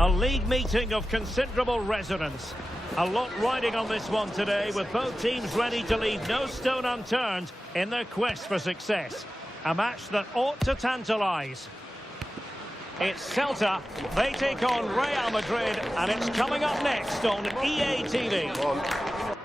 A league meeting of considerable resonance. A lot riding on this one today, with both teams ready to leave no stone unturned in their quest for success. A match that ought to tantalise. It's Celta, they take on Real Madrid, and it's coming up next on EA TV.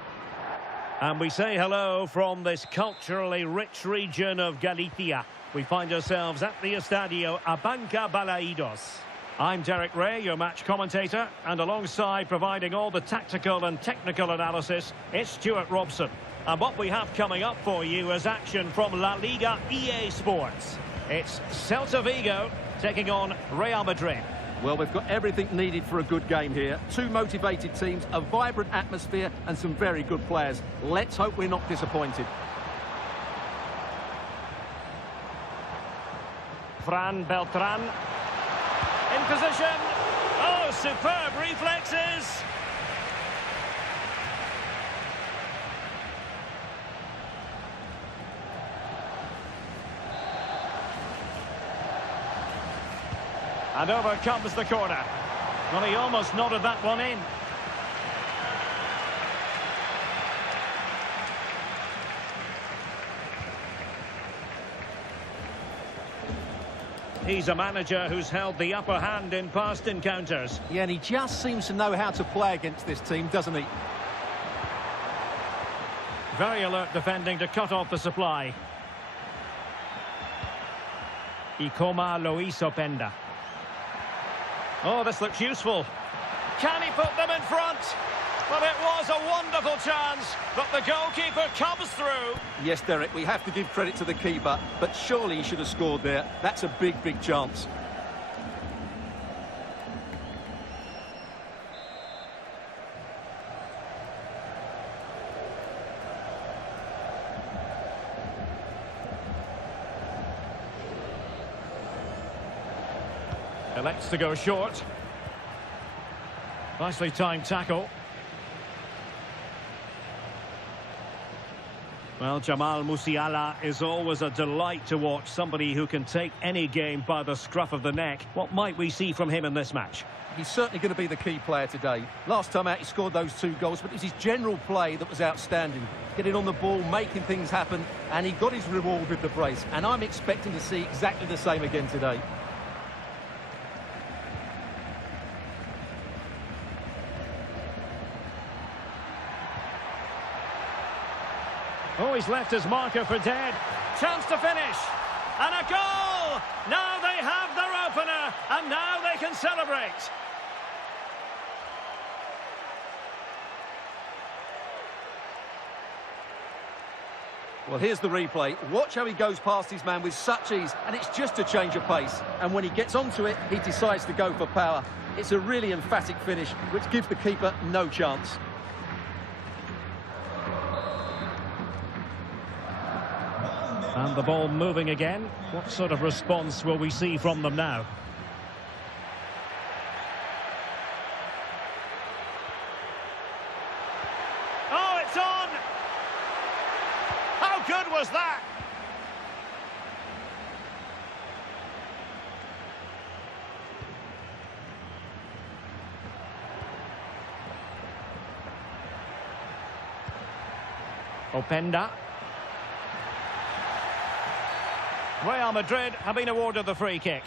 And we say hello from this culturally rich region of Galicia. We find ourselves at the Estadio Abanca Balaidos. I'm Derek Ray, your match commentator, and alongside providing all the tactical and technical analysis, it's Stuart Robson. And what we have coming up for you is action from La Liga EA Sports. It's Celta Vigo taking on Real Madrid. Well, we've got everything needed for a good game here. Two motivated teams, a vibrant atmosphere, and some very good players. Let's hope we're not disappointed. Fran Beltran. In position. Oh, superb reflexes. And over comes the corner. Well, he almost nodded that one in. He's a manager who's held the upper hand in past encounters. Yeah, and he just seems to know how to play against this team, doesn't he? Very alert defending to cut off the supply. Ikoma Loiso Penda. Oh, this looks useful. Can he put them in front? Well, it was a wonderful chance, but the goalkeeper comes through. Yes, Derek, we have to give credit to the keeper, but surely he should have scored there. That's a big, big chance. Elects to go short. Nicely timed tackle. Well, Jamal Musiala is always a delight to watch, somebody who can take any game by the scruff of the neck. What might we see from him in this match? He's certainly going to be the key player today. Last time out he scored those 2 goals, but it was his general play that was outstanding. Getting on the ball, making things happen, and he got his reward with the brace. And I'm expecting to see exactly the same again today. Oh, he's left his marker for dead. Chance to finish. And a goal! Now they have their opener, and now they can celebrate. Well, here's the replay. Watch how he goes past his man with such ease, and it's just a change of pace. And when he gets onto it, he decides to go for power. It's a really emphatic finish, which gives the keeper no chance. And the ball moving again. What sort of response will we see from them now? Oh, it's on! How good was that? Openda. Real Madrid have been awarded the free kick.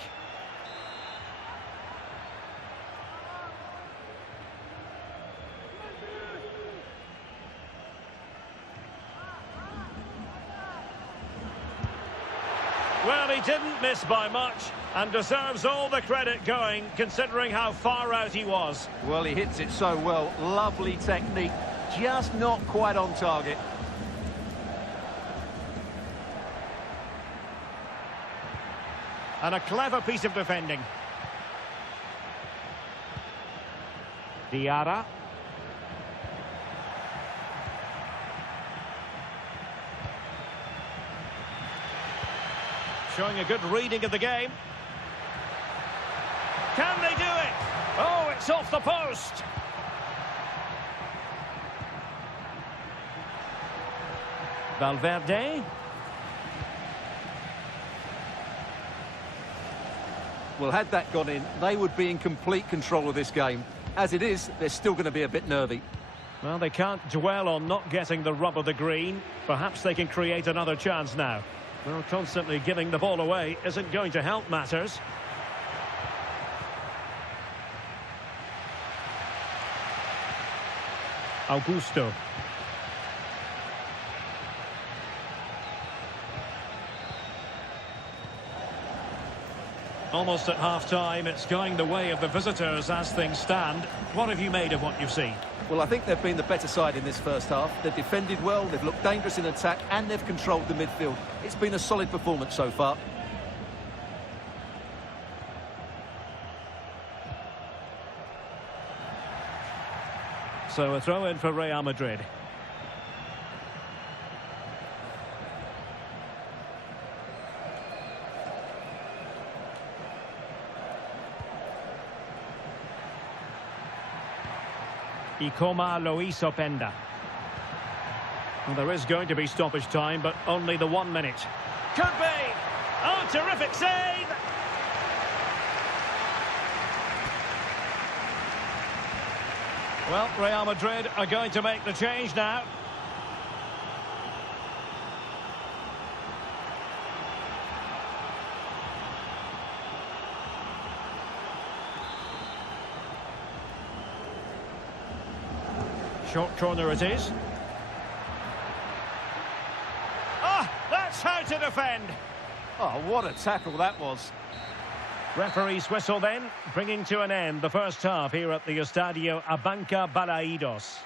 Well, he didn't miss by much and deserves all the credit going, considering how far out he was. Well, he hits it so well. Lovely technique, just not quite on target. And a clever piece of defending. Diarra. Showing a good reading of the game. Can they do it? Oh, it's off the post. Valverde. Well, had that gone in, they would be in complete control of this game. As it is, they're still going to be a bit nervy. Well, they can't dwell on not getting the rub of the green. Perhaps they can create another chance now. Well, constantly giving the ball away isn't going to help matters. Augusto. Almost at half-time, it's going the way of the visitors as things stand. What have you made of what you've seen? Well, I think they've been the better side in this first half. They've defended well, they've looked dangerous in attack, and they've controlled the midfield. It's been a solid performance so far. So a throw-in for Real Madrid. Ikoma lo hizo Penda. Well, there is going to be stoppage time, but only the 1 minute. Could be! Oh, terrific save! Well, Real Madrid are going to make the change now. Short corner it is. Ah, that's how to defend. Oh, what a tackle that was. Referee's whistle then, bringing to an end the first half here at the Estadio Abanca Balaidos.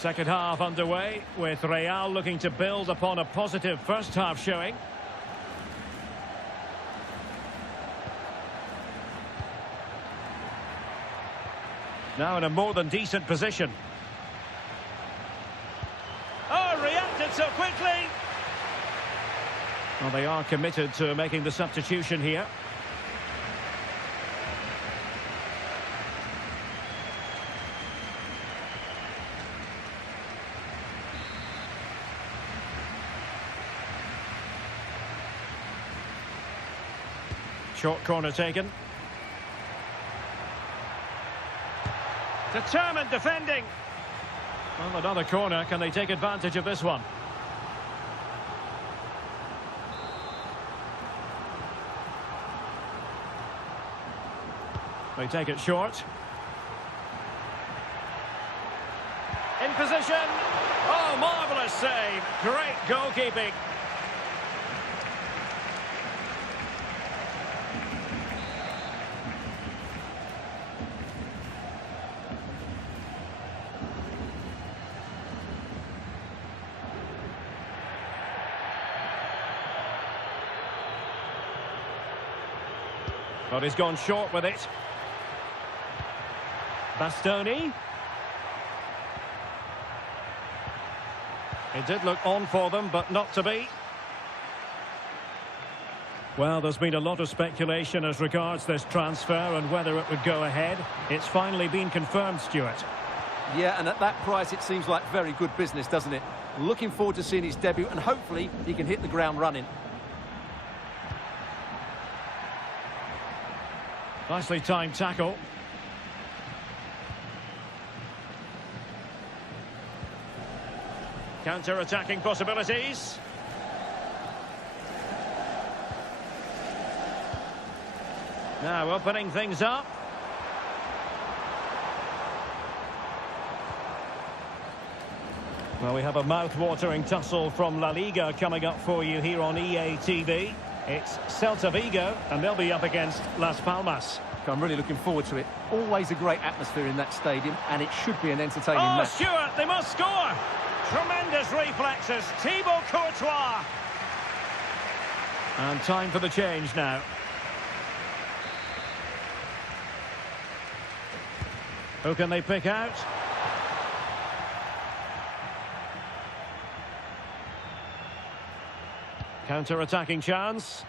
Second half underway, with Real looking to build upon a positive first half showing. Now in a more than decent position. Oh, reacted so quickly! Well, they are committed to making the substitution here. Short corner taken. Determined defending. Well, another corner. Can they take advantage of this one? They take it short. In position. Oh, marvellous save. Great goalkeeping. But he's gone short with it. Bastoni. It did look on for them, but not to be. Well, there's been a lot of speculation as regards this transfer and whether it would go ahead. It's finally been confirmed, Stuart. Yeah, and at that price, it seems like very good business, doesn't it? Looking forward to seeing his debut, and hopefully he can hit the ground running. Nicely timed tackle. Counter-attacking possibilities. Now opening things up. Well, we have a mouth-watering tussle from La Liga coming up for you here on EA TV. It's Celta Vigo, and they'll be up against Las Palmas. I'm really looking forward to it. Always a great atmosphere in that stadium, and it should be an entertaining match. Oh, Stuart, they must score! Tremendous reflexes, Thibaut Courtois. And time for the change now. Who can they pick out? Counter-attacking chance.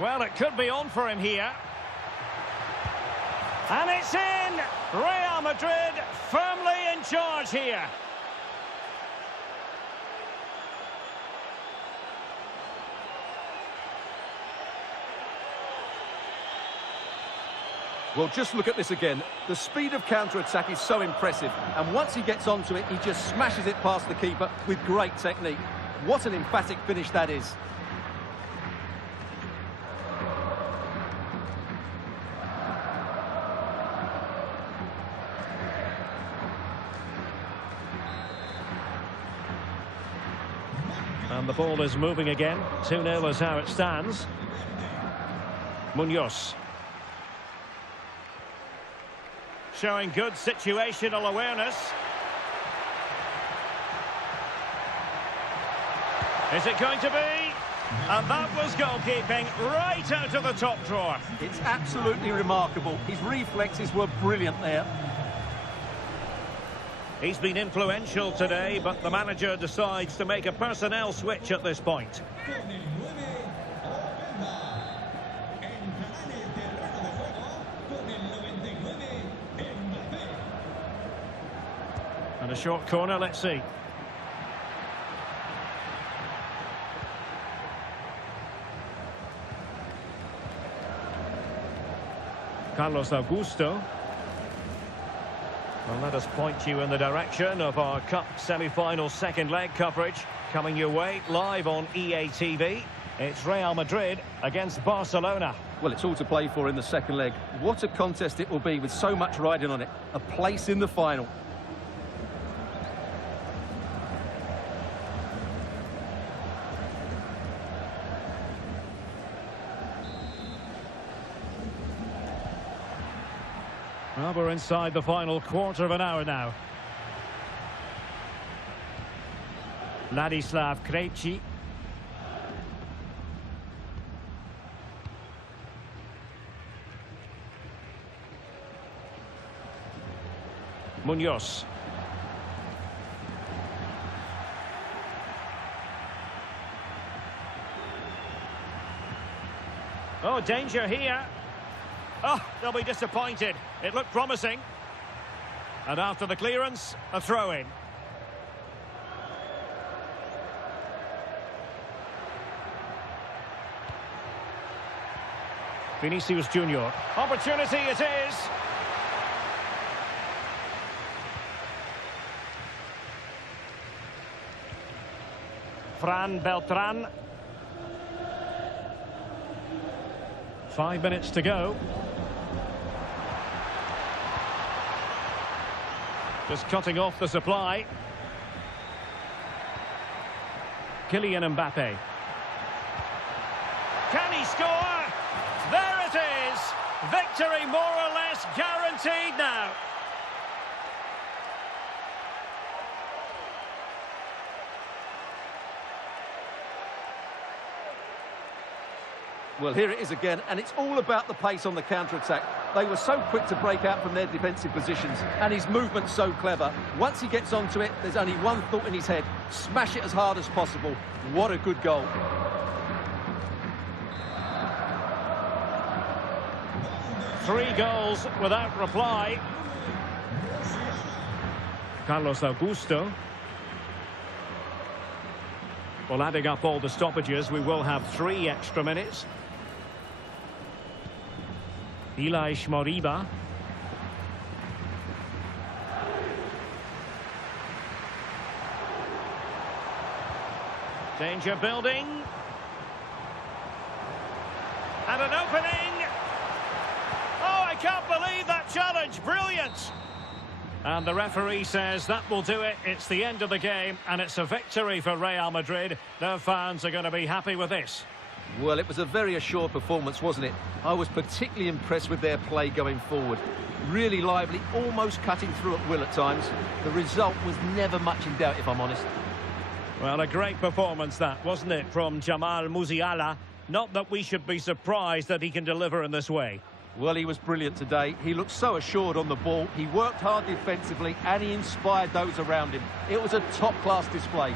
Well, it could be on for him here. And it's in! Real Madrid firmly in charge here. Well, just look at this again. The speed of counter-attack is so impressive. And once he gets onto it, he just smashes it past the keeper with great technique. What an emphatic finish that is. And the ball is moving again. 2-0 is how it stands. Munoz. Showing good situational awareness. Is it going to be? And that was goalkeeping right out of the top drawer. It's absolutely remarkable. His reflexes were brilliant there. He's been influential today, but the manager decides to make a personnel switch at this point. And a short corner, let's see. Carlos Augusto. Well, let us point you in the direction of our Cup semi-final second leg coverage. Coming your way live on EA TV. It's Real Madrid against Barcelona. Well, it's all to play for in the second leg. What a contest it will be with so much riding on it. A place in the final. Well, we're inside the final quarter of an hour now. Ladislav Krejci. Munoz. Oh, danger here. Oh, they'll be disappointed. It looked promising. And after the clearance, a throw-in. Vinicius Junior. Opportunity it is. Fran Beltran. 5 minutes to go. Just cutting off the supply. Kylian Mbappe. Can he score? There it is! Victory more or less guaranteed now. Well, here it is again, and it's all about the pace on the counter-attack. They were so quick to break out from their defensive positions, and his movement's so clever. Once he gets onto it, there's only one thought in his head: smash it as hard as possible. What a good goal. Three goals without reply. Carlos Augusto. Well, adding up all the stoppages, we will have 3 extra minutes. Ilaix Moriba. Danger building. And an opening. Oh, I can't believe that challenge. Brilliant. And the referee says that will do it. It's the end of the game, and it's a victory for Real Madrid. Their fans are going to be happy with this. Well, it was a very assured performance, wasn't it? I was particularly impressed with their play going forward. Really lively, almost cutting through at will at times. The result was never much in doubt, if I'm honest. Well, a great performance that, wasn't it, from Jamal Musiala? Not that we should be surprised that he can deliver in this way. Well, he was brilliant today. He looked so assured on the ball. He worked hard defensively, and he inspired those around him. It was a top-class display.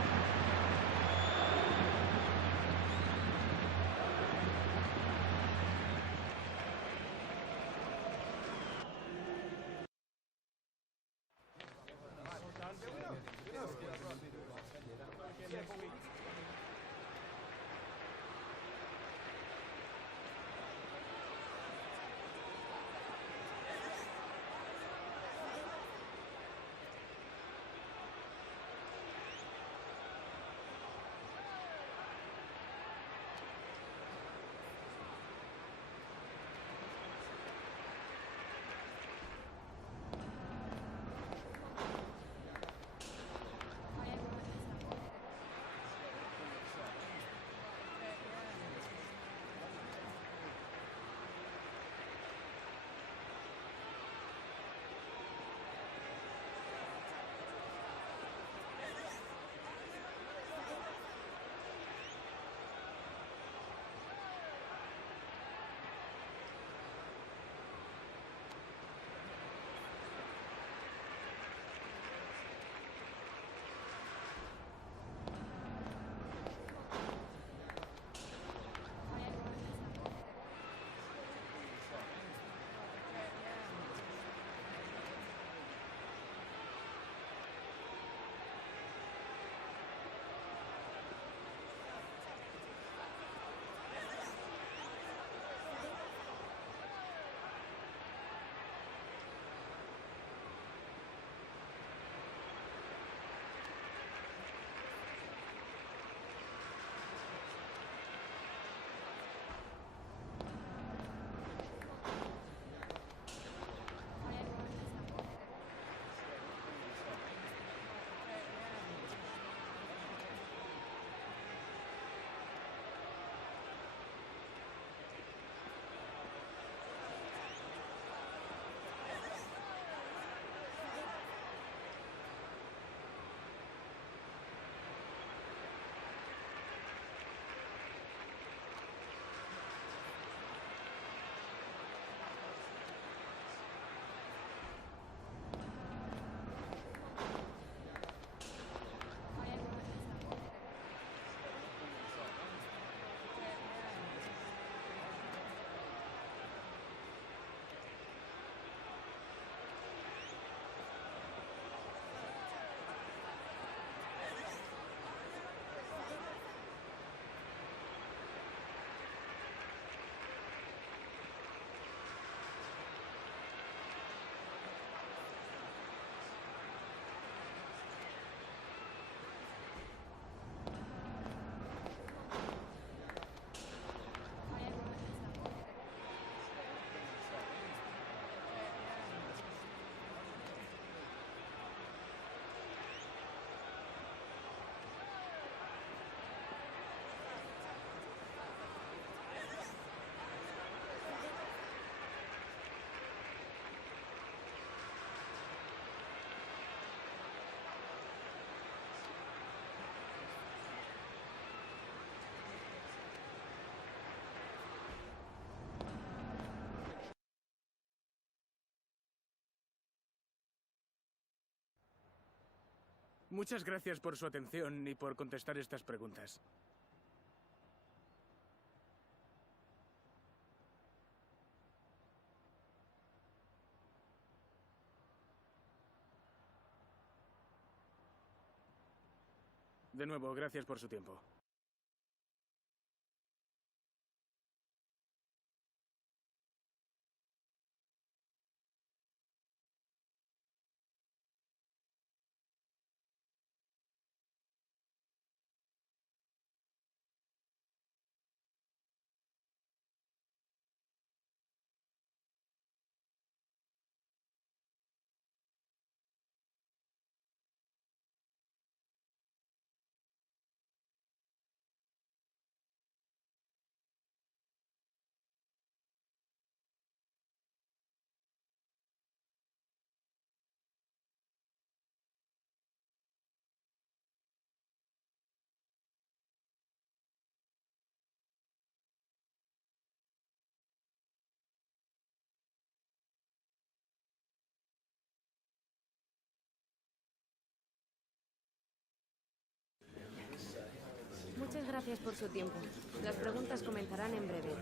Muchas gracias por su atención y por contestar estas preguntas. De nuevo, gracias por su tiempo. Muchas gracias por su tiempo. Las preguntas comenzarán en breve.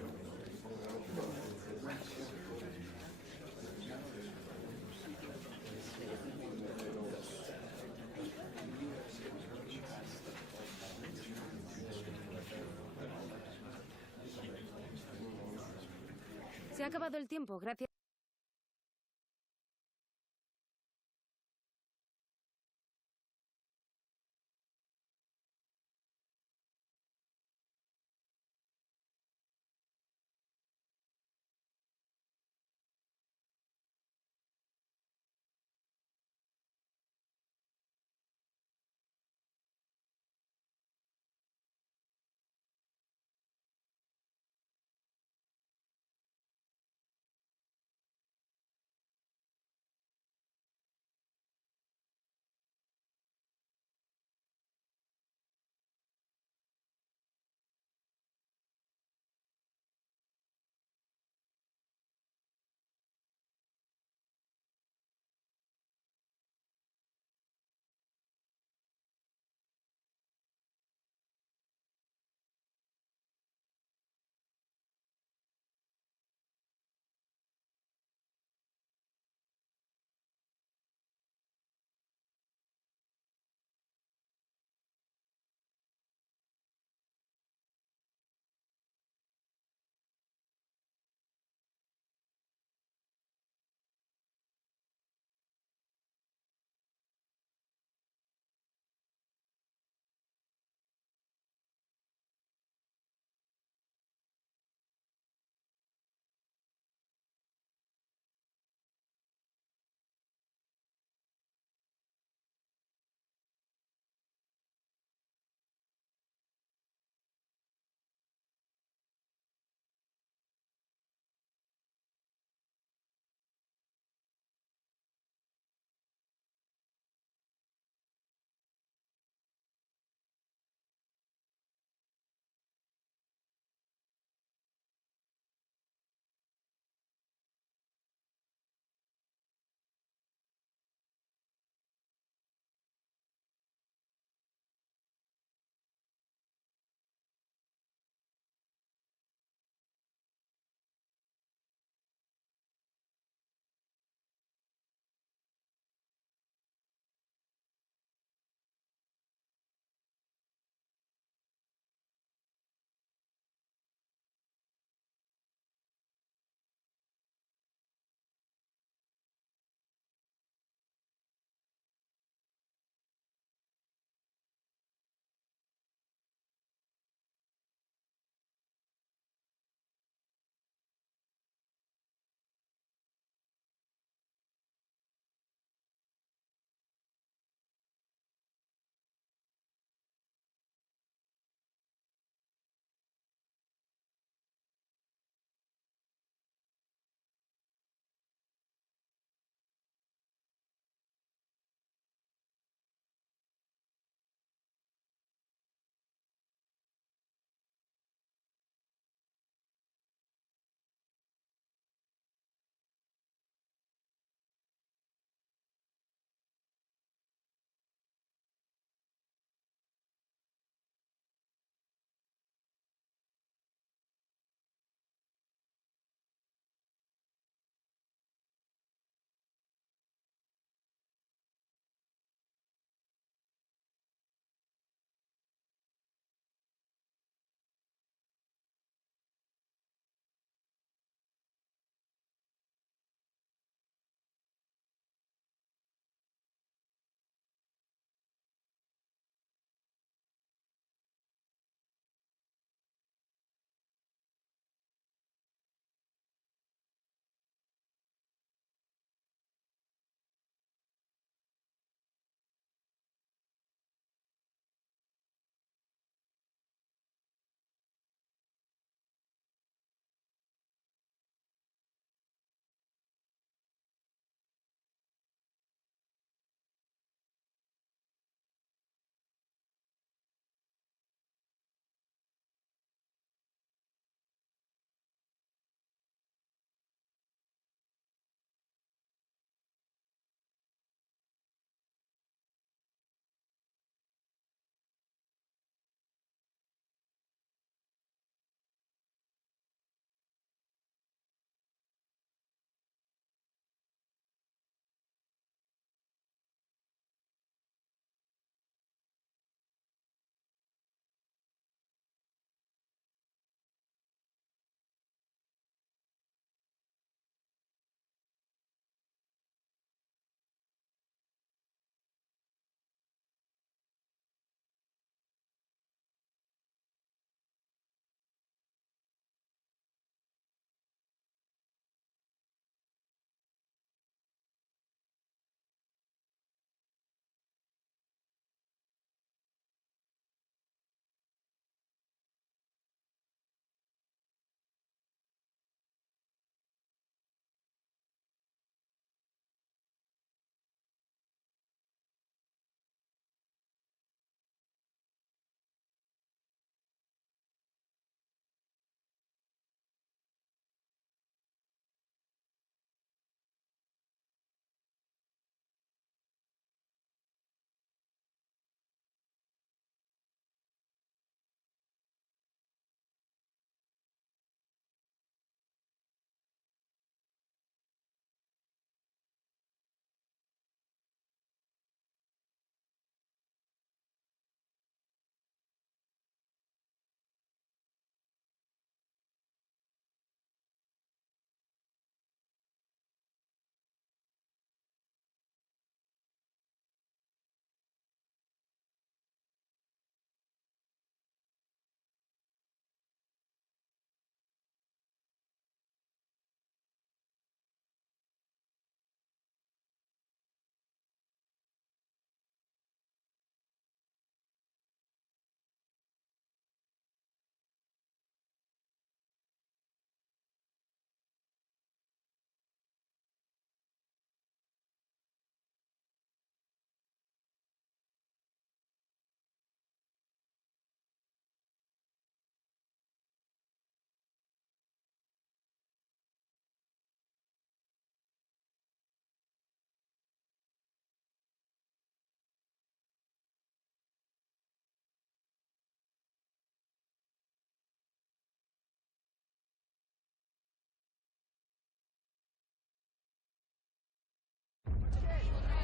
Se ha acabado el tiempo, gracias.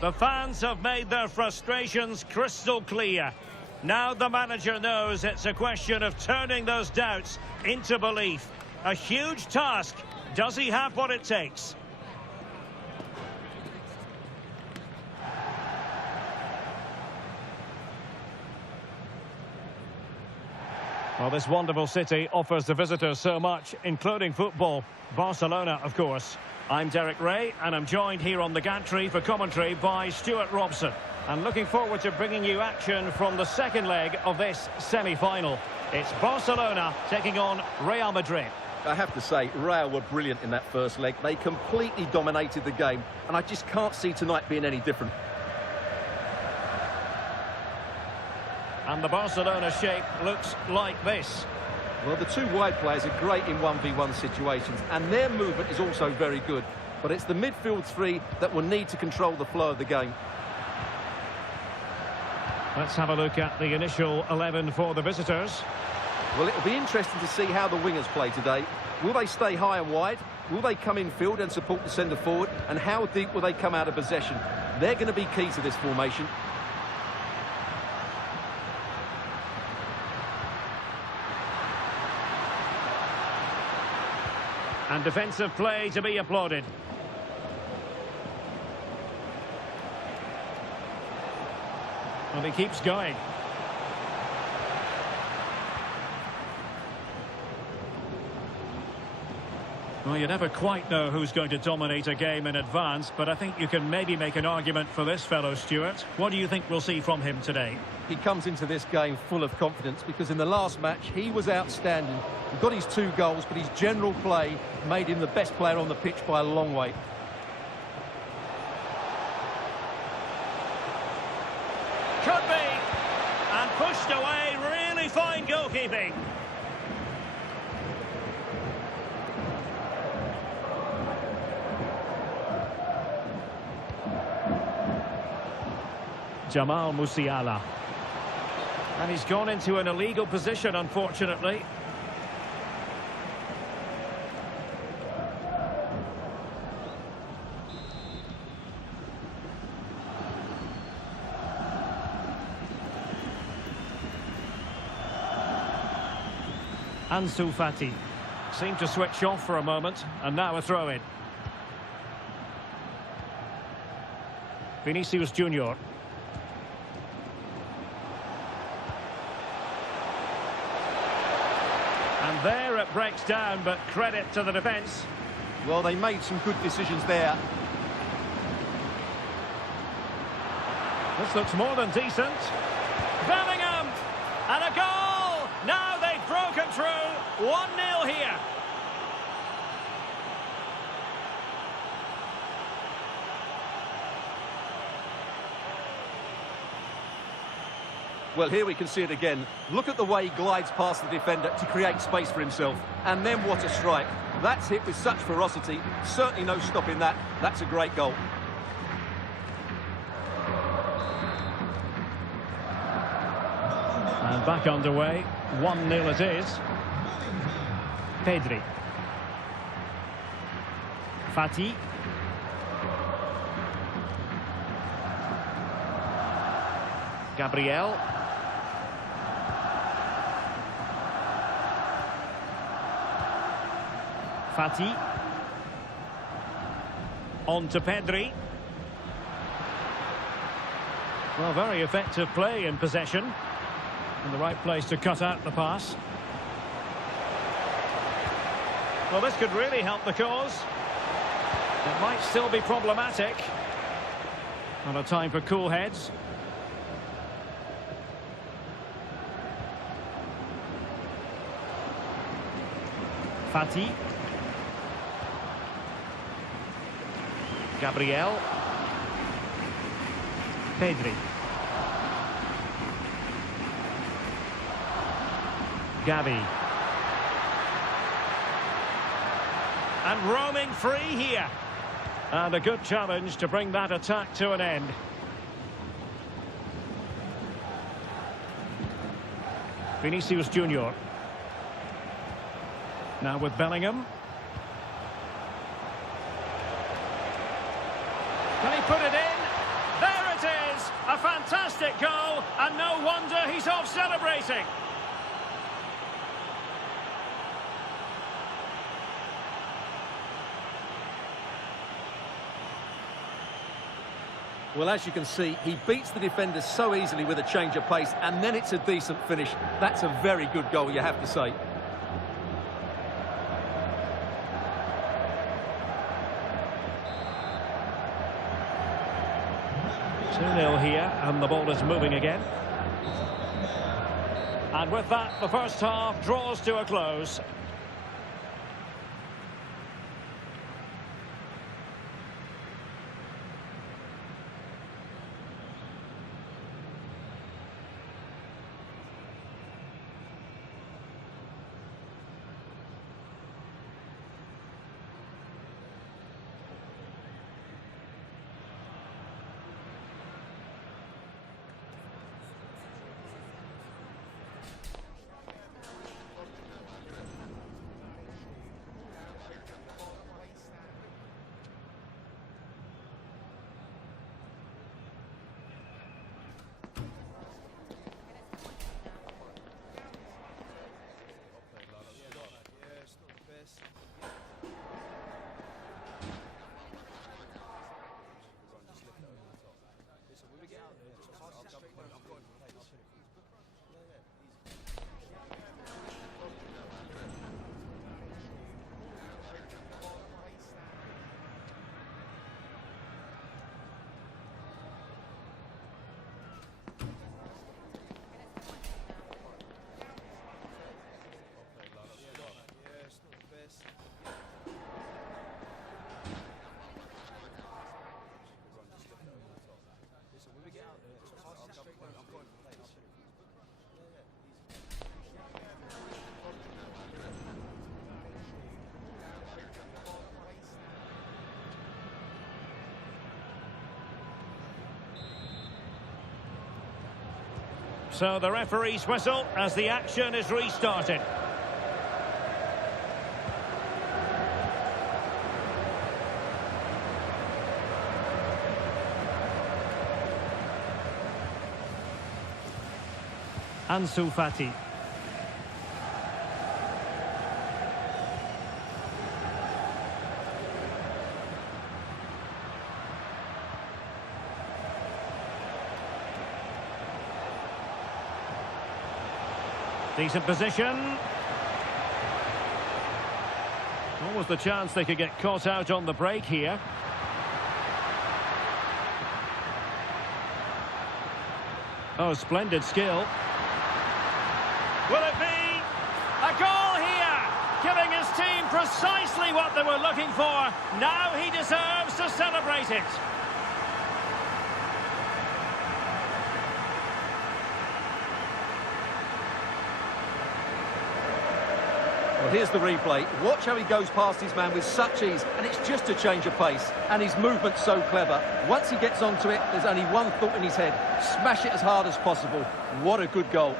The fans have made their frustrations crystal clear. Now the manager knows it's a question of turning those doubts into belief. A huge task. Does he have what it takes? Well, this wonderful city offers the visitors so much, including football. Barcelona, of course. I'm Derek Ray, and I'm joined here on the gantry for commentary by Stuart Robson. And looking forward to bringing you action from the second leg of this semi-final. It's Barcelona taking on Real Madrid. I have to say, Real were brilliant in that first leg. They completely dominated the game, and I just can't see tonight being any different. And the Barcelona shape looks like this. Well, the two wide players are great in 1v1 situations, and their movement is also very good. But it's the midfield three that will need to control the flow of the game. Let's have a look at the initial 11 for the visitors. Well, it'll be interesting to see how the wingers play today. Will they stay high and wide? Will they come in field and support the centre forward? And how deep will they come out of possession? They're going to be key to this formation. And defensive play to be applauded. Well, he keeps going. Well, you never quite know who's going to dominate a game in advance, but I think you can maybe make an argument for this fellow, Stuart. What do you think we'll see from him today? He comes into this game full of confidence because in the last match he was outstanding. He got his 2 goals, but his general play made him the best player on the pitch by a long way. Could be. And pushed away. Really fine goalkeeping. Jamal Musiala. And he's gone into an illegal position, unfortunately. Ansu Fati seemed to switch off for a moment, and now a throw-in. Vinicius Junior. And there it breaks down, but credit to the defence. Well, they made some good decisions there. This looks more than decent. Bellingham! And a goal! Now they've broken through. 1-0 here. Well, here we can see it again. Look at the way he glides past the defender to create space for himself. And then what a strike. That's hit with such ferocity. Certainly no stopping that. That's a great goal. And back underway. 1-0 it is. Pedri. Fati. Gabriel. Fati. On to Pedri. Well, very effective play in possession. In the right place to cut out the pass. Well, this could really help the cause. It might still be problematic. Not a time for cool heads. Fati. Gabriel. Pedri. Gavi. And roaming free here. And a good challenge to bring that attack to an end. Vinicius Junior. Now with Bellingham. Can he put it in? he's off celebrating. Well, as you can see, he beats the defenders so easily with a change of pace, and then it's a decent finish. That's a very good goal, you have to say. 2-0 here, and the ball is moving again. And with that, the first half draws to a close. So the referee's whistle as the action is restarted. Ansu Fati. Decent position. What was the chance they could get caught out on the break here? Oh, splendid skill. Will it be a goal here? Giving his team precisely what they were looking for. Now he deserves to celebrate it. Well, here's the replay. Watch how he goes past his man with such ease, and it's just a change of pace. And his movement's so clever. Once he gets onto it, there's only one thought in his head. Smash it as hard as possible. What a good goal.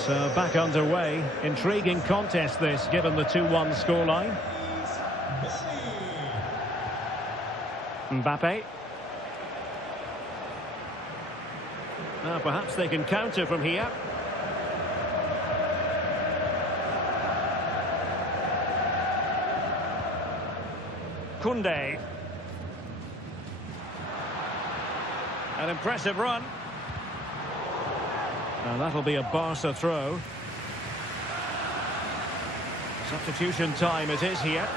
So back underway. Intriguing contest this, given the 2-1 scoreline. Mbappe. Now perhaps they can counter from here. Koundé. An impressive run. And that'll be a Barca throw. Substitution time it is here.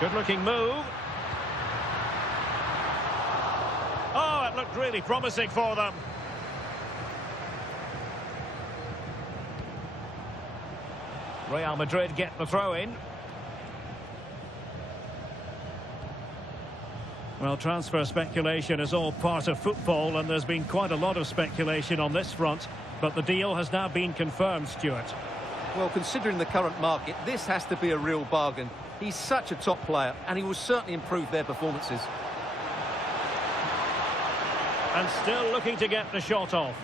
Good looking move. Oh, it looked really promising for them. Real Madrid get the throw in. Well, transfer speculation is all part of football, and there's been quite a lot of speculation on this front, but the deal has now been confirmed, Stuart. Well, considering the current market, this has to be a real bargain. He's such a top player, and he will certainly improve their performances. And still looking to get the shot off.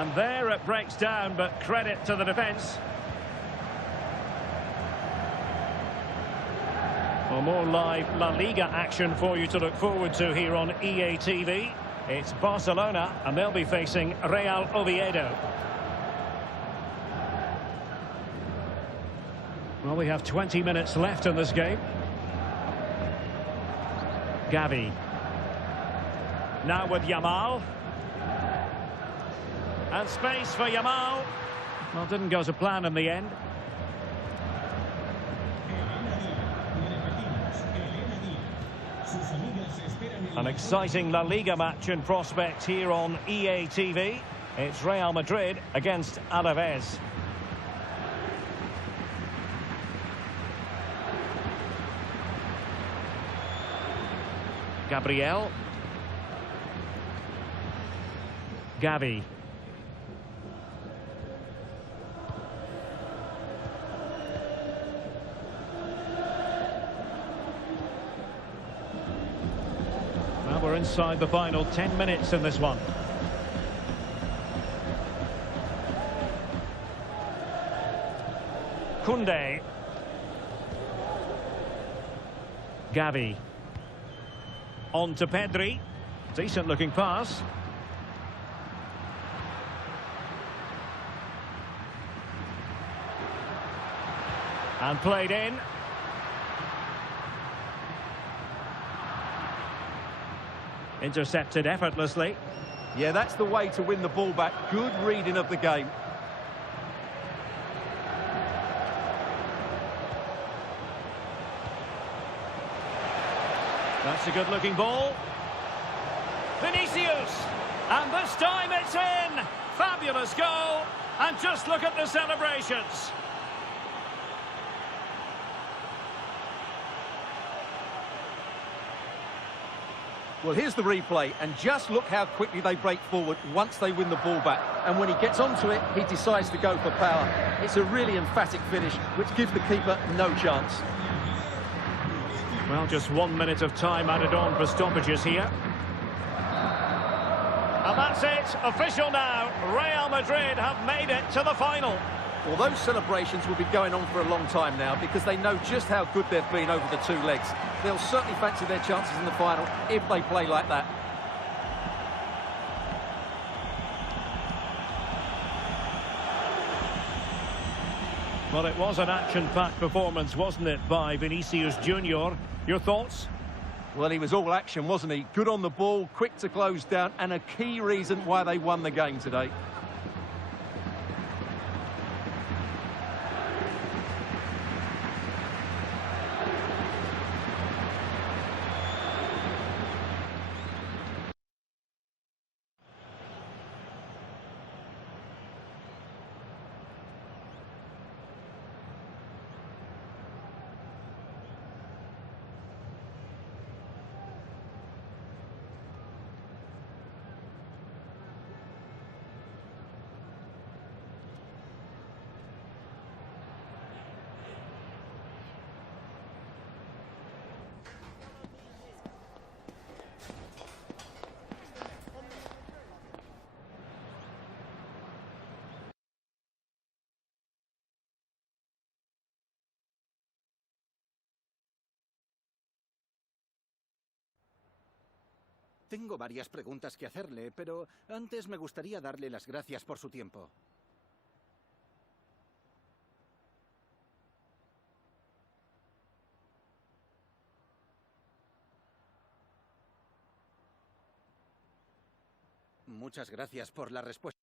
And there it breaks down, but credit to the defence. Well, more live La Liga action for you to look forward to here on EA TV. It's Barcelona, and they'll be facing Real Oviedo. Well, we have 20 minutes left in this game. Gavi. Now with Yamal. And space for Yamal. Well, didn't go to plan in the end. An exciting La Liga match in prospect here on EA TV. It's Real Madrid against Alaves. Gabriel. Gavi. Well, we're inside the final 10 minutes in this one. Koundé. Gavi. On to Pedri. Decent looking pass. And played in. Intercepted effortlessly. Yeah, that's the way to win the ball back. Good reading of the game. That's a good-looking ball. Vinicius! And this time it's in! Fabulous goal! And just look at the celebrations. Well, here's the replay, and just look how quickly they break forward once they win the ball back. And when he gets onto it, he decides to go for power. It's a really emphatic finish, which gives the keeper no chance. Well, just 1 minute of time added on for stoppages here. And that's it, official now. Real Madrid have made it to the final. Well, those celebrations will be going on for a long time now because they know just how good they've been over the two legs. They'll certainly fancy their chances in the final if they play like that. Well, it was an action-packed performance, wasn't it, by Vinicius Junior? Your thoughts? Well, he was all action, wasn't he? Good on the ball, quick to close down, and a key reason why they won the game today. Tengo varias preguntas que hacerle, pero antes me gustaría darle las gracias por su tiempo. Muchas gracias por la respuesta.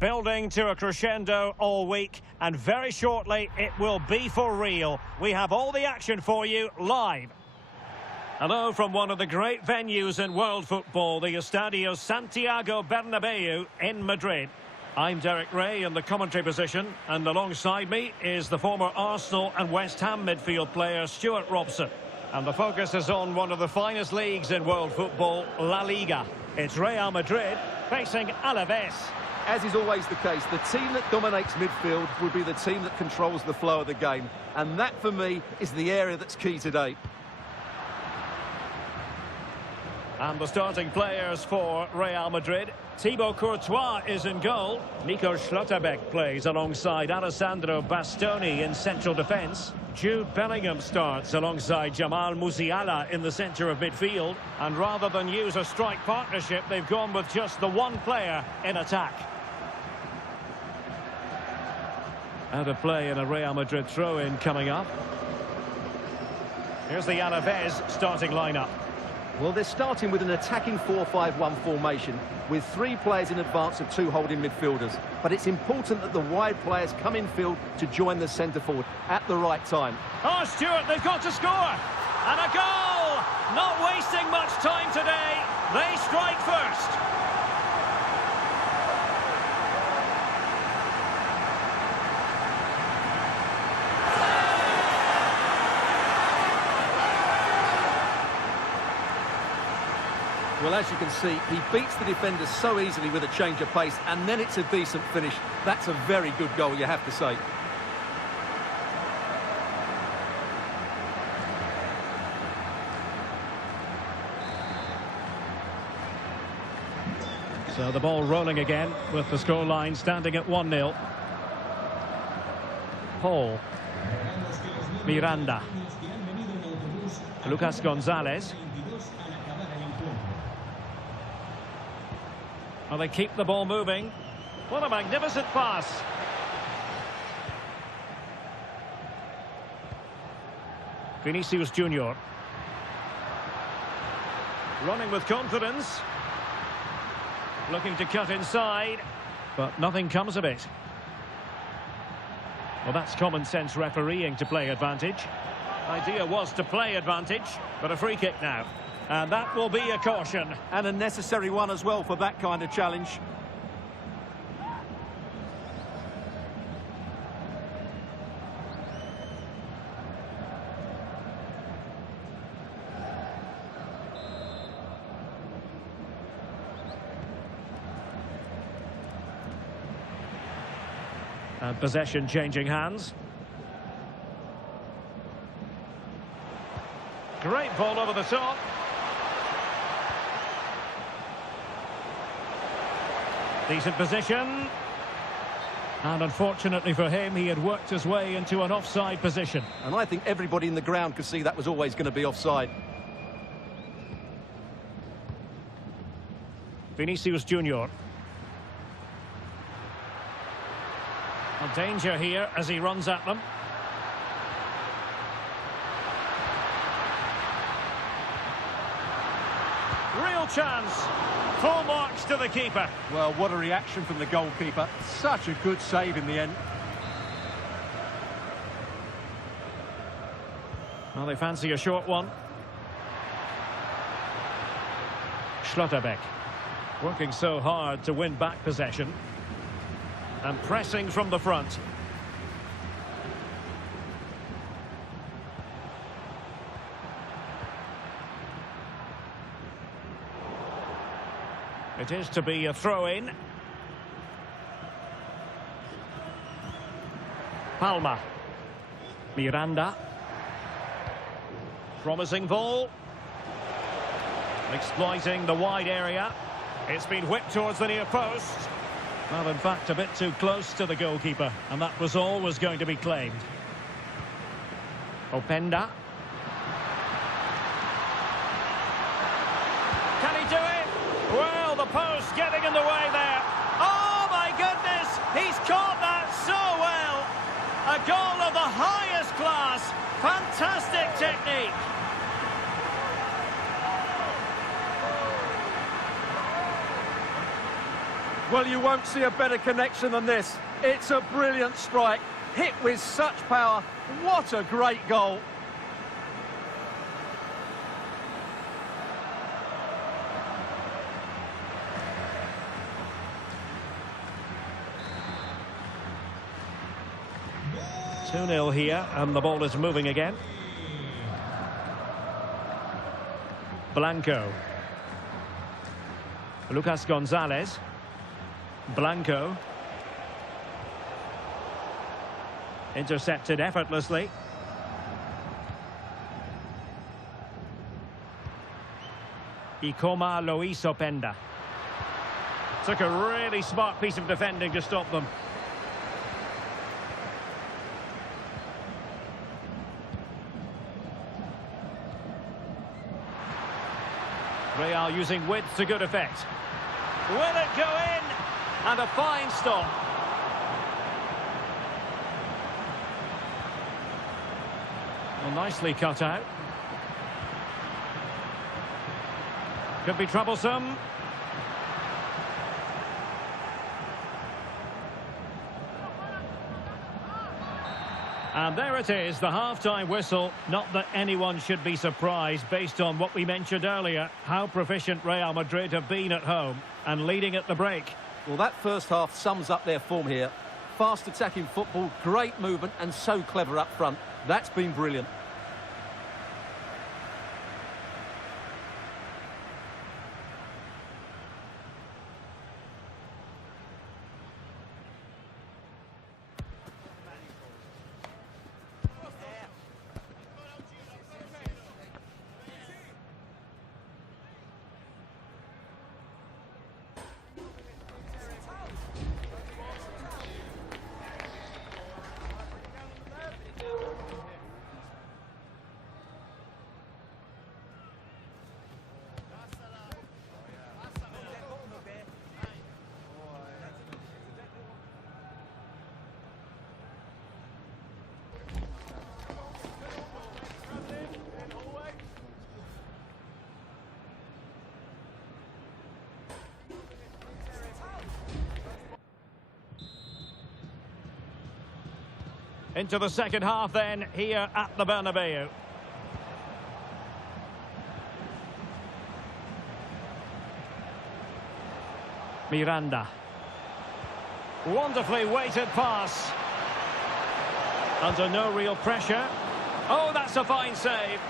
building to a crescendo all week, and very shortly it will be for real. We have all the action for you live. Hello from one of the great venues in world football, the Estadio Santiago Bernabeu in Madrid. I'm Derek Ray in the commentary position, and alongside me is the former Arsenal and West Ham midfield player Stuart Robson. And the focus is on one of the finest leagues in world football, La Liga. It's Real Madrid facing Alaves. As is always the case, the team that dominates midfield will be the team that controls the flow of the game. And that, for me, is the area that's key today. And the starting players for Real Madrid. Thibaut Courtois is in goal. Nico Schlotterbeck plays alongside Alessandro Bastoni in central defence. Jude Bellingham starts alongside Jamal Musiala in the centre of midfield. And rather than use a strike partnership, they've gone with just the one player in attack. Out of play in a Real Madrid throw-in coming up. Here's the Alaves starting lineup. Well, they're starting with an attacking 4-5-1 formation with 3 players in advance of 2 holding midfielders. But it's important that the wide players come in field to join the centre forward at the right time. Oh, Stuart, they've got to score! And a goal! Not wasting much time today. They strike first. Well, as you can see, he beats the defenders so easily with a change of pace, and then it's a decent finish. That's a very good goal, you have to say. So the ball rolling again with the scoreline standing at 1-0. Paul. Miranda. Lucas Gonzalez. Well, they keep the ball moving. What a magnificent pass. Vinicius Junior. Running with confidence. Looking to cut inside, but nothing comes of it. Well, that's common sense refereeing to play advantage. Idea was to play advantage, but a free kick now. And that will be a caution. And a necessary one as well for that kind of challenge. And possession changing hands. Great ball over the top. Decent position. And unfortunately for him, he had worked his way into an offside position. And I think everybody in the ground could see that was always going to be offside. Vinicius Junior. A danger here as he runs at them. Real chance. Full marks to the keeper. Well, what a reaction from the goalkeeper. Such a good save in the end. Well, they fancy a short one. Schlotterbeck. Working so hard to win back possession. And pressing from the front. It is to be a throw-in. Palma. Miranda. Promising ball. Exploiting the wide area. It's been whipped towards the near post. Well, in fact, a bit too close to the goalkeeper, and that was always going to be claimed. Openda. Can he do it? Well, the post getting in the way there. Oh, my goodness! He's caught that so well! A goal of the highest class. Fantastic technique. Well, you won't see a better connection than this. It's a brilliant strike, hit with such power. What a great goal. Two 2-0 here, and the ball is moving again. Blanco. Lucas Gonzalez. Blanco. Intercepted effortlessly. Ikoma Lois Openda. Took a really smart piece of defending to stop them. Real using width to good effect. Will it go in? And a fine stop. Well, nicely cut out. Could be troublesome. And there it is, the half-time whistle. Not that anyone should be surprised based on what we mentioned earlier, how proficient Real Madrid have been at home and leading at the break. Well, that first half sums up their form here. Fast attacking football, great movement and so clever up front. That's been brilliant. Into the second half then, here at the Bernabeu. Miranda. Wonderfully weighted pass. Under no real pressure. Oh, that's a fine save.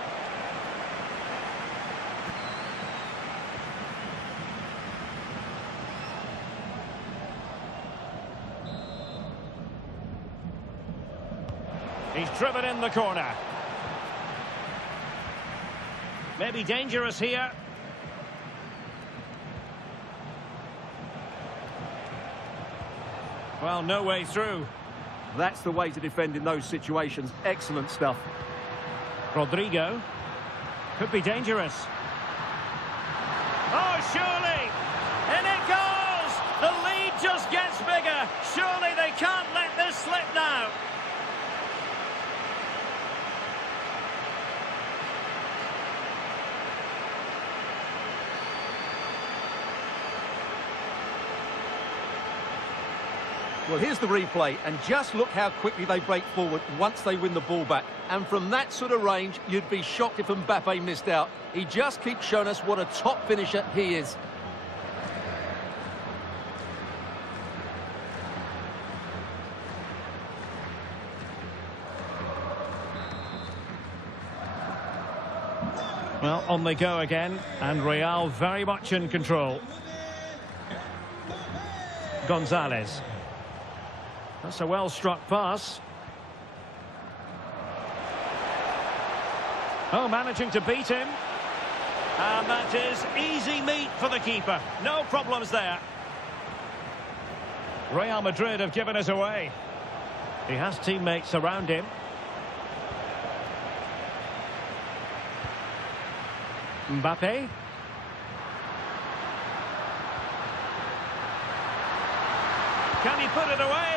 He's driven in the corner. Maybe dangerous here. Well, no way through. That's the way to defend in those situations. Excellent stuff. Rodrigo. Could be dangerous. Oh, surely! And it goes! The lead just gets bigger. Surely they can't let this slip now. Well, here's the replay, and just look how quickly they break forward once they win the ball back. And from that sort of range, you'd be shocked if Mbappe missed out. He just keeps showing us what a top finisher he is. Well, on they go again, and Real very much in control. Gonzalez. That's a well-struck pass. Oh, managing to beat him. And that is easy meat for the keeper. No problems there. Real Madrid have given us away. He has teammates around him. Mbappe. Can he put it away?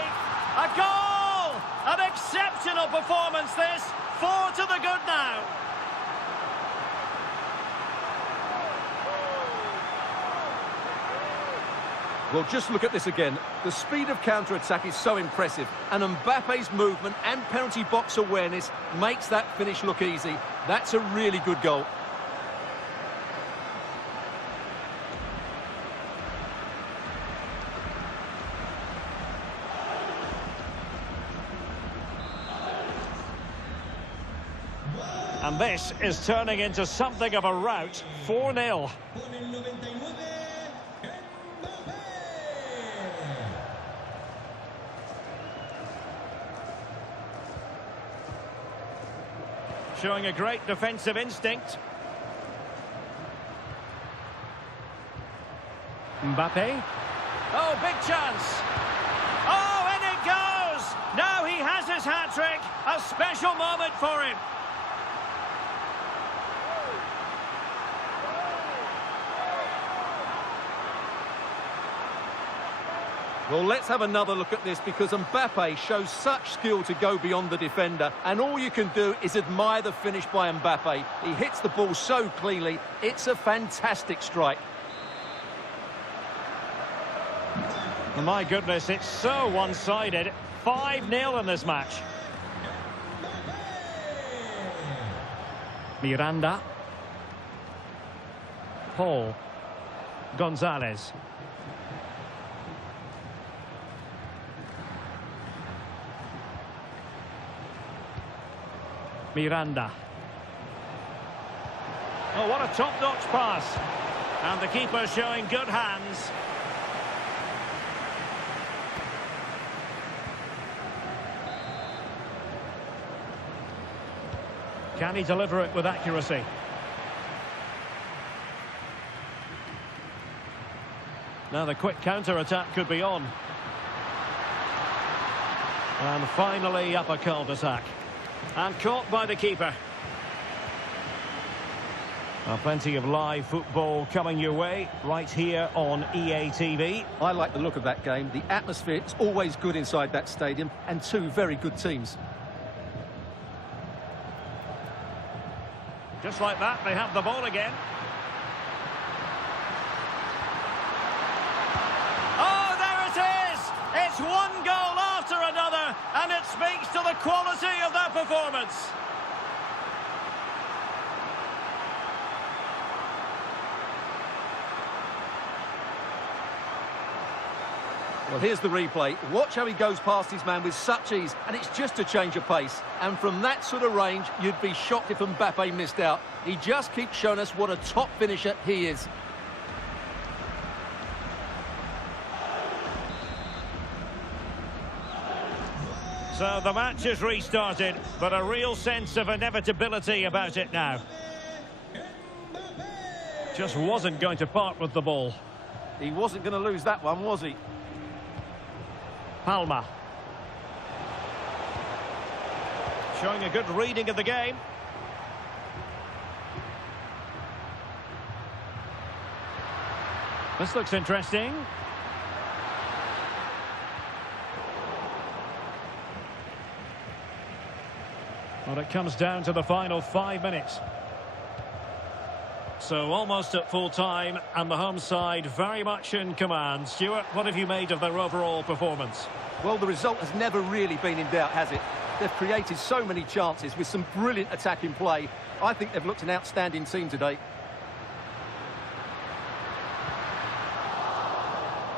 A goal! An exceptional performance this. 4 to the good now. Well, just look at this again. The speed of counter-attack is so impressive, and Mbappe's movement and penalty box awareness makes that finish look easy. That's a really good goal. And this is turning into something of a rout. 4-0. Showing a great defensive instinct. Mbappe. Oh, big chance. Oh, and it goes! Now he has his hat-trick. A special moment for him. Well, let's have another look at this, because Mbappe shows such skill to go beyond the defender, and all you can do is admire the finish by Mbappe. He hits the ball so cleanly. It's a fantastic strike. My goodness, it's so one-sided. 5-0 in this match. Miranda. Paul. Gonzalez. Miranda. Oh, what a top-notch pass. And the keeper showing good hands. Can he deliver it with accuracy? Now the quick counter-attack could be on. And finally up a cul-de-sac. And caught by the keeper. Well, plenty of live football coming your way right here on EA TV. I like the look of that game. The atmosphere is always good inside that stadium, and two very good teams. Just like that, they have the ball again. Oh, there it is! It's one goal after another, and it speaks to the quality of that performance. Well, here's the replay. Watch how he goes past his man with such ease, and it's just a change of pace. And from that sort of range, you'd be shocked if Mbappe missed out. He just keeps showing us what a top finisher he is. So the match is restarted, but a real sense of inevitability about it now. Just wasn't going to part with the ball. He wasn't going to lose that one, was he? Palma. Showing a good reading of the game. This looks interesting. Well, it comes down to the final 5 minutes. So almost at full time, and the home side very much in command. Stuart, what have you made of their overall performance? Well, the result has never really been in doubt, has it? They've created so many chances with some brilliant attacking play. I think they've looked an outstanding team today.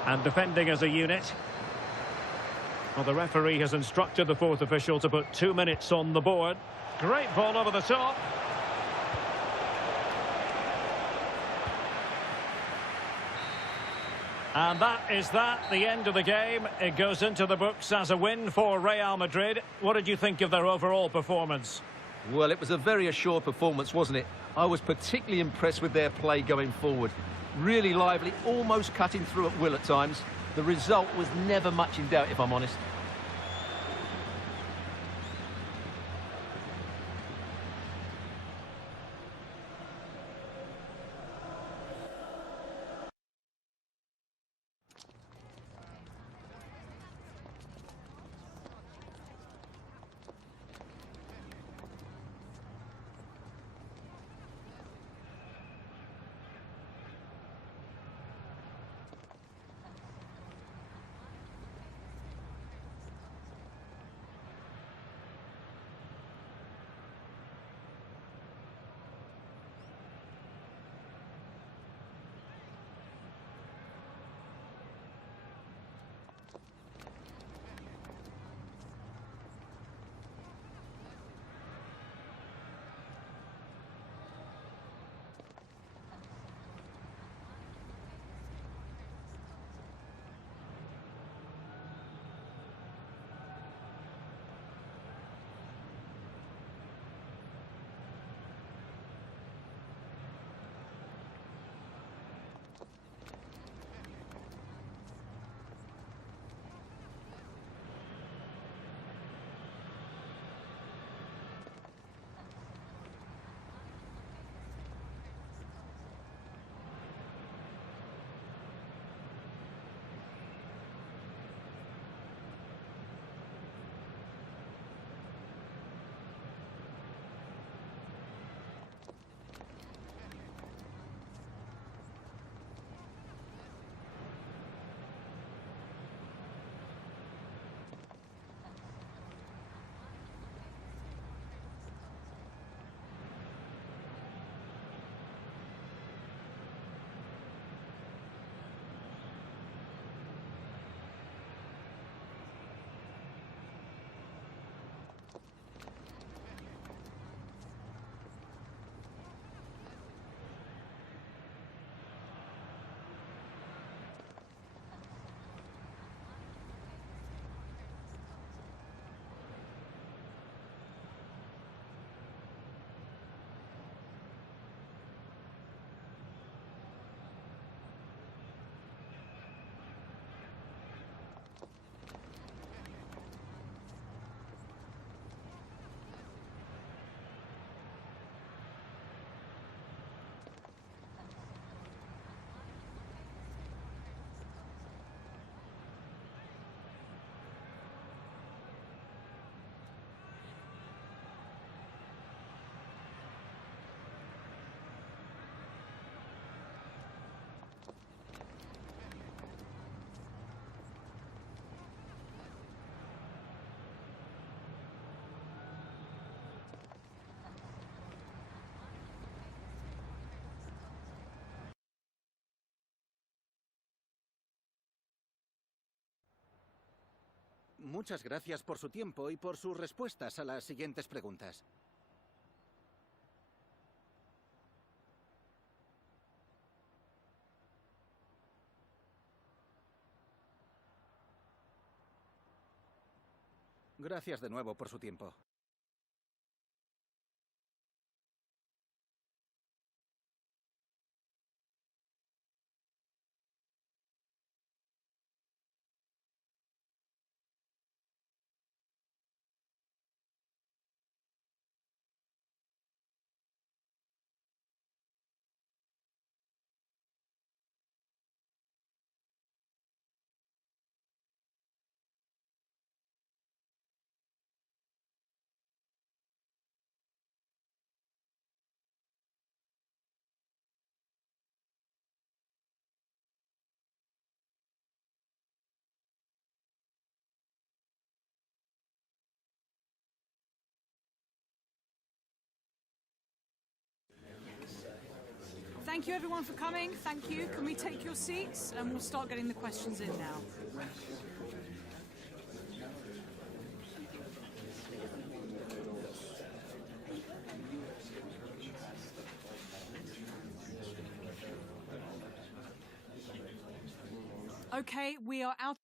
And defending as a unit. Well, the referee has instructed the fourth official to put 2 minutes on the board. Great ball over the top. And that is the end of the game. It goes into the books as a win for Real Madrid. What did you think of their overall performance? Well, it was a very assured performance, wasn't it? I was particularly impressed with their play going forward. Really lively, almost cutting through at will at times. The result was never much in doubt, if I'm honest. Muchas gracias por su tiempo y por sus respuestas a las siguientes preguntas. Gracias de nuevo por su tiempo. Thank you everyone for coming. Thank you. Can we take your seats and we'll start getting the questions in now. Okay, we are out.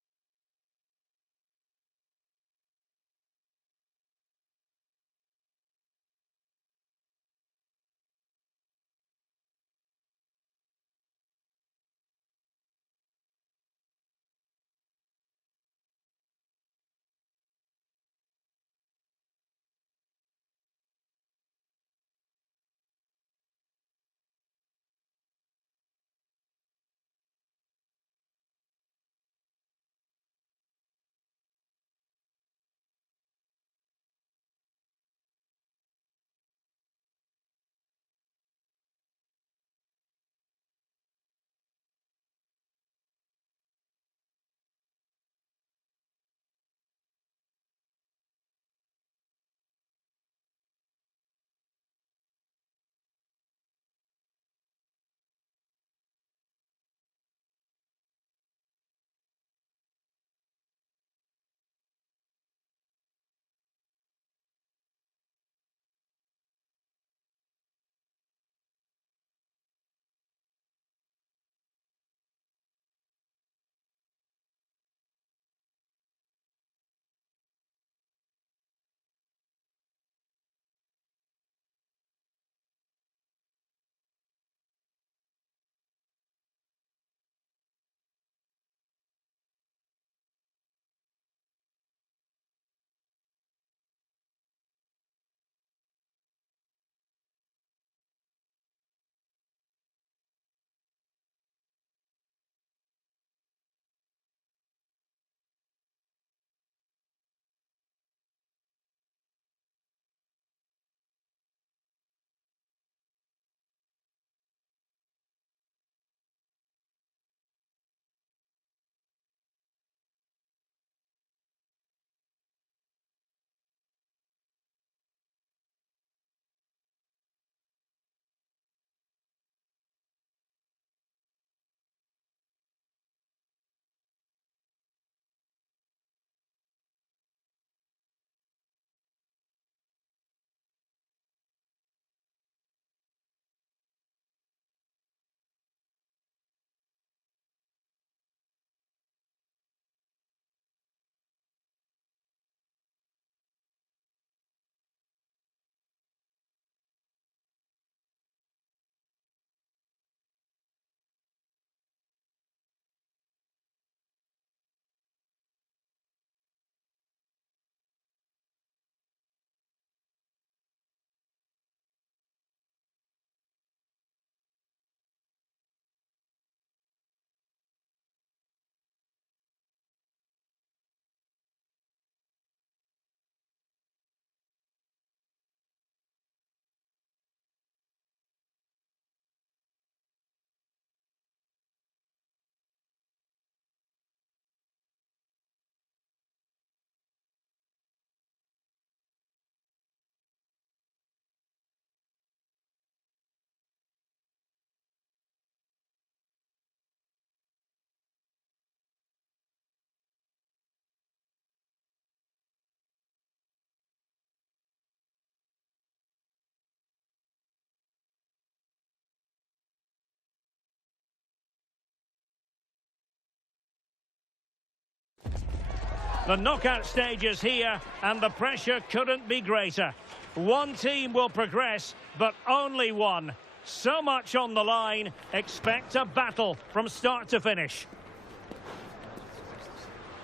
The knockout stages here, and the pressure couldn't be greater. One team will progress, but only one. So much on the line. Expect a battle from start to finish.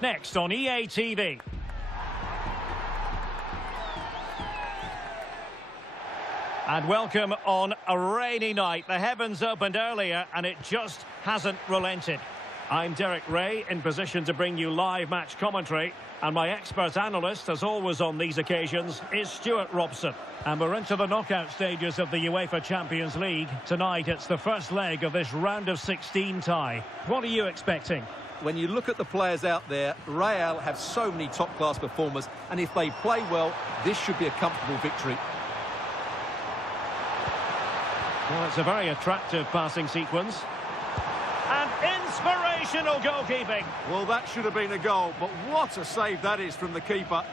Next on EA TV. And welcome on a rainy night. The heavens opened earlier and it just hasn't relented. I'm Derek Ray, in position to bring you live match commentary. And my expert analyst, as always on these occasions, is Stuart Robson. And we're into the knockout stages of the UEFA Champions League. Tonight it's the first leg of this round of 16 tie. What are you expecting? When you look at the players out there, Real have so many top-class performers, and if they play well, this should be a comfortable victory. Well, it's a very attractive passing sequence. And inspirational goalkeeping. Well, that should have been a goal, but what a save that is from the keeper.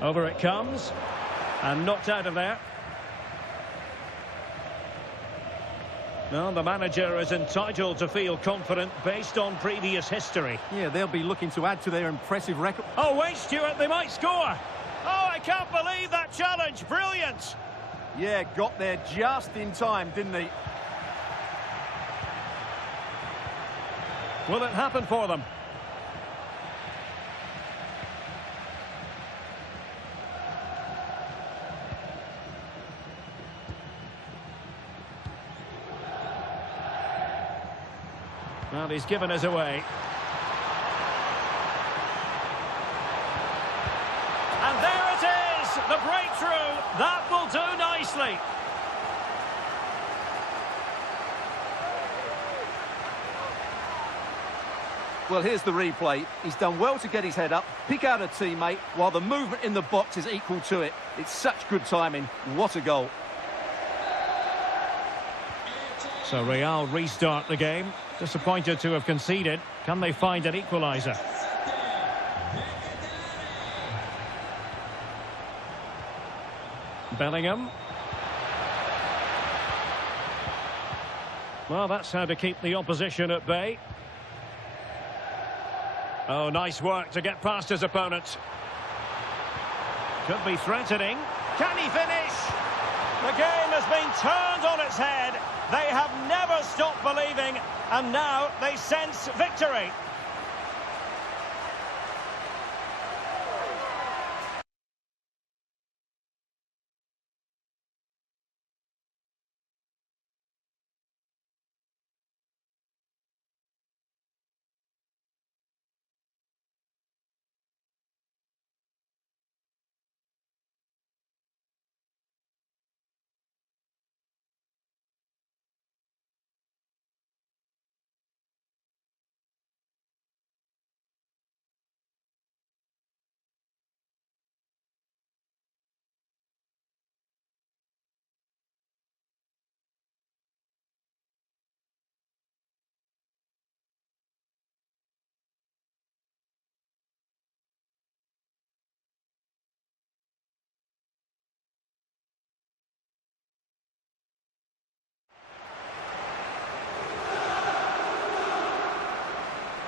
Over it comes. And knocked out of there. Well, the manager is entitled to feel confident based on previous history. Yeah, they'll be looking to add to their impressive record. Oh, wait, Stuart, they might score. Oh, I can't believe that challenge. Brilliant. Yeah, got there just in time, didn't he? Will it happen for them? Well, he's given us away. And there it is, the breakthrough. That will do nicely. Well, here's the replay. He's done well to get his head up, pick out a teammate, while the movement in the box is equal to it. It's such good timing. What a goal. So Real restart the game. Disappointed to have conceded. Can they find an equaliser? Bellingham. Well, that's how to keep the opposition at bay. Oh, nice work to get past his opponent. Could be threatening. Can he finish? The game has been turned on its head. They have never stopped believing, and now they sense victory.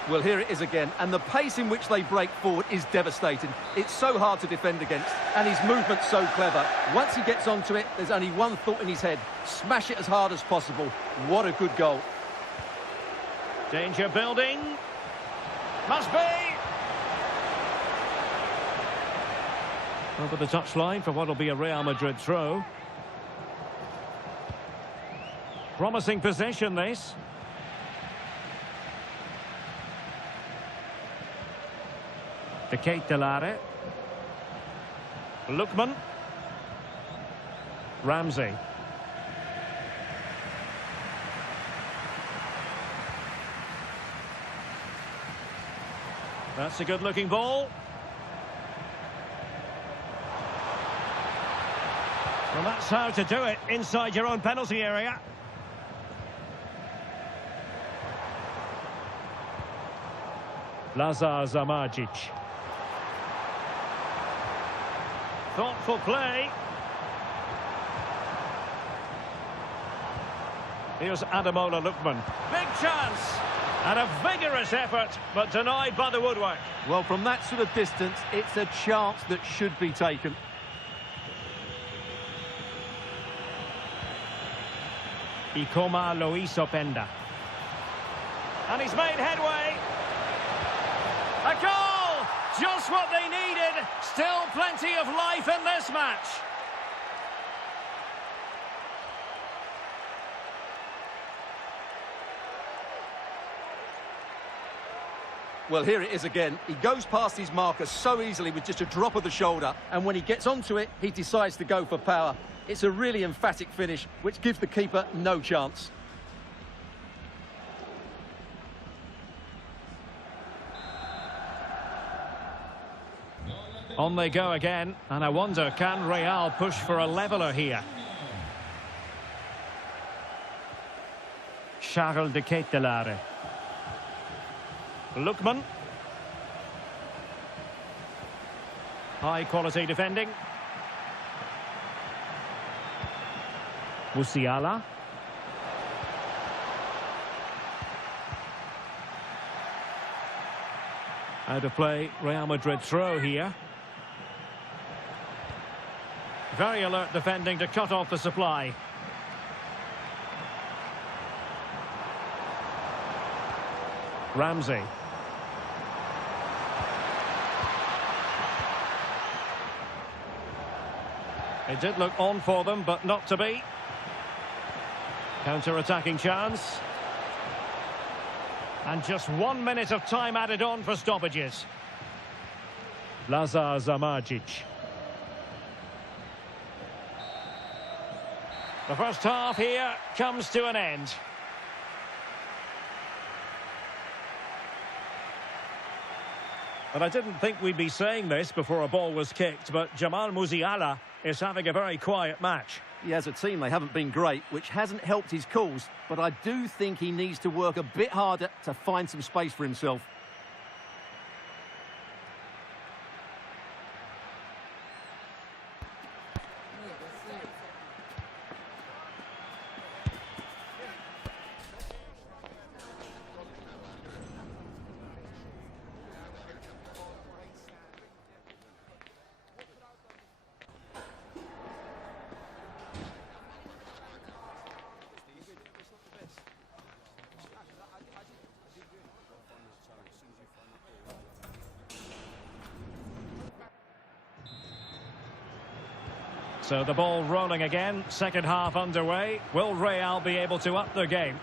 Well, here it is again, and the pace in which they break forward is devastating. It's so hard to defend against, and his movement's so clever. Once he gets onto it, there's only one thought in his head: smash it as hard as possible. What a good goal. Danger building. Must be. Over the touchline for what will be a Real Madrid throw. Promising possession, this. De Ketelare. Lookman. Ramsey. That's a good-looking ball. Well, that's how to do it inside your own penalty area. Lazar Zamardzic. Thoughtful play. Here's Ademola Lookman. Big chance. And a vigorous effort, but denied by the woodwork. Well, from that sort of distance, it's a chance that should be taken. Ikoma Luis Openda. And he's made headway. A goal! Just what they needed. Still plenty of life in this match. Well, here it is again. He goes past his marker so easily with just a drop of the shoulder. And when he gets onto it, he decides to go for power. It's a really emphatic finish, which gives the keeper no chance. On they go again, and I wonder, can Real push for a leveller here? Charles de Ketelare. Lookman. High quality defending. Musiala. Out of play, Real Madrid throw here. Very alert defending to cut off the supply. Ramsey. It did look on for them, but not to be. Counter-attacking chance. And just 1 minute of time added on for stoppages. Lazar Zamardzic. The first half here comes to an end. And I didn't think we'd be saying this before a ball was kicked, but Jamal Musiala is having a very quiet match. Yeah, as a team, they haven't been great, which hasn't helped his cause. But I do think he needs to work a bit harder to find some space for himself. So the ball rolling again, second half underway. Will Real be able to up their game?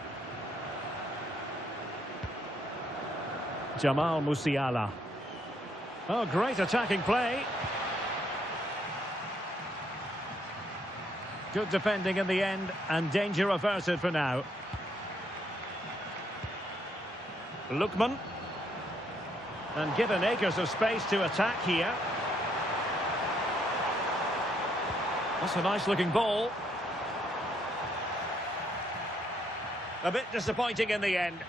Jamal Musiala. Oh, great attacking play. Good defending in the end, and danger averted for now. Lookman. And given acres of space to attack here. That's a nice-looking ball. A bit disappointing in the end.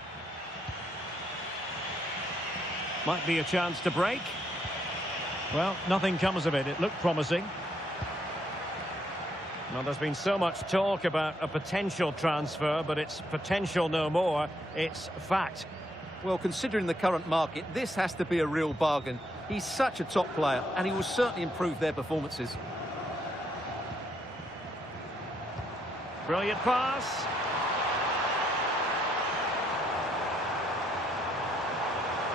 Might be a chance to break. Well, nothing comes of it. It looked promising. Well, there's been so much talk about a potential transfer, but it's potential no more. It's fact. Well, considering the current market, this has to be a real bargain. He's such a top player, and he will certainly improve their performances. Brilliant pass.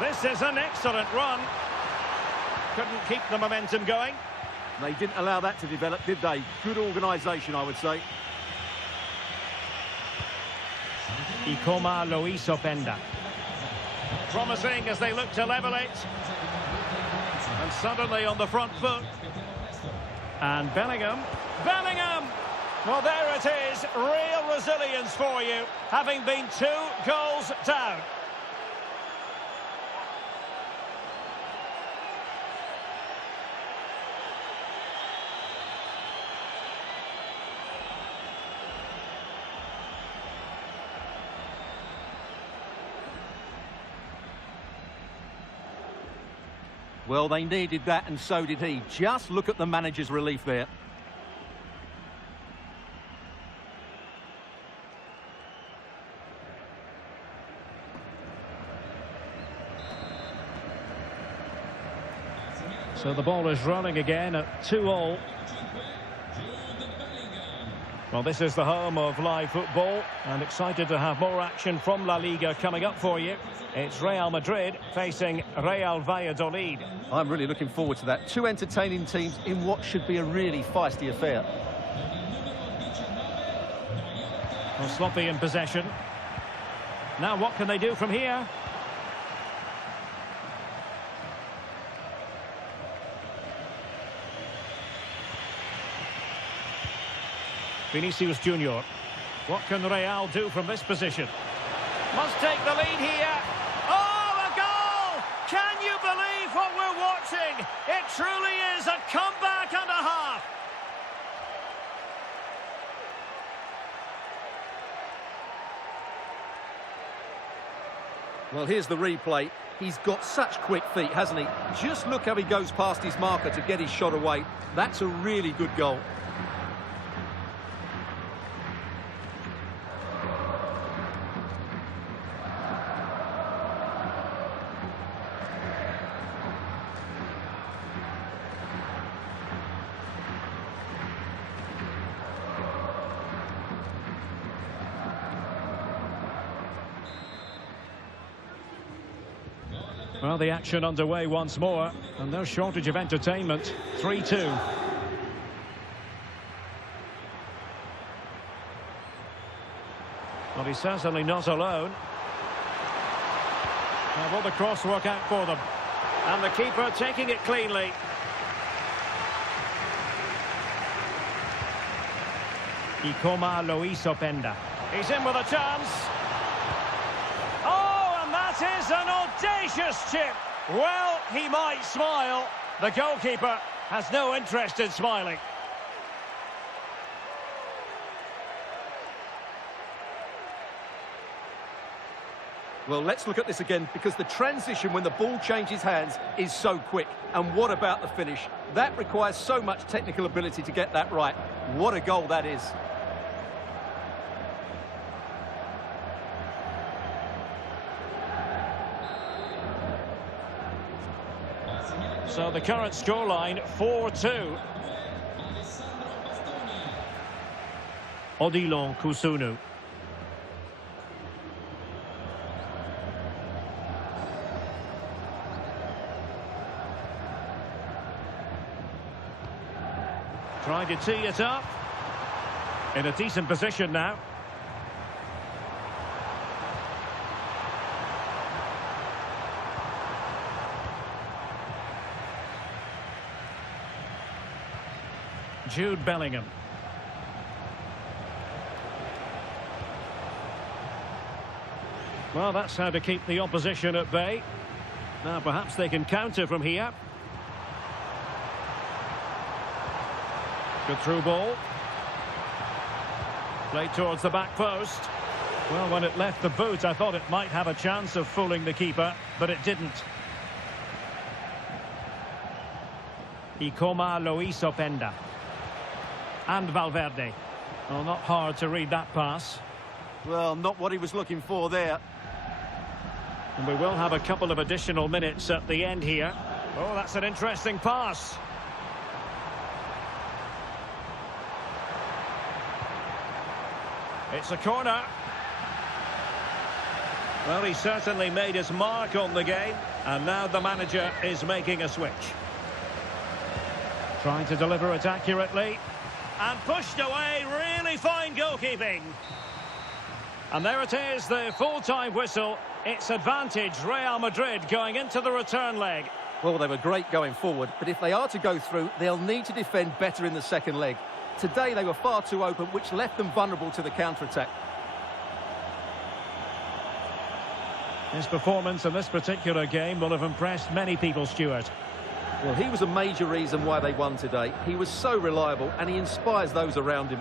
This is an excellent run. Couldn't keep the momentum going. They didn't allow that to develop, did they? Good organisation, I would say. Ikoma Luis Openda. Promising as they look to level it. And suddenly on the front foot. And Bellingham. Bellingham! Well, there it is. Real resilience for you, having been 2 goals down. Well, they needed that, and so did he. Just look at the manager's relief there. So the ball is rolling again at 2-2. Well, this is the home of live football, and excited to have more action from La Liga coming up for you. It's Real Madrid facing Real Valladolid. I'm really looking forward to that. Two entertaining teams in what should be a really feisty affair. Well, sloppy in possession. Now what can they do from here? Vinicius Junior. What can Real do from this position? Must take the lead here. Oh, a goal! Can you believe what we're watching? It truly is a comeback and a half. Well, here's the replay. He's got such quick feet, hasn't he? Just look how he goes past his marker to get his shot away. That's a really good goal. Well, the action underway once more, and no shortage of entertainment. 3-2. Well, he's certainly not alone. Now, will the cross work out for them? And the keeper taking it cleanly. Ikoma Loisopenda. He's in with a chance. That is an audacious chip. Well, he might smile. The goalkeeper has no interest in smiling. Well, let's look at this again, because the transition when the ball changes hands is so quick. And what about the finish? That requires so much technical ability to get that right. What a goal that is. So the current scoreline, 4-2. Odilon Kusunu. Trying to tee it up. In a decent position now. Jude Bellingham. Well, that's how to keep the opposition at bay. Now perhaps they can counter from here. Good through ball. Played towards the back post. Well, when it left the boot, I thought it might have a chance of fooling the keeper, but it didn't. Ikoma Loisopenda. And Valverde. Well, not hard to read that pass. Well, not what he was looking for there. And we will have a couple of additional minutes at the end here. Oh, that's an interesting pass. It's a corner. Well, he certainly made his mark on the game. And now the manager is making a switch. Trying to deliver it accurately. And pushed away, really fine goalkeeping. And there it is, the full-time whistle. It's advantage Real Madrid going into the return leg. Well, they were great going forward, but if they are to go through, they'll need to defend better in the second leg. Today they were far too open, which left them vulnerable to the counter-attack. His performance in this particular game will have impressed many people, Stuart. Well, he was a major reason why they won today. He was so reliable and he inspires those around him.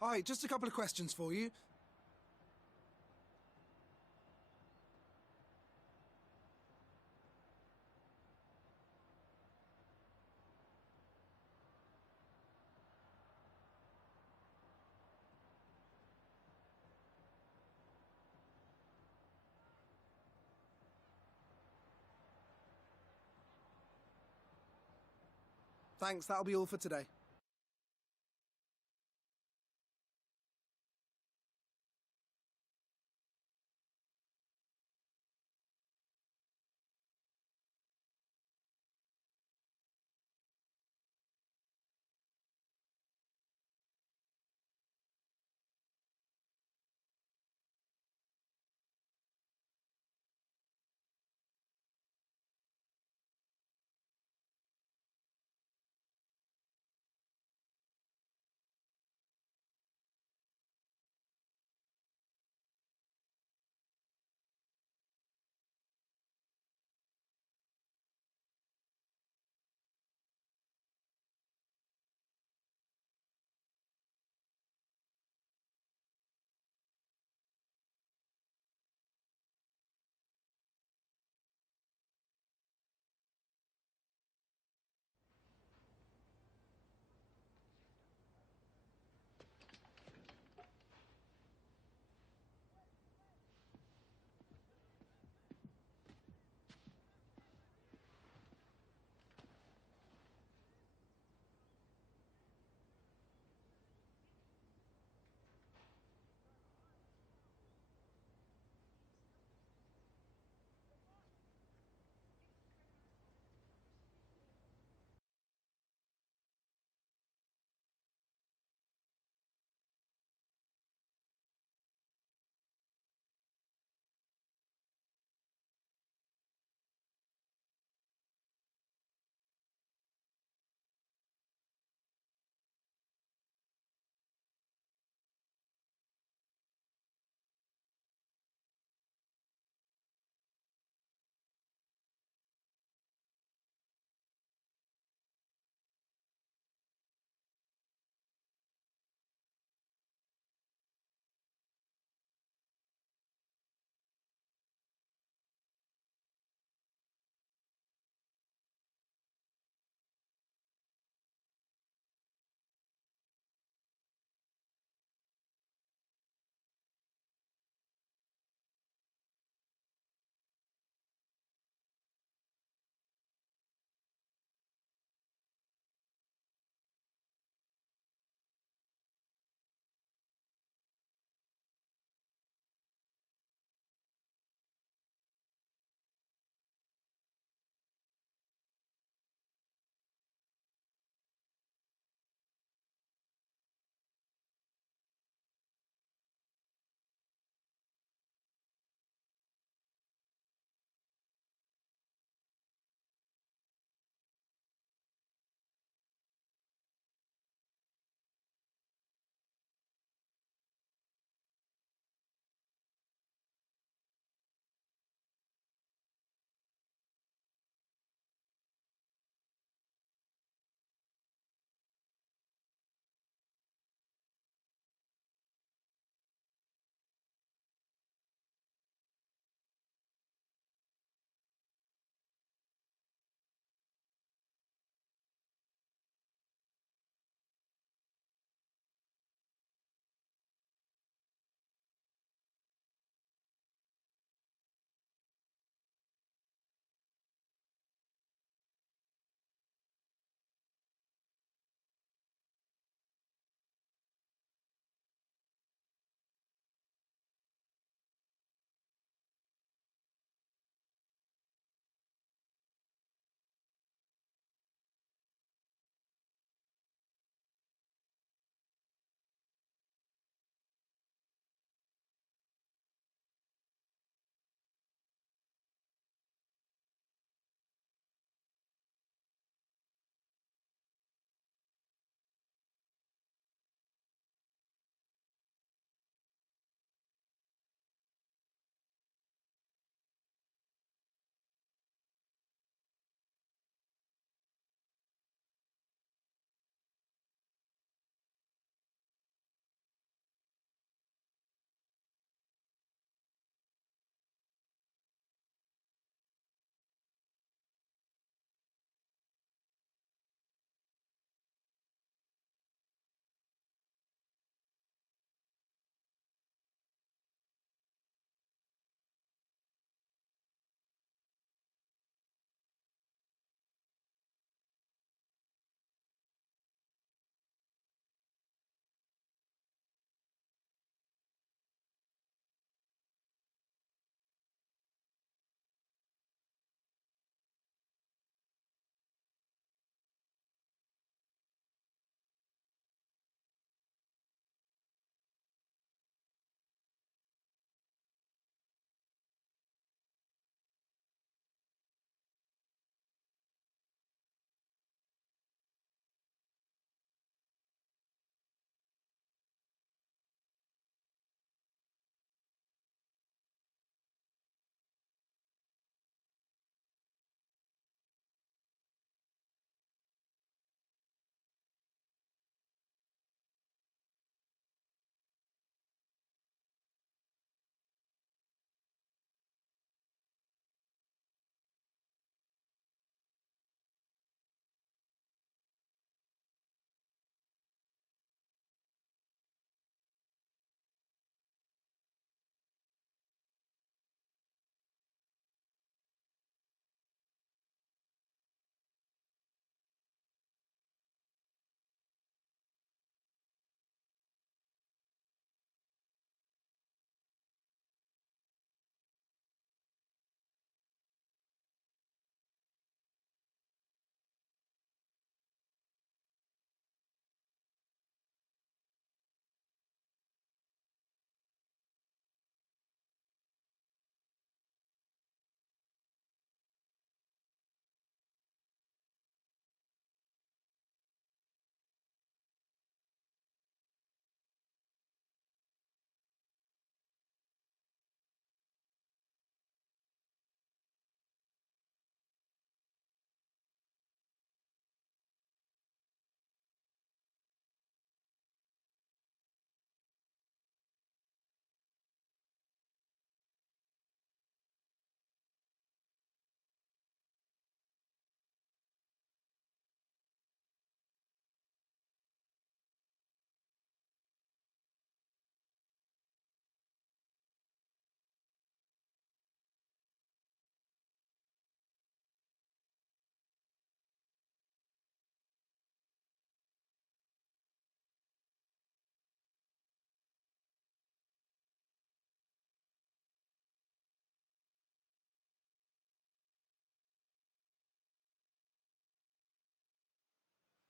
Hi, just a couple of questions for you. Thanks, that'll be all for today.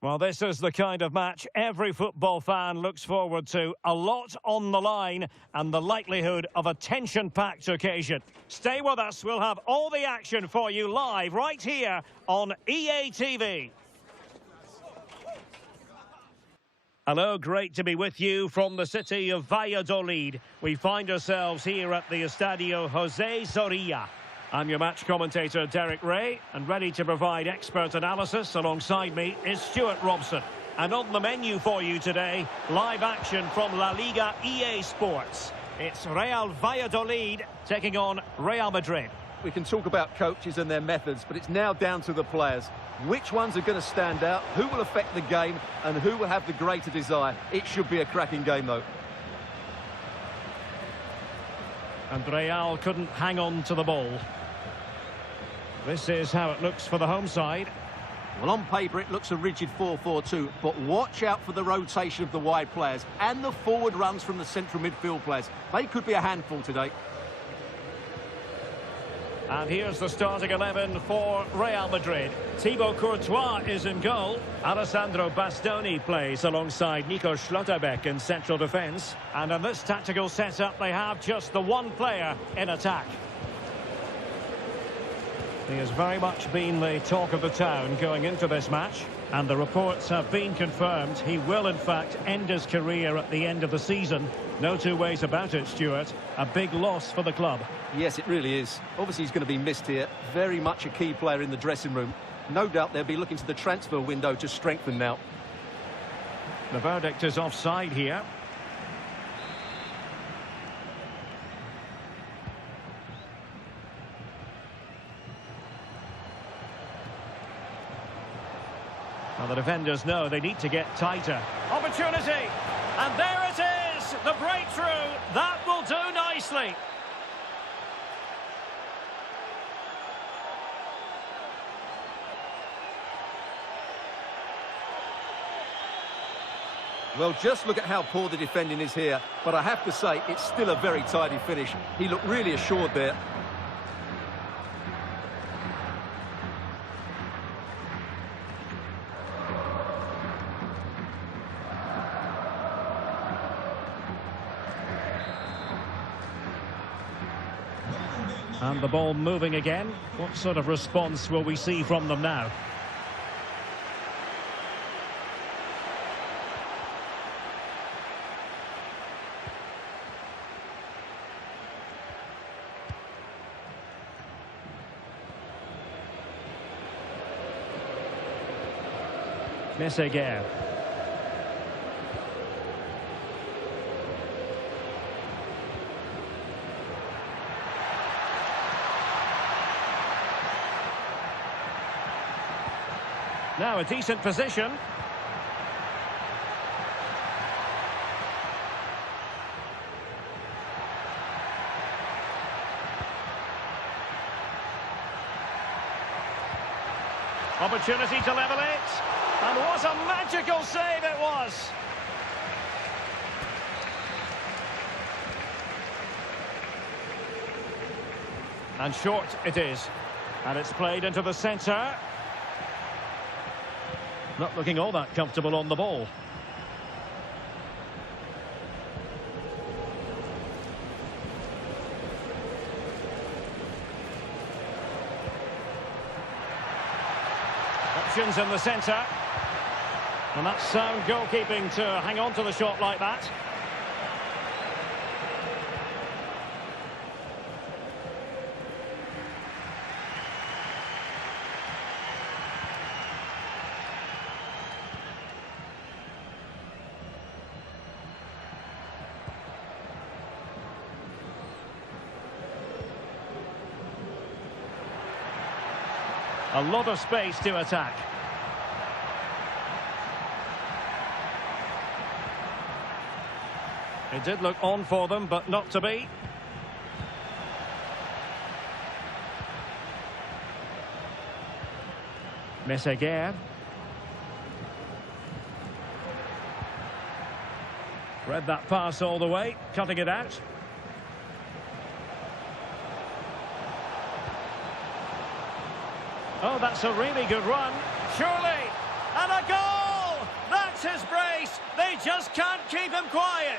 Well, this is the kind of match every football fan looks forward to. A lot on the line and the likelihood of a tension-packed occasion. Stay with us. We'll have all the action for you live right here on EA TV. Hello, great to be with you from the city of Valladolid. We find ourselves here at the Estadio José Zorrilla. I'm your match commentator, Derek Ray, and ready to provide expert analysis alongside me is Stuart Robson. And on the menu for you today, live action from La Liga EA Sports. It's Real Valladolid taking on Real Madrid. We can talk about coaches and their methods, but it's now down to the players. Which ones are going to stand out, who will affect the game, and who will have the greater desire. It should be a cracking game, though. And Real couldn't hang on to the ball. This is how it looks for the home side. Well, on paper, it looks a rigid 4-4-2, but watch out for the rotation of the wide players and the forward runs from the central midfield players. They could be a handful today. And here's the starting 11 for Real Madrid. Thibaut Courtois is in goal. Alessandro Bastoni plays alongside Nico Schlotterbeck in central defence. And in this tactical setup, they have just the one player in attack. He has very much been the talk of the town going into this match. And the reports have been confirmed. He will, in fact, end his career at the end of the season. No two ways about it, Stuart. A big loss for the club. Yes, it really is. Obviously, he's going to be missed here. Very much a key player in the dressing room. No doubt they'll be looking to the transfer window to strengthen now. The verdict is offside here. Well, the defenders know they need to get tighter. Opportunity! And there it is! The breakthrough! That will do nicely! Well, just look at how poor the defending is here. But I have to say, it's still a very tidy finish. He looked really assured there. And the ball moving again. What sort of response will we see from them now? Messeguer. Now a decent position. Opportunity to level it. And what a magical save it was. And short it is. And it's played into the centre. Not looking all that comfortable on the ball. Options in the centre. And that's sound goalkeeping to hang on to the shot like that. A lot of space to attack. It did look on for them, but not to be. Messeguer. Read that pass all the way, cutting it out. Oh, that's a really good run. Surely. And a goal! That's his brace. They just can't keep him quiet.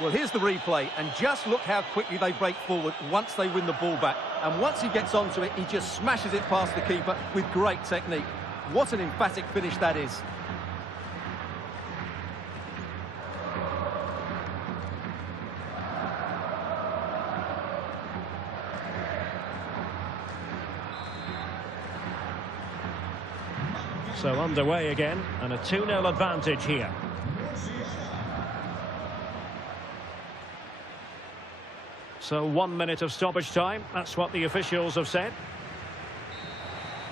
Well, here's the replay, and just look how quickly they break forward once they win the ball back. And once he gets onto it, he just smashes it past the keeper with great technique. What an emphatic finish that is. So underway again, and a 2-0 advantage here. So 1 minute of stoppage time, that's what the officials have said.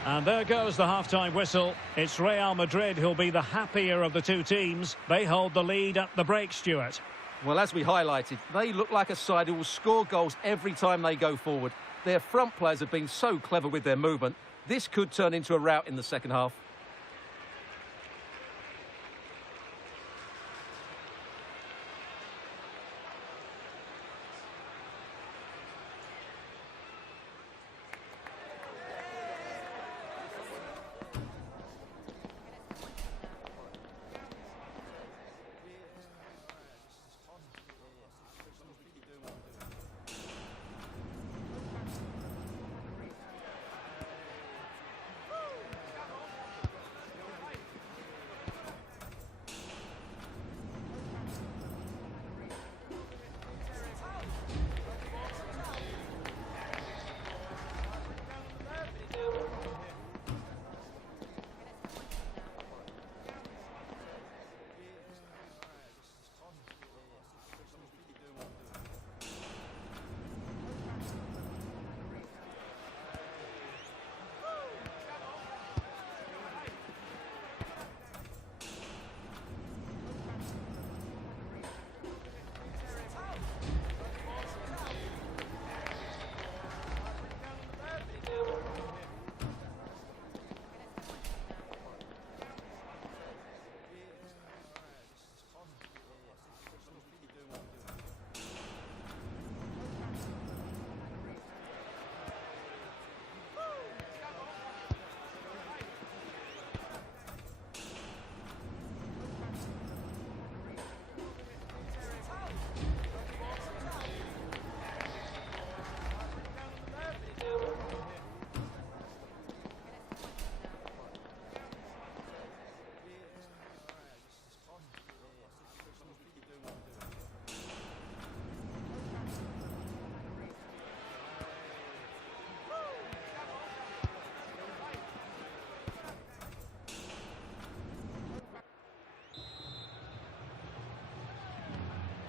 And there goes the half-time whistle. It's Real Madrid who'll be the happier of the two teams. They hold the lead at the break, Stuart. Well, as we highlighted, they look like a side who will score goals every time they go forward. Their front players have been so clever with their movement. This could turn into a rout in the second half.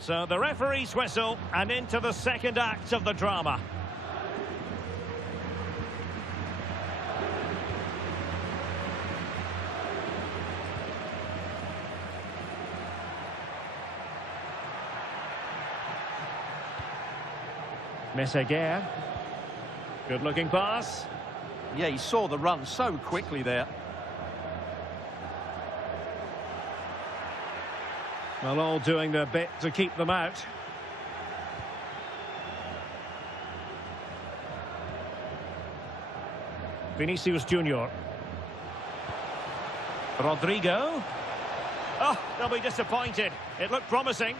So the referee's whistle, and into the second act of the drama. Messaguer. Good-looking pass. Yeah, he saw the run so quickly there. Well, all doing their bit to keep them out. Vinicius Junior. Rodrigo. Oh, they'll be disappointed. It looked promising.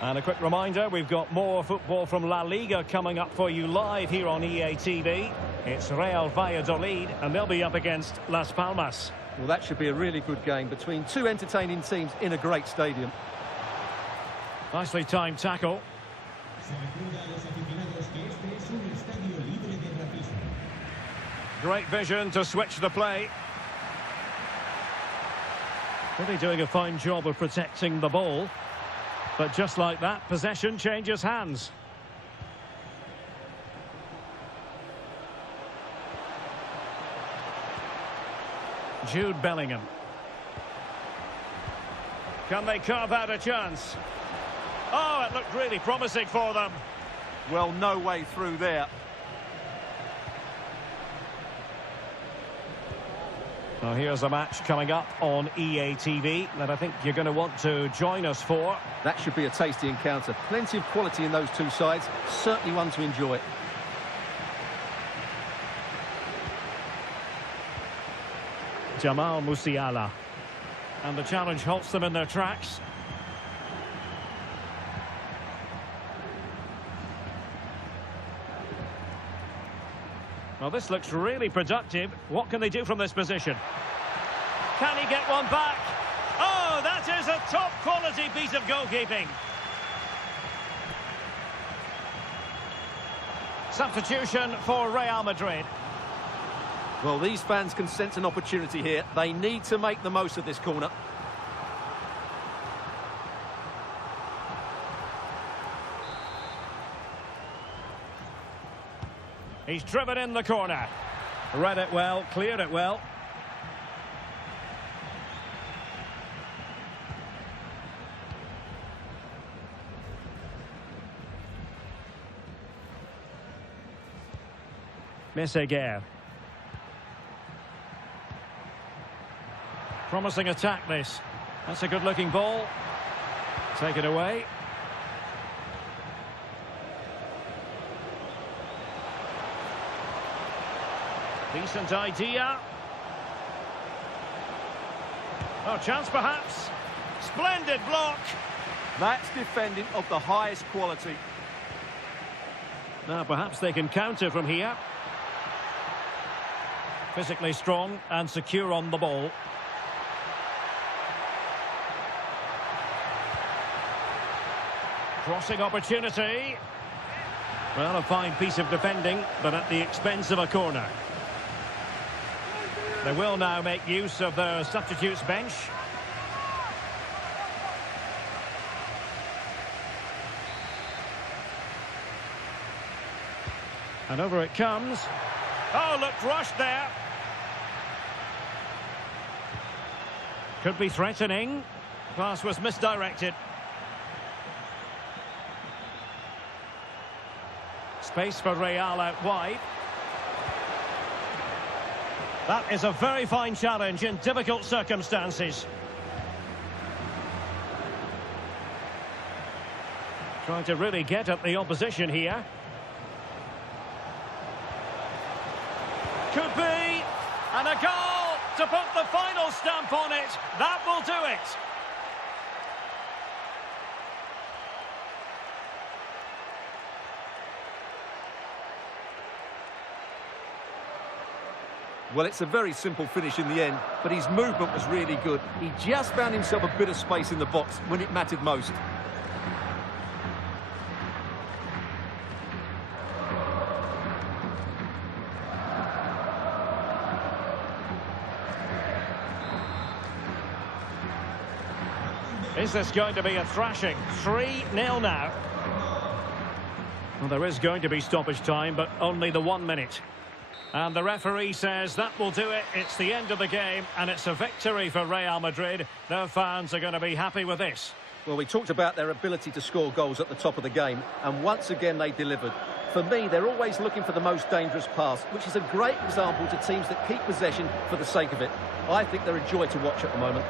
And a quick reminder, we've got more football from La Liga coming up for you live here on EA TV. It's Real Valladolid, and they'll be up against Las Palmas. Well, that should be a really good game between two entertaining teams in a great stadium. Nicely timed tackle. Great vision to switch the play. Really doing a fine job of protecting the ball. But just like that, possession changes hands. Jude Bellingham. Can they carve out a chance? Oh, it looked really promising for them. Well, no way through there. Well, here's a match coming up on EATV that I think you're going to want to join us for. That should be a tasty encounter. Plenty of quality in those two sides. Certainly one to enjoy. Jamal Musiala. And the challenge halts them in their tracks. Well, this looks really productive. What can they do from this position? Can he get one back? Oh, that is a top-quality piece of goalkeeping. Substitution for Real Madrid. Well, these fans can sense an opportunity here. They need to make the most of this corner. He's driven in the corner. Read it well, cleared it well. Meseguer. Promising attack this. That's a good-looking ball. Take it away. Decent idea. Oh, chance perhaps. Splendid block. That's defending of the highest quality. Now perhaps they can counter from here. Physically strong and secure on the ball. Crossing opportunity. Well, a fine piece of defending, but at the expense of a corner. They will now make use of their substitutes bench. And over it comes. Oh, looked rushed there. Could be threatening. Pass was misdirected. Space for Real out wide. That is a very fine challenge in difficult circumstances. Trying to really get at the opposition here. Could be. And a goal to put the final stamp on it. That will do it. Well, it's a very simple finish in the end, but his movement was really good. He just found himself a bit of space in the box when it mattered most. Is this going to be a thrashing? 3-0 now. Well, there is going to be stoppage time, but only the 1 minute. And the referee says that will do it. It's the end of the game, and it's a victory for Real Madrid. Their fans are going to be happy with this. Well, we talked about their ability to score goals at the top of the game, and once again they delivered. For me, they're always looking for the most dangerous pass, which is a great example to teams that keep possession for the sake of it. I think they're a joy to watch at the moment.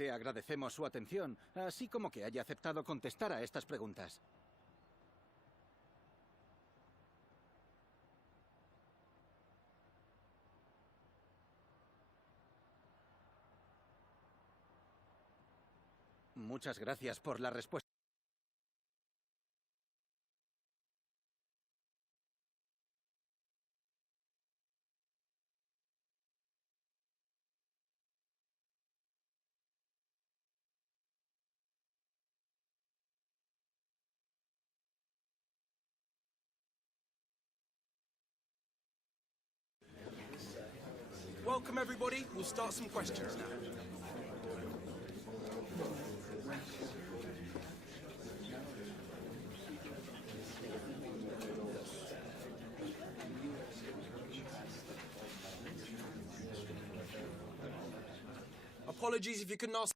Le agradecemos su atención, así como que haya aceptado contestar a estas preguntas. Muchas gracias por la respuesta. Welcome everybody, we'll start some questions now. Apologies if you couldn't ask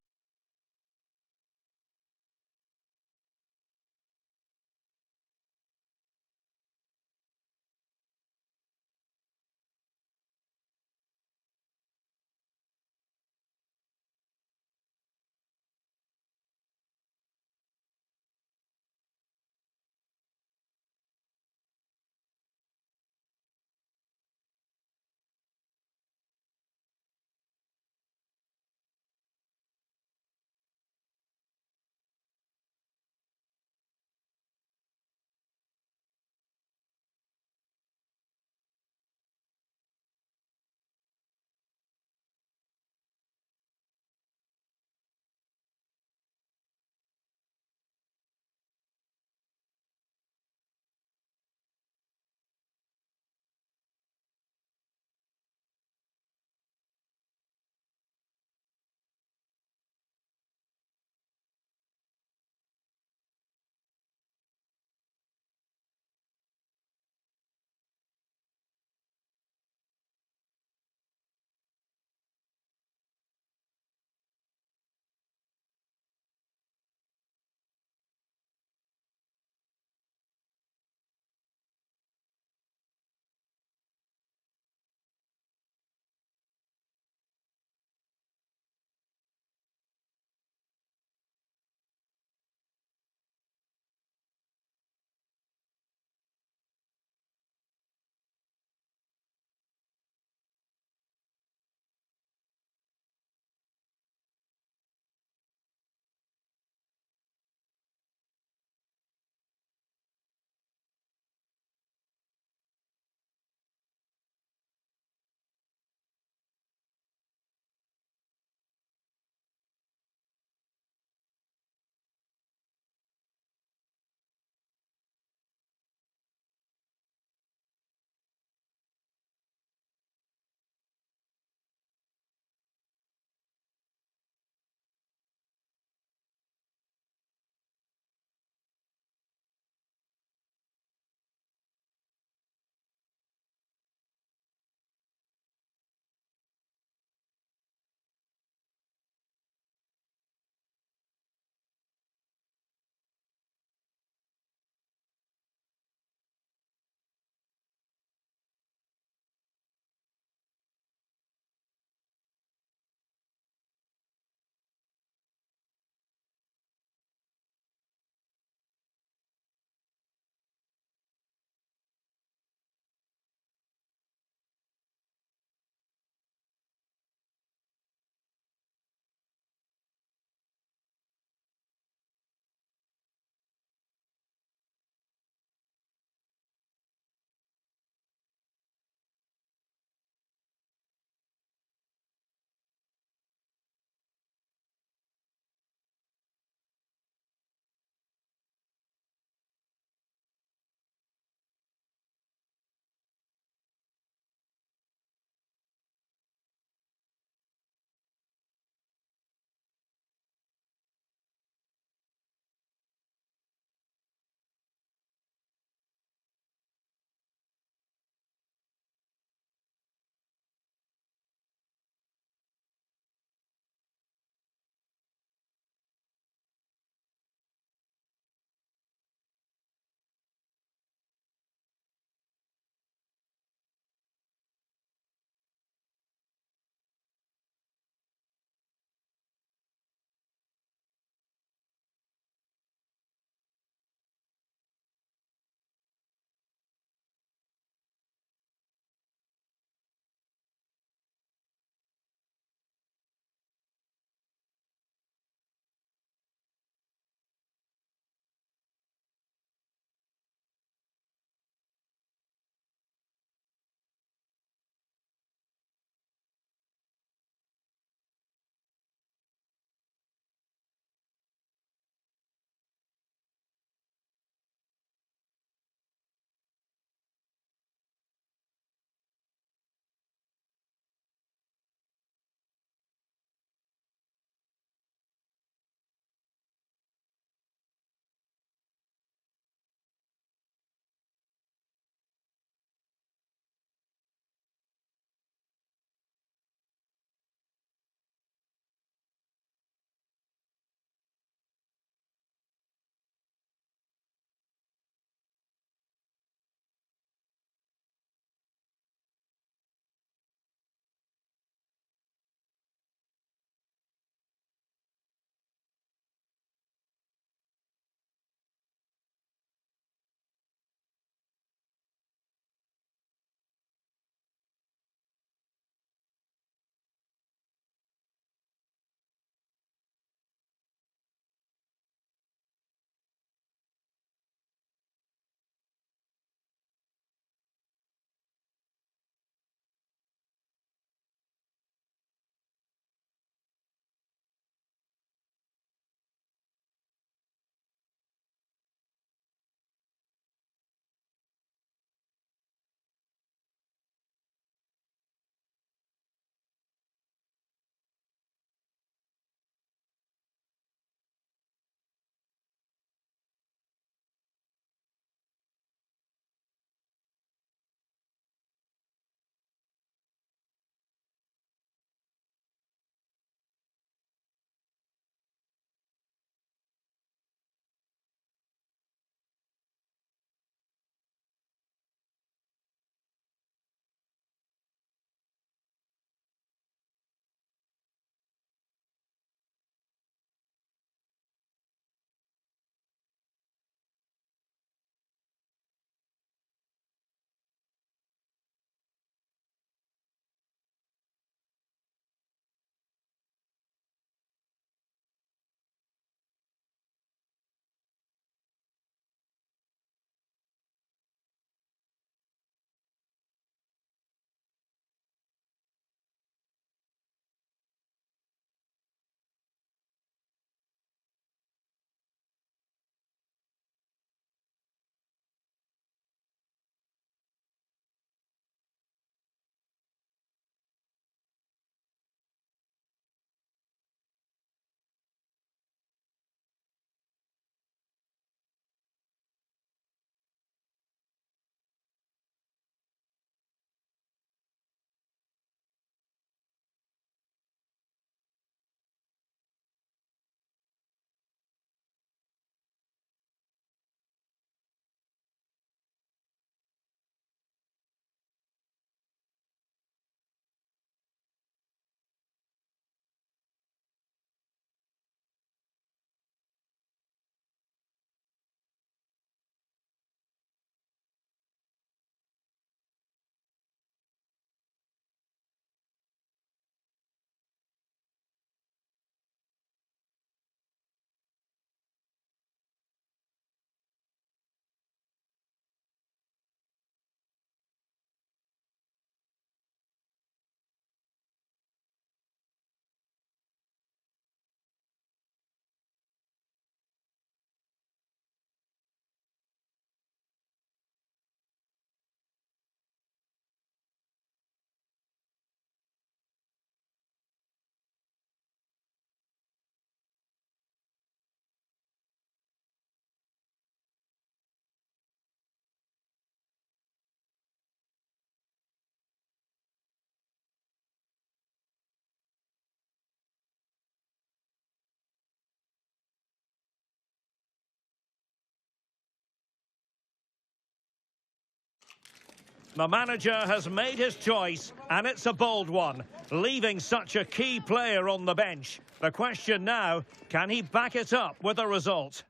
The manager has made his choice, and it's a bold one, leaving such a key player on the bench. The question now, can he back it up with a result?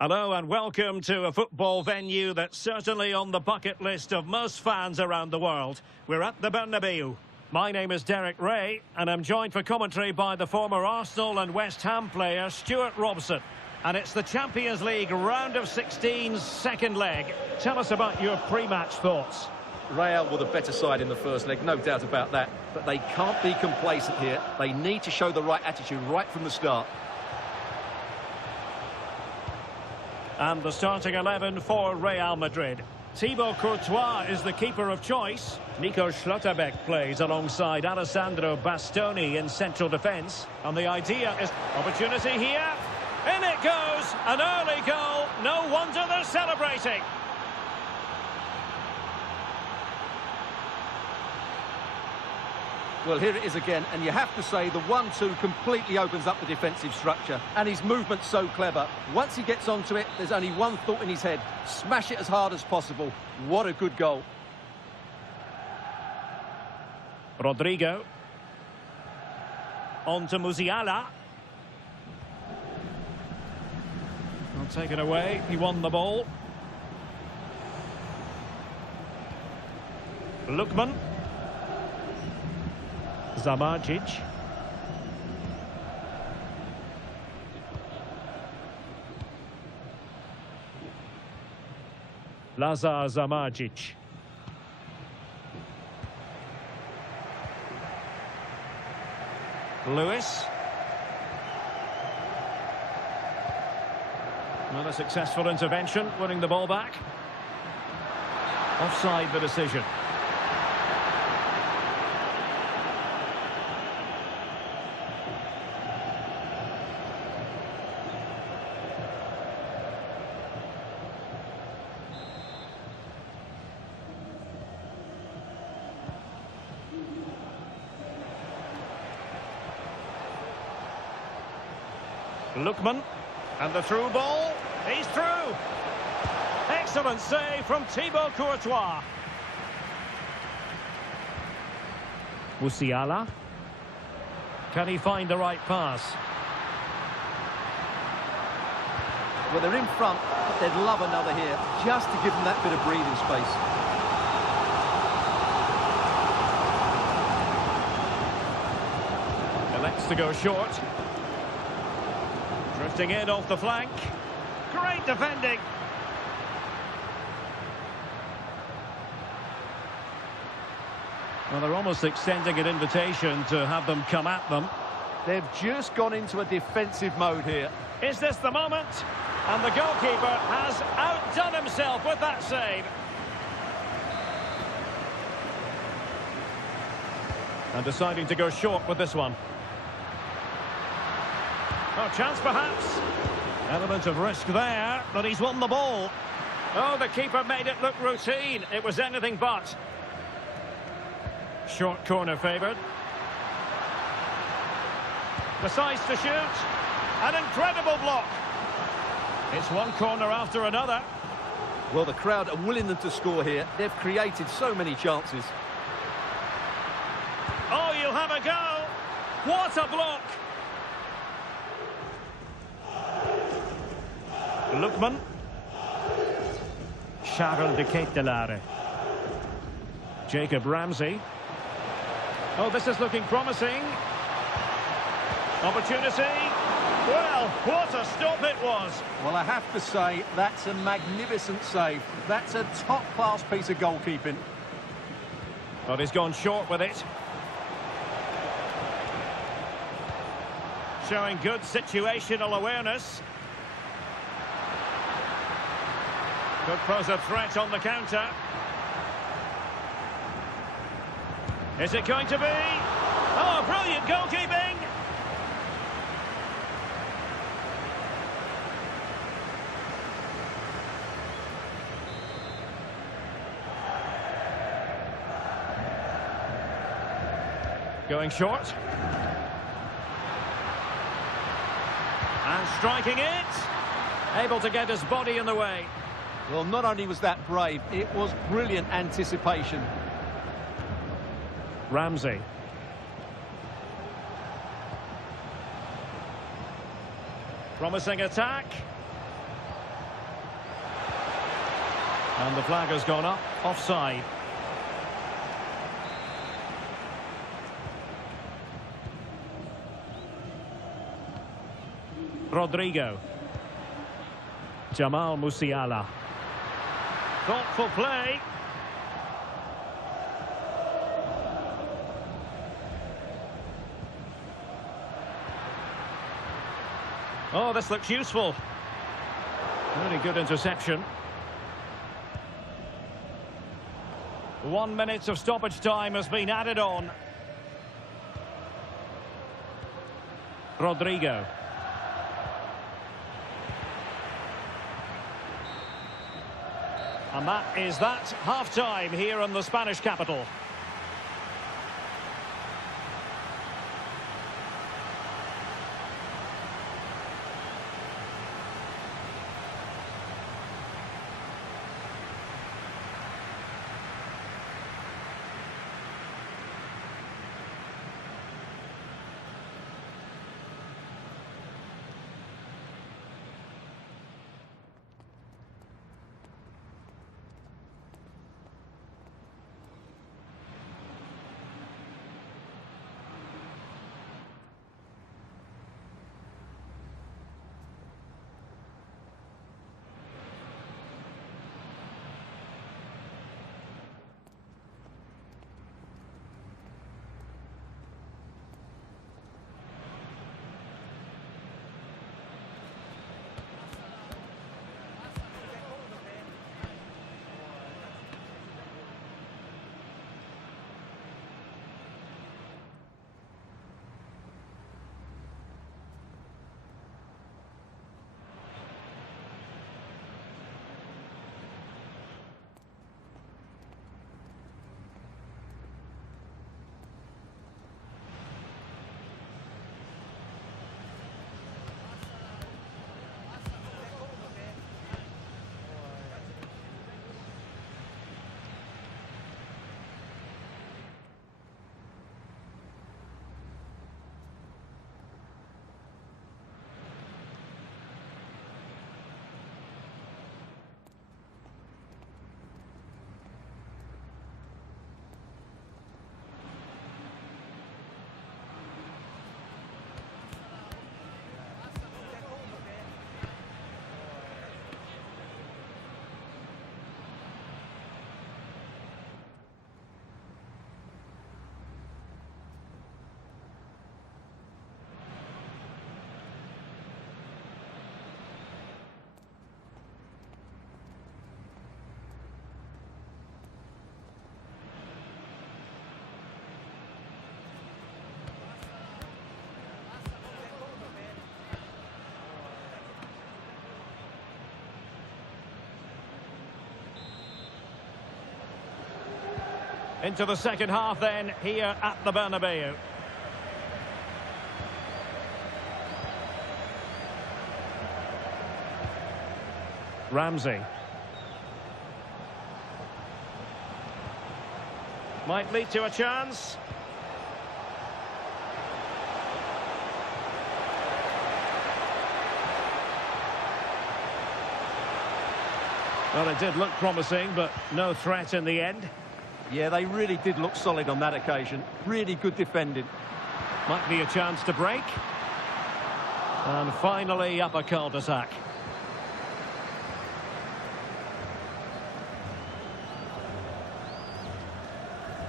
Hello and welcome to a football venue that's certainly on the bucket list of most fans around the world. We're at the Bernabeu. My name is Derek Ray, and I'm joined for commentary by the former Arsenal and West Ham player Stuart Robson. And it's the Champions League round of 16's second leg. Tell us about your pre-match thoughts. Real were the better side in the first leg, no doubt about that. But they can't be complacent here. They need to show the right attitude right from the start. And the starting 11 for Real Madrid. Thibaut Courtois is the keeper of choice. Nico Schlotterbeck plays alongside Alessandro Bastoni in central defence. And the idea is opportunity here. In it goes, an early goal. No wonder they're celebrating. Well, here it is again, and you have to say the 1-2 completely opens up the defensive structure. And his movement's so clever. Once he gets onto it, there's only one thought in his head. Smash it as hard as possible. What a good goal. Rodrigo. On to Musiala. Well, taken away. He won the ball. Lookman. Zamajic. Lazar Zamajic. Lewis. Not a successful intervention, winning the ball back. Offside the decision. Lookman, and the through ball, he's through! Excellent save from Thibaut Courtois. Musiala. Can he find the right pass? Well, they're in front, but they'd love another here, just to give them that bit of breathing space. Elects to go short. Drifting in off the flank. Great defending. Well, they're almost extending an invitation to have them come at them. They've just gone into a defensive mode here. Is this the moment? And the goalkeeper has outdone himself with that save. And deciding to go short with this one. Oh, chance perhaps. Element of risk there, but he's won the ball. Oh, the keeper made it look routine. It was anything but. Short corner favoured. Decides to shoot. An incredible block. It's one corner after another. Well, the crowd are willing them to score here. They've created so many chances. Oh, you'll have a go. What a block. Lookman. Charles de Ketelaere. Jacob Ramsey. Oh, this is looking promising. Opportunity. Well, what a stop it was. Well, I have to say, that's a magnificent save. That's a top-class piece of goalkeeping. But he's gone short with it. Showing good situational awareness. Could pose a threat on the counter. Is it going to be? Oh, brilliant goalkeeping! Going short. And striking it. Able to get his body in the way. Well, not only was that brave, it was brilliant anticipation. Ramsey. Promising attack. And the flag has gone up, offside. Rodrigo. Jamal Musiala. Thoughtful play. Oh, this looks useful. Really good interception. 1 minute of stoppage time has been added on. Rodrigo. And that is that, half-time here in the Spanish capital. Into the second half then, here at the Bernabeu. Ramsey. Might lead to a chance. Well, it did look promising, but no threat in the end. Yeah, they really did look solid on that occasion. Really good defending. Might be a chance to break. And finally, up a cul-de-sac.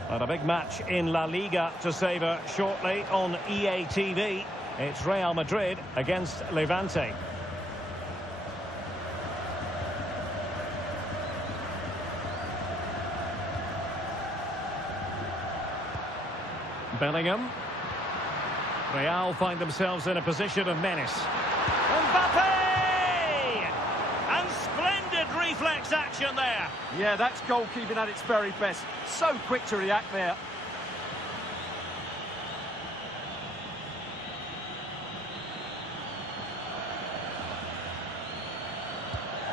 And a big match in La Liga to savour shortly on EA TV. It's Real Madrid against Levante. Bellingham. Real find themselves in a position of menace. Mbappe! And splendid reflex action there. Yeah, that's goalkeeping at its very best. So quick to react there.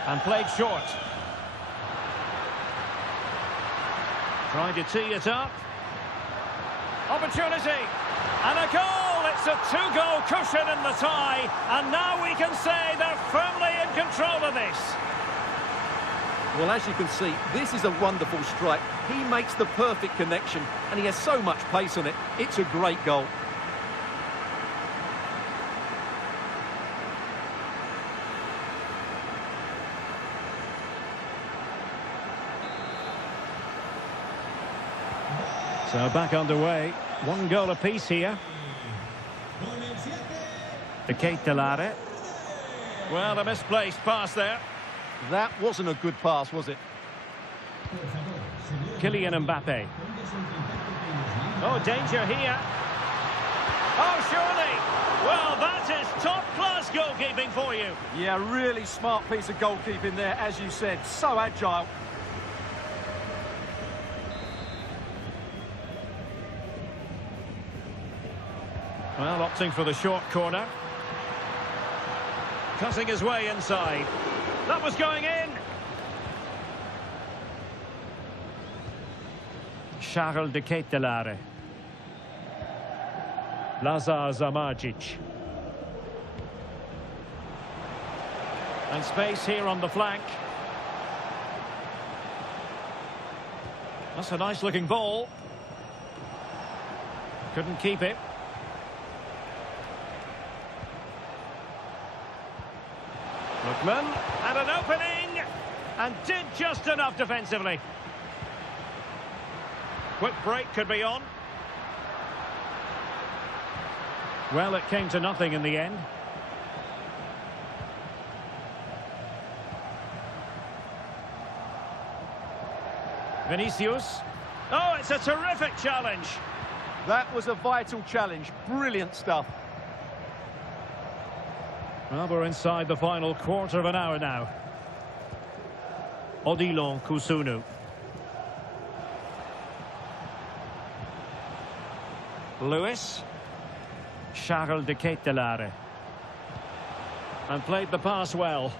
And played short. Trying to tee it up. Opportunity. And a goal! It's a two-goal cushion in the tie. And now we can say they're firmly in control of this. Well, as you can see, this is a wonderful strike. He makes the perfect connection, and he has so much pace on it. It's a great goal. So back underway. One goal apiece here. The Ketelare. Well, a misplaced pass there. That wasn't a good pass, was it? Kylian Mbappe. Oh, danger here. Oh, surely. Well, that is top-class goalkeeping for you. Yeah, really smart piece of goalkeeping there, as you said. So agile. Well, opting for the short corner. Cutting his way inside. That was going in. Charles de Ketelare. Lazar Zamardzic. And space here on the flank. That's a nice-looking ball. Couldn't keep it. Lookman, and an opening, and did just enough defensively. Quick break could be on. Well, it came to nothing in the end. Vinicius. Oh, it's a terrific challenge. That was a vital challenge. Brilliant stuff. Well, we're inside the final quarter of an hour now. Odilon Kusunu. Lewis. Charles de Ketelare. And played the pass well.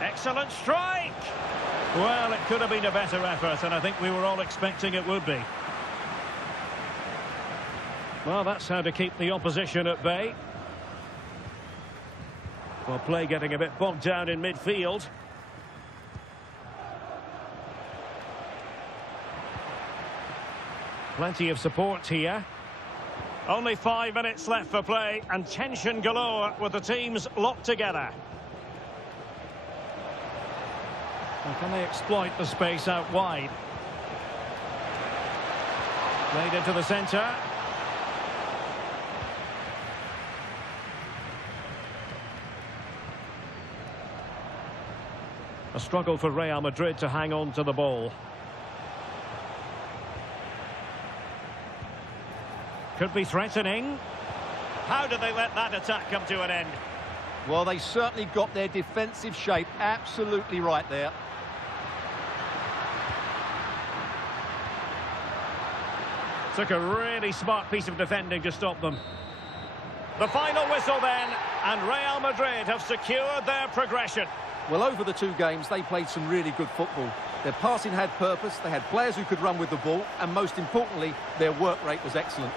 Excellent strike! Well, it could have been a better effort, and I think we were all expecting it would be. Well, that's how to keep the opposition at bay. Well, play getting a bit bogged down in midfield. Plenty of support here. Only 5 minutes left for play, and tension galore with the teams locked together. And can they exploit the space out wide? Played into the centre. A struggle for Real Madrid to hang on to the ball. Could be threatening. How did they let that attack come to an end? Well, they certainly got their defensive shape absolutely right there. Took a really smart piece of defending to stop them. The final whistle then, and Real Madrid have secured their progression. Well, over the 2 games, they played some really good football. Their passing had purpose, they had players who could run with the ball, and most importantly, their work rate was excellent.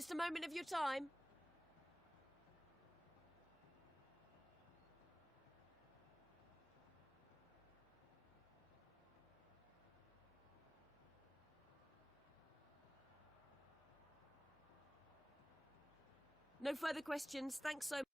Just a moment of your time. No further questions. Thanks so much.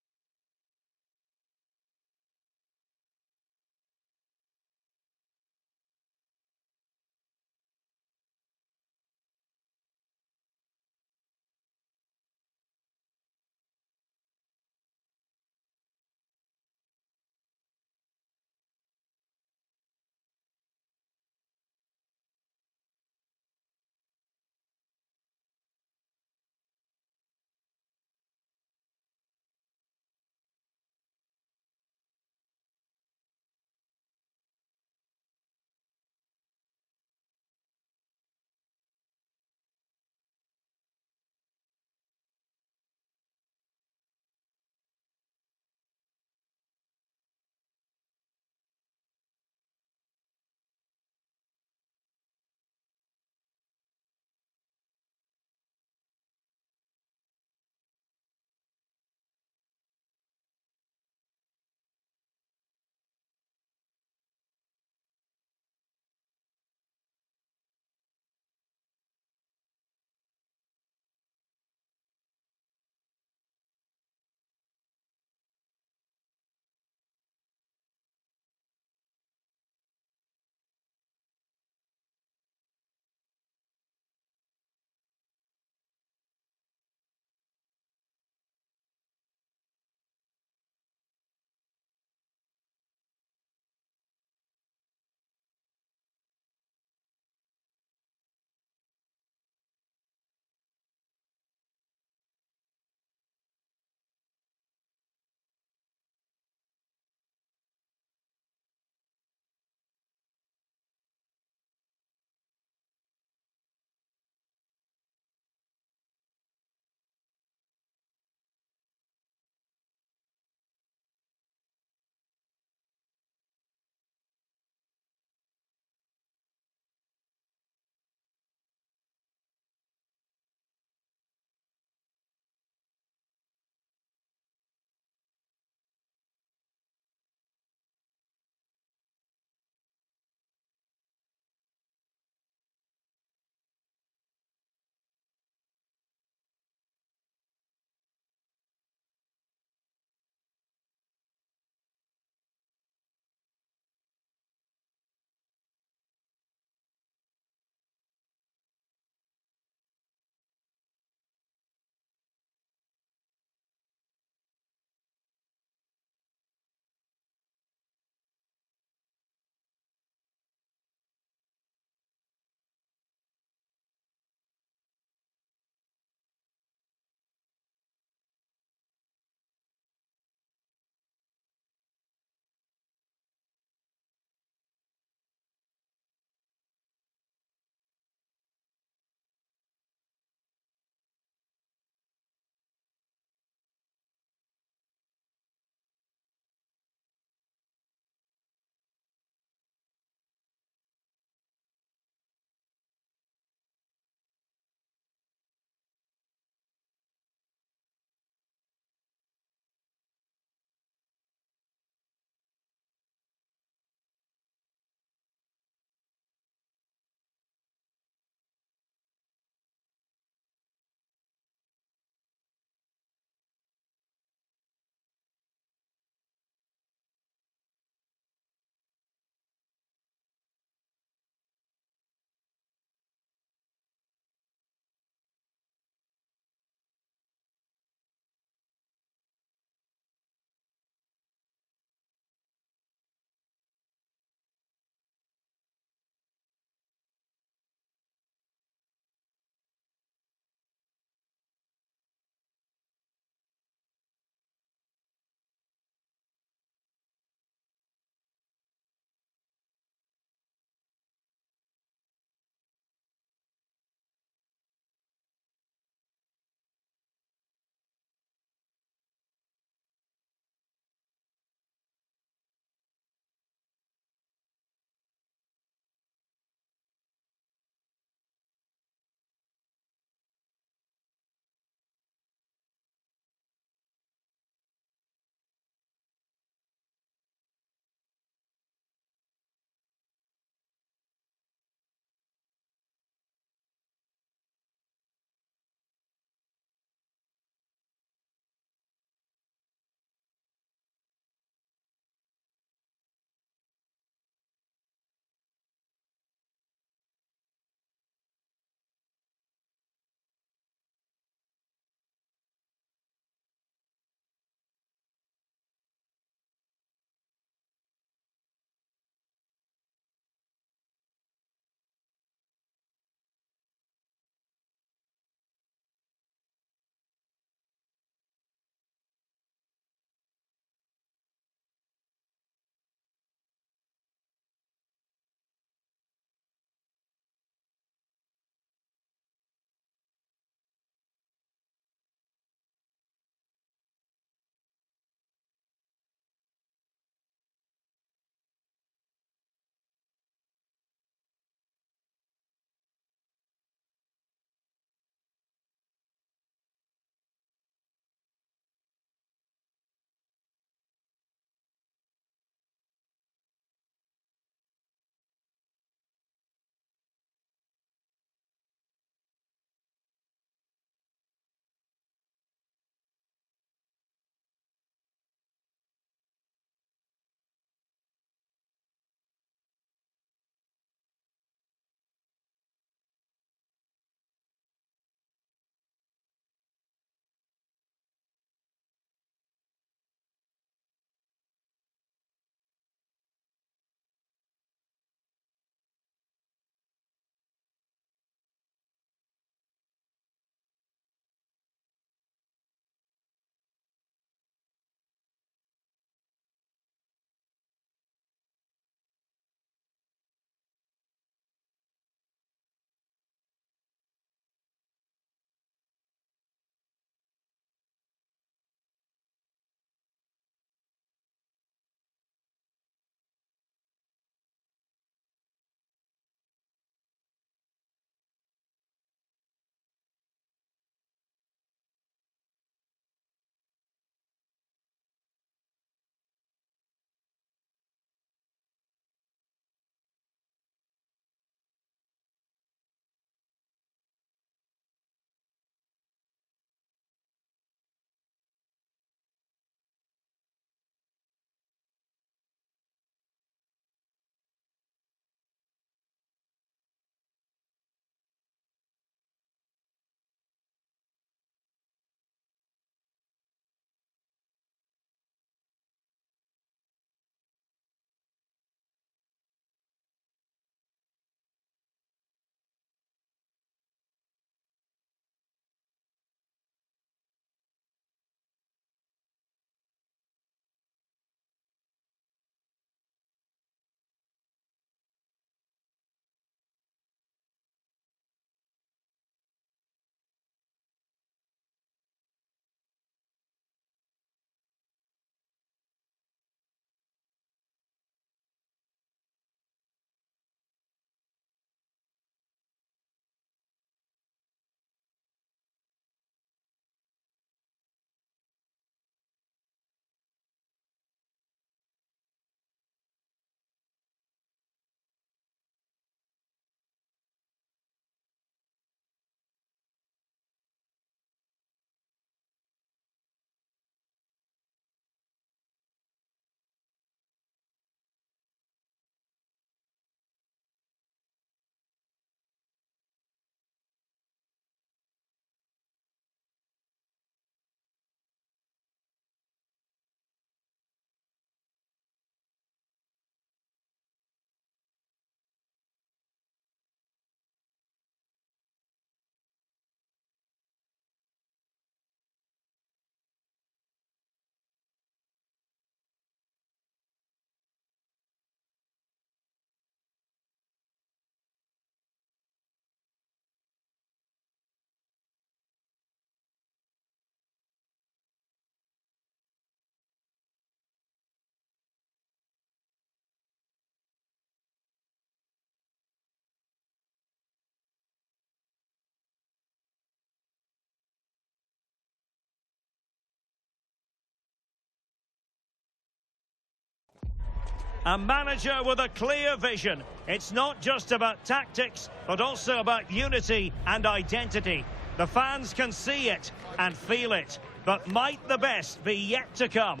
A manager with a clear vision. It's not just about tactics, but also about unity and identity. The fans can see it and feel it, but might the best be yet to come?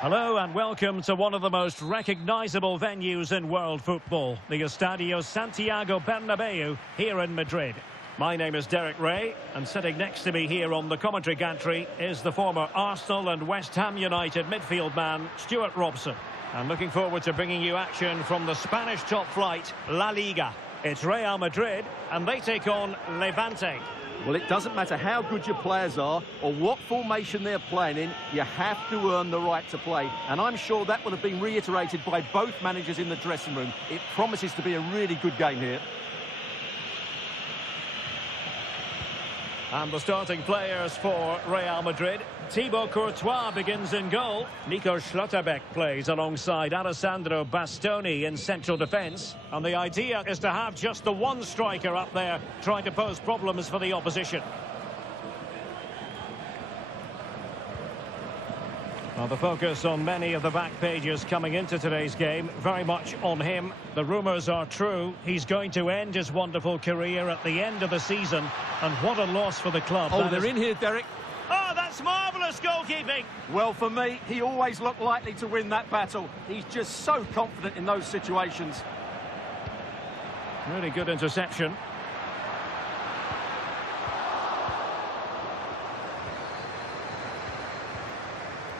Hello and welcome to one of the most recognisable venues in world football, the Estadio Santiago Bernabeu here in Madrid. My name is Derek Ray, and sitting next to me here on the commentary gantry is the former Arsenal and West Ham United midfield man, Stuart Robson. I'm looking forward to bringing you action from the Spanish top flight, La Liga. It's Real Madrid, and they take on Levante. Well, it doesn't matter how good your players are or what formation they're playing in, you have to earn the right to play. And I'm sure that will have been reiterated by both managers in the dressing room. It promises to be a really good game here. And the starting players for Real Madrid. Thibaut Courtois begins in goal. Nico Schlotterbeck plays alongside Alessandro Bastoni in central defence. And the idea is to have just the one striker up there trying to pose problems for the opposition. Well, the focus on many of the back pages coming into today's game, very much on him. The rumours are true. He's going to end his wonderful career at the end of the season. And what a loss for the club. Oh, they're in here, Derek. Oh, that's marvellous goalkeeping. Well, for me, he always looked likely to win that battle. He's just so confident in those situations. Really good interception.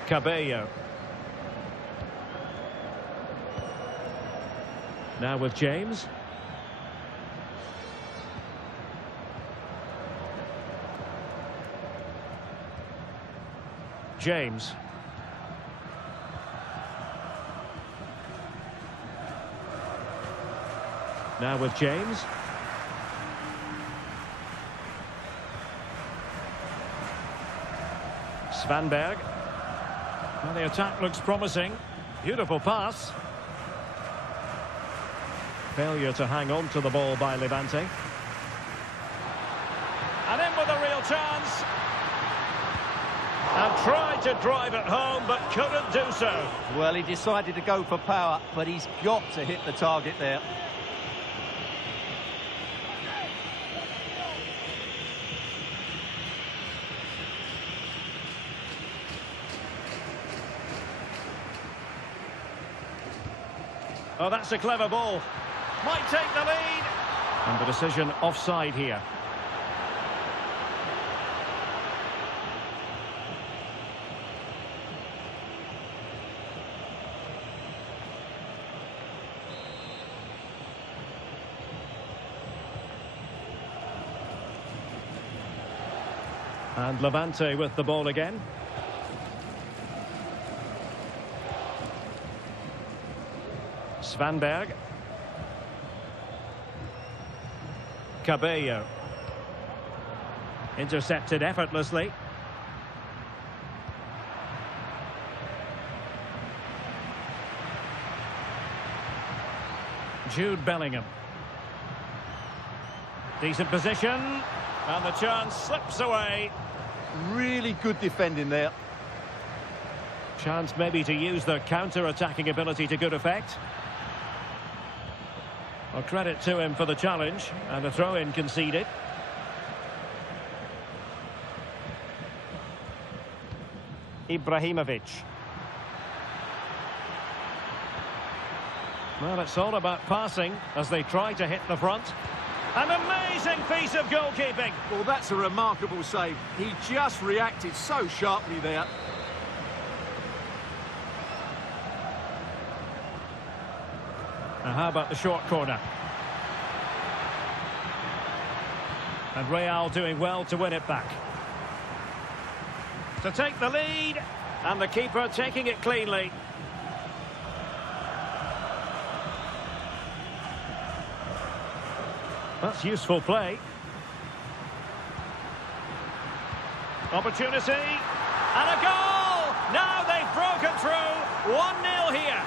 Cabello. Now with James. James. Now with James. Svanberg. Well, the attack looks promising. Beautiful pass. Failure to hang on to the ball by Levante. And in with a real chance. And tried to drive it home, but couldn't do so. Well, he decided to go for power, but he's got to hit the target there. Oh, that's a clever ball. Might take the lead. And the decision offside here. And Levante with the ball again. Svanberg. Cabello. Intercepted effortlessly. Jude Bellingham. Decent position. And the chance slips away. Really good defending there. Chance maybe to use their counter-attacking ability to good effect. Well, credit to him for the challenge, and the throw-in conceded. Ibrahimovic. Well, it's all about passing as they try to hit the front. An amazing piece of goalkeeping. Well, that's a remarkable save. He just reacted so sharply there. Now, how about the short corner? And Real doing well to win it back. To take the lead, and the keeper taking it cleanly. That's useful play. Opportunity, and a goal! Now they've broken through, 1-0 here.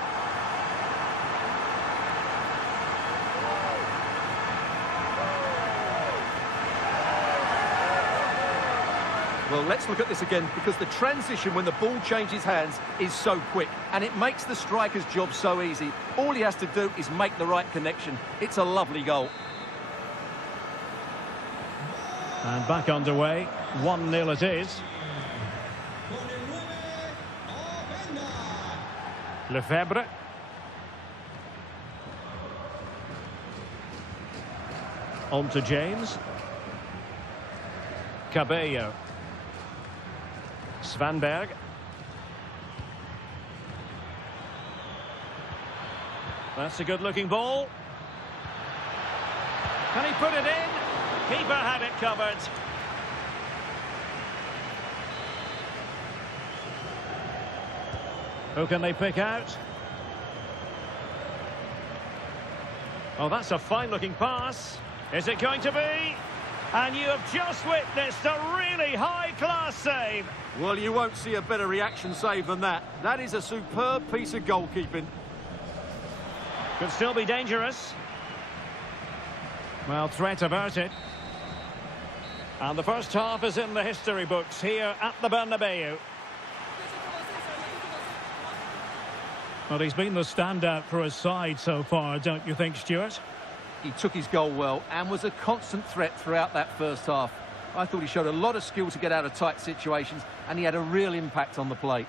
Well, let's look at this again, because the transition when the ball changes hands is so quick, and it makes the striker's job so easy. All he has to do is make the right connection. It's a lovely goal. And back underway, 1-0 it is. Lefebvre. On to James. Cabello. Svanberg. That's a good-looking ball. Can he put it in? Keeper had it covered. Who can they pick out? Oh, that's a fine-looking pass. Is it going to be? And you have just witnessed a really high-class save. Well, you won't see a better reaction save than that. That is a superb piece of goalkeeping. Could still be dangerous. Well, threat about it. And the first half is in the history books here at the Bernabeu. Well, he's been the standout for his side so far, don't you think, Stuart? He took his goal well and was a constant threat throughout that first half. I thought he showed a lot of skill to get out of tight situations, and he had a real impact on the plate.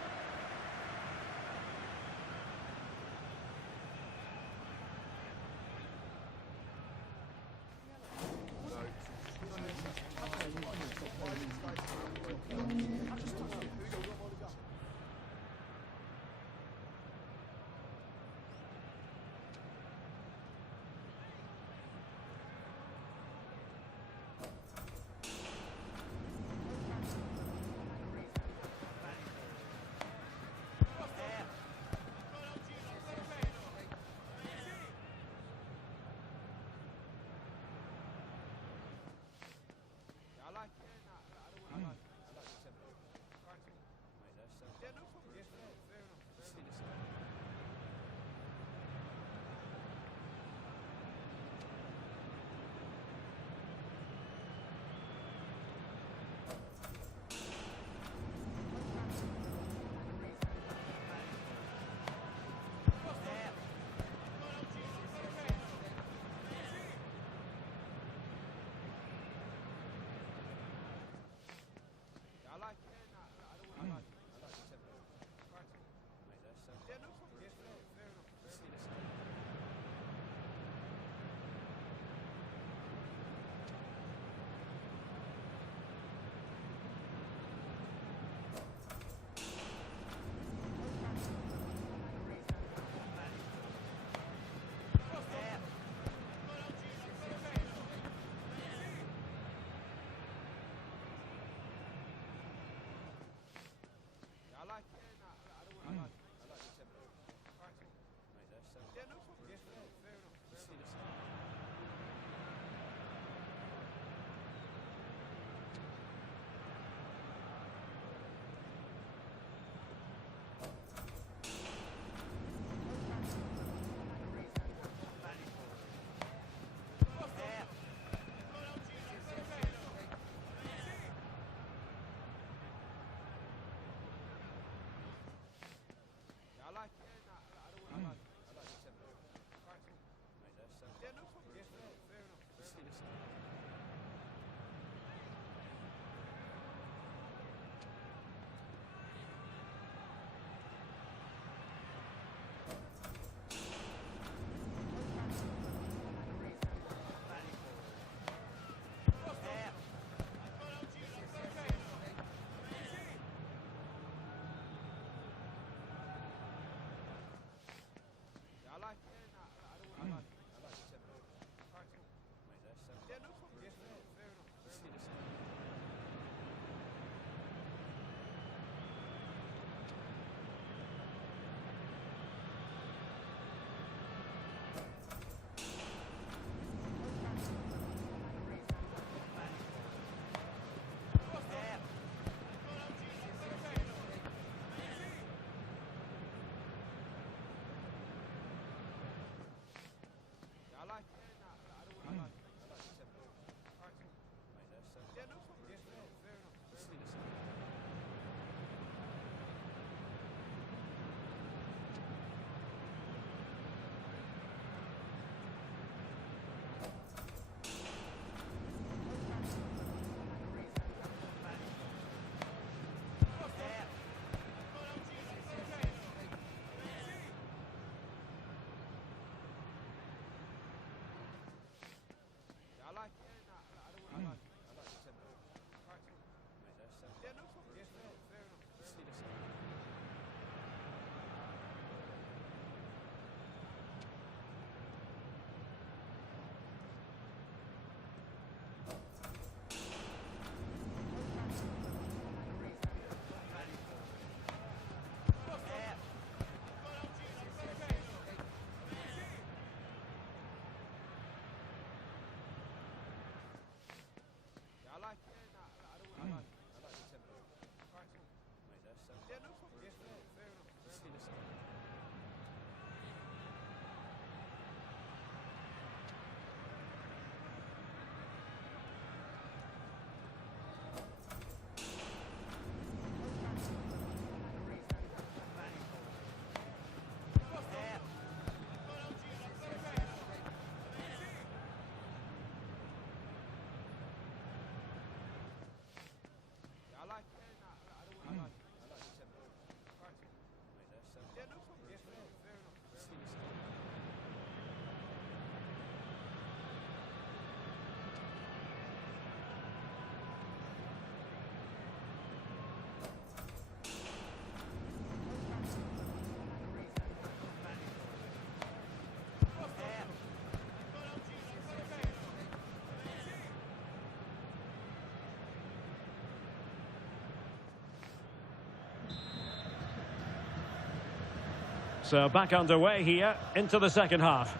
So back underway here into the second half.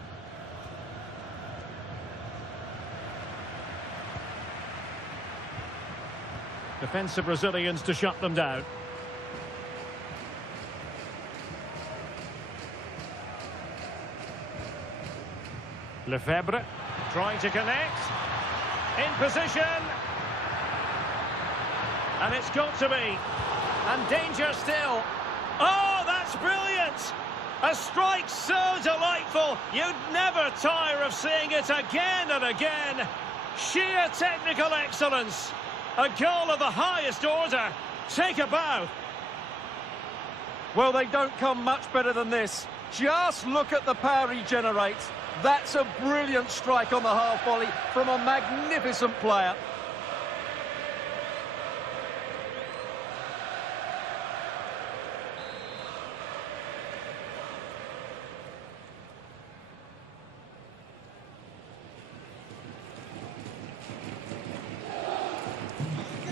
Defensive Brazilians to shut them down. Lefebvre trying to connect. In position. And it's got to be. And danger still. Oh, that's brilliant! A strike so delightful. You'd never tire of seeing it again and again. Sheer technical excellence. A goal of the highest order. Take a bow. Well, they don't come much better than this. Just look at the power he generates. That's a brilliant strike on the half volley from a magnificent player.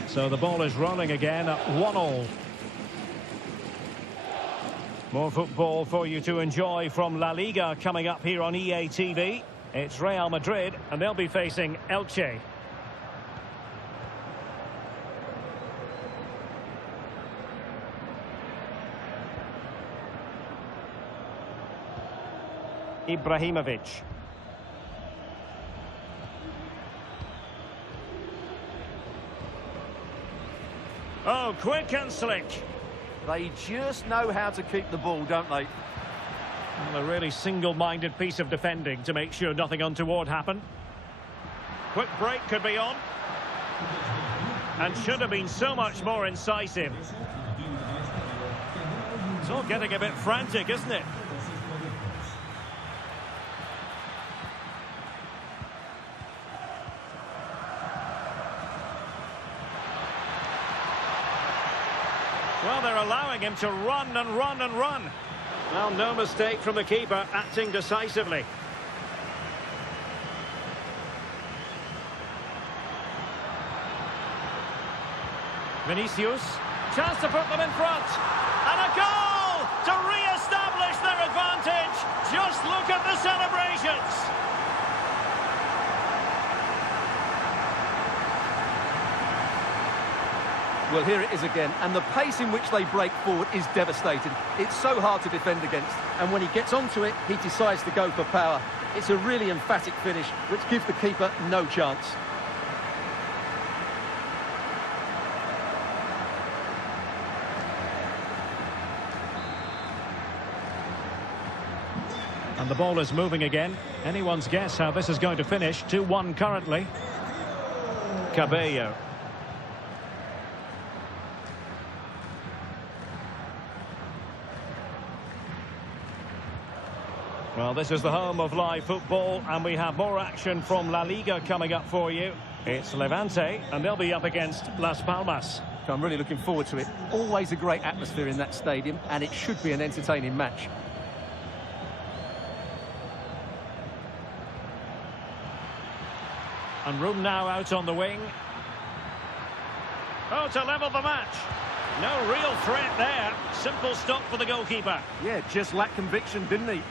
So the ball is rolling again at 1-1. More football for you to enjoy from La Liga coming up here on EA TV. It's Real Madrid and they'll be facing Elche. Ibrahimovic. Oh, quick and slick. They just know how to keep the ball, don't they? Well, a really single-minded piece of defending to make sure nothing untoward happened. Quick break could be on. And should have been so much more incisive. It's all getting a bit frantic, isn't it? Well, they're allowing him to run and run and run. Well, no mistake from the keeper, acting decisively. Vinicius, chance to put them in front. And a goal to re-establish their advantage. Just look at the celebrations. Well, here it is again, and the pace in which they break forward is devastating. It's so hard to defend against, and when he gets onto it, he decides to go for power. It's a really emphatic finish, which gives the keeper no chance. And the ball is moving again. Anyone's guess how this is going to finish. 2-1 currently. Cabello. Well, this is the home of live football, and we have more action from La Liga coming up for you. It's Levante, and they'll be up against Las Palmas. I'm really looking forward to it. Always a great atmosphere in that stadium, and it should be an entertaining match. And room now out on the wing. Oh, to level the match. No real threat there. Simple stop for the goalkeeper. Yeah, just lacked conviction, didn't he?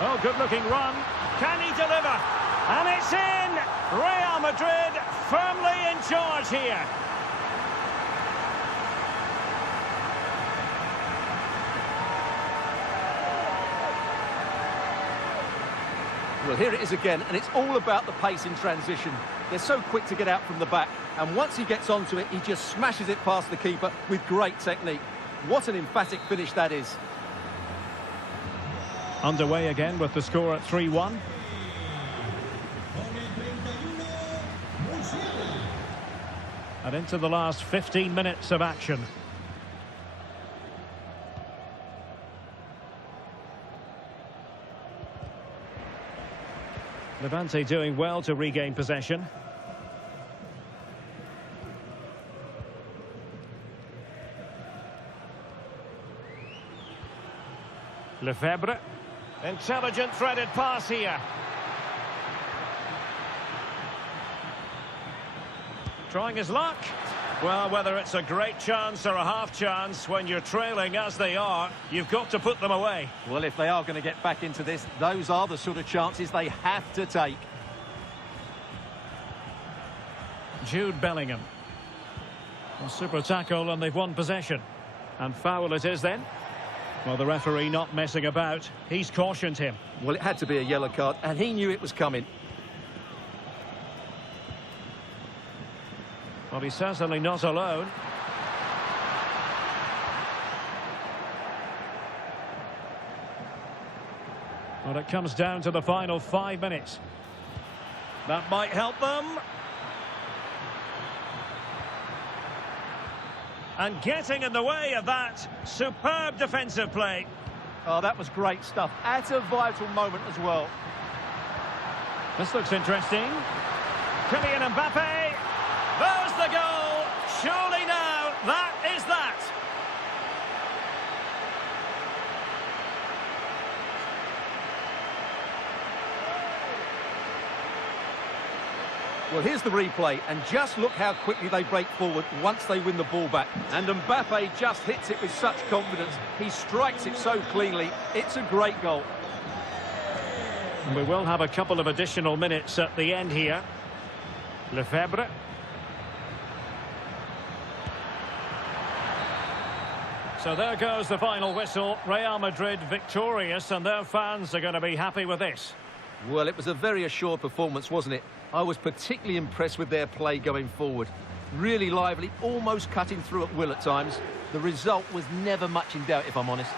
Oh, good-looking run. Can he deliver? And it's in! Real Madrid firmly in charge here. Well, here it is again, and it's all about the pace in transition. They're so quick to get out from the back, and once he gets onto it, he just smashes it past the keeper with great technique. What an emphatic finish that is. Underway again with the score at 3-1. And into the last 15 minutes of action. Levante doing well to regain possession. Lefebvre. Intelligent threaded pass here. Trying his luck. Well, whether it's a great chance or a half chance, when you're trailing as they are, you've got to put them away. Well, if they are going to get back into this, those are the sort of chances they have to take. Jude Bellingham. A super tackle and they've won possession. And foul it is then. Well, the referee not messing about. He's cautioned him. Well, it had to be a yellow card, and he knew it was coming. Well, he's certainly not alone. Well, it comes down to the final 5 minutes. That might help them. And getting in the way of that superb defensive play. Oh, that was great stuff. At a vital moment as well. This looks interesting. Kylian Mbappe. There's the goal. Surely now, that is that. Well, here's the replay, and just look how quickly they break forward once they win the ball back. And Mbappe just hits it with such confidence. He strikes it so cleanly. It's a great goal. And we will have a couple of additional minutes at the end here. Lefebvre. So there goes the final whistle. Real Madrid victorious, and their fans are going to be happy with this. Well, it was a very assured performance, wasn't it? I was particularly impressed with their play going forward. Really lively, almost cutting through at will at times. The result was never much in doubt, if I'm honest.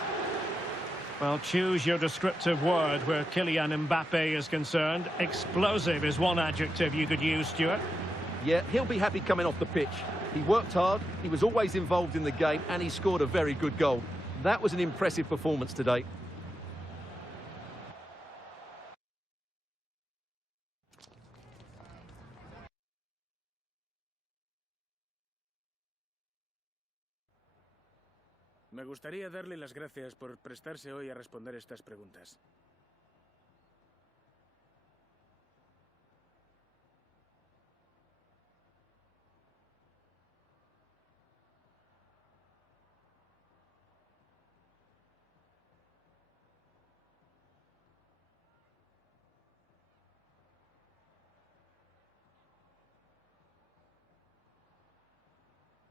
Well, choose your descriptive word where Kylian Mbappe is concerned. Explosive is one adjective you could use, Stuart. Yeah, he'll be happy coming off the pitch. He worked hard, he was always involved in the game, and he scored a very good goal. That was an impressive performance today. Me gustaría darle las gracias por prestarse hoy a responder estas preguntas.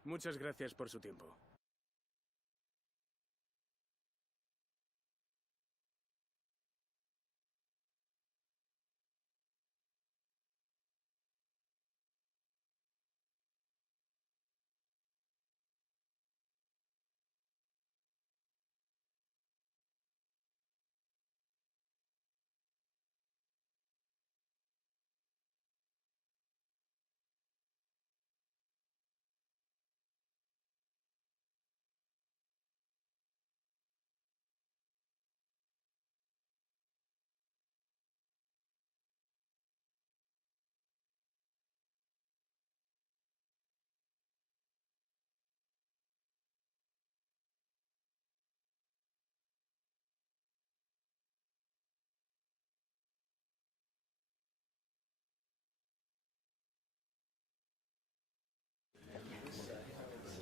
Muchas gracias por su tiempo.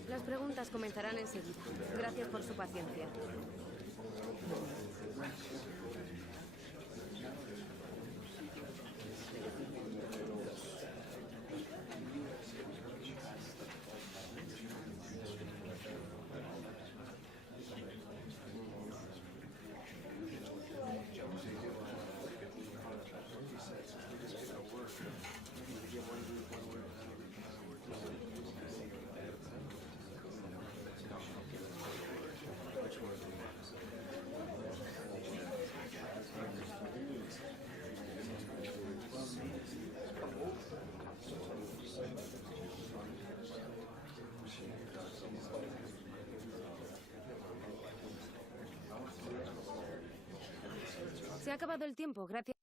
Las preguntas comenzarán enseguida. Gracias por su paciencia. Se ha acabado el tiempo, gracias.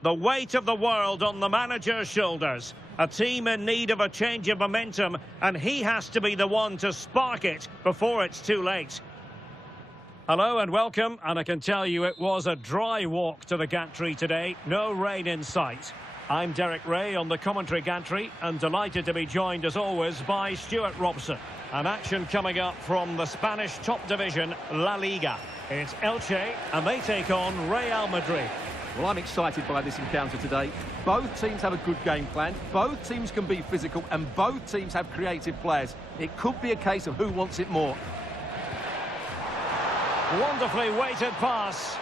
The weight of the world on the manager's shoulders. A team in need of a change of momentum, and he has to be the one to spark it before it's too late. Hello and welcome, and I can tell you it was a dry walk to the gantry today. No rain in sight. I'm Derek Ray on the commentary gantry, and delighted to be joined as always by Stuart Robson. An action coming up from the Spanish top division, La Liga. It's Elche, and they take on Real Madrid. Well, I'm excited by this encounter today. Both teams have a good game plan, both teams can be physical, and both teams have creative players. It could be a case of who wants it more. Wonderfully weighted pass.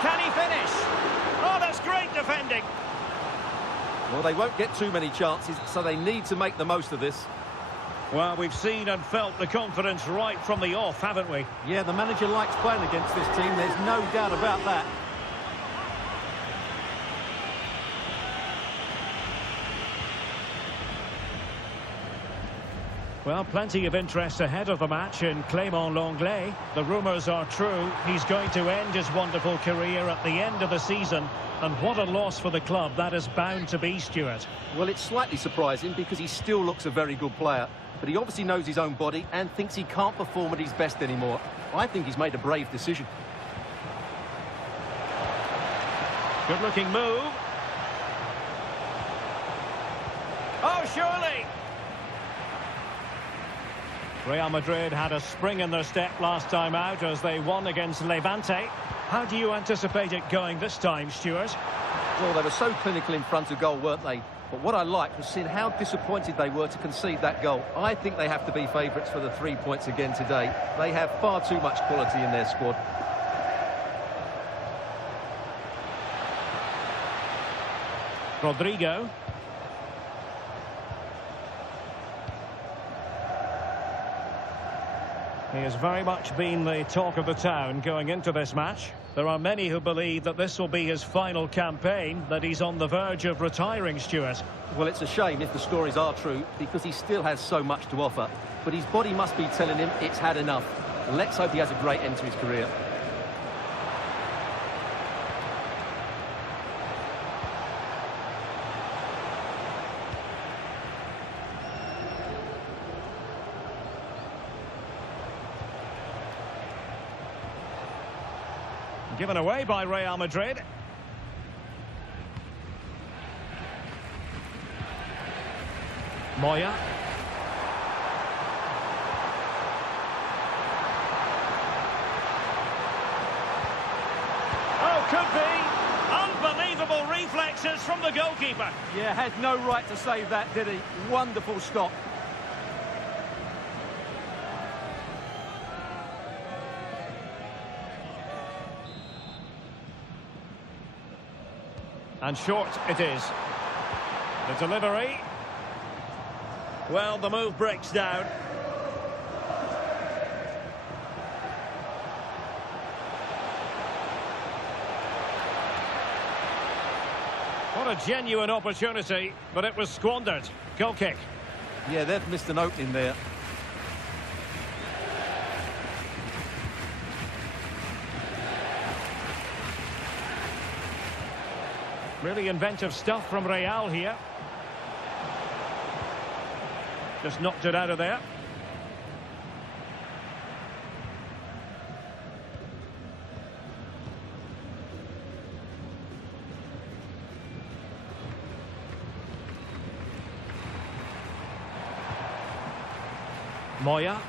Can he finish? Oh, that's great defending. Well, they won't get too many chances, so they need to make the most of this. Well, we've seen and felt the confidence right from the off, haven't we? Yeah, the manager likes playing against this team, there's no doubt about that. Well, plenty of interest ahead of the match in Clément-Lenglet. The rumours are true. He's going to end his wonderful career at the end of the season. And what a loss for the club that is bound to be, Stuart. Well, it's slightly surprising because he still looks a very good player. But he obviously knows his own body and thinks he can't perform at his best anymore. I think he's made a brave decision. Good-looking move. Oh, surely! Real Madrid had a spring in their step last time out as they won against Levante. How do you anticipate it going this time, Stuart? Well, they were so clinical in front of goal, weren't they? But what I liked was seeing how disappointed they were to concede that goal. I think they have to be favourites for the 3 points again today. They have far too much quality in their squad. Rodrigo. He has very much been the talk of the town going into this match. There are many who believe that this will be his final campaign, that he's on the verge of retiring, Stuart. Well, it's a shame if the stories are true, because he still has so much to offer. But his body must be telling him it's had enough. Let's hope he has a great end to his career. Given away by Real Madrid. Moya. Oh, could be. Unbelievable reflexes from the goalkeeper. Yeah, had no right to save that, did he? Wonderful stop. And short it is. The delivery. Well, the move breaks down. What a genuine opportunity, but it was squandered. Goal kick. Yeah, they've missed an opening there. Really inventive stuff from Real here. Just knocked it out of there. Moya.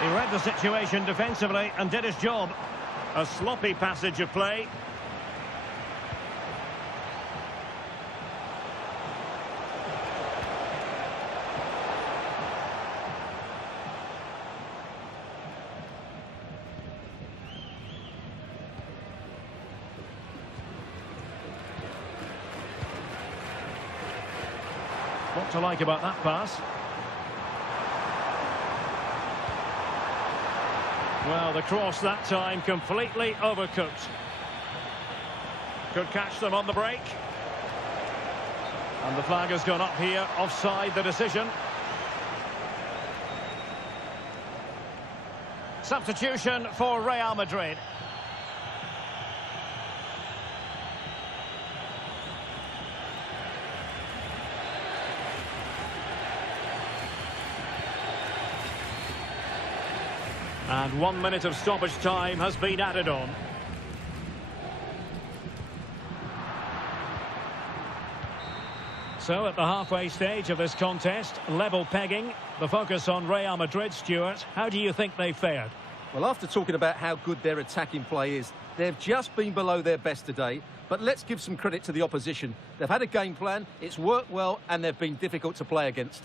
He read the situation defensively and did his job. A sloppy passage of play. What to like about that pass? Well, the cross that time completely overcooked. Could catch them on the break. And the flag has gone up here, offside the decision. Substitution for Real Madrid. And 1 minute of stoppage time has been added on. So at the halfway stage of this contest, level pegging, the focus on Real Madrid. Stuart, how do you think they fared? Well, after talking about how good their attacking play is, they've just been below their best today. But let's give some credit to the opposition. They've had a game plan, it's worked well, and they've been difficult to play against.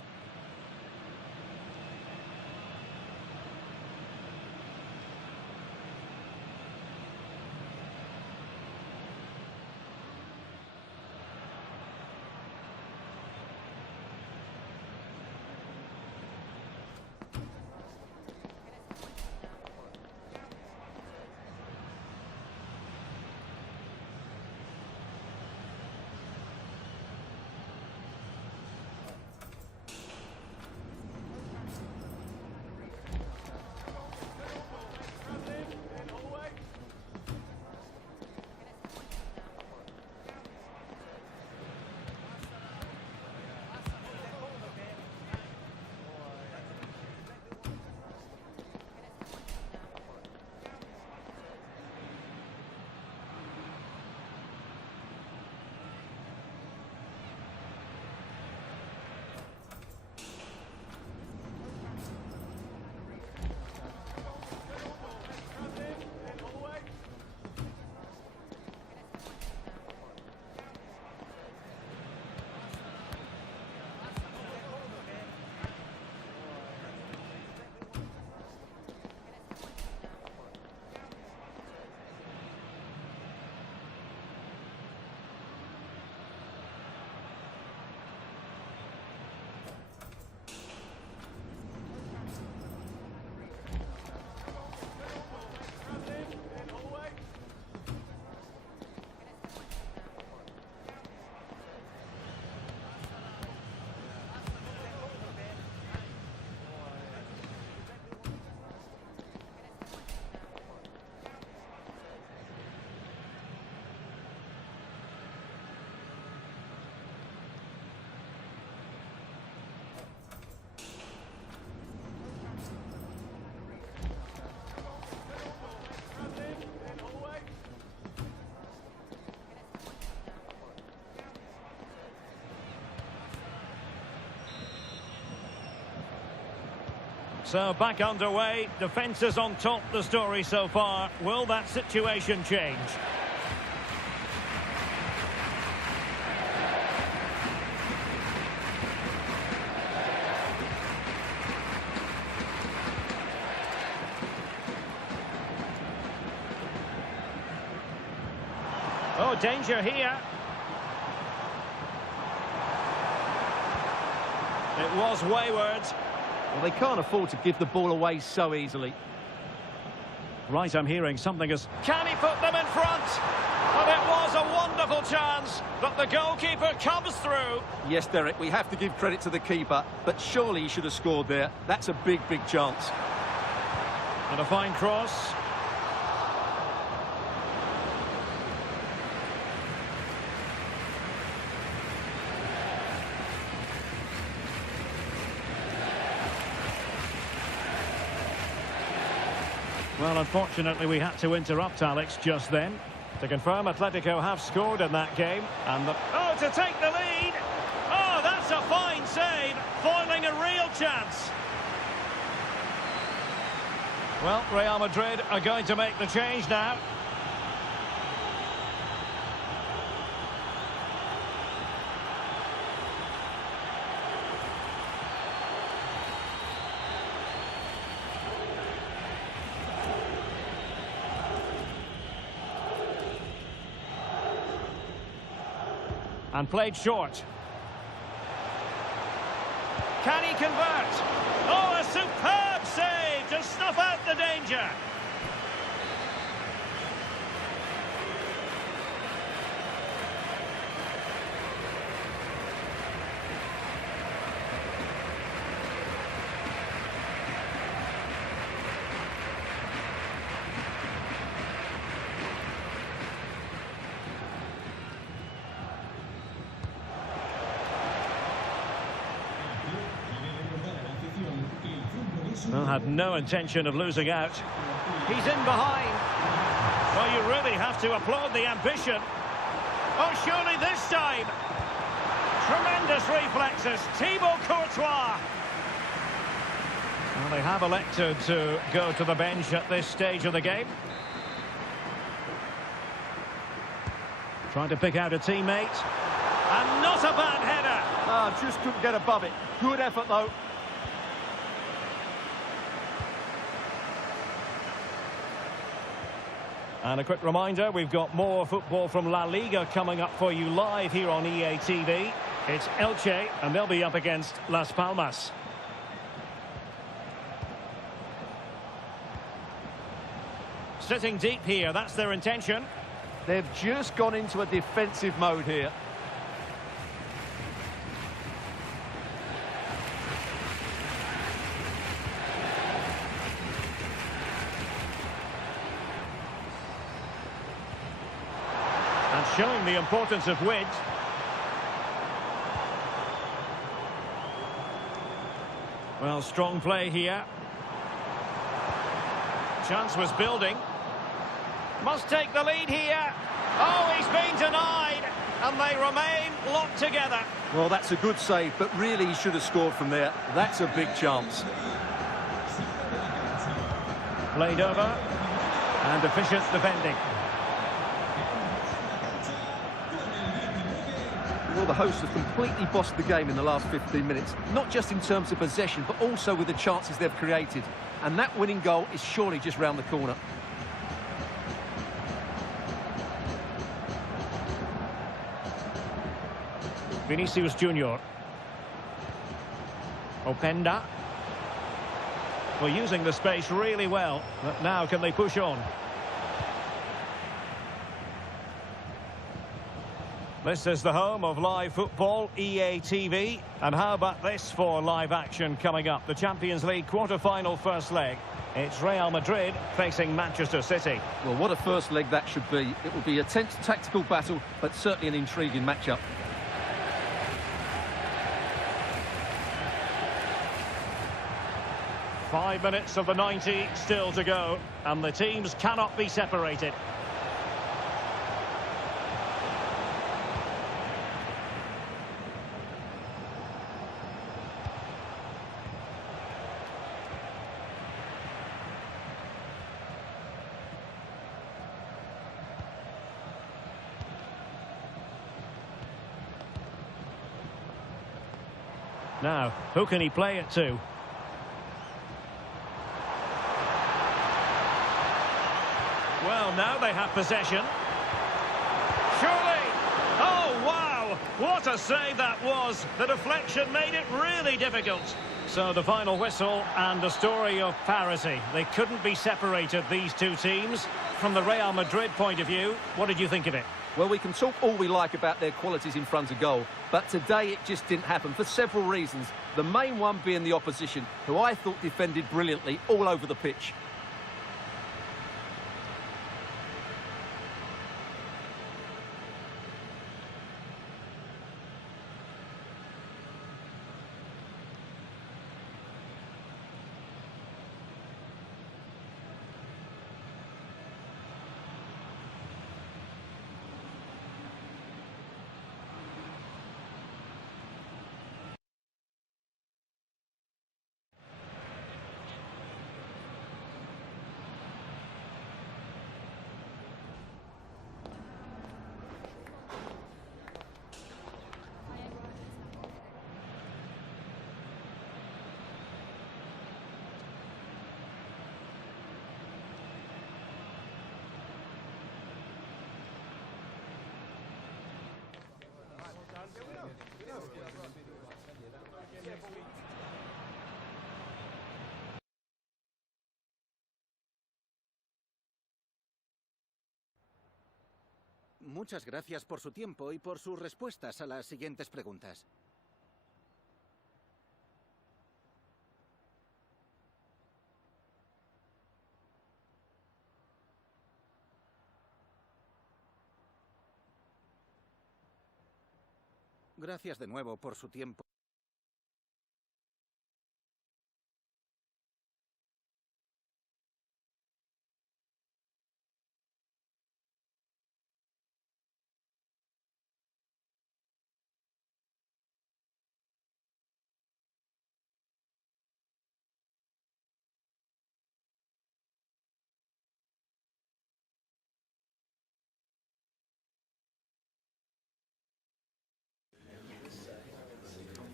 So back underway, defence is on top, the story so far. Will that situation change? Oh, danger here. It was wayward. Well, they can't afford to give the ball away so easily. Right, I'm hearing something is... Can he put them in front? Well, it was a wonderful chance, but the goalkeeper comes through. Yes, Derek, we have to give credit to the keeper, but surely he should have scored there. That's a big, big chance. And a fine cross. Well, unfortunately, we had to interrupt Alex just then. To confirm, Atletico have scored in that game. And oh, to take the lead! Oh, that's a fine save, foiling a real chance. Well, Real Madrid are going to make the change now. And played short. Can he convert? Oh, a superb save to snuff out the danger. Well, had no intention of losing out. He's in behind. Well, you really have to applaud the ambition. Oh, surely this time. Tremendous reflexes. Thibaut Courtois. Well, they have elected to go to the bench at this stage of the game. Trying to pick out a teammate. And not a bad header. Ah, just couldn't get above it. Good effort, though. And a quick reminder, we've got more football from La Liga coming up for you live here on EA TV. It's Elche, and they'll be up against Las Palmas. Sitting deep here, that's their intention. They've just gone into a defensive mode here. And showing the importance of width. Well, strong play here. Chance was building. Must take the lead here. Oh, he's been denied. And they remain locked together. Well, that's a good save, but really he should have scored from there. That's a big chance. Played over. And efficient defending. Well, the hosts have completely bossed the game in the last 15 minutes. Not just in terms of possession, but also with the chances they've created. And that winning goal is surely just round the corner. Vinicius Junior. Openda. Well, using the space really well. But now can they push on? This is the home of live football, EA TV. And how about this for live action coming up? The Champions League quarter-final first leg. It's Real Madrid facing Manchester City. Well, what a first leg that should be. It will be a tense tactical battle, but certainly an intriguing matchup. Five minutes of the 90 still to go, and the teams cannot be separated. Now, who can he play it to? Well, now they have possession. Surely! Oh, wow! What a save that was! The deflection made it really difficult. So the final whistle and a story of parity. They couldn't be separated, these two teams. From the Real Madrid point of view, what did you think of it? Well, we can talk all we like about their qualities in front of goal, but today it just didn't happen for several reasons. The main one being the opposition, who I thought defended brilliantly all over the pitch. Muchas gracias por su tiempo y por sus respuestas a las siguientes preguntas. Gracias de nuevo por su tiempo.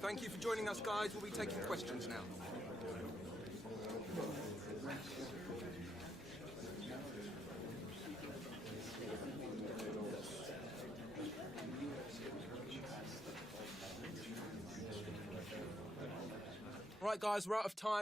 Thank you for joining us, guys. We'll be taking questions now. Right, guys, we're out of time.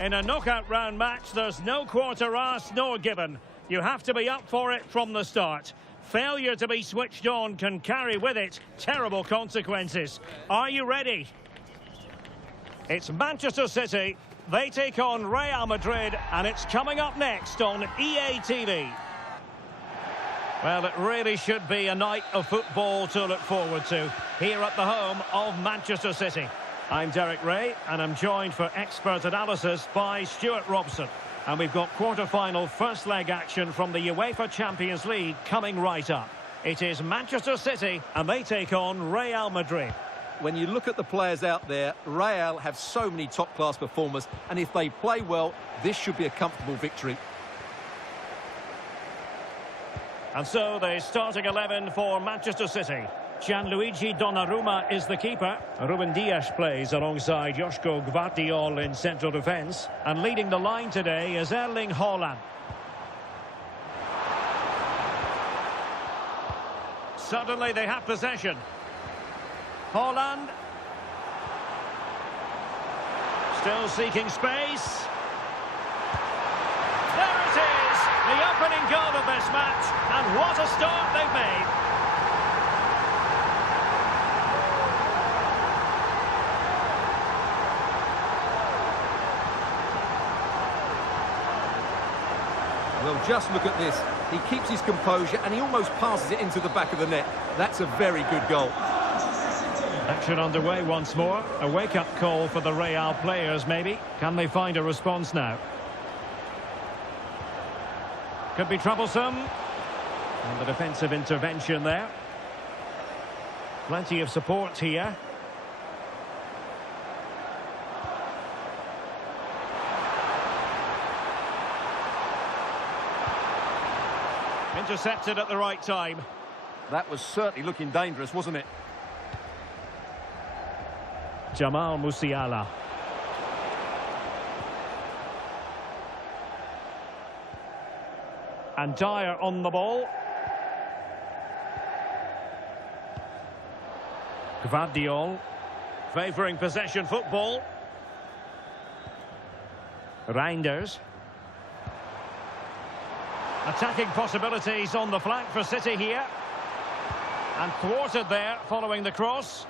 In a knockout round match, there's no quarter asked nor given. You have to be up for it from the start. Failure to be switched on can carry with it terrible consequences. Are you ready? It's Manchester City. They take on Real Madrid, and it's coming up next on EA TV. Well, it really should be a night of football to look forward to here at the home of Manchester City. I'm Derek Ray, and I'm joined for expert analysis by Stuart Robson. And we've got quarter-final first leg action from the UEFA Champions League coming right up. It is Manchester City, and they take on Real Madrid. When you look at the players out there, Real have so many top-class performers, and if they play well, this should be a comfortable victory. And so the starting 11 for Manchester City. Gianluigi Donnarumma is the keeper. Ruben Dias plays alongside Joško Gvardiol in central defence. And leading the line today is Erling Haaland. Suddenly they have possession. Haaland. Still seeking space. There it is! The opening goal of this match. And what a start they've made. Well, just look at this. He keeps his composure and he almost passes it into the back of the net. That's a very good goal. Action underway once more. A wake-up call for the Real players, maybe. Can they find a response now? Could be troublesome. And the defensive intervention there. Plenty of support here. Intercepted at the right time. That was certainly looking dangerous, wasn't it? Jamal Musiala. And Dyer on the ball. Gvardiol favouring possession football. Reinders. Attacking possibilities on the flank for City here. And thwarted there following the cross.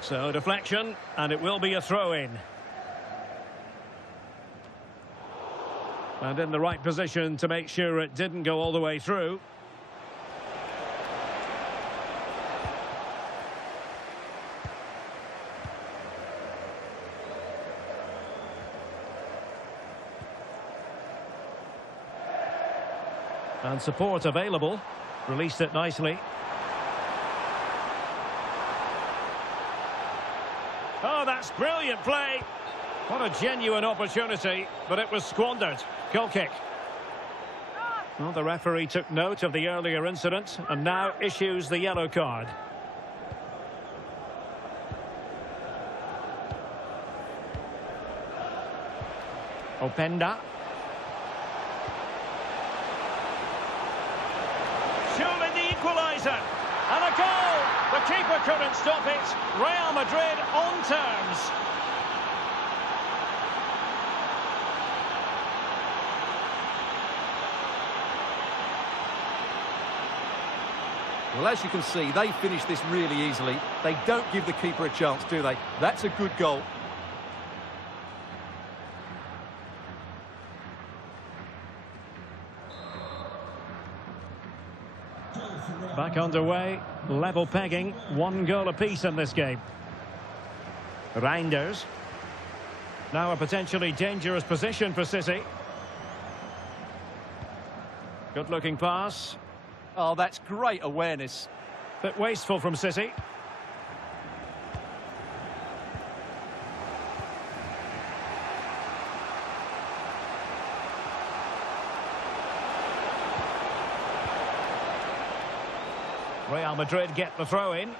So deflection, and it will be a throw-in. And in the right position to make sure it didn't go all the way through. And support available. Released it nicely. Oh, that's brilliant play. What a genuine opportunity, but it was squandered. Goal kick. Well, the referee took note of the earlier incident and now issues the yellow card. Openda. Surely the equaliser. And a goal! The keeper couldn't stop it. Real Madrid on terms. Well, as you can see, they finish this really easily. They don't give the keeper a chance, do they? That's a good goal. Back underway, level pegging, 1 goal apiece in this game. Reinders. Now a potentially dangerous position for City. Good looking pass. Oh, that's great awareness. Bit wasteful from City. Real Madrid get the throw in.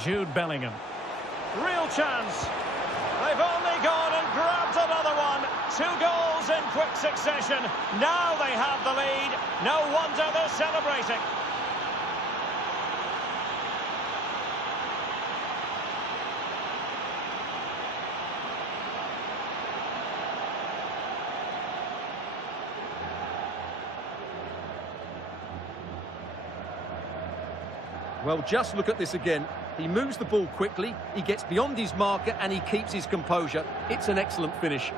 Jude Bellingham. Real chance. They've only gone and grabbed another one. 2 goals in quick succession. Now they have the lead. No wonder they're celebrating. Well, just look at this again. He moves the ball quickly, he gets beyond his marker and he keeps his composure. It's an excellent finish.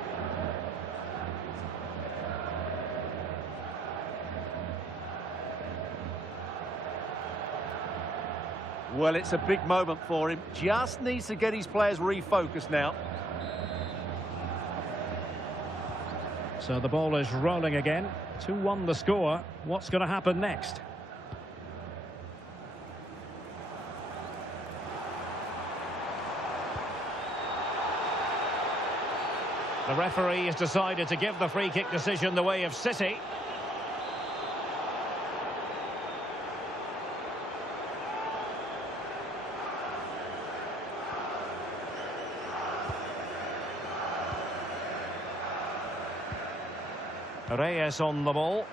Well, it's a big moment for him. Just needs to get his players refocused now. So the ball is rolling again. 2-1 the score. What's going to happen next? The referee has decided to give the free kick decision the way of City. Reyes on the ball.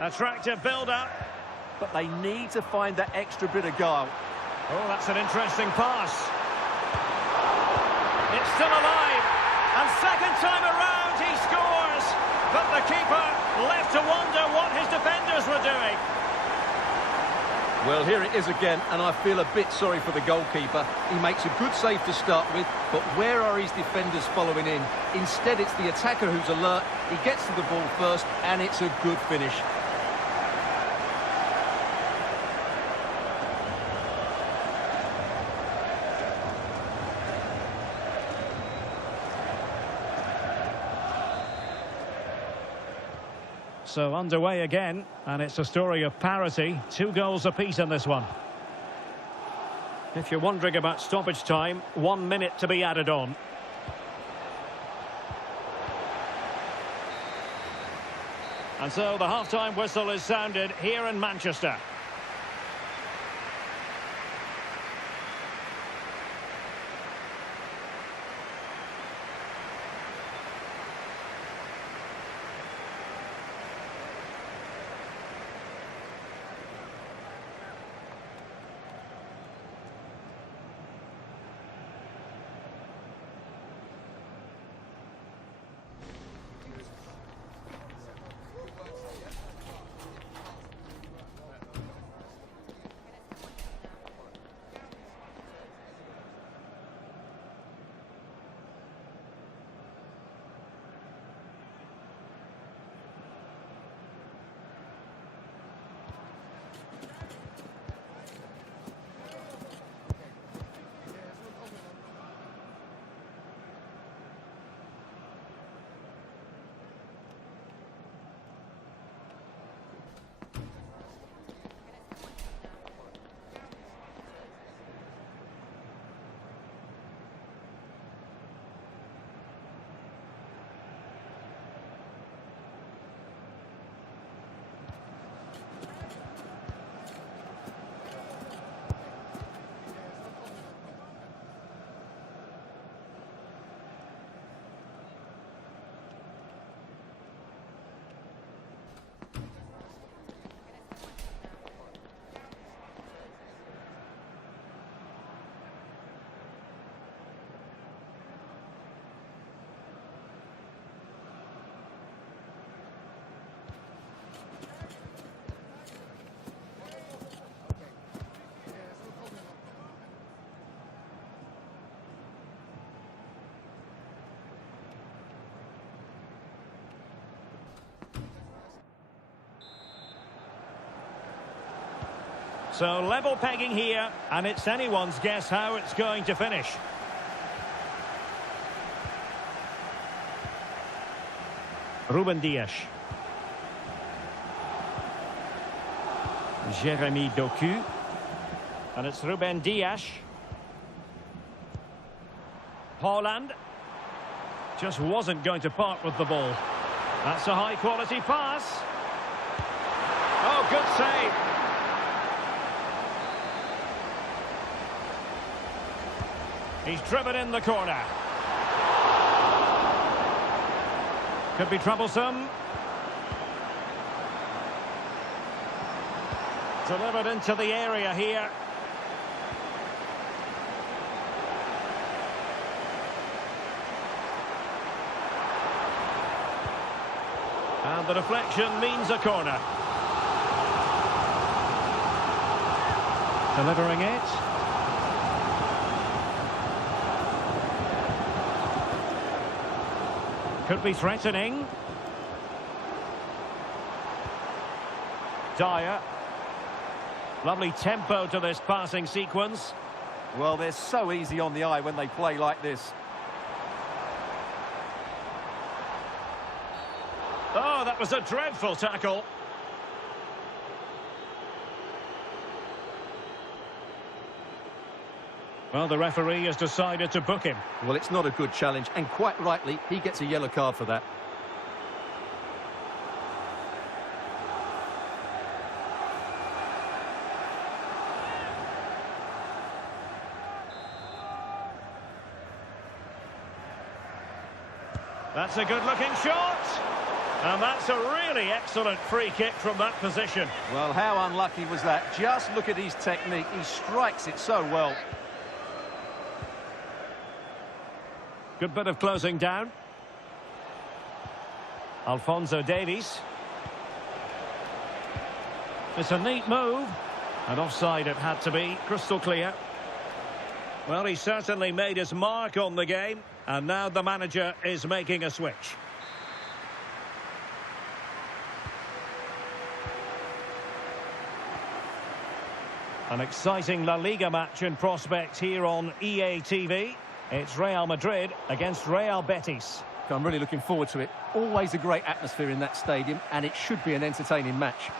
Attractive build-up. But they need to find that extra bit of guile. Oh, that's an interesting pass. It's still alive. And second time around, he scores. But the keeper left to wonder what his defenders were doing. Well, here it is again, and I feel a bit sorry for the goalkeeper. He makes a good save to start with, but where are his defenders following in? Instead, it's the attacker who's alert. He gets to the ball first, and it's a good finish. So underway again, and it's a story of parity. 2 goals apiece in this one. If you're wondering about stoppage time, 1 minute to be added on. And so the half-time whistle is sounded here in Manchester. So level pegging here, and it's anyone's guess how it's going to finish. Ruben Dias. Jeremy Doku. And it's Ruben Dias. Haaland. Just wasn't going to part with the ball. That's a high-quality pass. Oh, good save. He's driven in the corner. Could be troublesome. Delivered into the area here. And the deflection means a corner. Delivering it. Could be threatening. Dyer. Lovely tempo to this passing sequence. Well, they're so easy on the eye when they play like this. Oh, that was a dreadful tackle. Well, the referee has decided to book him. Well, it's not a good challenge, and quite rightly, he gets a yellow card for that. That's a good-looking shot. And that's a really excellent free kick from that position. Well, how unlucky was that? Just look at his technique. He strikes it so well. Good bit of closing down. Alphonso Davies. It's a neat move. And offside it had to be, crystal clear. Well, he certainly made his mark on the game. And now the manager is making a switch. An exciting La Liga match in prospect here on EA TV. It's Real Madrid against Real Betis. I'm really looking forward to it. Always a great atmosphere in that stadium, and it should be an entertaining match.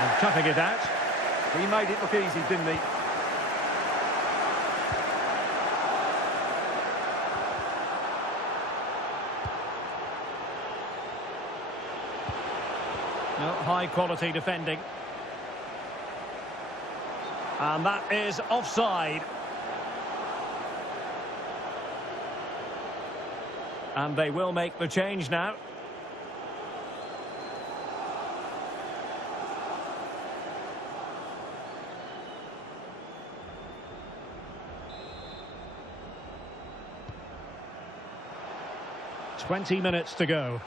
And cutting it out. He made it look easy, didn't he? No, high quality defending. And that is offside. And they will make the change now. "20 minutes to go.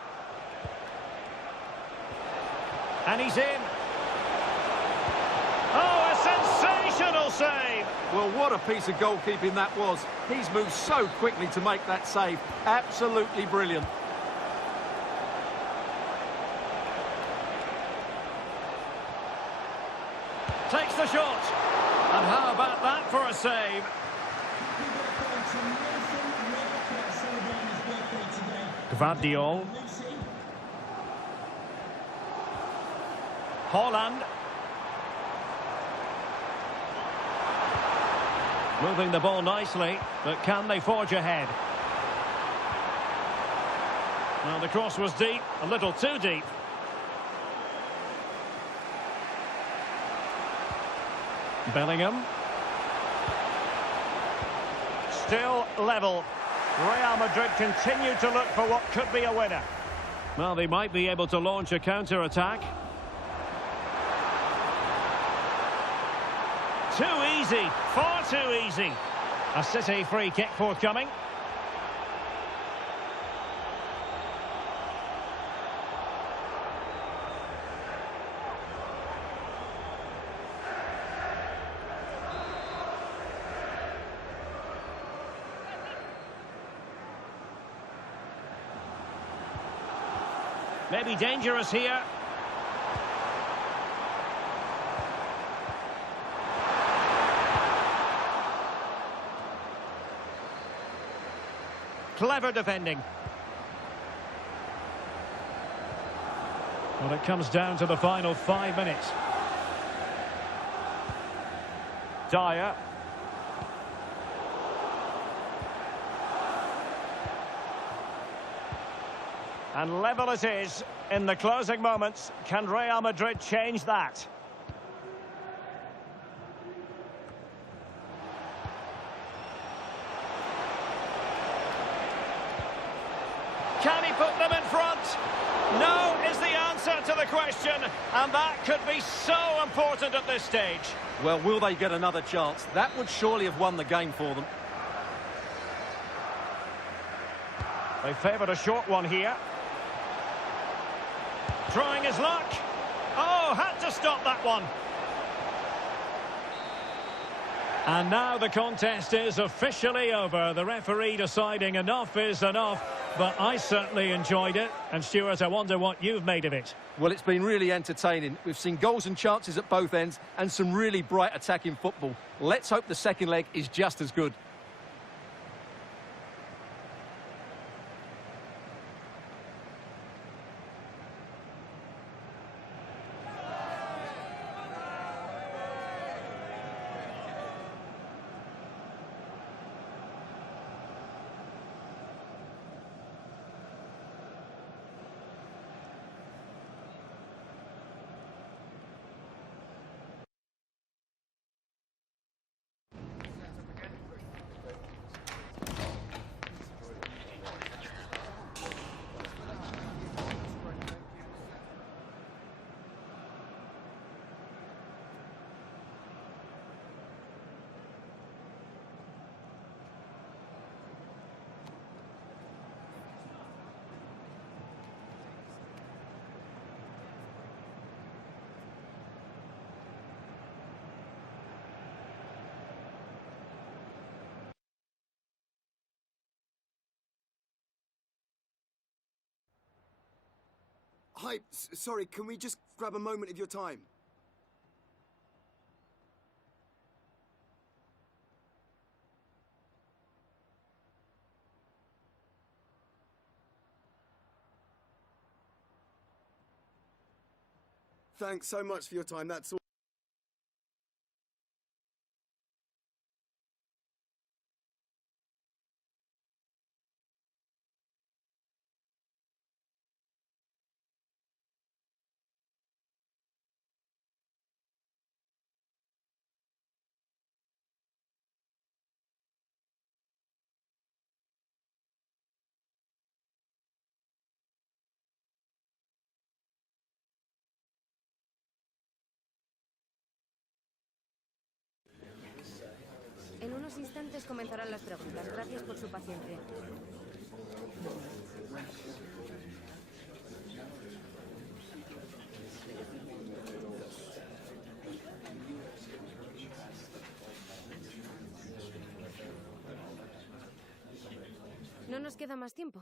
And he's in. Oh, a sensational save! Well, what a piece of goalkeeping that was. He's moved so quickly to make that save. Absolutely brilliant. Takes the shot. And how about that for a save? Gvardiol. Holland. Moving the ball nicely, but can they forge ahead? Well, the cross was deep, a little too deep. Bellingham. Still level. Real Madrid continue to look for what could be a winner. Well, they might be able to launch a counter-attack. Too easy, far too easy. A City free kick forthcoming. Maybe dangerous here. Clever defending. Well, it comes down to the final 5 minutes. Dyer. And level it is in the closing moments. Can Real Madrid change that? Can he put them in front? No is the answer to the question, and that could be so important at this stage. Well, will they get another chance? That would surely have won the game for them. They favoured a short one here. Trying his luck. Oh, had to stop that one. And now the contest is officially over. The referee deciding enough is enough. But I certainly enjoyed it. And Stuart, I wonder what you've made of it. Well, it's been really entertaining. We've seen goals and chances at both ends and some really bright attacking football. Let's hope the second leg is just as good. Hi, sorry, can we just grab a moment of your time? Thanks so much for your time, that's all. En unos instantes comenzarán las preguntas. Gracias por su paciencia. No nos queda más tiempo.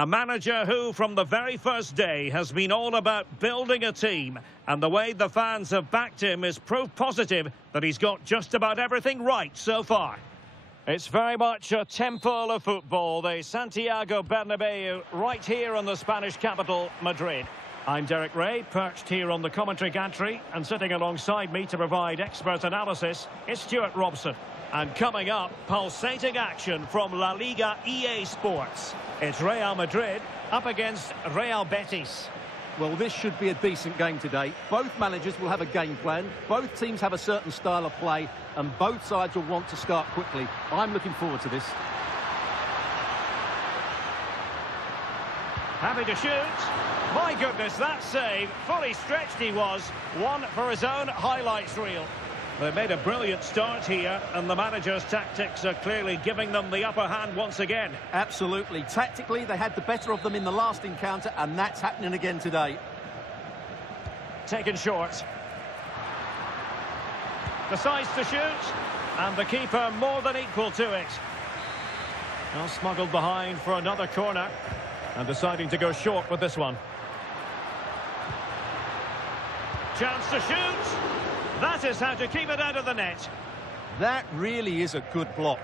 A manager who, from the very first day, has been all about building a team. And the way the fans have backed him is proof positive that he's got just about everything right so far. It's very much a temple of football, the Santiago Bernabeu, right here in the Spanish capital, Madrid. I'm Derek Ray, perched here on the commentary gantry, and sitting alongside me to provide expert analysis is Stuart Robson. And coming up, pulsating action from La Liga EA Sports. It's Real Madrid up against Real Betis. Well, this should be a decent game today. Both managers will have a game plan. Both teams have a certain style of play, and both sides will want to start quickly. I'm looking forward to this. Happy to shoot. My goodness, that save. Fully stretched he was. One for his own highlights reel. They made a brilliant start here, and the manager's tactics are clearly giving them the upper hand once again. Absolutely. Tactically, they had the better of them in the last encounter, and that's happening again today. Taken short. Decides to shoot, and the keeper more than equal to it. Now smuggled behind for another corner, and deciding to go short with this one. Chance to shoot. That is how to keep it out of the net. That really is a good block.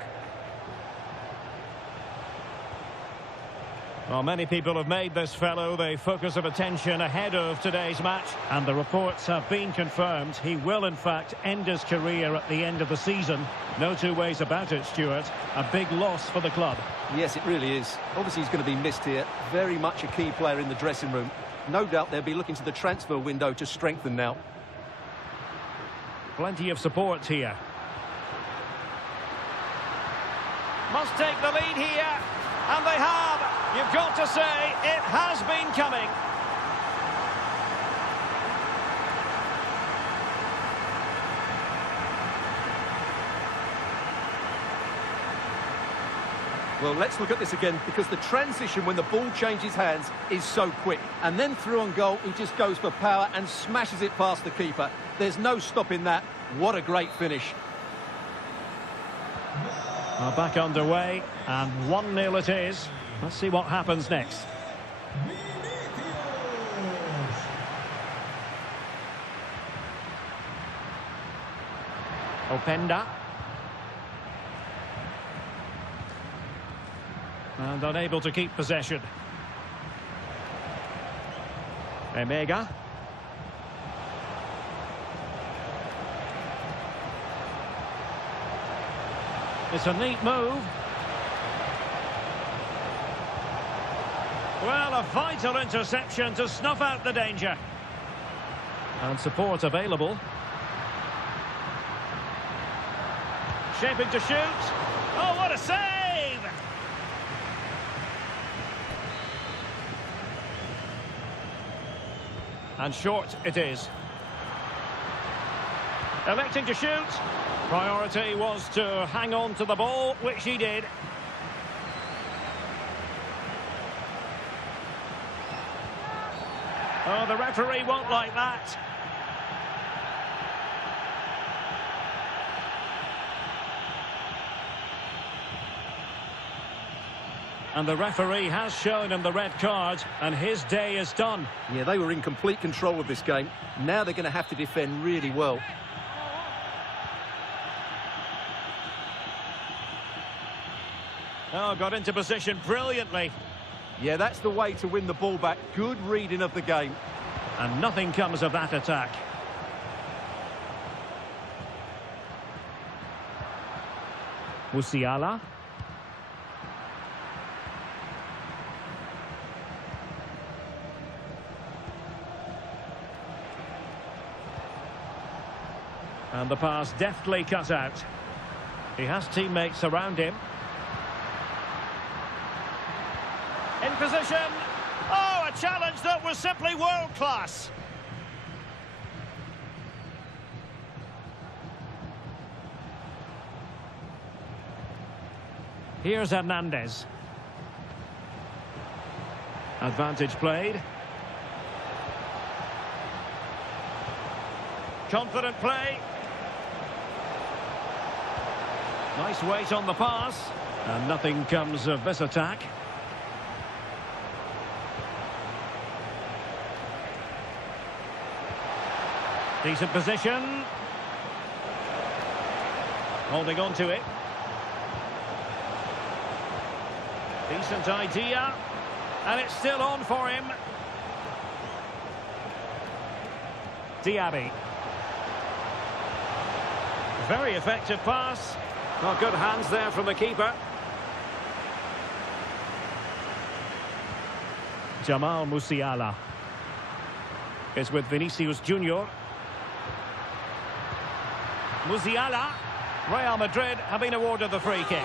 Well, many people have made this fellow the focus of attention ahead of today's match. And the reports have been confirmed. He will, in fact, end his career at the end of the season. No two ways about it, Stuart. A big loss for the club. Yes, it really is. Obviously, he's going to be missed here. Very much a key player in the dressing room. No doubt they'll be looking to the transfer window to strengthen now. Plenty of support here. Must take the lead here. And they have. You've got to say, it has been coming. Well, let's look at this again, because the transition when the ball changes hands is so quick. And then through on goal, he just goes for power and smashes it past the keeper. There's no stopping that. What a great finish. Well, back underway, and 1-0 it is. Let's see what happens next. Openda. And unable to keep possession. Emega. It's a neat move. Well, a vital interception to snuff out the danger. And support available. Shaping to shoot. Oh, what a save! And short it is. Electing to shoot. Priority was to hang on to the ball, which he did. Oh, the referee won't like that. And the referee has shown him the red card, and his day is done. Yeah, they were in complete control of this game. Now they're going to have to defend really well. Oh, got into position brilliantly. Yeah, that's the way to win the ball back. Good reading of the game. And nothing comes of that attack. Musiala. And the pass deftly cut out. He has teammates around him. In position. Oh, a challenge that was simply world-class. Here's Hernandez. Advantage played. Confident play. Nice weight on the pass. And nothing comes of this attack. Decent position. Holding on to it. Decent idea. And it's still on for him. Diaby. Very effective pass. Oh, good hands there from the keeper. Jamal Musiala is with Vinicius Junior. Musiala. Real Madrid have been awarded the free kick.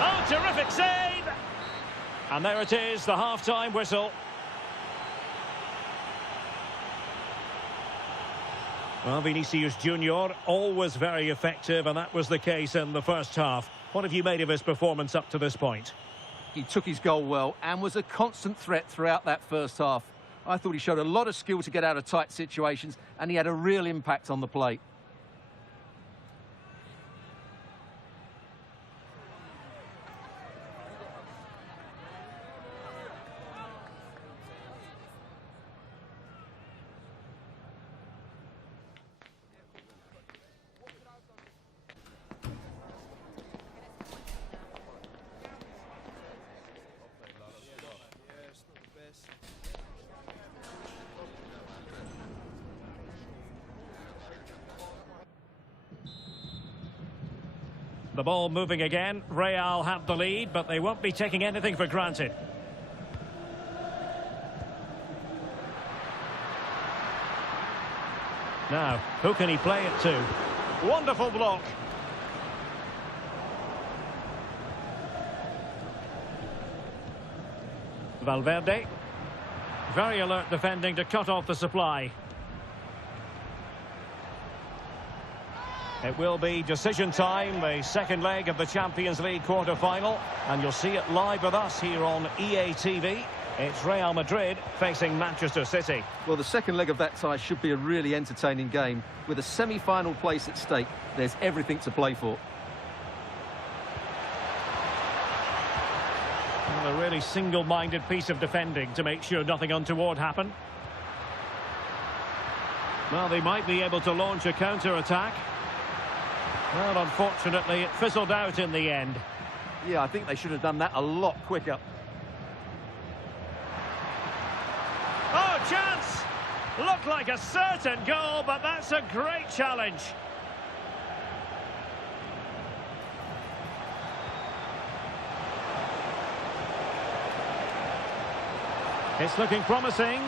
Oh, terrific save! And there it is, the half-time whistle. Well, Vinicius Junior, always very effective, and that was the case in the first half. What have you made of his performance up to this point? He took his goal well and was a constant threat throughout that first half. I thought he showed a lot of skill to get out of tight situations, and he had a real impact on the plate. The ball moving again. Real have the lead, but they won't be taking anything for granted. Now, who can he play it to? Wonderful block. Valverde. Very alert defending to cut off the supply. It will be decision time, the second leg of the Champions League quarter-final, and you'll see it live with us here on EA TV. It's Real Madrid facing Manchester City. Well, the second leg of that tie should be a really entertaining game. With a semi-final place at stake, there's everything to play for. Well, a really single-minded piece of defending to make sure nothing untoward happened. Well, they might be able to launch a counter-attack. Well, unfortunately, it fizzled out in the end. Yeah, I think they should have done that a lot quicker. Oh, chance! Looked like a certain goal, but that's a great challenge. It's looking promising.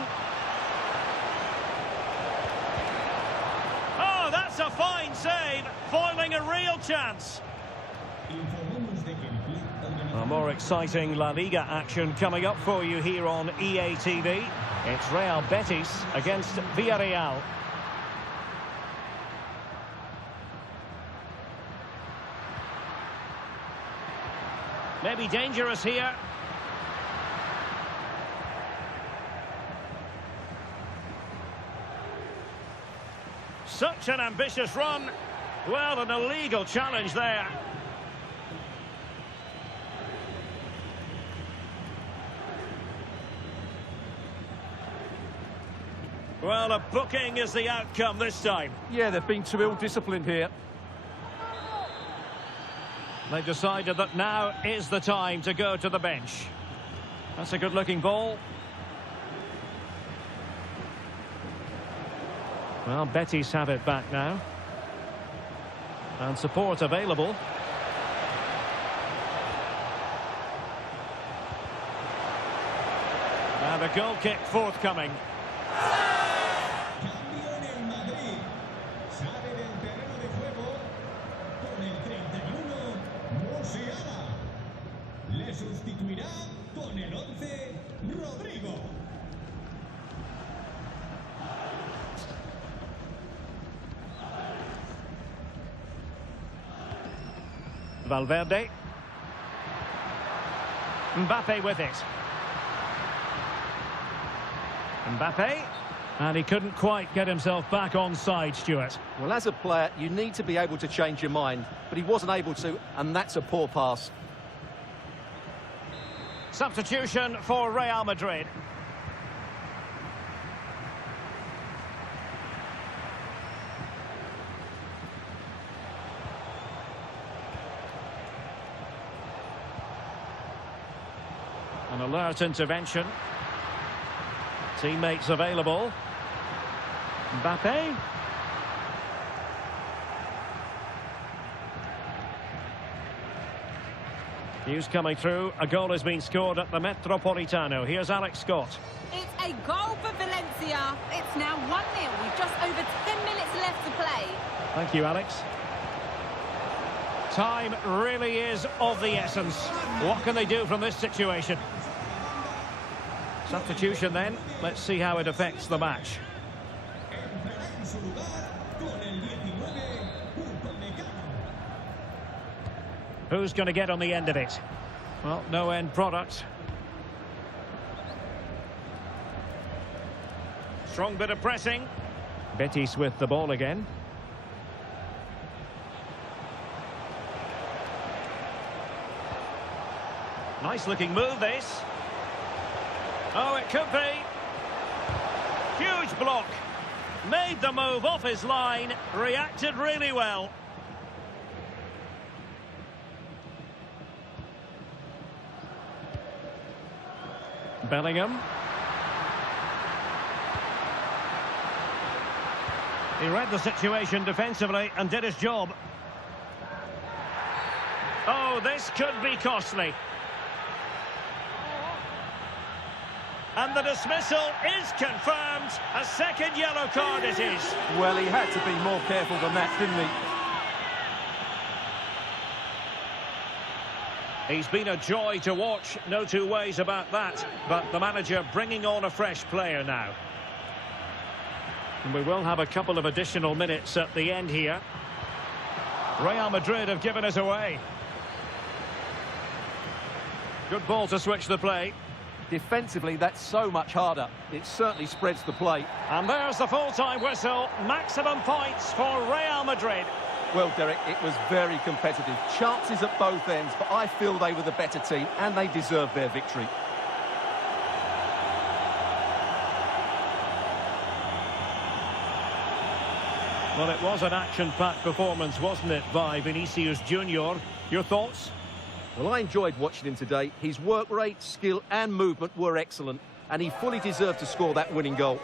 Oh, that's a fine save, foiling a real chance. More exciting La Liga action coming up for you here on EA TV. It's Real Betis against Villarreal. Maybe dangerous here. Such an ambitious run. Well, an illegal challenge there. Well, a booking is the outcome this time. Yeah, they've been too ill-disciplined here. They've decided that now is the time to go to the bench. That's a good-looking ball. Well, Betis have it back now. And support available. And a goal kick forthcoming. Valverde. Mbappe with it. Mbappe. And he couldn't quite get himself back on side, Stuart. Well, as a player, you need to be able to change your mind, but he wasn't able to, and that's a poor pass. Substitution for Real Madrid. An alert intervention. Teammates available. Mbappe. News coming through. A goal has been scored at the Metropolitano. Here's Alex Scott. It's a goal for Valencia. It's now 1-0 with just over 10 minutes left to play. Thank you, Alex. Time really is of the essence. What can they do from this situation? Substitution then. Let's see how it affects the match. Who's going to get on the end of it? Well, no end product. Strong bit of pressing. Betis with the ball again. Nice looking move, this. Oh, it could be. Huge block. Made the move off his line. Reacted really well. Bellingham. He read the situation defensively and did his job. Oh, this could be costly. And the dismissal is confirmed. A second yellow card it is. Well, he had to be more careful than that, didn't he? He's been a joy to watch, no two ways about that. But the manager bringing on a fresh player now. And we will have a couple of additional minutes at the end here. Real Madrid have given us away. Good ball to switch the play. Defensively, that's so much harder. It certainly spreads the play. And there's the full-time whistle. Maximum points for Real Madrid. Well, Derek, it was very competitive. Chances at both ends, but I feel they were the better team and they deserved their victory. Well, it was an action-packed performance, wasn't it, by Vinicius Junior? Your thoughts? Well, I enjoyed watching him today. His work rate, skill and movement were excellent, and he fully deserved to score that winning goal.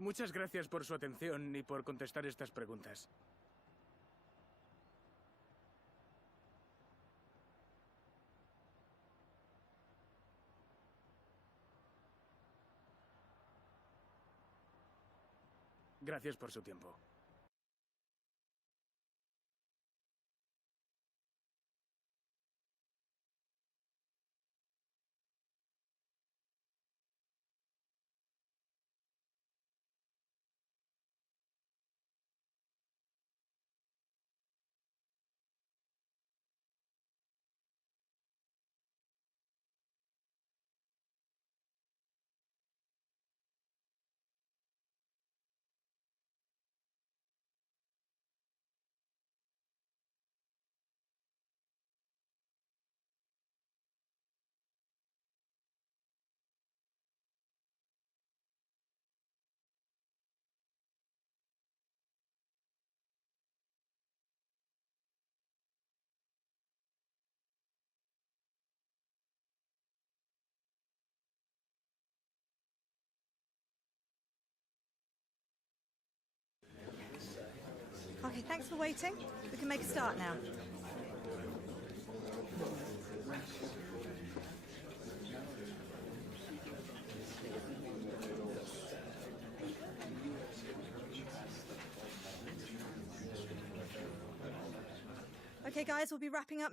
Muchas gracias por su atención y por contestar estas preguntas. Gracias por su tiempo. Thanks for waiting. We can make a start now. Okay, guys, we'll be wrapping up.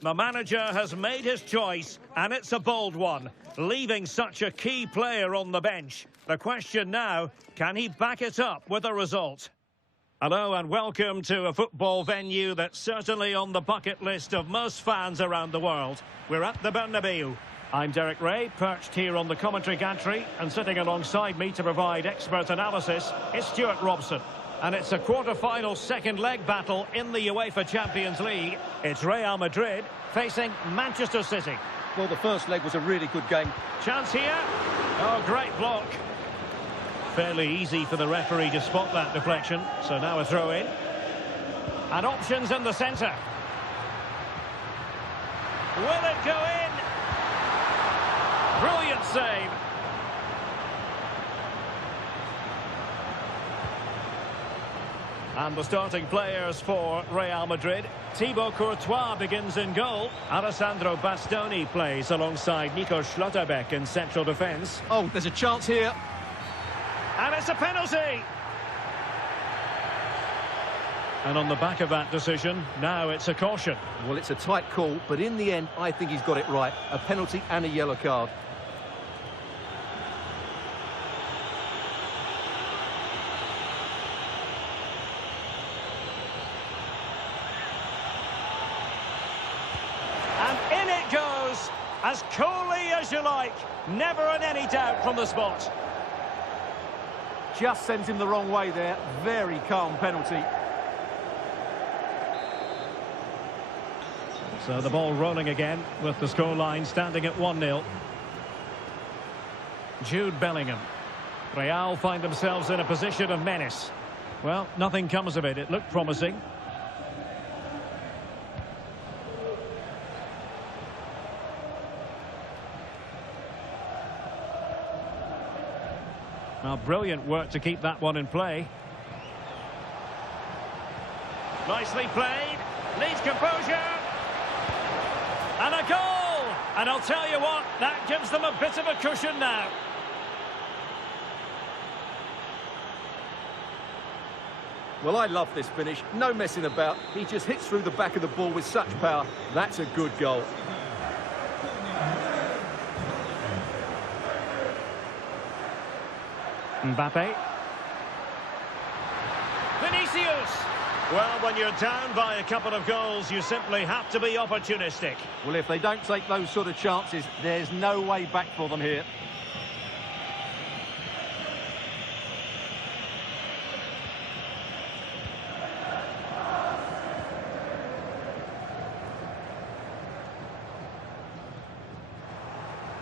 The manager has made his choice, and it's a bold one, leaving such a key player on the bench. The question now, can he back it up with a result? Hello and welcome to a football venue that's certainly on the bucket list of most fans around the world. We're at the Bernabeu. I'm Derek Ray, perched here on the commentary gantry, and sitting alongside me to provide expert analysis is Stuart Robson. And it's a quarter-final second leg battle in the UEFA Champions League. It's Real Madrid facing Manchester City. Well, the first leg was a really good game. Chance here. Oh, great block. Fairly easy for the referee to spot that deflection. So now a throw in. And options in the centre. Will it go in? Brilliant save. And the starting players for Real Madrid. Thibaut Courtois begins in goal. Alessandro Bastoni plays alongside Nico Schlotterbeck in central defence. Oh, there's a chance here. And it's a penalty! And on the back of that decision, now it's a caution. Well, it's a tight call, but in the end, I think he's got it right. A penalty and a yellow card. As coolly as you like, never in any doubt from the spot. Just sends him the wrong way there. Very calm penalty. So the ball rolling again with the scoreline standing at 1-0. Jude Bellingham. Real find themselves in a position of menace. Well, nothing comes of it. It looked promising. Now, brilliant work to keep that one in play. Nicely played. Needs composure. And a goal! And I'll tell you what, that gives them a bit of a cushion now. Well, I love this finish. No messing about. He just hits through the back of the ball with such power. That's a good goal. Mbappe. Vinicius! Well, when you're down by a couple of goals, you simply have to be opportunistic. Well, if they don't take those sort of chances, there's no way back for them here.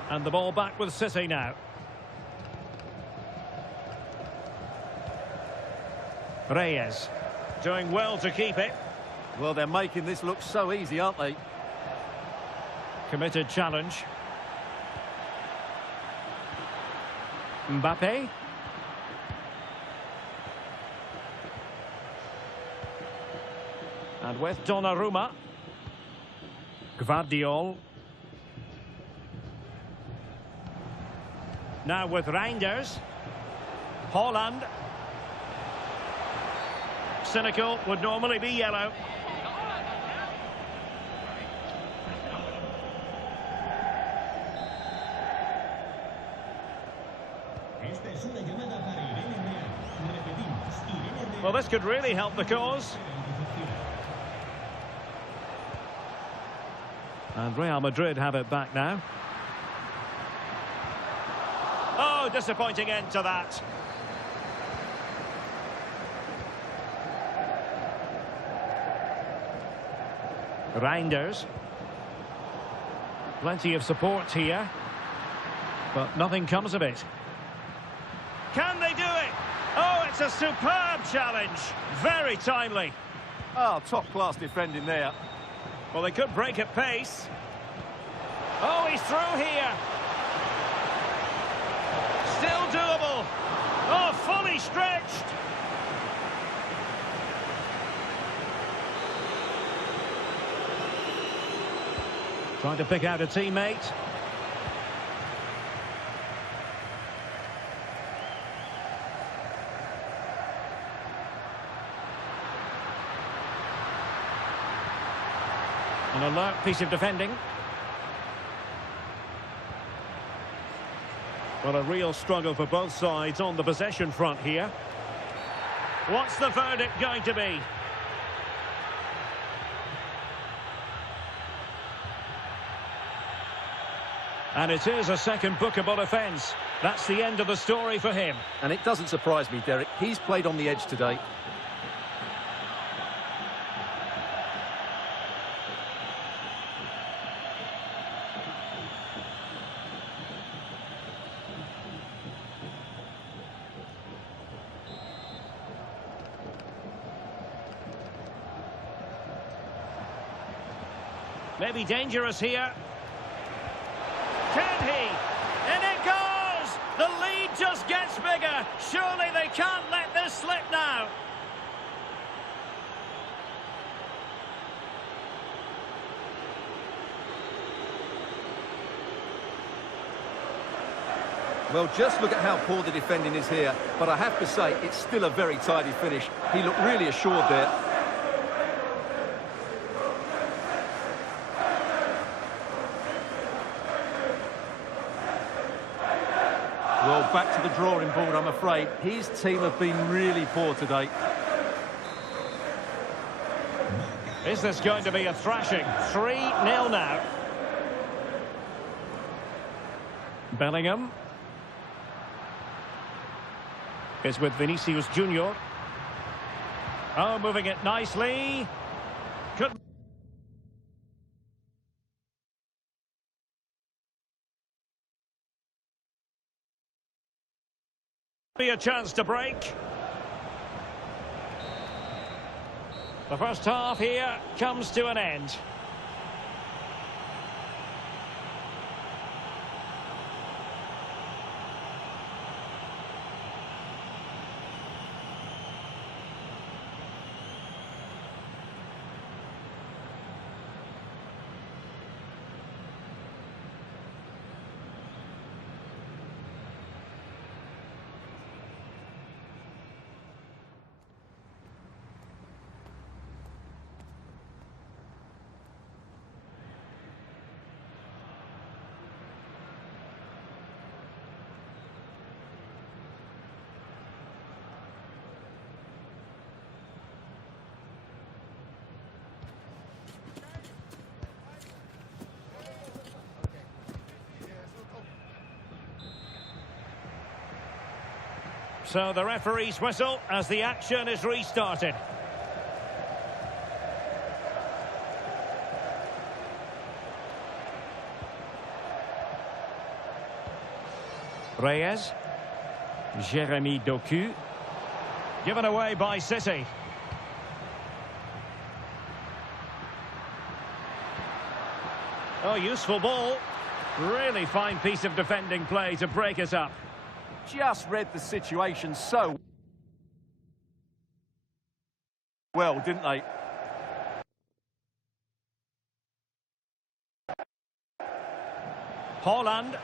And the ball back with City now. Reyes. Doing well to keep it. Well, they're making this look so easy, aren't they? Committed challenge. Mbappe. And with Donnarumma. Gvardiol. Now with Reinders. Haaland. Cynical, would normally be yellow. Well, this could really help the cause. And Real Madrid have it back now. Oh, disappointing end to that. Reinders. Plenty of support here. But nothing comes of it. Can they do it? Oh, it's a superb challenge. Very timely. Oh, top-class defending there. Well, they could break at pace. Oh, he's through here. Still doable. Oh, fully stretched. Trying to pick out a teammate. An alert piece of defending. Well, a real struggle for both sides on the possession front here. What's the verdict going to be? And it is a second bookable offence. That's the end of the story for him. And it doesn't surprise me, Derek. He's played on the edge today. Maybe dangerous here. Can he? And it goes! The lead just gets bigger. Surely they can't let this slip now. Well, just look at how poor the defending is here. But I have to say, it's still a very tidy finish. He looked really assured there. Well, back to the drawing board, I'm afraid. His team have been really poor today. Is this going to be a thrashing? 3-0 now. Bellingham. Is with Vinicius Junior. Oh, moving it nicely. Could be a chance to break. The first half here comes to an end. So the referee's whistle as the action is restarted. Reyes. Jérémy Doku. Given away by City. Oh, useful ball. Really fine piece of defending play to break it up. Just read the situation so well, didn't they? Holland.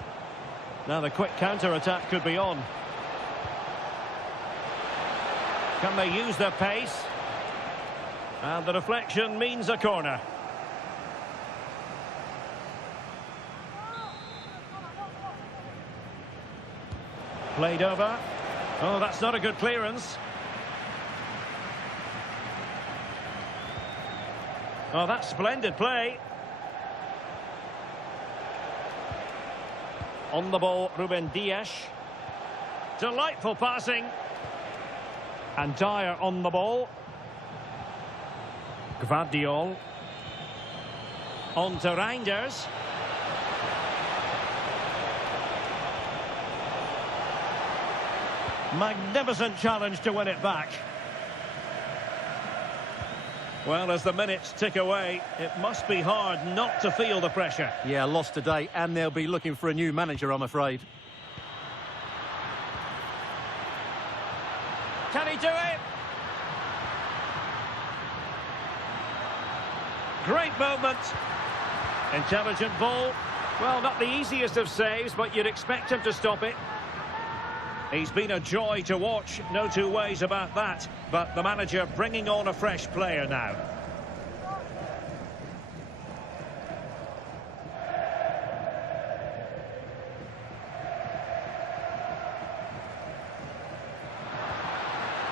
Now the quick counter-attack could be on. Can they use their pace? And the deflection means a corner. Played over. Oh, that's not a good clearance. Oh, that's splendid play. On the ball, Ruben Dias. Delightful passing. And Dyer on the ball. Gvardiol. On to Reinders. Magnificent challenge to win it back. Well, as the minutes tick away, it must be hard not to feel the pressure. Yeah, lost today, and they'll be looking for a new manager, I'm afraid. Can he do it? Great movement. Intelligent ball. Well, not the easiest of saves, but you'd expect him to stop it. He's been a joy to watch, no two ways about that. But the manager bringing on a fresh player now.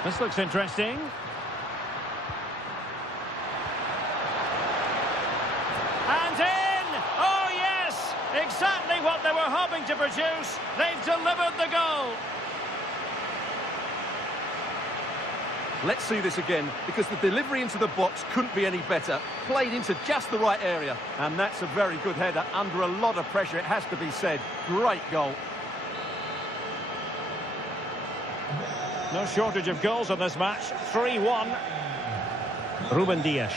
This looks interesting. And in! Oh, yes! Exactly what they were hoping to produce. They've delivered the goal. Let's see this again, because the delivery into the box couldn't be any better. Played into just the right area. And that's a very good header under a lot of pressure, it has to be said. Great goal. No shortage of goals in this match. 3-1. Ruben Dias.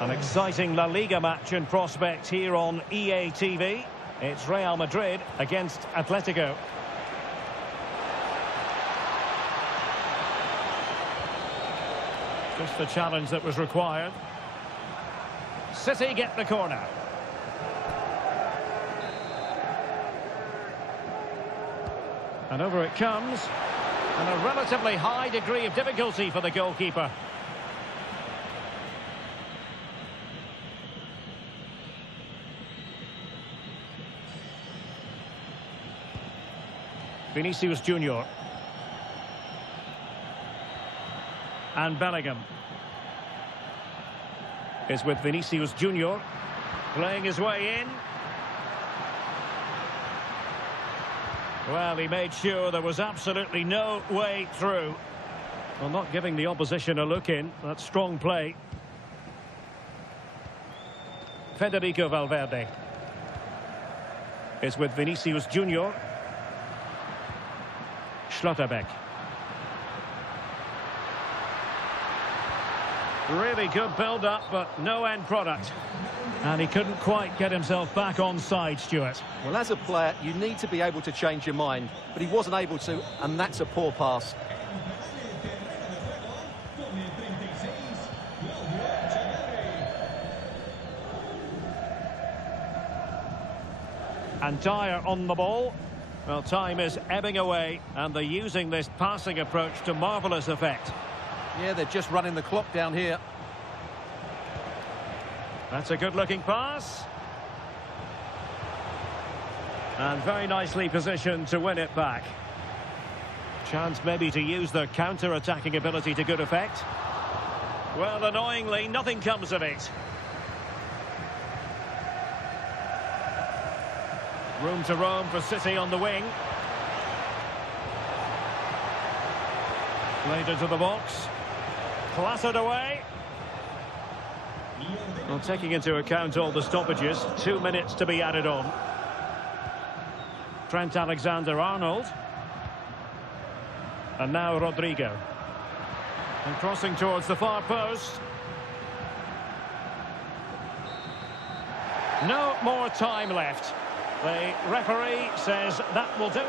An exciting La Liga match in prospect here on EA TV. It's Real Madrid against Atletico. Just the challenge that was required. City get the corner. And over it comes. And a relatively high degree of difficulty for the goalkeeper. Vinicius Junior. And Bellingham is with Vinicius Junior, playing his way in. Well, he made sure there was absolutely no way through. Well, not giving the opposition a look in. That's strong play. Federico Valverde is with Vinicius Junior. Schlotterbeck. Really good build-up, but no end product. And he couldn't quite get himself back on side, Stuart. Well, as a player, you need to be able to change your mind, but he wasn't able to, and that's a poor pass. And Dyer on the ball. Well, time is ebbing away, and they're using this passing approach to marvellous effect. Yeah, they're just running the clock down here. That's a good-looking pass. And very nicely positioned to win it back. Chance maybe to use their counter-attacking ability to good effect. Well, annoyingly, nothing comes of it. Room to roam for City on the wing. Played into the box. Clattered away. Well, taking into account all the stoppages, 2 minutes to be added on. Trent Alexander-Arnold. And now Rodrigo. And crossing towards the far post. No more time left. The referee says that will do it.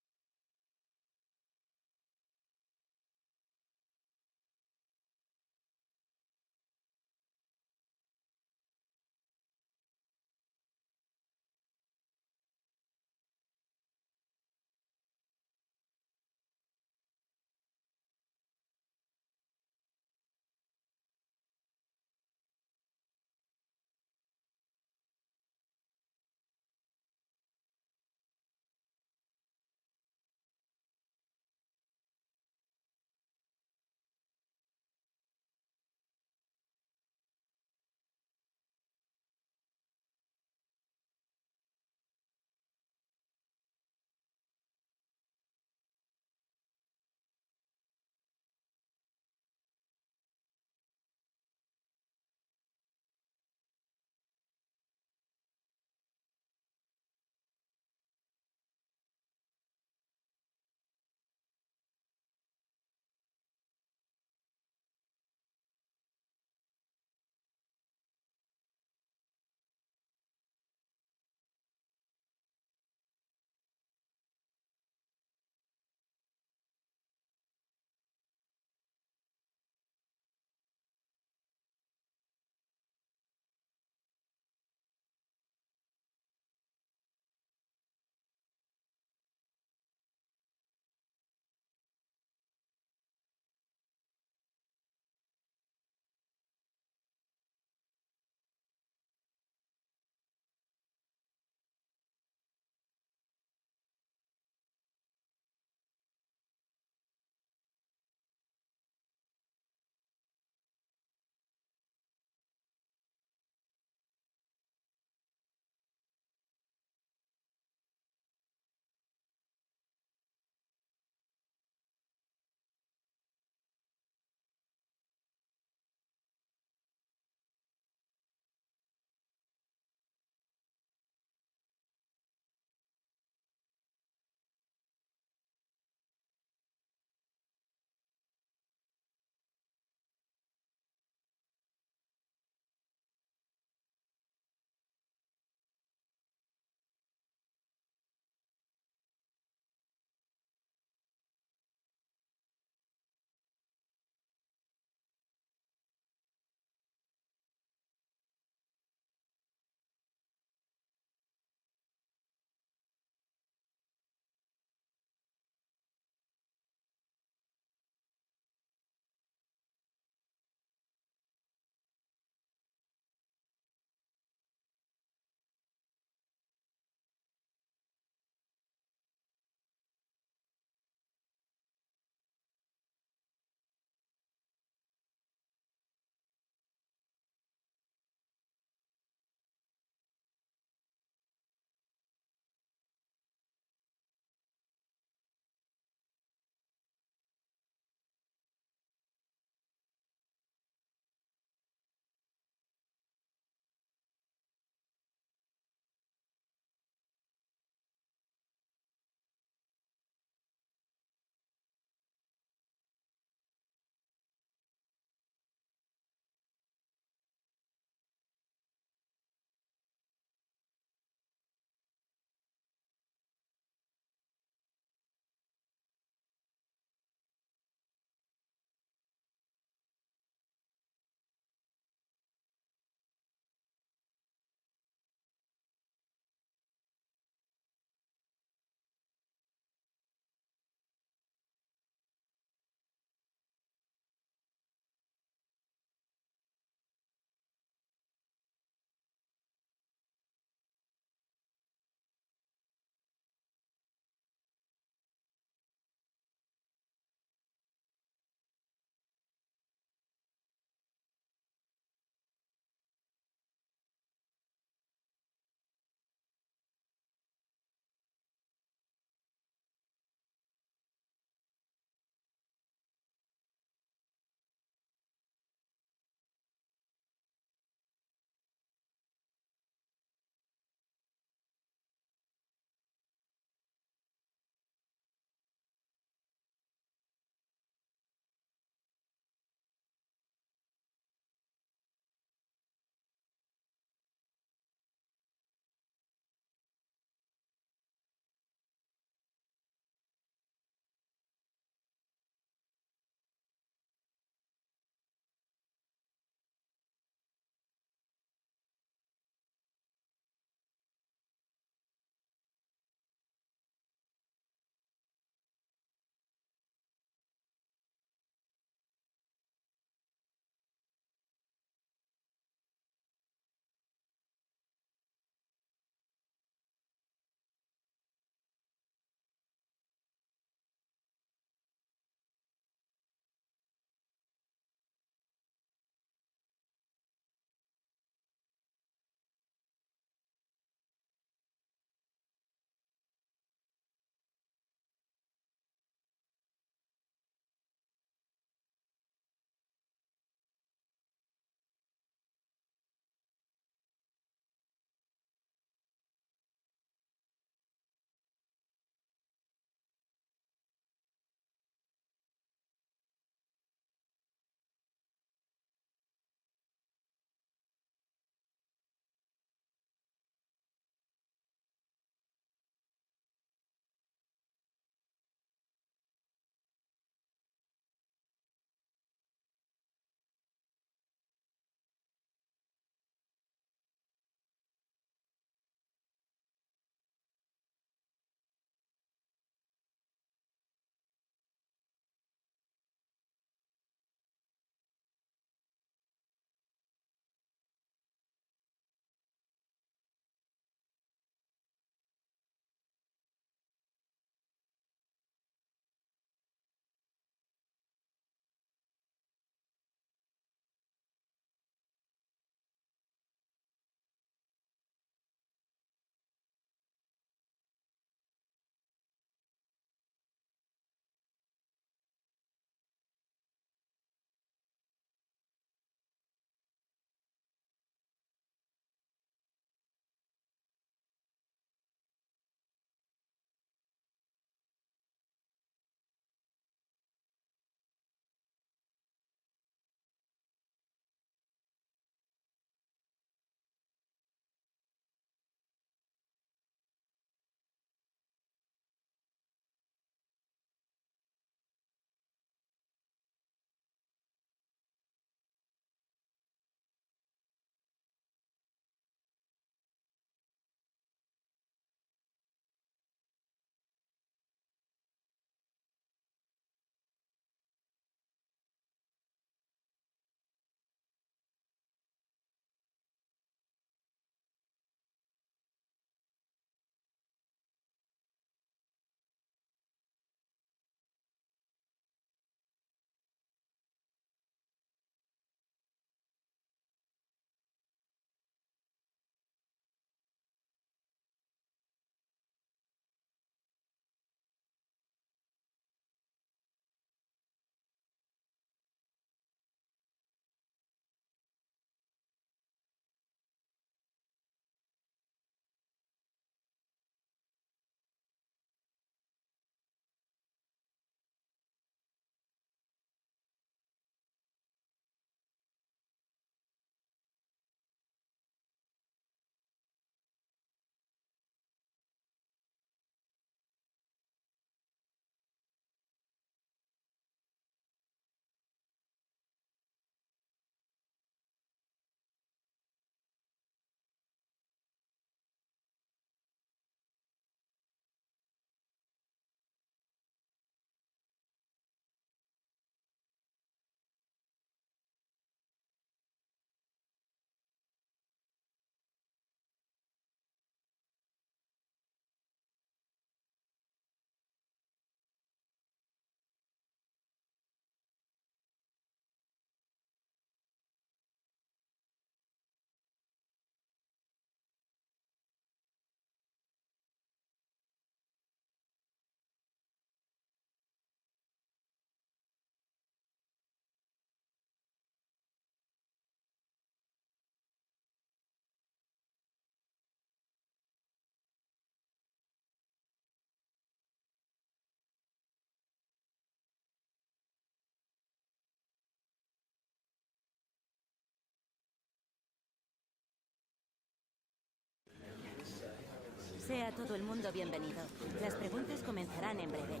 todo el mundo bienvenido. Las preguntas comenzarán en breve.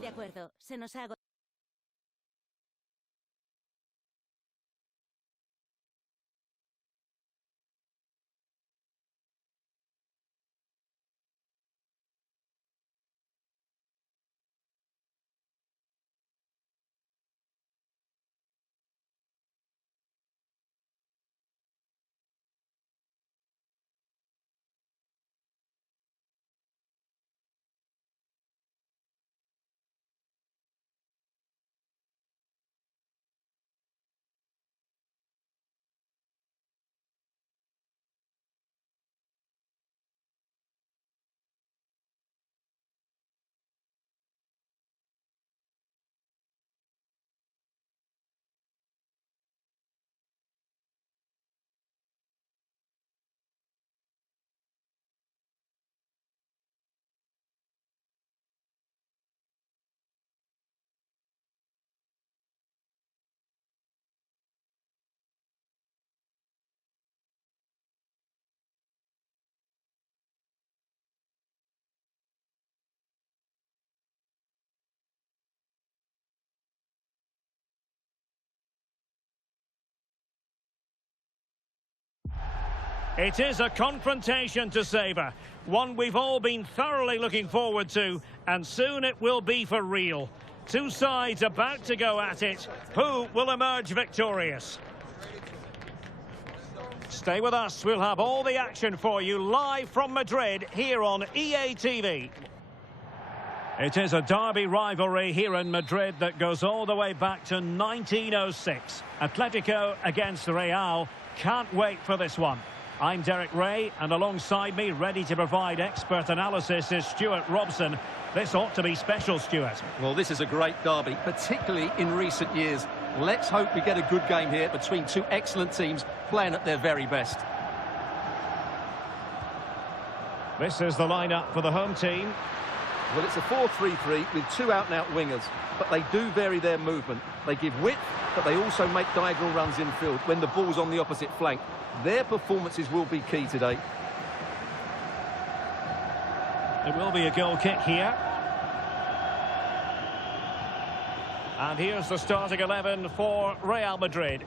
De acuerdo, se nos ha agotado. It is a confrontation to savour, one we've all been thoroughly looking forward to, and soon it will be for real. Two sides about to go at it. Who will emerge victorious? Stay with us, we'll have all the action for you live from Madrid here on EA TV. It is a derby rivalry here in Madrid that goes all the way back to 1906. Atletico against Real. Can't wait for this one. I'm Derek Ray, and alongside me, ready to provide expert analysis, is Stuart Robson. This ought to be special, Stuart. Well, this is a great derby, particularly in recent years. Let's hope we get a good game here between two excellent teams playing at their very best. This is the lineup for the home team. Well, it's a 4-3-3 with two out-and-out wingers, but they do vary their movement. They give width, but they also make diagonal runs infield when the ball's on the opposite flank. Their performances will be key today. It will be a goal kick here. And here's the starting 11 for Real Madrid.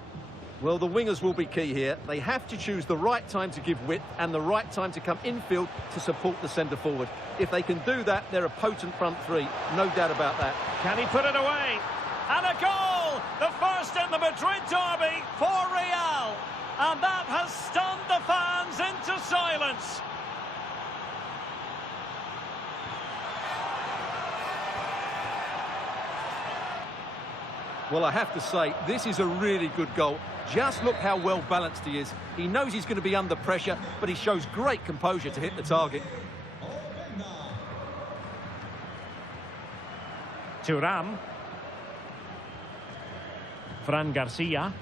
Well, the wingers will be key here. They have to choose the right time to give width and the right time to come infield to support the centre-forward. If they can do that, they're a potent front three. No doubt about that. Can he put it away? And a goal! The first in the Madrid derby for Real. And that has stunned the fans into silence. Well, I have to say, this is a really good goal. Just look how well balanced he is. He knows he's going to be under pressure, but he shows great composure to hit the target. Thuram. Fran Garcia.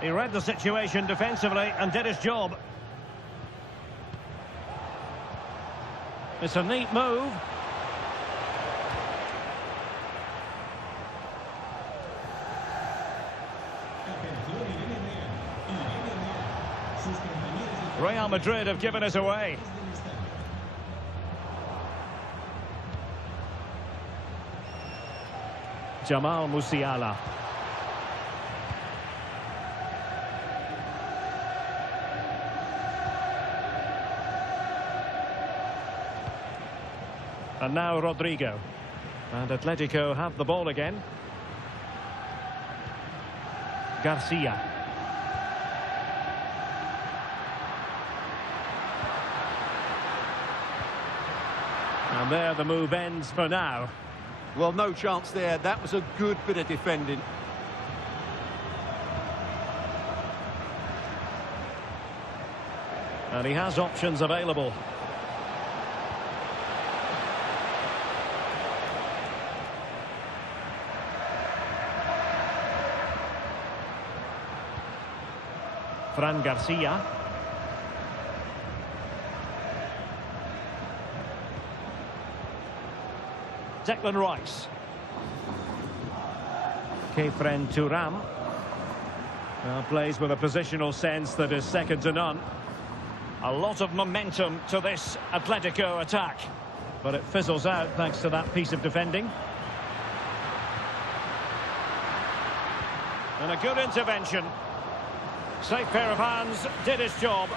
He read the situation defensively and did his job. It's a neat move. Real Madrid have given us away. Jamal Musiala. And now Rodrigo. And Atletico have the ball again. Garcia. And there the move ends for now. Well, no chance there. That was a good bit of defending. And he has options available. Fran Garcia. Declan Rice. Kefren Turam. Plays with a positional sense that is second to none. A lot of momentum to this Atletico attack, but it fizzles out thanks to that piece of defending. And a good intervention. Safe pair of hands, did his job.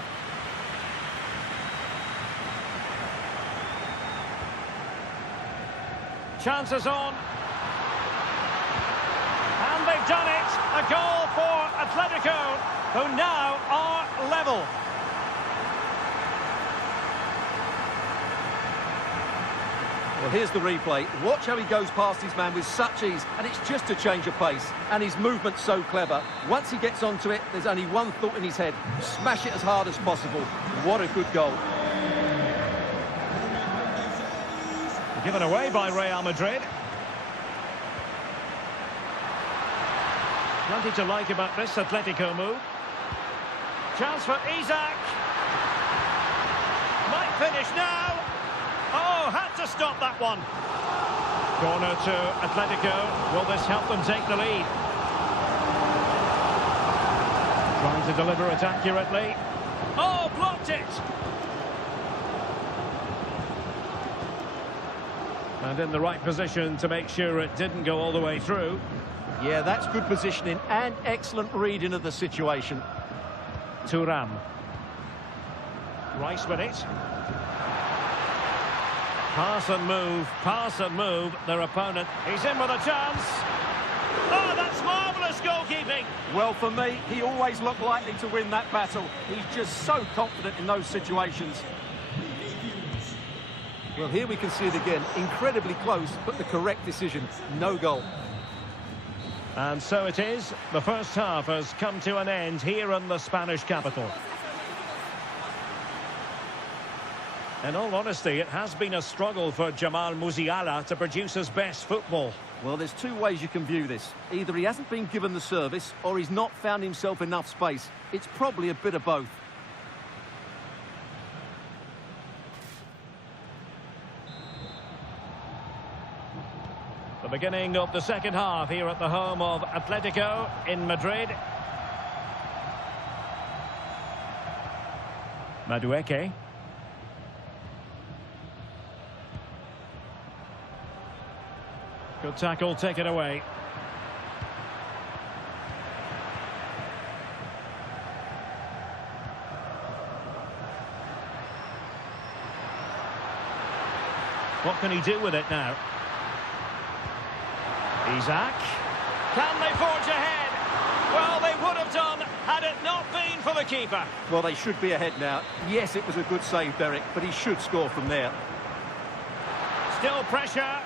Chances on. And they've done it. A goal for Atletico, who now are level. Well, here's the replay. Watch how he goes past his man with such ease, and it's just a change of pace. And his movement's so clever. Once he gets onto it, there's only one thought in his head. Smash it as hard as possible. What a good goal. Given away by Real Madrid. Plenty to like about this Atletico move. Chance for Isaac. Might finish now. Oh, had to stop that one. Corner to Atletico. Will this help them take the lead? Trying to deliver it accurately. Oh, blocked it. And in the right position to make sure it didn't go all the way through. Yeah, that's good positioning and excellent reading of the situation. Turam. Rice with it. Pass and move, their opponent. He's in with a chance. Oh, that's marvellous goalkeeping. Well, for me, he always looked likely to win that battle. He's just so confident in those situations. Well, here we can see it again. Incredibly close, but the correct decision. No goal. And so it is. The first half has come to an end here in the Spanish capital. In all honesty, it has been a struggle for Jamal Musiala to produce his best football. Well, there's two ways you can view this. Either he hasn't been given the service, or he's not found himself enough space. It's probably a bit of both. The beginning of the second half here at the home of Atletico in Madrid. Madueke. Good tackle, take it away. What can he do with it now? Isaac. Can they forge ahead? Well, they would have done had it not been for the keeper. Well, they should be ahead now. Yes, it was a good save, Derek, but he should score from there. Still pressure.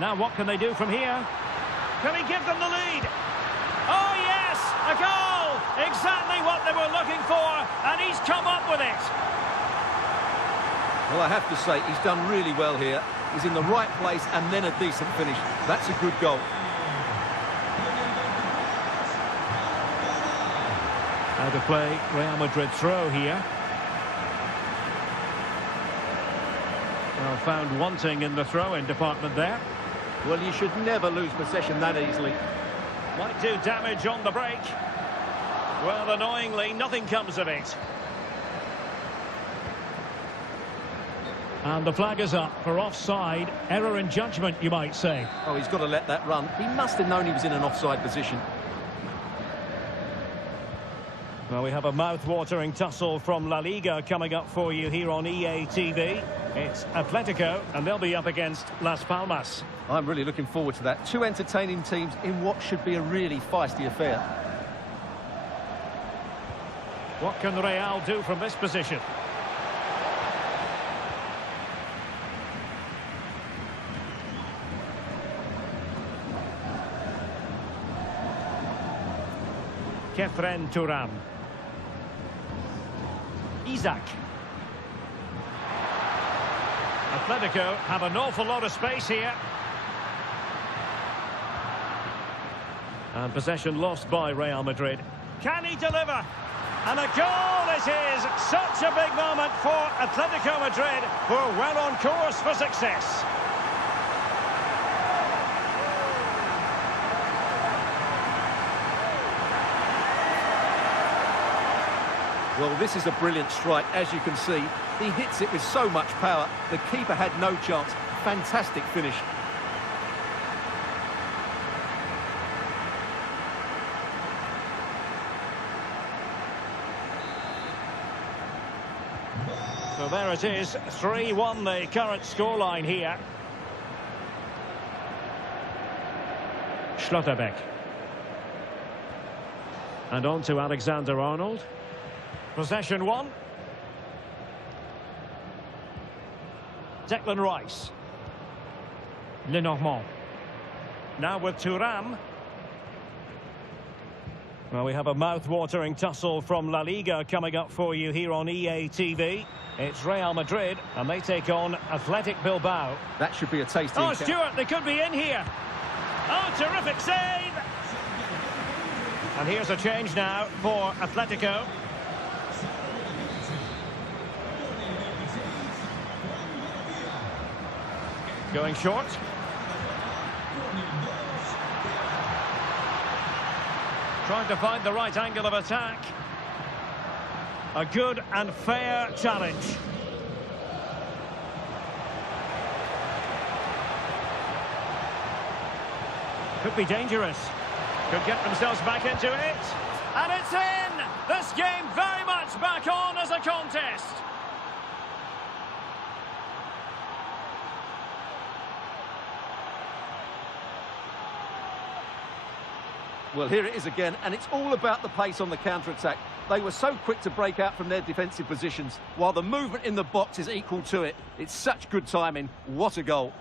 Now what can they do from here? Can he give them the lead? Oh yes, a goal! Exactly what they were looking for, and he's come up with it. Well, I have to say, he's done really well here. He's in the right place and then a decent finish. That's a good goal. Out of play, Real Madrid throw here. Well, found wanting in the throw-in department there. Well, you should never lose possession that easily. Might do damage on the break. Well, annoyingly, nothing comes of it. And the flag is up for offside. Error in judgment, you might say. Oh, he's got to let that run. He must have known he was in an offside position. Well, we have a mouth-watering tussle from La Liga coming up for you here on EA TV. It's Atletico, and they'll be up against Las Palmas. I'm really looking forward to that. Two entertaining teams in what should be a really feisty affair. What can Real do from this position? Kefren Turam. Isaac. Atletico have an awful lot of space here. And possession lost by Real Madrid. Can he deliver? And a goal it is! Such a big moment for Atletico Madrid, who are well on course for success. Well, this is a brilliant strike, as you can see. He hits it with so much power. The keeper had no chance. Fantastic finish. So there it is, 3-1 the current scoreline here. Schlotterbeck. And on to Alexander-Arnold. Possession one. Declan Rice. Lenormand. Now with Thuram. Well, we have a mouth-watering tussle from La Liga coming up for you here on EA TV. It's Real Madrid, and they take on Athletic Bilbao. That should be a tasty... Oh, Stuart, they could be in here. Oh, terrific save! And here's a change now for Atletico. Going short. Trying to find the right angle of attack. A good and fair challenge. Could be dangerous. Could get themselves back into it. And it's in! This game very much back on as a contest. Well, here it is again, and it's all about the pace on the counter-attack. They were so quick to break out from their defensive positions, while the movement in the box is equal to it. It's such good timing. What a goal.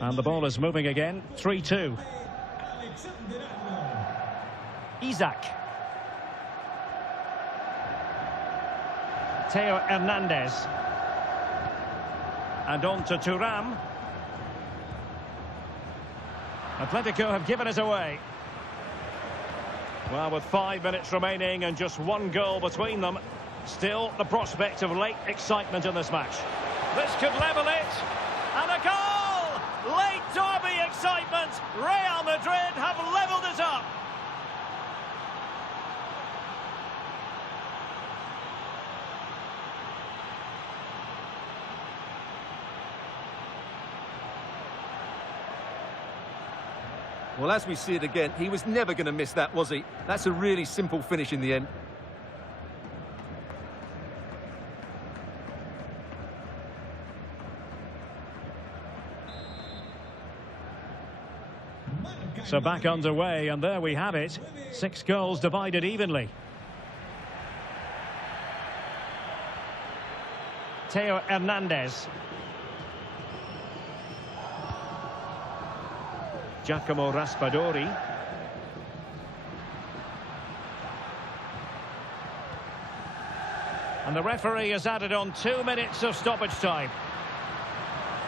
And the ball is moving again. 3-2. Isaac. Theo Hernandez. And on to Thuram. Atletico have given it away. Well, with 5 minutes remaining and just one goal between them, still the prospect of late excitement in this match. This could level it. And a goal! Late derby excitement. Real Madrid have levelled it up. Well, as we see it again, he was never going to miss that, was he? That's a really simple finish in the end. So back underway, and there we have it. 6 goals divided evenly. Theo Hernandez. Giacomo Raspadori. And the referee has added on 2 minutes of stoppage time.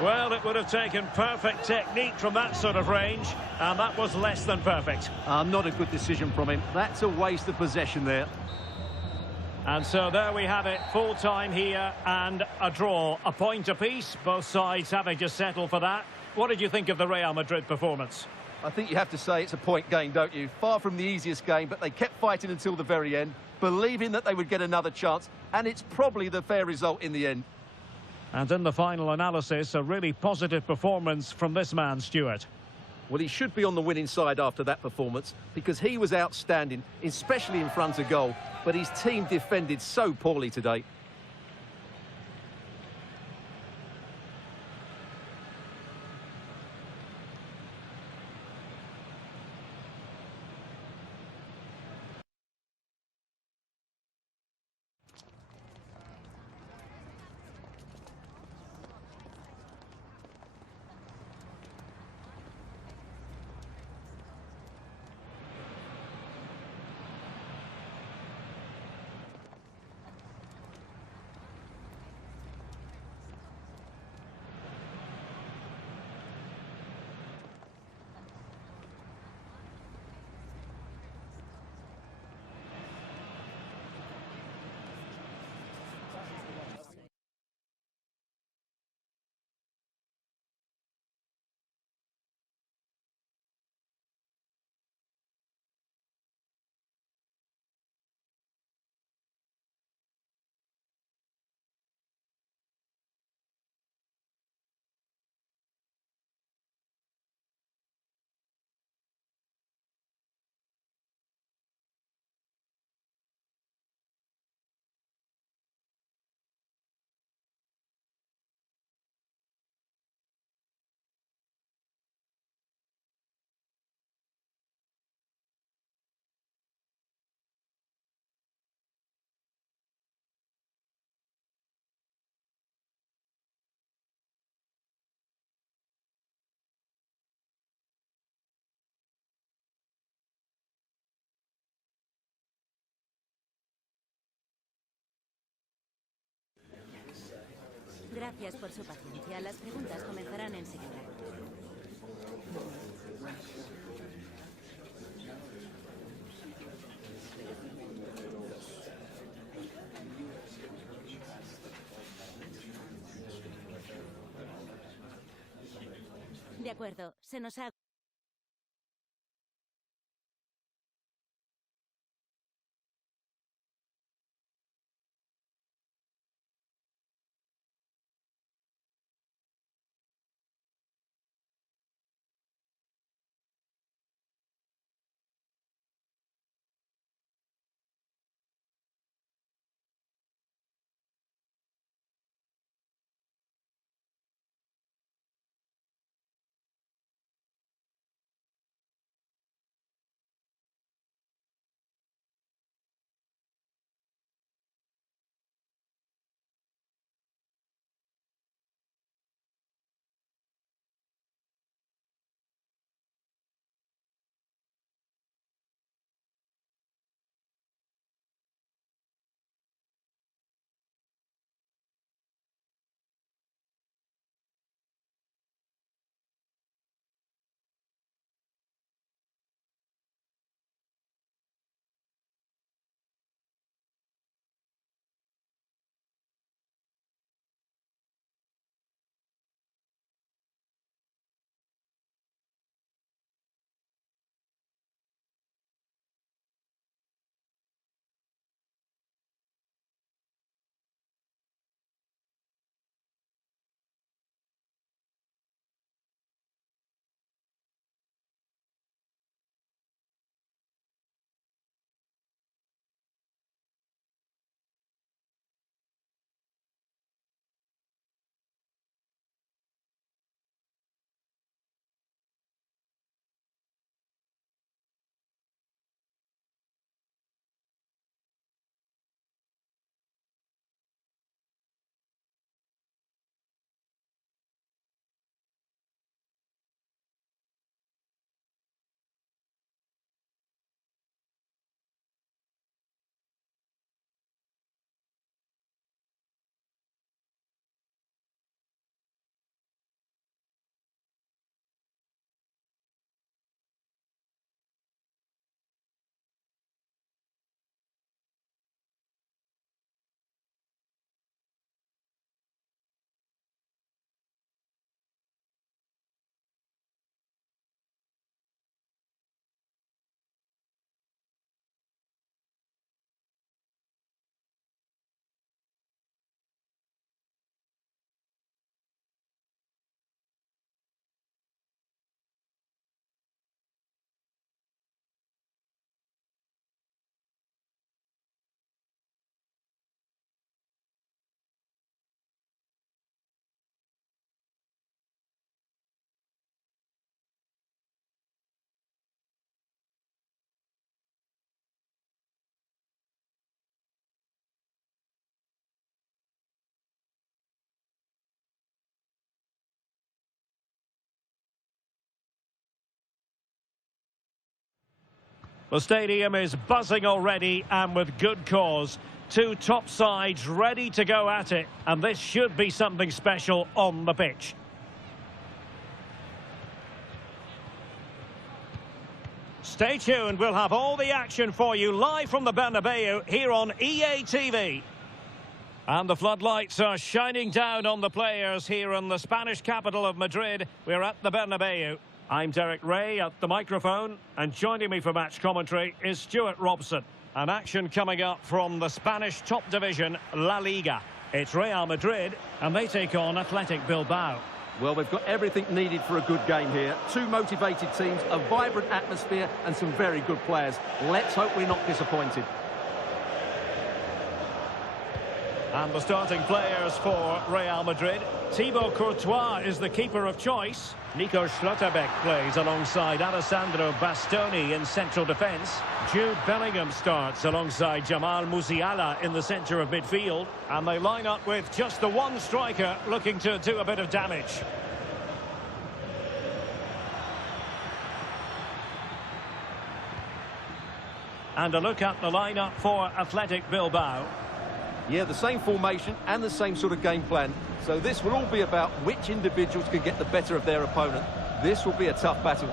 Well, it would have taken perfect technique from that sort of range, and that was less than perfect. Not a good decision from him. That's a waste of possession there. And so there we have it, full time here and a draw. A point apiece, both sides having to settle for that. What did you think of the Real Madrid performance? I think you have to say it's a point game, don't you? Far from the easiest game, but they kept fighting until the very end, believing that they would get another chance, and it's probably the fair result in the end. And in the final analysis, a really positive performance from this man, Stuart. Well, he should be on the winning side after that performance, because he was outstanding, especially in front of goal, but his team defended so poorly today. Gracias por su paciencia. Las preguntas comenzarán enseguida. De acuerdo, se nos ha... The stadium is buzzing already, and with good cause. Two top sides ready to go at it, and this should be something special on the pitch. Stay tuned, we'll have all the action for you live from the Bernabeu here on EA TV. And the floodlights are shining down on the players here in the Spanish capital of Madrid. We're at the Bernabeu. I'm Derek Ray at the microphone, and joining me for match commentary is Stuart Robson. An action coming up from the Spanish top division, La Liga. It's Real Madrid, and they take on Athletic Bilbao. Well, we've got everything needed for a good game here. Two motivated teams, a vibrant atmosphere, and some very good players. Let's hope we're not disappointed. And the starting players for Real Madrid. Thibaut Courtois is the keeper of choice. Nico Schlotterbeck plays alongside Alessandro Bastoni in central defence. Jude Bellingham starts alongside Jamal Musiala in the centre of midfield. And they line up with just the one striker looking to do a bit of damage. And a look at the lineup for Athletic Bilbao. Yeah, the same formation and the same sort of game plan. So this will all be about which individuals can get the better of their opponent. This will be a tough battle.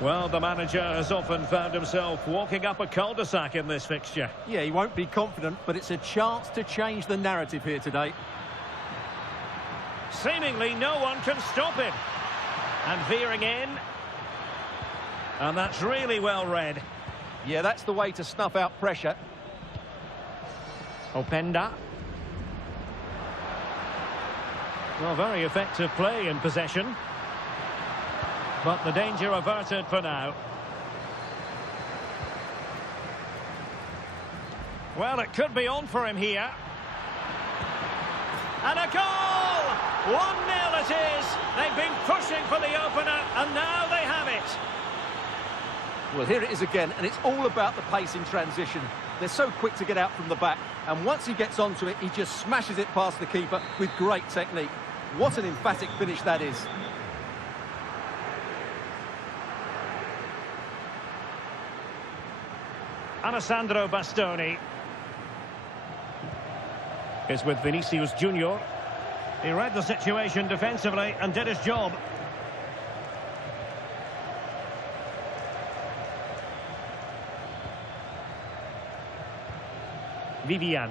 Well, the manager has often found himself walking up a cul-de-sac in this fixture. Yeah, he won't be confident, but it's a chance to change the narrative here today. Seemingly no one can stop him. And veering in. And that's really well read. Yeah, that's the way to snuff out pressure. Openda. Well, very effective play in possession. But the danger averted for now. Well, it could be on for him here. And a goal! 1-0 it is. They've been pushing for the opener, and now they have it. Well, here it is again, and it's all about the pace in transition. They're so quick to get out from the back, and once he gets onto it, he just smashes it past the keeper with great technique. What an emphatic finish that is. Alessandro Bastoni is with Vinicius Junior. He read the situation defensively and did his job. Vivian.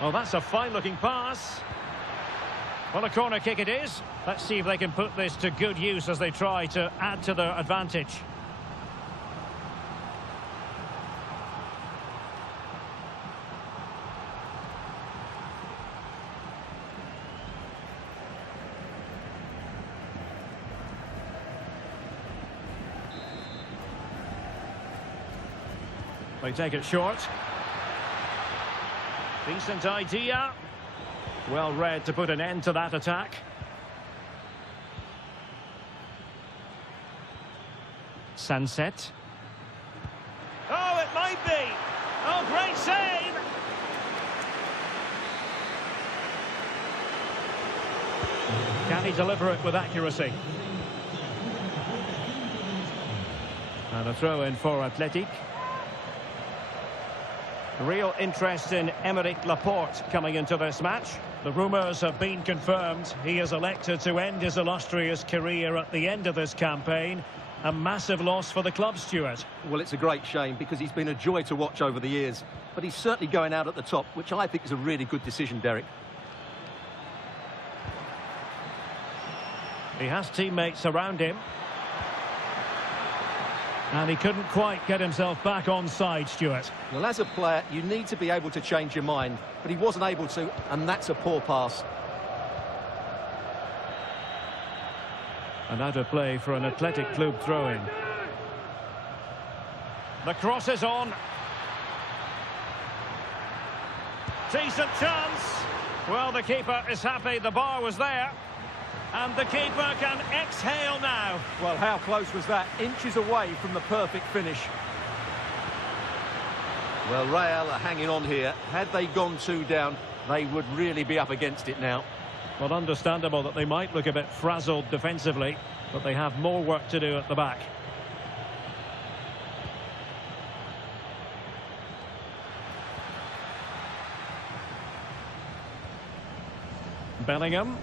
Oh, that's a fine-looking pass. Well, a corner kick it is. Let's see if they can put this to good use as they try to add to their advantage. They take it short. Decent idea. Well read to put an end to that attack. Sunset. Oh, it might be. Oh, great save. Can he deliver it with accuracy? And a throw in for Athletic. Real interest in Aymeric Laporte coming into this match. The rumours have been confirmed. He has elected to end his illustrious career at the end of this campaign. A massive loss for the club, Stuart. Well, it's a great shame because he's been a joy to watch over the years. But he's certainly going out at the top, which I think is a really good decision, Derek. He has teammates around him. And he couldn't quite get himself back on side, Stuart. Well, as a player, you need to be able to change your mind. But he wasn't able to, and that's a poor pass. And out of play for an Athletic Club throw-in. The cross is on. Decent chance. Well, the keeper is happy the bar was there. And the keeper can exhale now. Well, how close was that? Inches away from the perfect finish. Well, Real are hanging on here. Had they gone 2 down, they would really be up against it now. Well, understandable that they might look a bit frazzled defensively, but they have more work to do at the back. Bellingham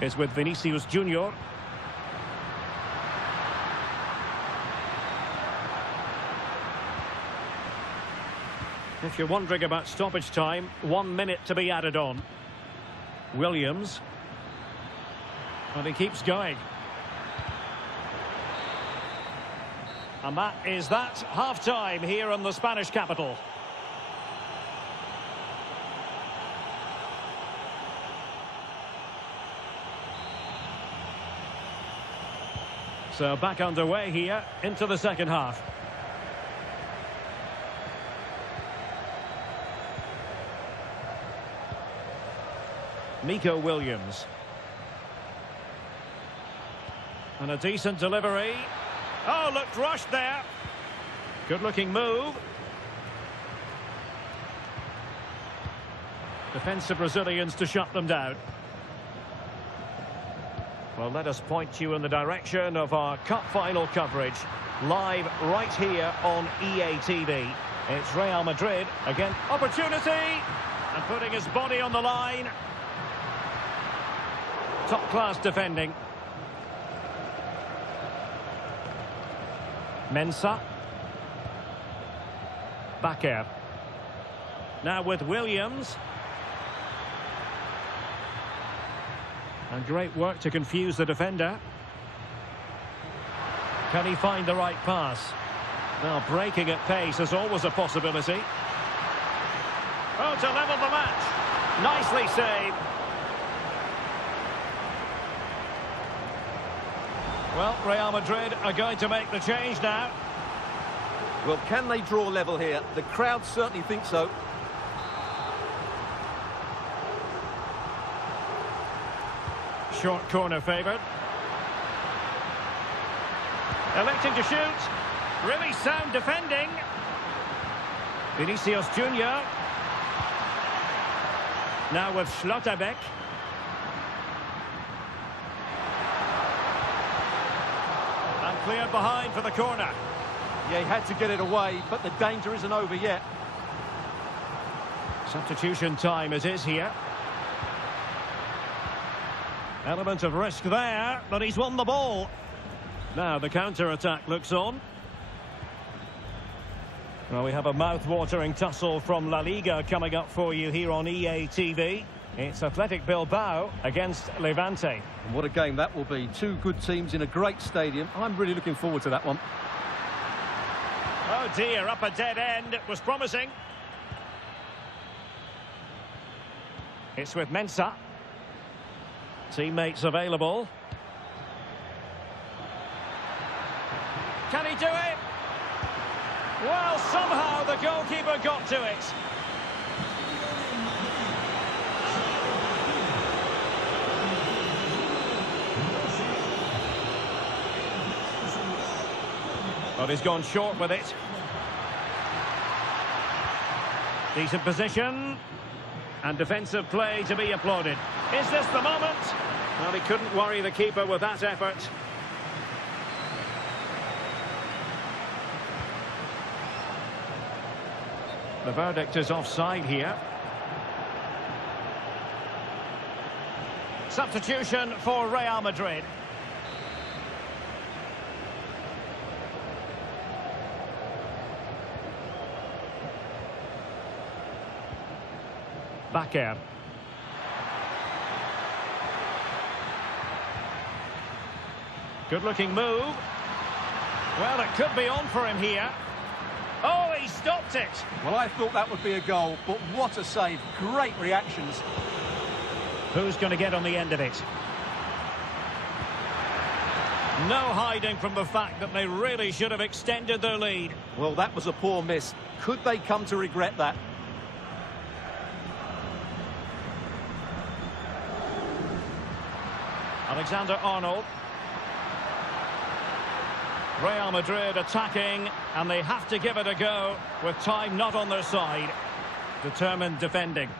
is with Vinicius Junior. If you're wondering about stoppage time, 1 minute to be added on. Williams. And he keeps going. And that is that. Half-time here in the Spanish capital. So back underway here into the second half. Nico Williams. And a decent delivery. Oh, looked rushed there. Good-looking move. Defensive Brazilians to shut them down. Well, let us point you in the direction of our cup final coverage, live right here on EA TV. It's Real Madrid again. Opportunity! And putting his body on the line. Top-class defending. Mensah. Bakker. Now with Williams. And great work to confuse the defender. Can he find the right pass? Now breaking at pace is always a possibility. Oh, to level the match. Nicely saved. Well, Real Madrid are going to make the change now. Well, can they draw level here? The crowd certainly think so. Short corner favoured. Electing to shoot. Really sound defending. Vinicius Junior. Now with Schlotterbeck. And cleared behind for the corner. Yeah, he had to get it away, but the danger isn't over yet. Substitution time it is here. Element of risk there, but he's won the ball. Now the counter-attack looks on. Well, we have a mouth-watering tussle from La Liga coming up for you here on EA TV. It's Athletic Bilbao against Levante. And what a game that will be. Two good teams in a great stadium. I'm really looking forward to that one. Oh dear, up a dead end. It was promising. It's with Mensah. Teammates available. Can he do it? Well, somehow the goalkeeper got to it. But he's gone short with it. Decent position. And defensive play to be applauded. Is this the moment? Well, he couldn't worry the keeper with that effort. The verdict is offside here. Substitution for Real Madrid. Bakker. Good-looking move. Well, it could be on for him here. Oh, he stopped it. Well, I thought that would be a goal, but what a save. Great reactions. Who's going to get on the end of it? No hiding from the fact that they really should have extended their lead. Well, that was a poor miss. Could they come to regret that? Alexander-Arnold. Real Madrid attacking, and they have to give it a go with time not on their side. Determined defending.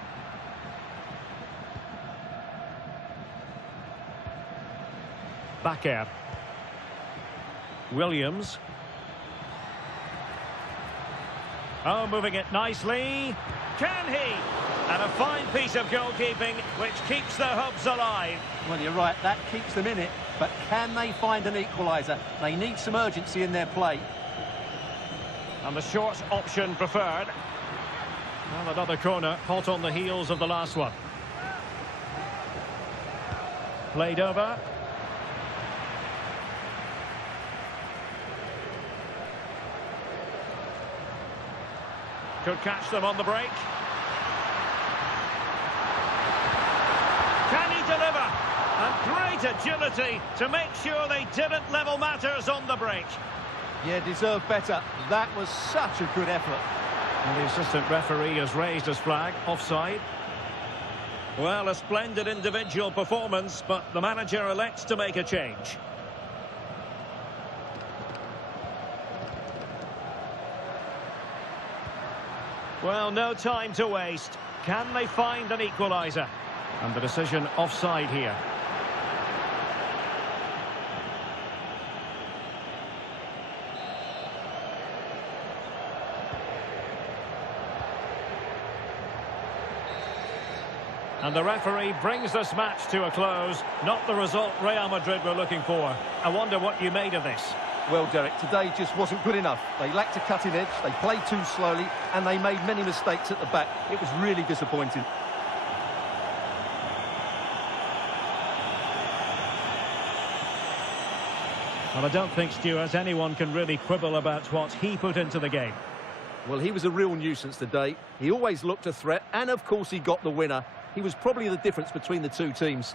Bakker. Williams. Oh, moving it nicely. Can he? And a fine piece of goalkeeping which keeps their hopes alive. Well, you're right, that keeps them in it. But can they find an equaliser? They need some urgency in their play. And the short option preferred. Well, another corner, hot on the heels of the last one. Played over. Could catch them on the break. Can he deliver? And great agility to make sure they didn't level matters on the break. Yeah, deserved better. That was such a good effort. And the assistant referee has raised his flag, offside. Well, a splendid individual performance, but the manager elects to make a change. Well, no time to waste. Can they find an equaliser? And the decision offside here. And the referee brings this match to a close. Not the result Real Madrid were looking for. I wonder what you made of this. Well, Derek, today just wasn't good enough. They lacked a cutting edge, they played too slowly, and they made many mistakes at the back. It was really disappointing. Well, I don't think, Stuart, anyone can really quibble about what he put into the game. Well, he was a real nuisance today. He always looked a threat, and of course he got the winner. He was probably the difference between the two teams.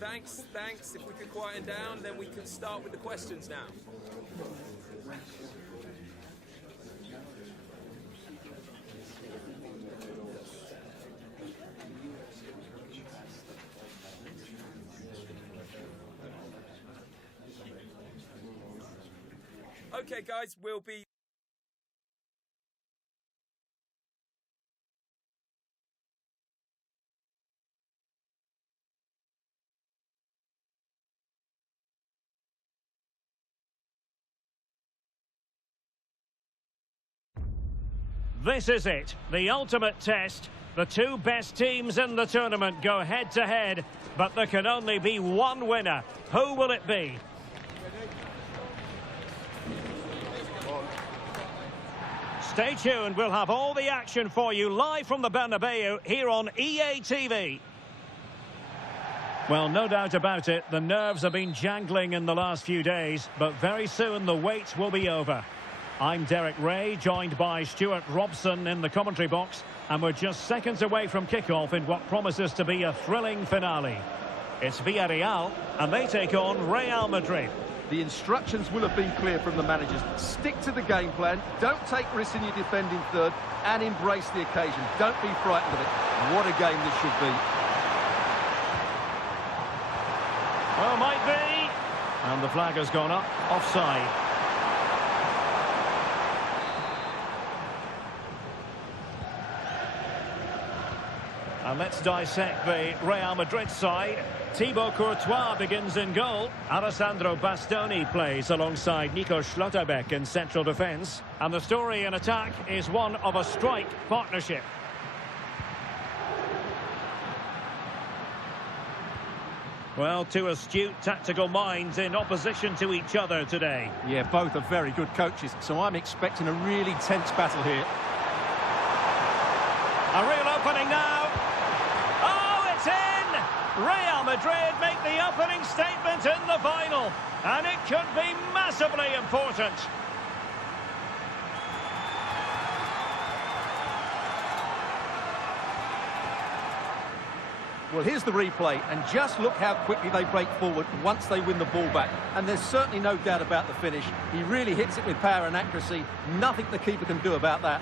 Thanks. If we could quieten down, then we can start with the questions now. Okay, guys, we'll be... This is it, the ultimate test. The two best teams in the tournament go head-to-head, but there can only be one winner. Who will it be? Stay tuned, we'll have all the action for you live from the Bernabeu here on EA TV. Well, no doubt about it, the nerves have been jangling in the last few days, but very soon the wait will be over. I'm Derek Ray, joined by Stuart Robson in the commentary box, and we're just seconds away from kickoff in what promises to be a thrilling finale. It's Villarreal, and they take on Real Madrid. The instructions will have been clear from the managers. Stick to the game plan, don't take risks in your defending third, and embrace the occasion. Don't be frightened of it. What a game this should be. Well, might be. And the flag has gone up, offside. And let's dissect the Real Madrid side. Thibaut Courtois begins in goal. Alessandro Bastoni plays alongside Nico Schlotterbeck in central defence. And the story in attack is one of a strike partnership. Well, two astute tactical minds in opposition to each other today. Yeah, both are very good coaches, so I'm expecting a really tense battle here. A real opening now. Oh, it's in! Real Madrid make the opening statement in the final, and it could be massively important. Well, here's the replay, and just look how quickly they break forward once they win the ball back. And there's certainly no doubt about the finish. He really hits it with power and accuracy. Nothing the keeper can do about that.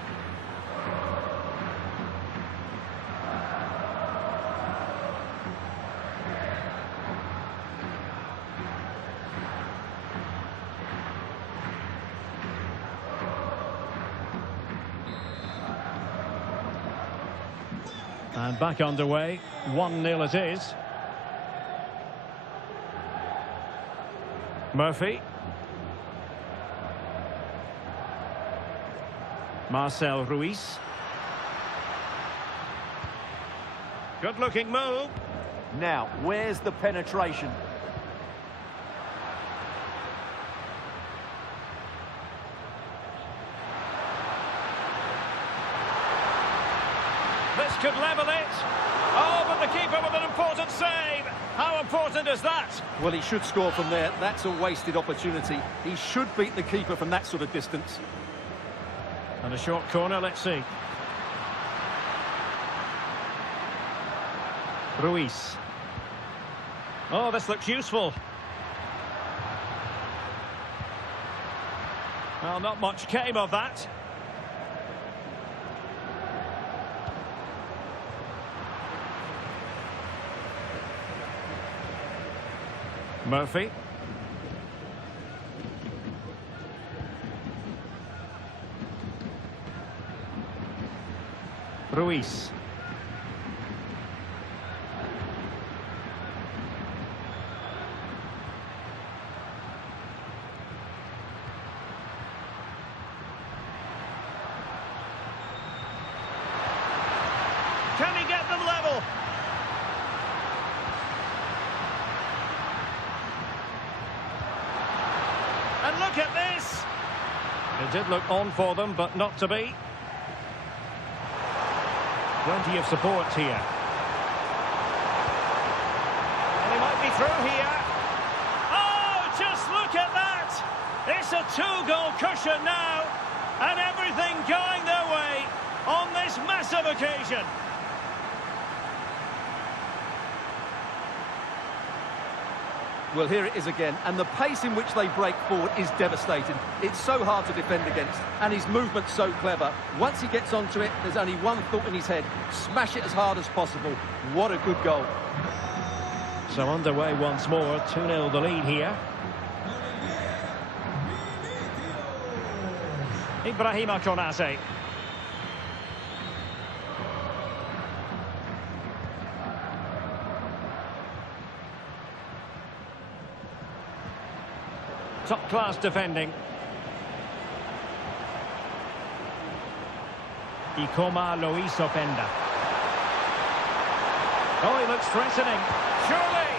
And back underway, 1-0 it is. Murphy. Marcel Ruiz. Good-looking move. Now, where's the penetration? This could level it. Oh, but the keeper with an important save. How important is that? Well, he should score from there. That's a wasted opportunity. He should beat the keeper from that sort of distance. And a short corner, let's see. Ruiz. Oh, this looks useful. Well, not much came of that. Murphy. Ruiz. Can he get them level? And look at this. It did look on for them, but not to be. Plenty of support here. And he might be through here. Oh, just look at that. It's a two-goal cushion now. And everything going their way on this massive occasion. Well, here it is again, and the pace in which they break forward is devastating. It's so hard to defend against, and his movement's so clever. Once he gets onto it, there's only one thought in his head: smash it as hard as possible. What a good goal. So underway once more, 2-0 the lead here. Ibrahima Konate. Top-class defending. Ikoma Luis Openda. Oh, he looks threatening. Surely!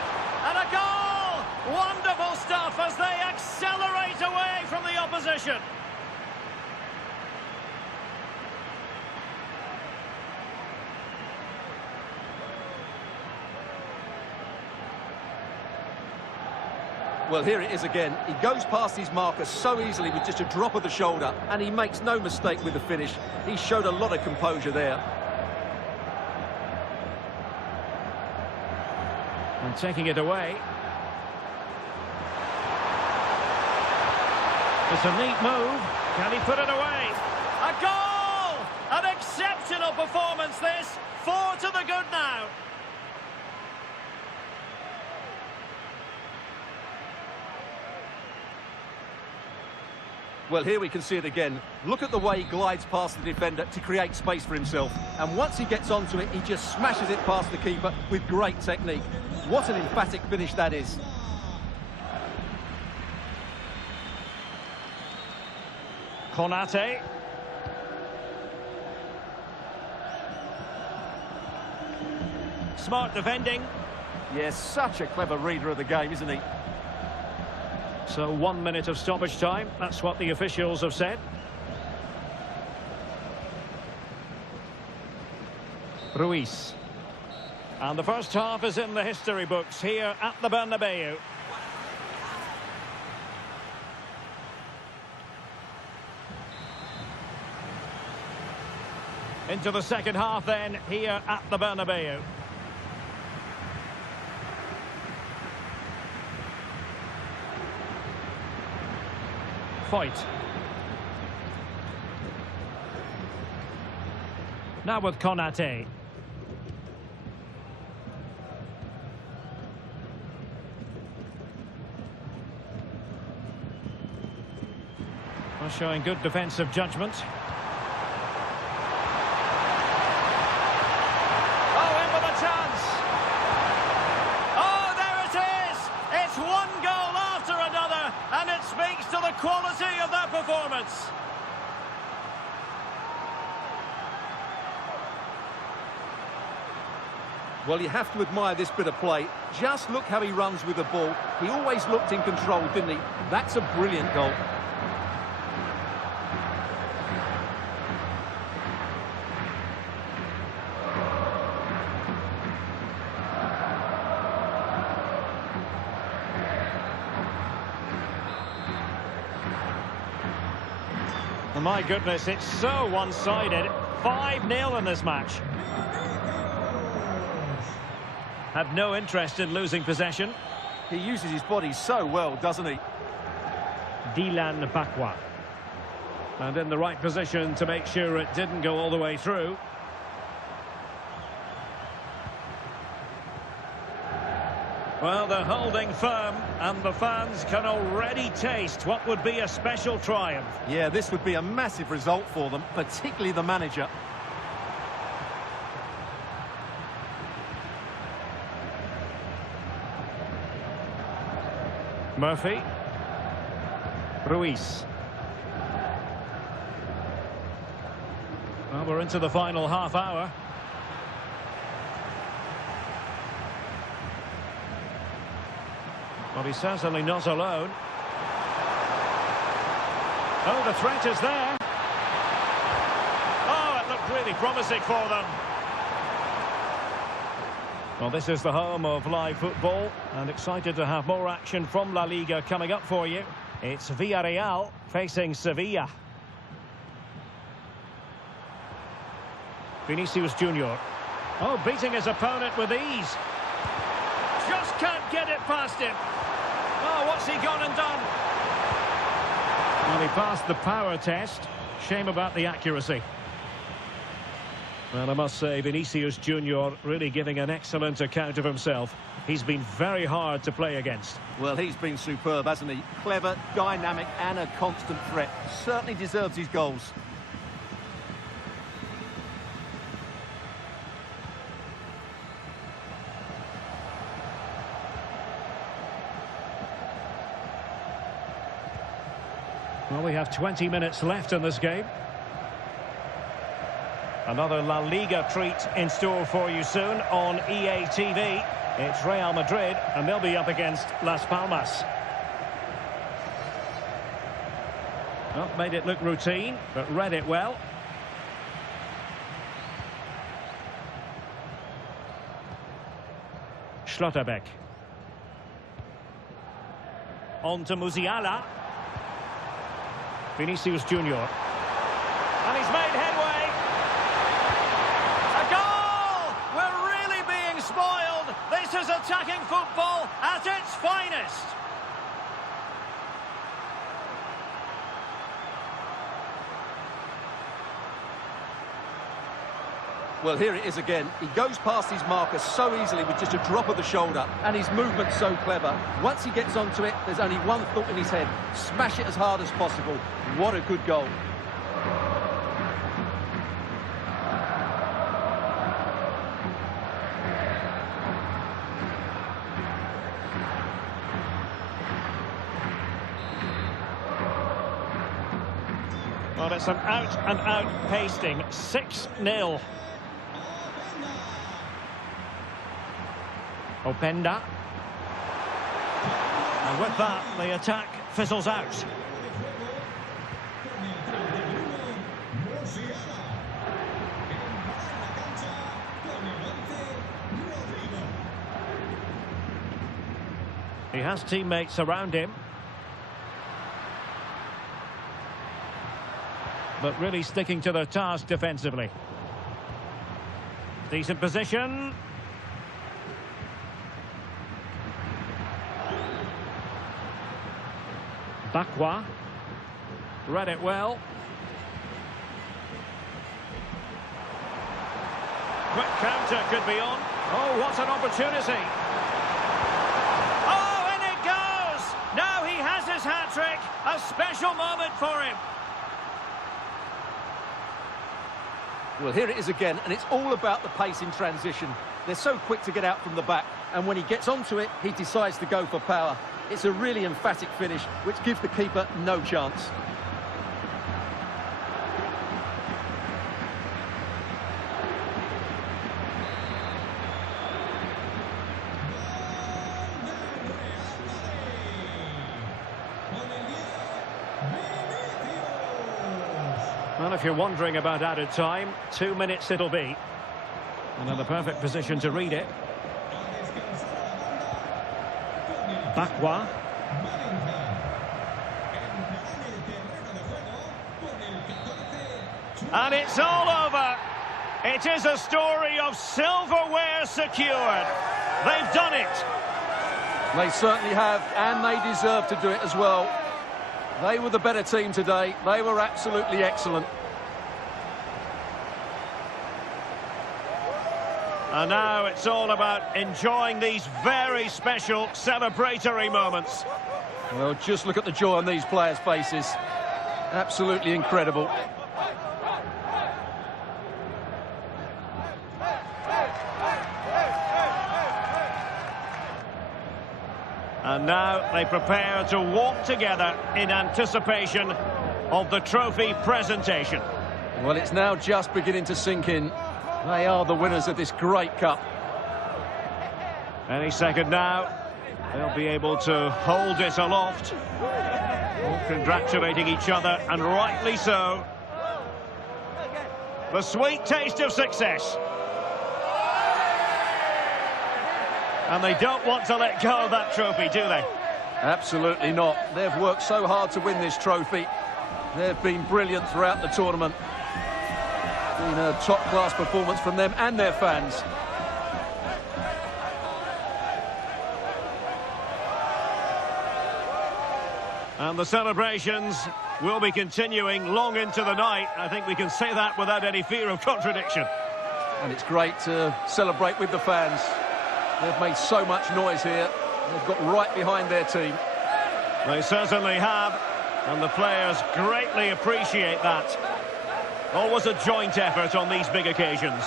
And a goal! Wonderful stuff as they accelerate away from the opposition. Well, here it is again. He goes past his marker so easily with just a drop of the shoulder, and he makes no mistake with the finish. He showed a lot of composure there. And taking it away. It's a neat move. Can he put it away? A goal! An exceptional performance this. 4 to the good now. Well, here we can see it again. Look at the way he glides past the defender to create space for himself. And once he gets onto it, he just smashes it past the keeper with great technique. What an emphatic finish that is. Konate. Smart defending. Yes, such a clever reader of the game, isn't he? So 1 minute of stoppage time. That's what the officials have said. Ruiz. And the first half is in the history books here at the Bernabeu. Into the second half then, here at the Bernabeu. Fight. Now with Konate. Well, showing good defensive judgment. Oh, in with a chance. Oh, there it is. It's one goal after another, and it speaks to the quality of that performance. Well, you have to admire this bit of play. Just look how he runs with the ball. He always looked in control, didn't he? That's a brilliant goal. My goodness, it's so one-sided. 5-0 in this match. Had no interest in losing possession. He uses his body so well, doesn't he? Dylan Bakwa. And in the right position to make sure it didn't go all the way through. Well, they're holding firm, and the fans can already taste what would be a special triumph. Yeah, this would be a massive result for them, particularly the manager. Murphy. Ruiz. Well, we're into the final half hour. Well, he's certainly not alone. Oh, the threat is there. Oh, it looked really promising for them. Well, this is the home of live football, and excited to have more action from La Liga coming up for you. It's Villarreal facing Sevilla. Vinicius Junior. Oh, beating his opponent with ease. Just can't get it past him. Oh, what's he gone and done? Well, he passed the power test. Shame about the accuracy. Well, I must say, Vinicius Junior really giving an excellent account of himself. He's been very hard to play against. Well, he's been superb, hasn't he? Clever, dynamic and a constant threat. Certainly deserves his goals. Well, we have 20 minutes left in this game. Another La Liga treat in store for you soon on EA TV. It's Real Madrid, and they'll be up against Las Palmas. Well, made it look routine, but read it well. Schlotterbeck. On to Musiala. Vinicius Junior. And he's made headway. A goal! We're really being spoiled. This is attacking football at its finest. Well, here it is again. He goes past his marker so easily with just a drop of the shoulder, and his movement's so clever. Once he gets onto it, there's only one thought in his head: smash it as hard as possible. What a good goal. Well, it's an out-and-out pasting. 6-0. Openda. And with that, the attack fizzles out. He has teammates around him. But really sticking to their task defensively. Decent position. Bakwa. Read it well. Quick counter could be on. Oh, what an opportunity. Oh, and it goes! Now he has his hat-trick. A special moment for him. Well, here it is again, and it's all about the pace in transition. They're so quick to get out from the back, and when he gets onto it, he decides to go for power. It's a really emphatic finish, which gives the keeper no chance. Well, if you're wondering about added time, 2 minutes it'll be. And in the perfect position to read it. Bakwa. And it's all over. It is a story of silverware secured. They've done it. They certainly have, and they deserve to do it as well. They were the better team today. They were absolutely excellent. And now it's all about enjoying these very special celebratory moments. Well, just look at the joy on these players' faces. Absolutely incredible. And now they prepare to walk together in anticipation of the trophy presentation. Well, it's now just beginning to sink in. They are the winners of this great cup. Any second now, they'll be able to hold it aloft. All congratulating each other, and rightly so. The sweet taste of success. And they don't want to let go of that trophy, do they? Absolutely not. They've worked so hard to win this trophy. They've been brilliant throughout the tournament. Been a top-class performance from them and their fans. And the celebrations will be continuing long into the night. I think we can say that without any fear of contradiction. And it's great to celebrate with the fans. They've made so much noise here. They've got right behind their team. They certainly have. And the players greatly appreciate that. Always a joint effort on these big occasions.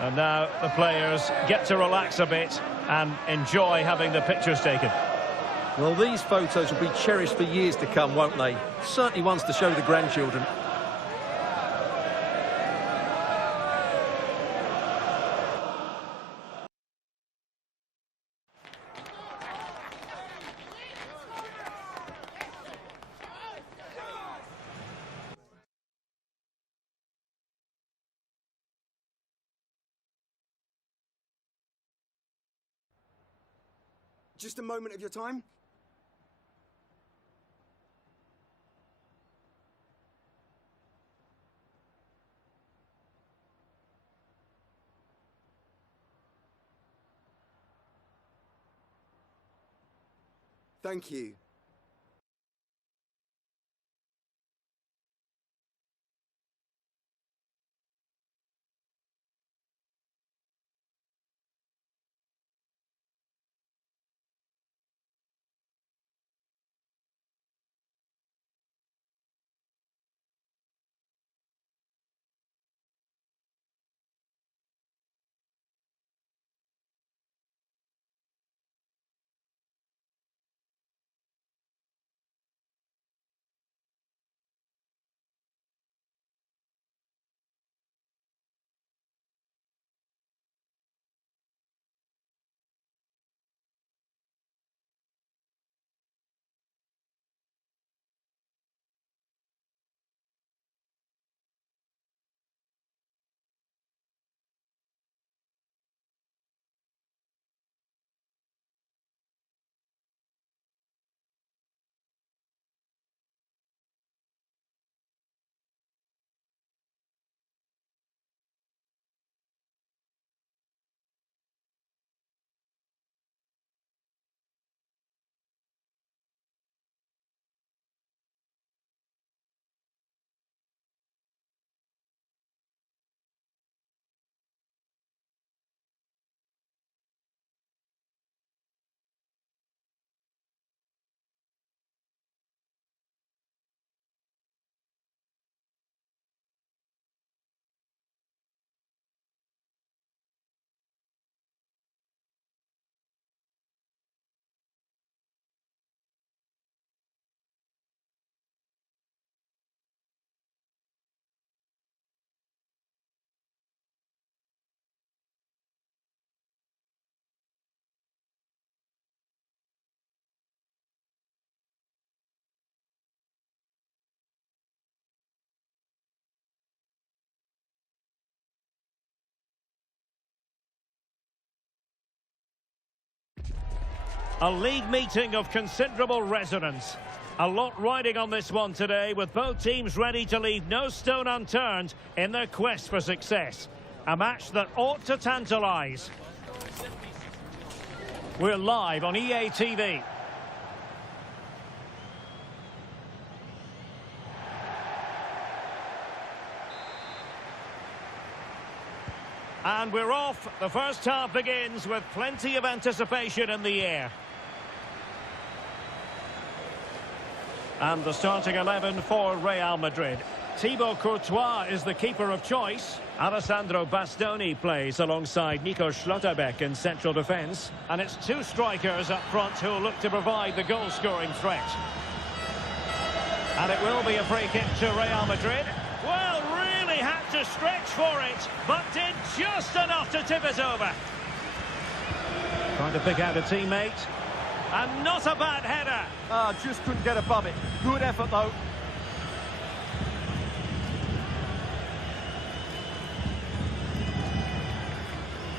And now the players get to relax a bit and enjoy having the pictures taken. Well, these photos will be cherished for years to come, won't they? Certainly ones to show the grandchildren. Just a moment of your time. Thank you. A league meeting of considerable resonance. A lot riding on this one today, with both teams ready to leave no stone unturned in their quest for success. A match that ought to tantalise. We're live on EA TV. And we're off. The first half begins with plenty of anticipation in the air. And the starting 11 for Real Madrid. Thibaut Courtois is the keeper of choice. Alessandro Bastoni plays alongside Nico Schlotterbeck in central defence. And it's two strikers up front who look to provide the goal-scoring threat. And it will be a free kick to Real Madrid. Well, really had to stretch for it, but did just enough to tip it over. Trying to pick out a teammate. And not a bad header. Just couldn't get above it. Good effort, though.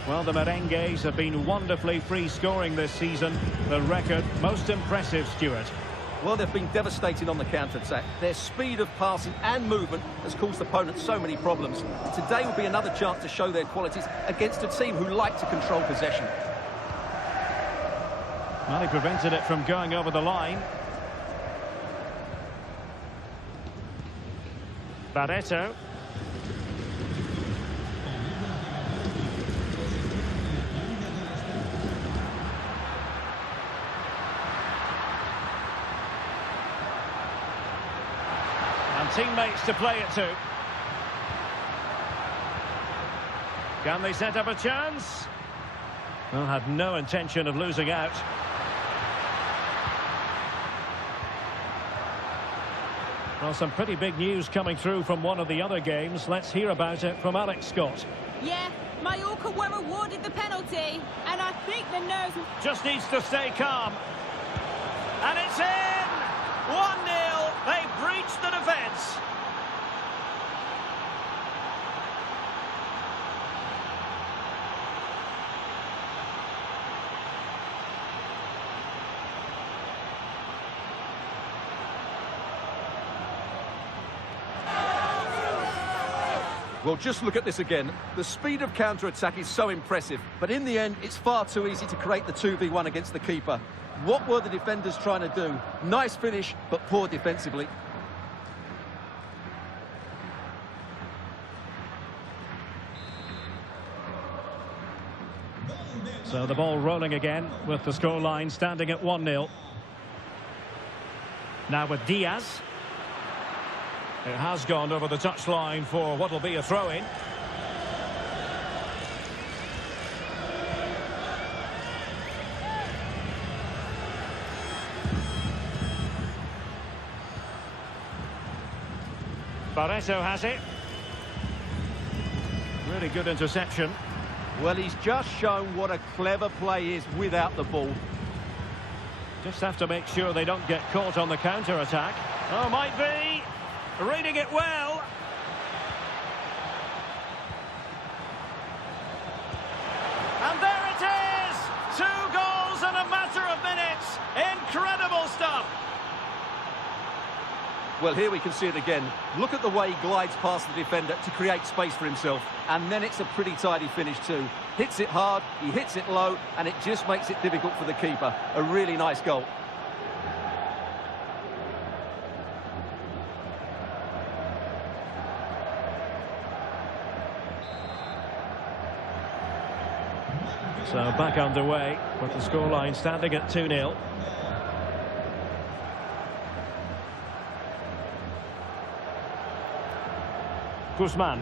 Well, the Merengues have been wonderfully free-scoring this season. The record most impressive, Stuart. Well, they've been devastating on the counter-attack. Their speed of passing and movement has caused opponents so many problems. Today will be another chance to show their qualities against a team who like to control possession. Well, he prevented it from going over the line. Barreto. And teammates to play it to. Can they set up a chance? Well, had no intention of losing out. Well, some pretty big news coming through from one of the other games. Let's hear about it from Alex Scott. Yeah, Mallorca were awarded the penalty, and I think the nerves... Just needs to stay calm. And it's in! 1-0. They breached the defence. Well, just look at this again. The speed of counter-attack is so impressive, but in the end, it's far too easy to create the 2v1 against the keeper. What were the defenders trying to do? Nice finish, but poor defensively. So the ball rolling again with the scoreline standing at 1-0. Now with Diaz. It has gone over the touchline for what will be a throw-in. Barreto has it. Really good interception. Well, he's just shown what a clever play is without the ball. Just have to make sure they don't get caught on the counter-attack. Oh, might be. Reading it well. And there it is! 2 goals in a matter of minutes. Incredible stuff. Well, here we can see it again. Look at the way he glides past the defender to create space for himself. And then it's a pretty tidy finish too. Hits it hard, he hits it low, and it just makes it difficult for the keeper. A really nice goal. So back underway with the scoreline standing at 2-0. Guzman.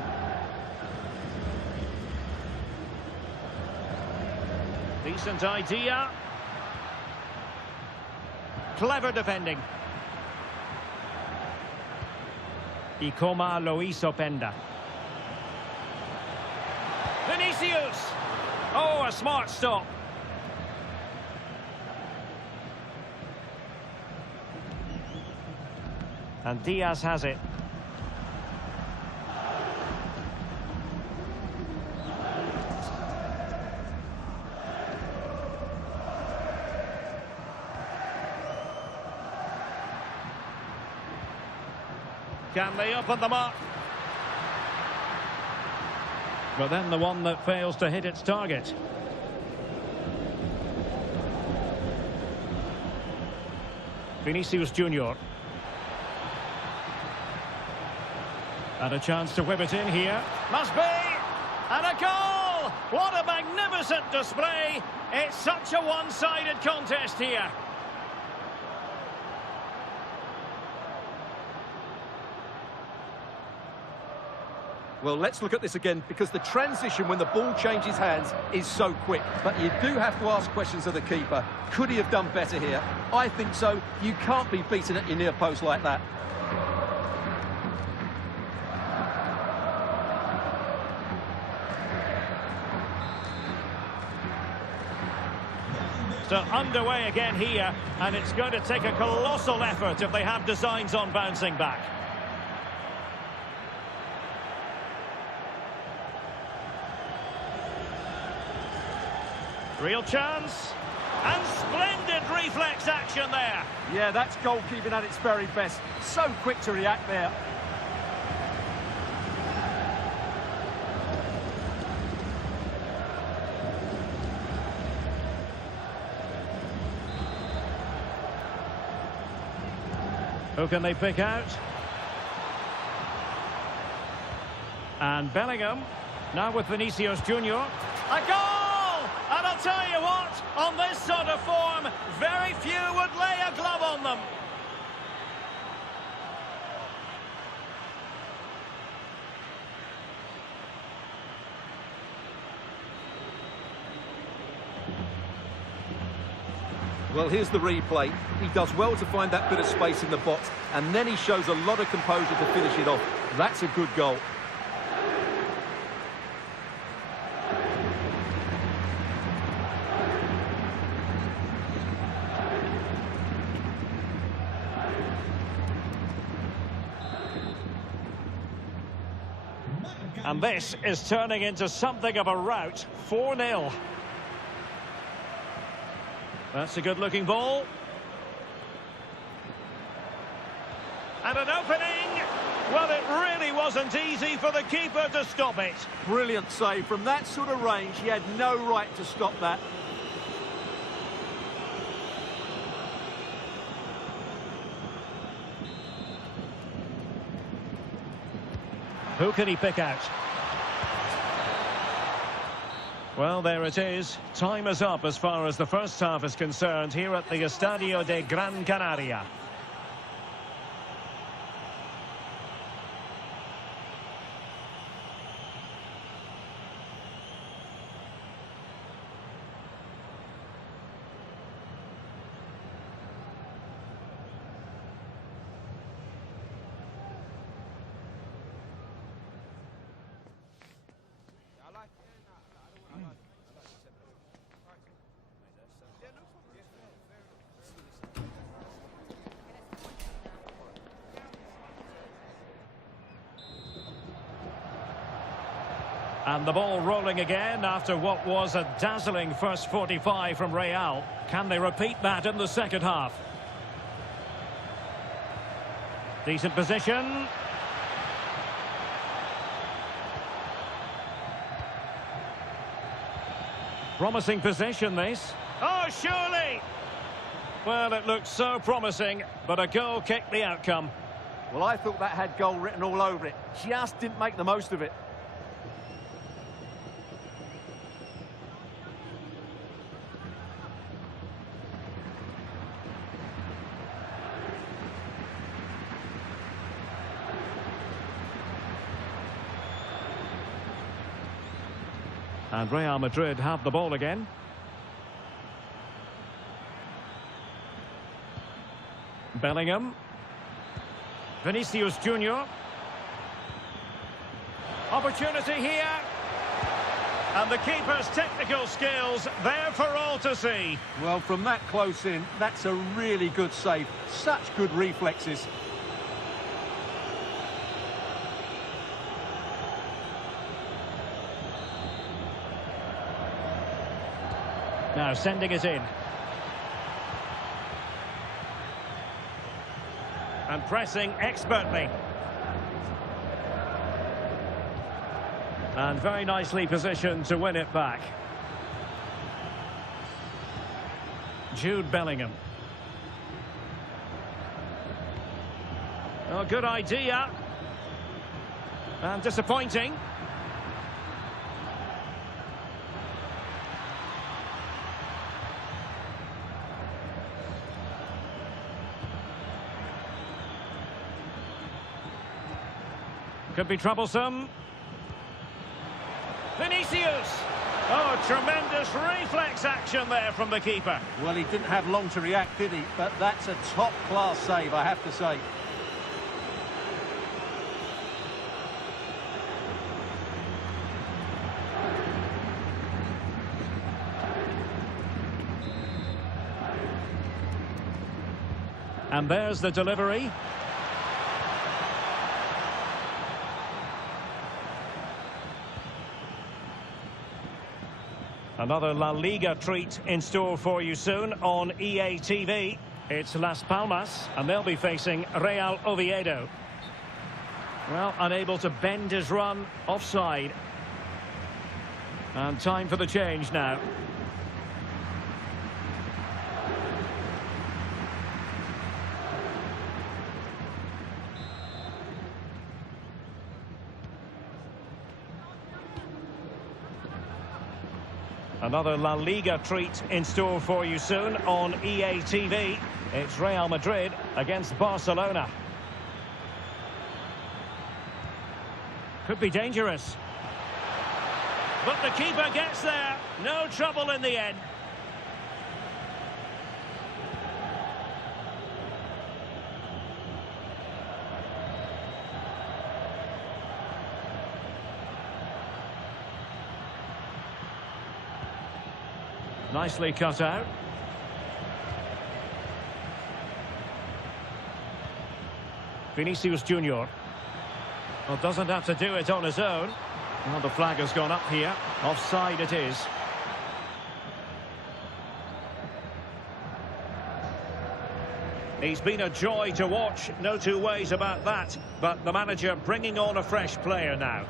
Decent idea. Clever defending. Y como lo hizo Penda. Vinicius. Oh, a smart stop. And Diaz has it. Can they open them up? But then the one that fails to hit its target. Vinicius Junior. And a chance to whip it in here. Must be! And a goal! What a magnificent display! It's such a one-sided contest here. Well, let's look at this again, because the transition when the ball changes hands is so quick. But you do have to ask questions of the keeper. Could he have done better here? I think so. You can't be beaten at your near post like that. So underway again here, and it's going to take a colossal effort if they have designs on bouncing back. Real chance, and splendid Brilliant reflex action there. Yeah, that's goalkeeping at its very best. So quick to react there. Who can they pick out? And Bellingham, now with Vinicius Junior. A goal! And I'll tell you what, on this sort of form, very few would lay a glove on them. Well, here's the replay. He does well to find that bit of space in the box, and then he shows a lot of composure to finish it off. That's a good goal. And this is turning into something of a rout. 4-0. That's a good-looking ball. And an opening. Well, it really wasn't easy for the keeper to stop it. Brilliant save. From that sort of range, he had no right to stop that. Who can he pick out? Well, there it is. Time is up as far as the first half is concerned here at the Estadio de Gran Canaria. And the ball rolling again after what was a dazzling first 45 from Real. Can they repeat that in the second half? Decent position. Promising position, this. Oh, surely! Well, it looked so promising, but a goal kicked the outcome. Well, I thought that had goal written all over it. Just didn't make the most of it. And Real Madrid have the ball again. Bellingham. Vinicius Junior. Opportunity here. And the keeper's technical skills there for all to see. Well, from that close in, that's a really good save. Such good reflexes. Now sending it in. And pressing expertly. And very nicely positioned to win it back. Jude Bellingham. Oh, good idea. And disappointing. Could be troublesome. Vinicius! Oh, tremendous reflex action there from the keeper. Well, he didn't have long to react, did he? But that's a top-class save, I have to say. And there's the delivery. Another La Liga treat in store for you soon on EA TV. It's Las Palmas, and they'll be facing Real Oviedo. Well, unable to bend his run, offside. And time for the change now. Another La Liga treat in store for you soon on EA TV. It's Real Madrid against Barcelona. Could be dangerous. But the keeper gets there. No trouble in the end. Nicely cut out. Vinicius Junior. Well, doesn't have to do it on his own. Well, the flag has gone up here. Offside it is. He's been a joy to watch, no two ways about that. But the manager bringing on a fresh player now.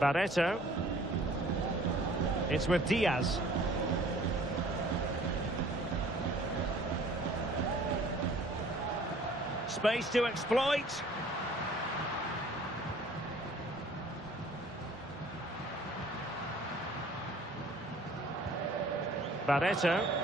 Barreto. It's with Diaz. Space to exploit. Barreto.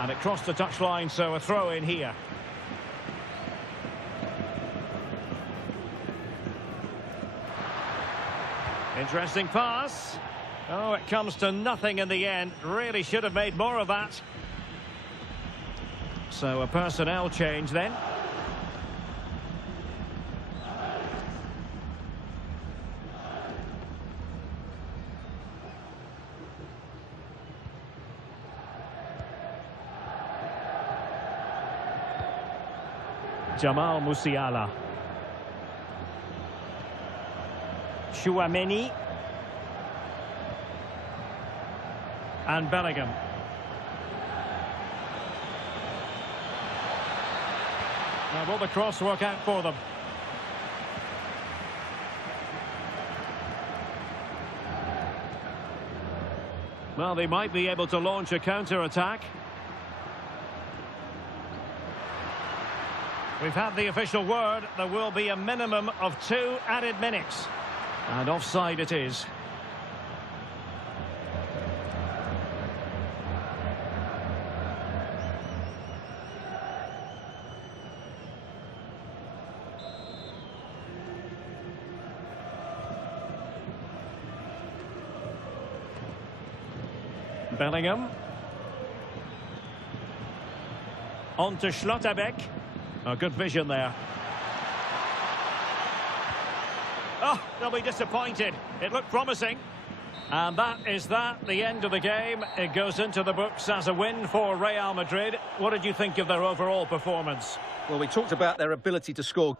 And it crossed the touchline, so a throw in here. Interesting pass. Oh, it comes to nothing in the end. Really should have made more of that. So a personnel change then. Jamal Musiala. Chouameni. And Bellingham. Now will the cross work out for them? Well, they might be able to launch a counter-attack. We've had the official word. There will be a minimum of 2 added minutes. And offside it is. Bellingham. On to Schlotterbeck. Oh, good vision there. Oh, they'll be disappointed. It looked promising. And that is that, the end of the game. It goes into the books as a win for Real Madrid. What did you think of their overall performance? Well, we talked about their ability to score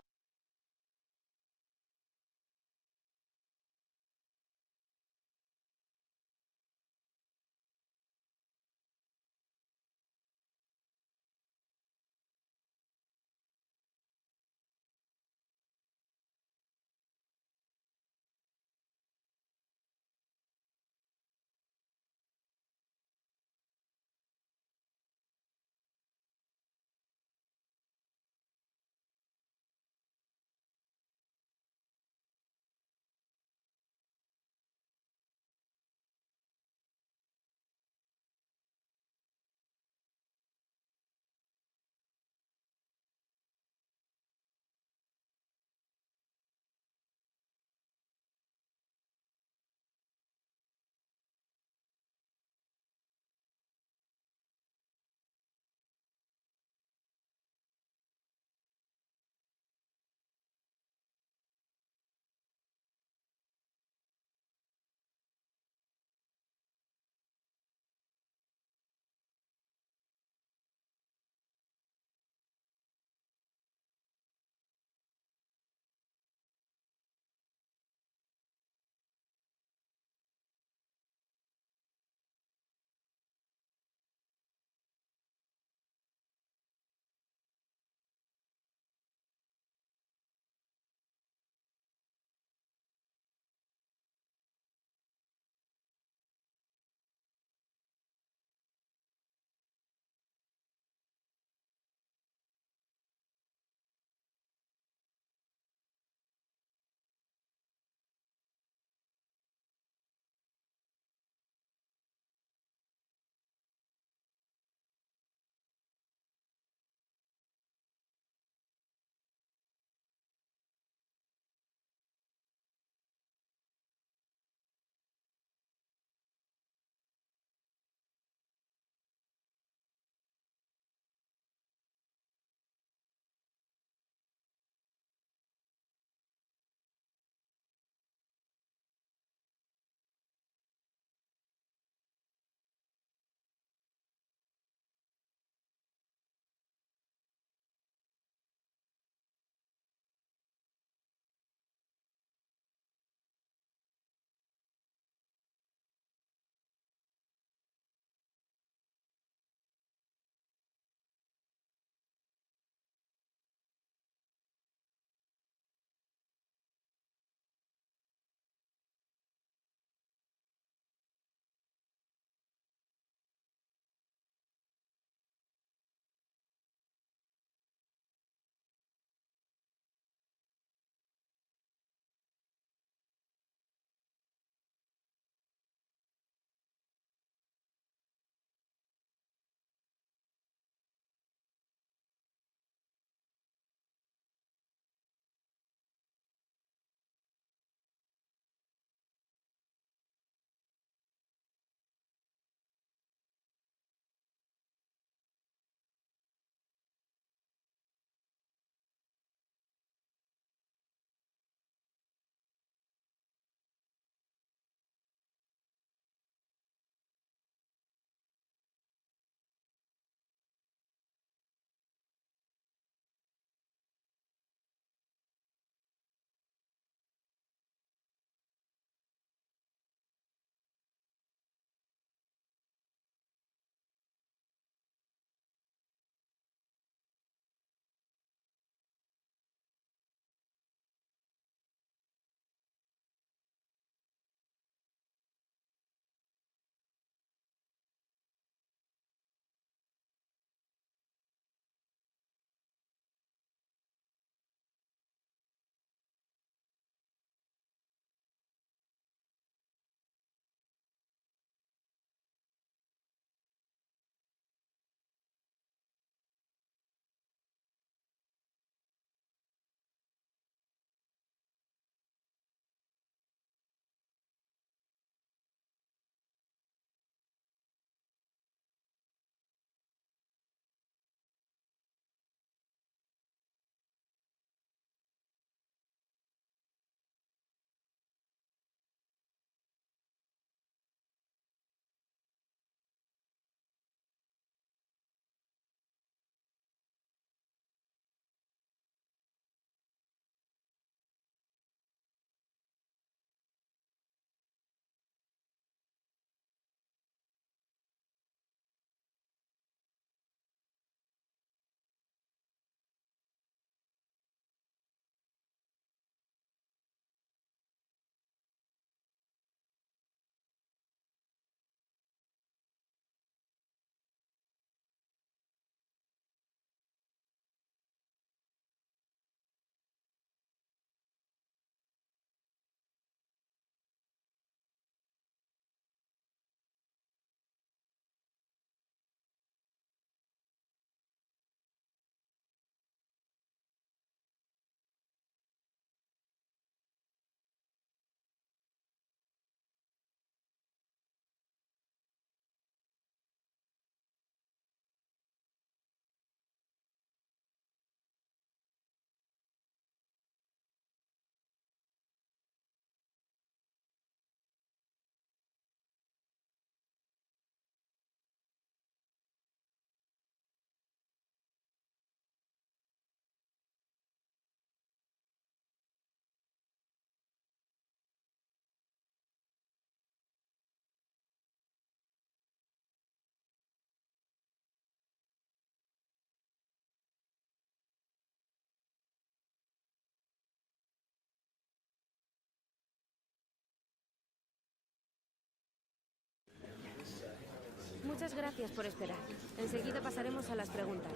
Gracias por esperar. Enseguida pasaremos a las preguntas.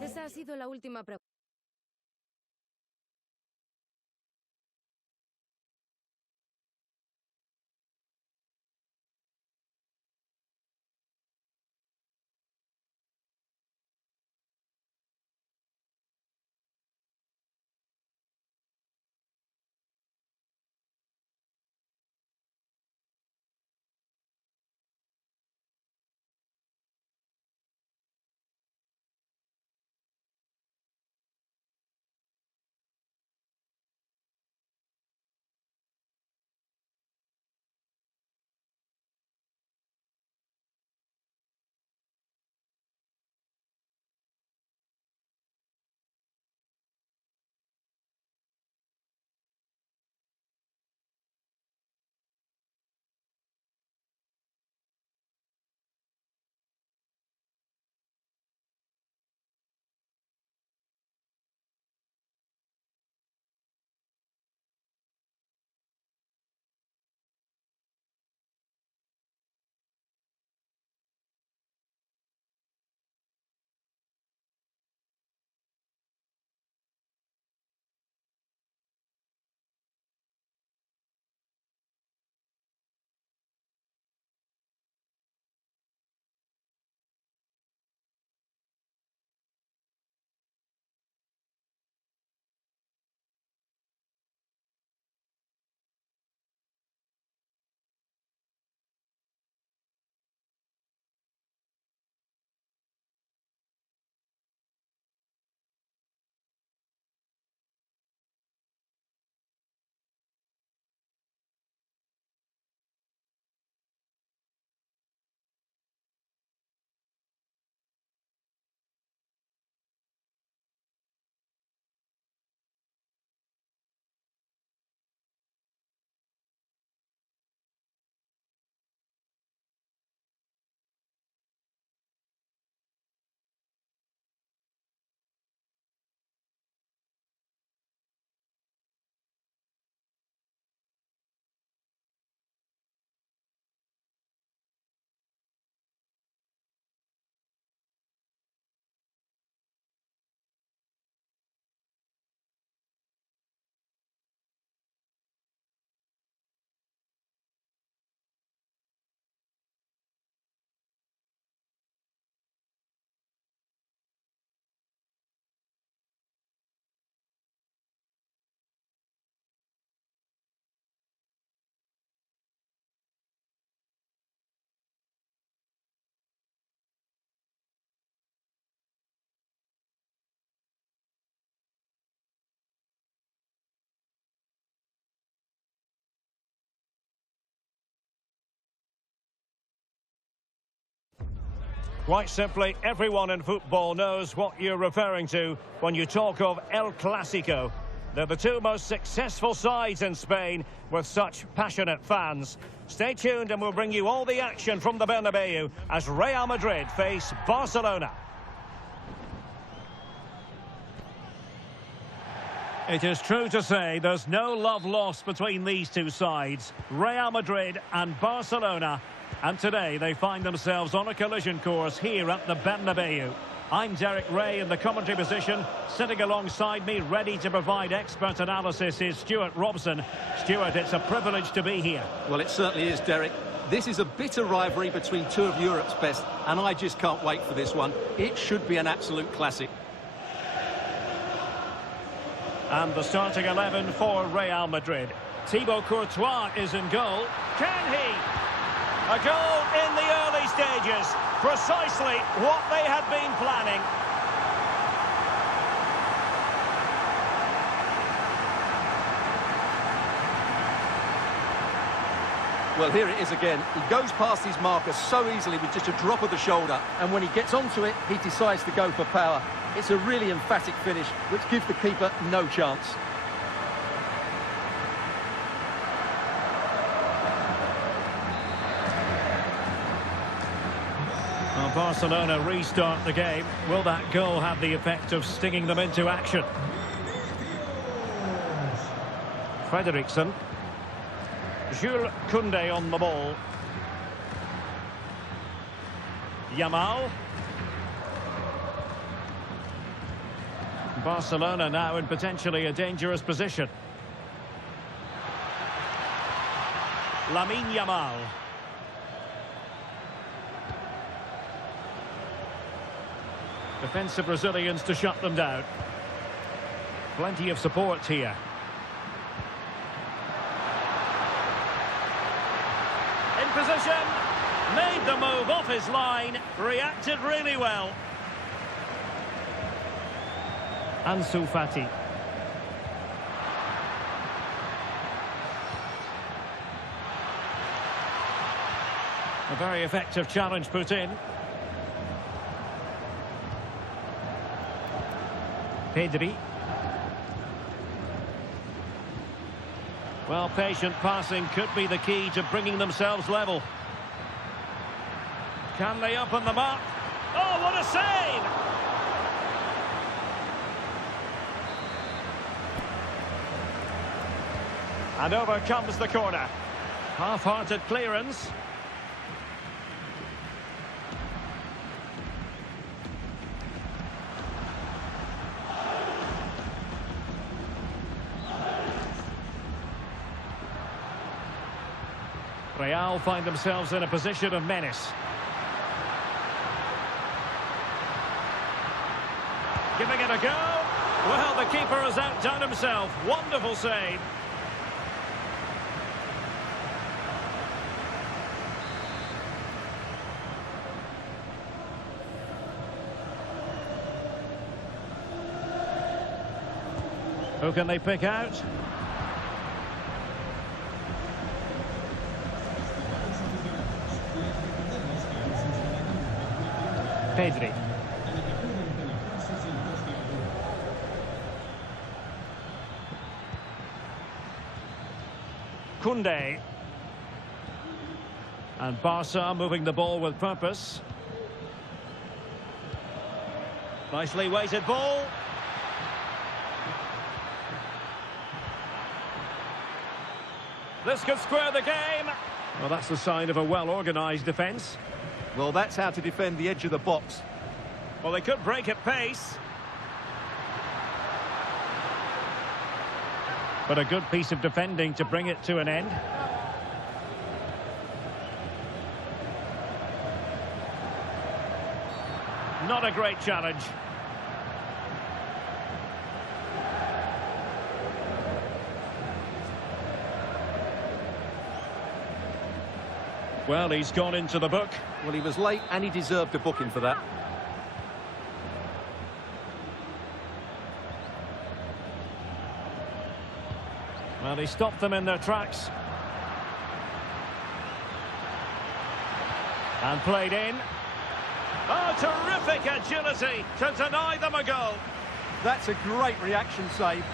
Esa ha sido la última pregunta. Quite simply, everyone in football knows what you're referring to when you talk of El Clásico. They're the two most successful sides in Spain with such passionate fans. Stay tuned and we'll bring you all the action from the Bernabeu as Real Madrid face Barcelona. It is true to say there's no love lost between these two sides, Real Madrid and Barcelona. And today they find themselves on a collision course here at the Bernabeu. I'm Derek Ray in the commentary position. Sitting alongside me, ready to provide expert analysis, is Stuart Robson. Stuart, it's a privilege to be here. Well, it certainly is, Derek. This is a bitter rivalry between two of Europe's best, and I just can't wait for this one. It should be an absolute classic. And the starting 11 for Real Madrid. Thibaut Courtois is in goal. Can he? A goal in the early stages. Precisely what they had been planning. Well, here it is again. He goes past his marker so easily with just a drop of the shoulder. And when he gets onto it, he decides to go for power. It's a really emphatic finish, which gives the keeper no chance. Barcelona restart the game. Will that goal have the effect of stinging them into action? Frederiksen. Jules Koundé on the ball. Yamal. Barcelona now in potentially a dangerous position. Lamine Yamal. Defensive Brazilians to shut them down. Plenty of support here. In position. Made the move off his line. Reacted really well. Ansu Fati. A very effective challenge put in. Pedri. Well, patient passing could be the key to bringing themselves level. Can they open them up? Oh, what a save! And over comes the corner. Half-hearted clearance. Real find themselves in a position of menace. Giving it a go. Well, the keeper has outdone himself. Wonderful save. Who can they pick out? Pedri. Koundé. And Barca moving the ball with purpose. Nicely weighted ball. This could square the game. Well, that's the sign of a well-organised defence. Well, that's how to defend the edge of the box. Well, they could break at pace. But a good piece of defending to bring it to an end. Not a great challenge. Well, he's gone into the book. Well, he was late and he deserved a booking for that. Well, he stopped them in their tracks. And played in. Oh, terrific agility to deny them a goal. That's a great reaction save.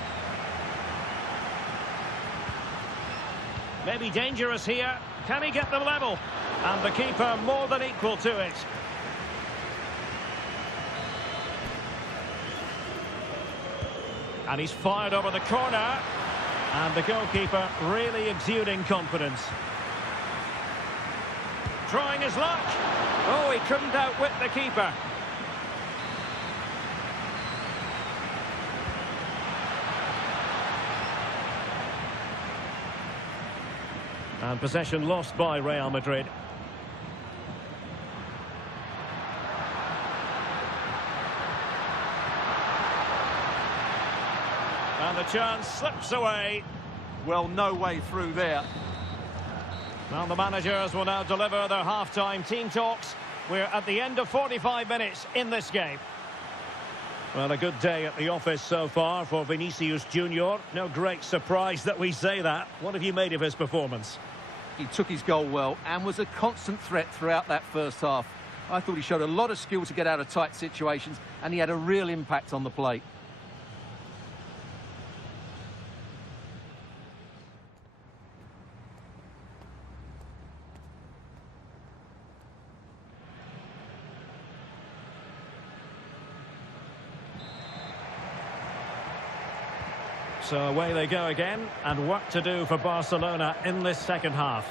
Maybe dangerous here. Can he get them level? And the keeper more than equal to it. And he's fired over the corner. And the goalkeeper really exuding confidence. Trying his luck. Oh, he couldn't outwit the keeper. And possession lost by Real Madrid. And the chance slips away. Well, no way through there. Well, the managers will now deliver their half-time team talks. We're at the end of 45 minutes in this game. Well, a good day at the office so far for Vinicius Junior. No great surprise that we say that. What have you made of his performance? He took his goal well and was a constant threat throughout that first half. I thought he showed a lot of skill to get out of tight situations, and he had a real impact on the plate. So away they go again, and work to do for Barcelona in this second half.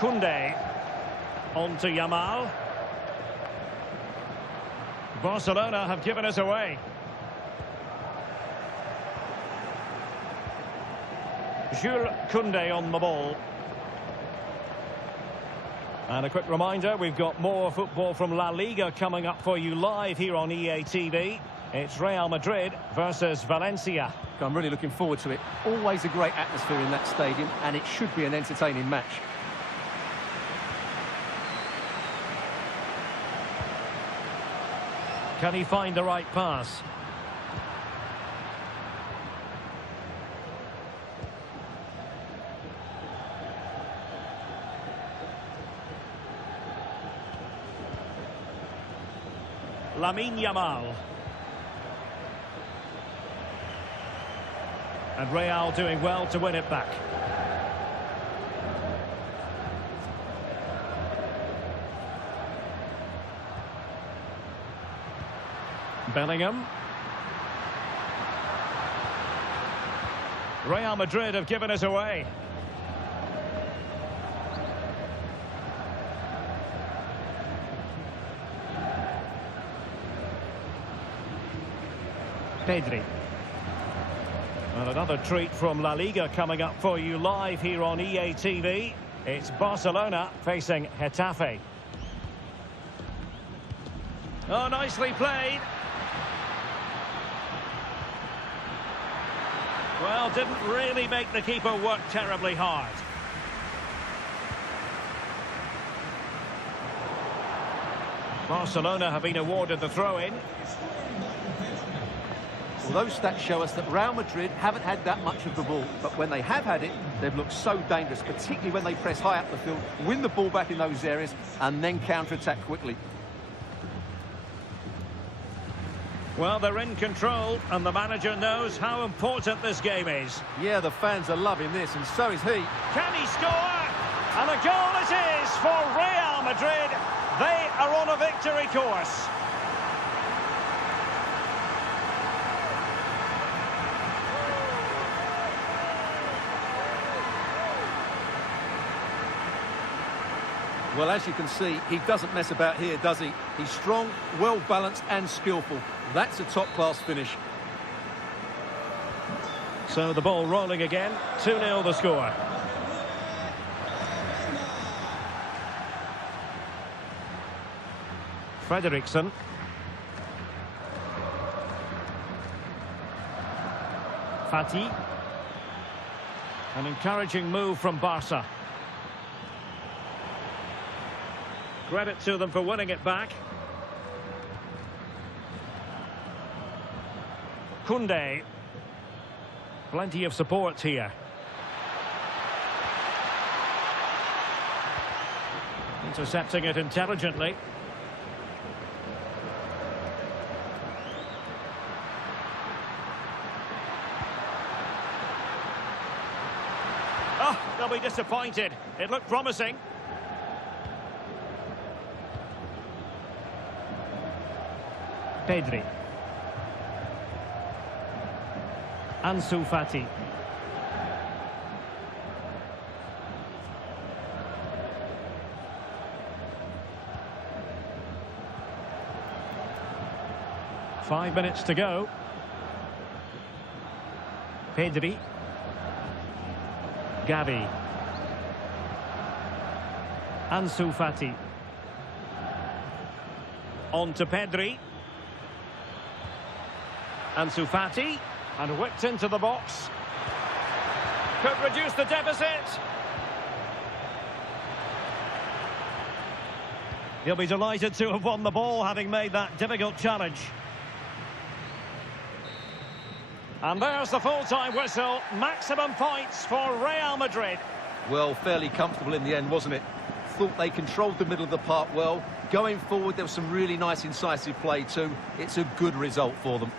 Koundé. On to Yamal. Barcelona have given us away. Jules Koundé on the ball. And a quick reminder, we've got more football from La Liga coming up for you live here on EA TV. It's Real Madrid versus Valencia. I'm really looking forward to it. Always a great atmosphere in that stadium, and it should be an entertaining match. Can he find the right pass? Lamine Yamal. And Real doing well to win it back. Bellingham. Real Madrid have given us away. Pedri. And another treat from La Liga coming up for you live here on EA TV. It's Barcelona facing Getafe. Oh, nicely played. Well, didn't really make the keeper work terribly hard. Barcelona have been awarded the throw-in. Well, those stats show us that Real Madrid haven't had that much of the ball, but when they have had it, they've looked so dangerous, particularly when they press high up the field, win the ball back in those areas, and then counter-attack quickly. Well, they're in control, and the manager knows how important this game is. Yeah, the fans are loving this, and so is he. Can he score? And a goal it is for Real Madrid. They are on a victory course. Well, as you can see, he doesn't mess about here, does he? He's strong, well-balanced and skillful. That's a top-class finish. So the ball rolling again. 2-0 the score. Frederiksen. Fati. An encouraging move from Barca. Credit to them for winning it back. Koundé. Plenty of support here. Intercepting it intelligently. Oh, they'll be disappointed. It looked promising. Pedri. Ansu Fati. Five minutes to go. Pedri. Gavi. Ansu Fati. On to Pedri. Ansu Fati, and whipped into the box. Could reduce the deficit. He'll be delighted to have won the ball, having made that difficult challenge. And there's the full-time whistle. Maximum points for Real Madrid. Well, fairly comfortable in the end, wasn't it? Thought they controlled the middle of the park well. Going forward, there was some really nice incisive play too. It's a good result for them.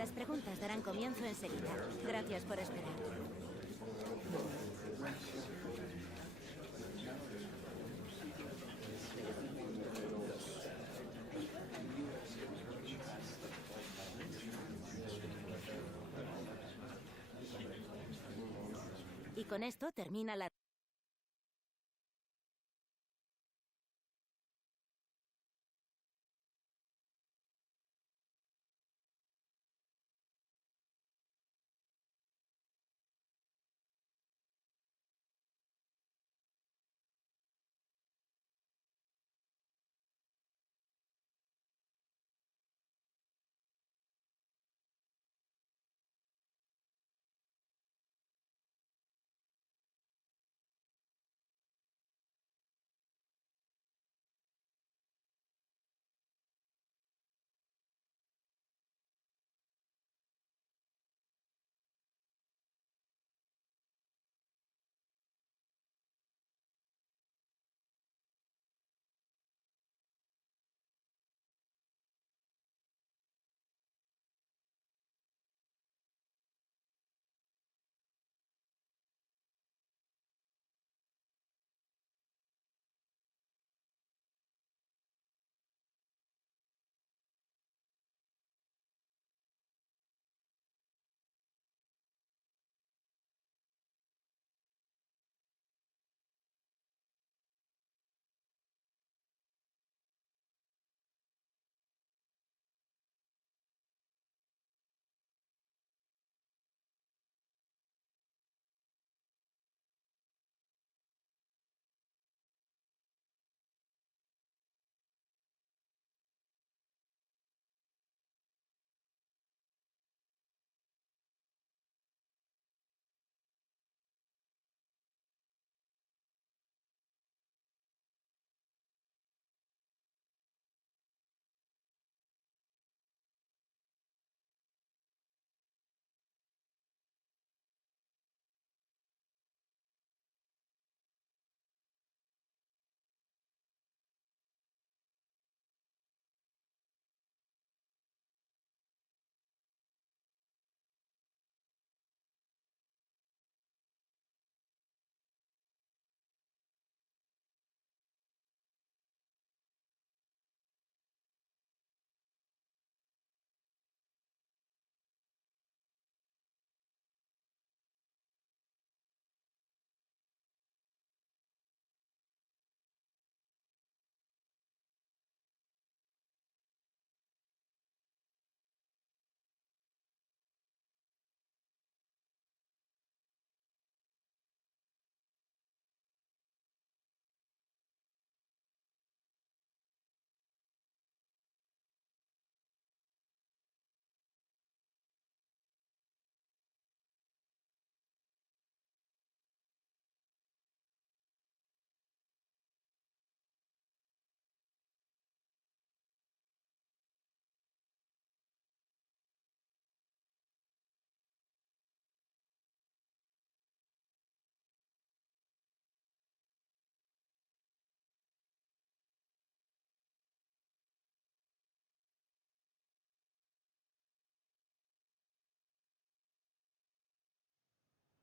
Las preguntas darán comienzo enseguida. Gracias por esperar. Y con esto termina la...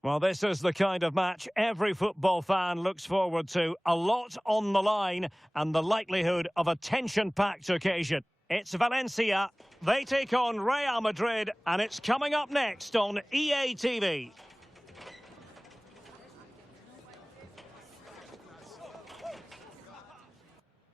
Well, this is the kind of match every football fan looks forward to. A lot on the line and the likelihood of a tension-packed occasion. It's Valencia. They take on Real Madrid, and it's coming up next on EA TV.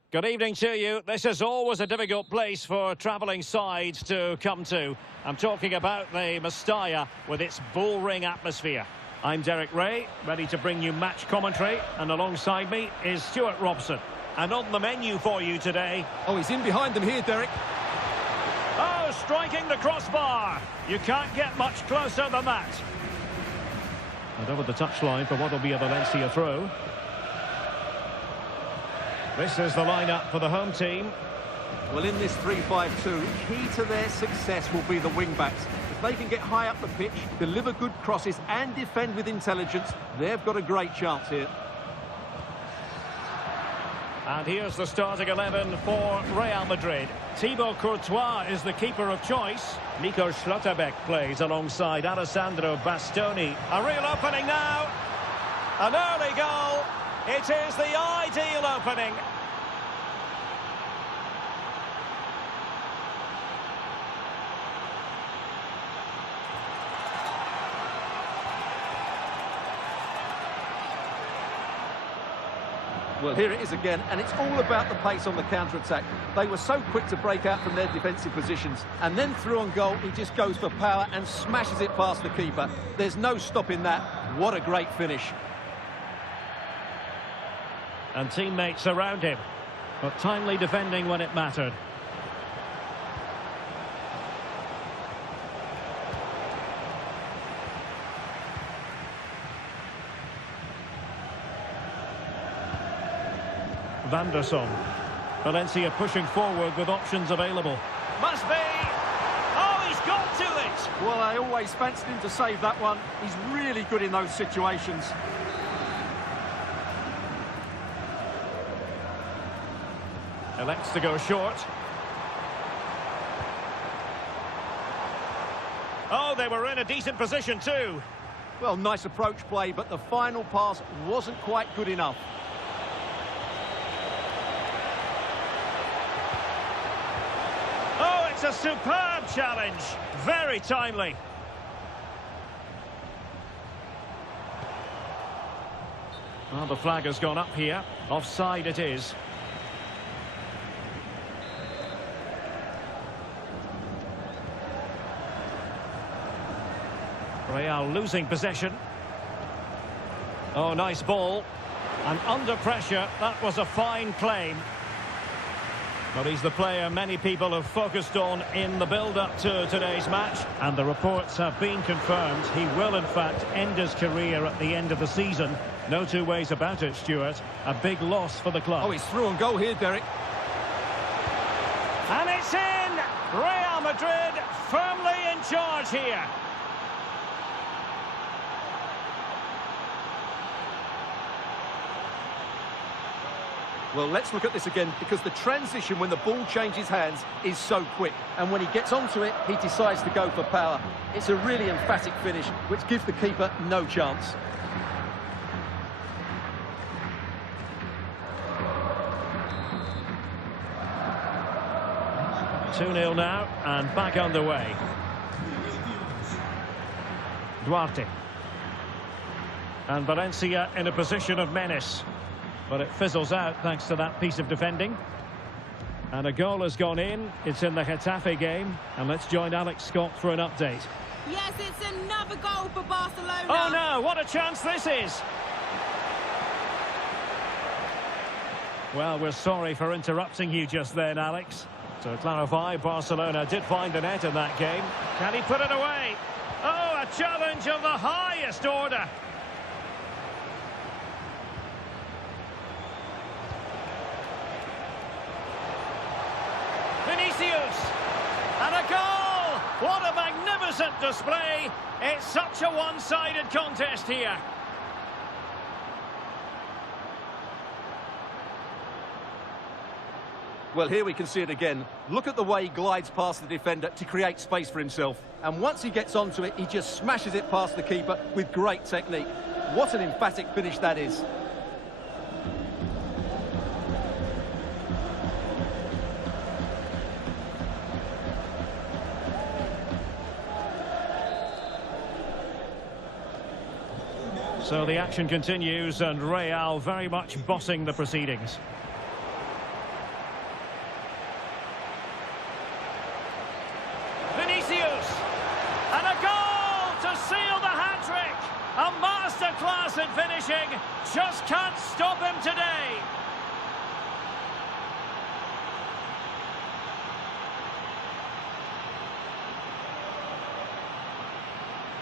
Good evening to you. This is always a difficult place for travelling sides to come to. I'm talking about the Mestalla with its bullring atmosphere. I'm Derek Ray, ready to bring you match commentary, and alongside me is Stuart Robson. And on the menu for you today... Oh, he's in behind them here, Derek. Oh, striking the crossbar. You can't get much closer than that. And over the touchline for what will be a Valencia throw. This is the lineup for the home team. Well, in this 3-5-2, key to their success will be the wing-backs. If they can get high up the pitch, deliver good crosses and defend with intelligence, they've got a great chance here. And here's the starting 11 for Real Madrid. Thibaut Courtois is the keeper of choice. Nico Schlotterbeck plays alongside Alessandro Bastoni. A real opening now. An early goal. It is the ideal opening. Well, here it is again, and it's all about the pace on the counter-attack. They were so quick to break out from their defensive positions, and then through on goal, he just goes for power and smashes it past the keeper. There's no stopping that. What a great finish. And teammates around him, but timely defending when it mattered. Vanderson. Valencia pushing forward with options available. Must be! Oh, he's got to it! Well, I always fancied him to save that one. He's really good in those situations. Elects to go short. Oh, they were in a decent position too. Well, nice approach play, but the final pass wasn't quite good enough. Oh, it's a superb challenge. Very timely. Well, the flag has gone up here. Offside it is. Real losing possession. Oh, nice ball. And under pressure, that was a fine claim. Well, he's the player many people have focused on in the build-up to today's match. And the reports have been confirmed. He will, in fact, end his career at the end of the season. No two ways about it, Stuart. A big loss for the club. Oh, he's through on goal here, Derek. And it's in! Real Madrid firmly in charge here. Well, let's look at this again, because the transition when the ball changes hands is so quick. And when he gets onto it, he decides to go for power. It's a really emphatic finish, which gives the keeper no chance. Two-nil now, and back underway. Duarte. And Valencia in a position of menace. But it fizzles out thanks to that piece of defending. And a goal has gone in. It's in the Getafe game. And let's join Alex Scott for an update. Yes, it's another goal for Barcelona. Oh no, what a chance this is. Well, we're sorry for interrupting you just then, Alex. To clarify, Barcelona did find the net in that game. Can he put it away? Oh, a challenge of the highest order. Vinicius, and a goal! What a magnificent display! It's such a one-sided contest here. Well, here we can see it again. Look at the way he glides past the defender to create space for himself. And once he gets onto it, he just smashes it past the keeper with great technique. What an emphatic finish that is. So the action continues, and Real very much bossing the proceedings. Vinicius! And a goal to seal the hat-trick! A masterclass in finishing! Just can't stop him today!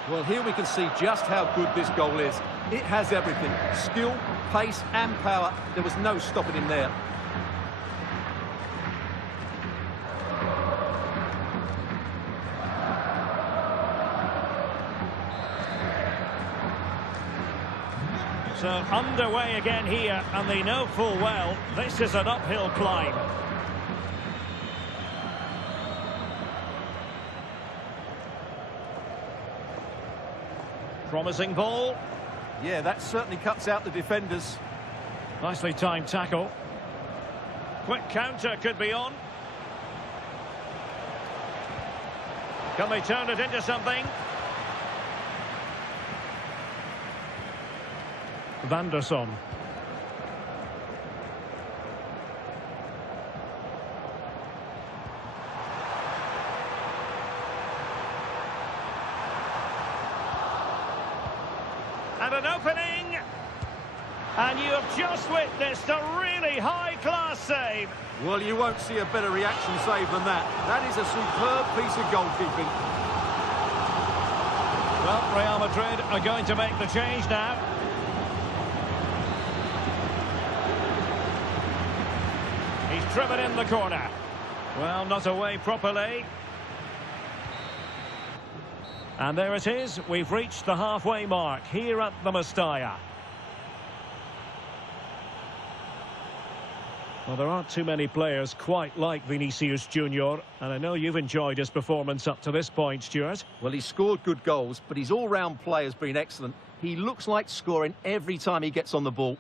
Well, here we can see just how good this goal is. It has everything. Skill, pace and power. There was no stopping him there. So underway again here, and they know full well this is an uphill climb. Promising ball. Yeah, that certainly cuts out the defenders. Nicely timed tackle. Quick counter could be on. Can they turn it into something? Van der Son. And an opening. And you have just witnessed a really high-class save. Well, you won't see a better reaction save than that. That is a superb piece of goalkeeping. Well, Real Madrid are going to make the change now. He's driven in the corner. Well, not away properly. And there it is. We've reached the halfway mark here at the Mestalla. Well, there aren't too many players quite like Vinicius Junior, and I know you've enjoyed his performance up to this point, Stuart. Well, he's scored good goals, but his all-round play has been excellent. He looks like scoring every time he gets on the ball.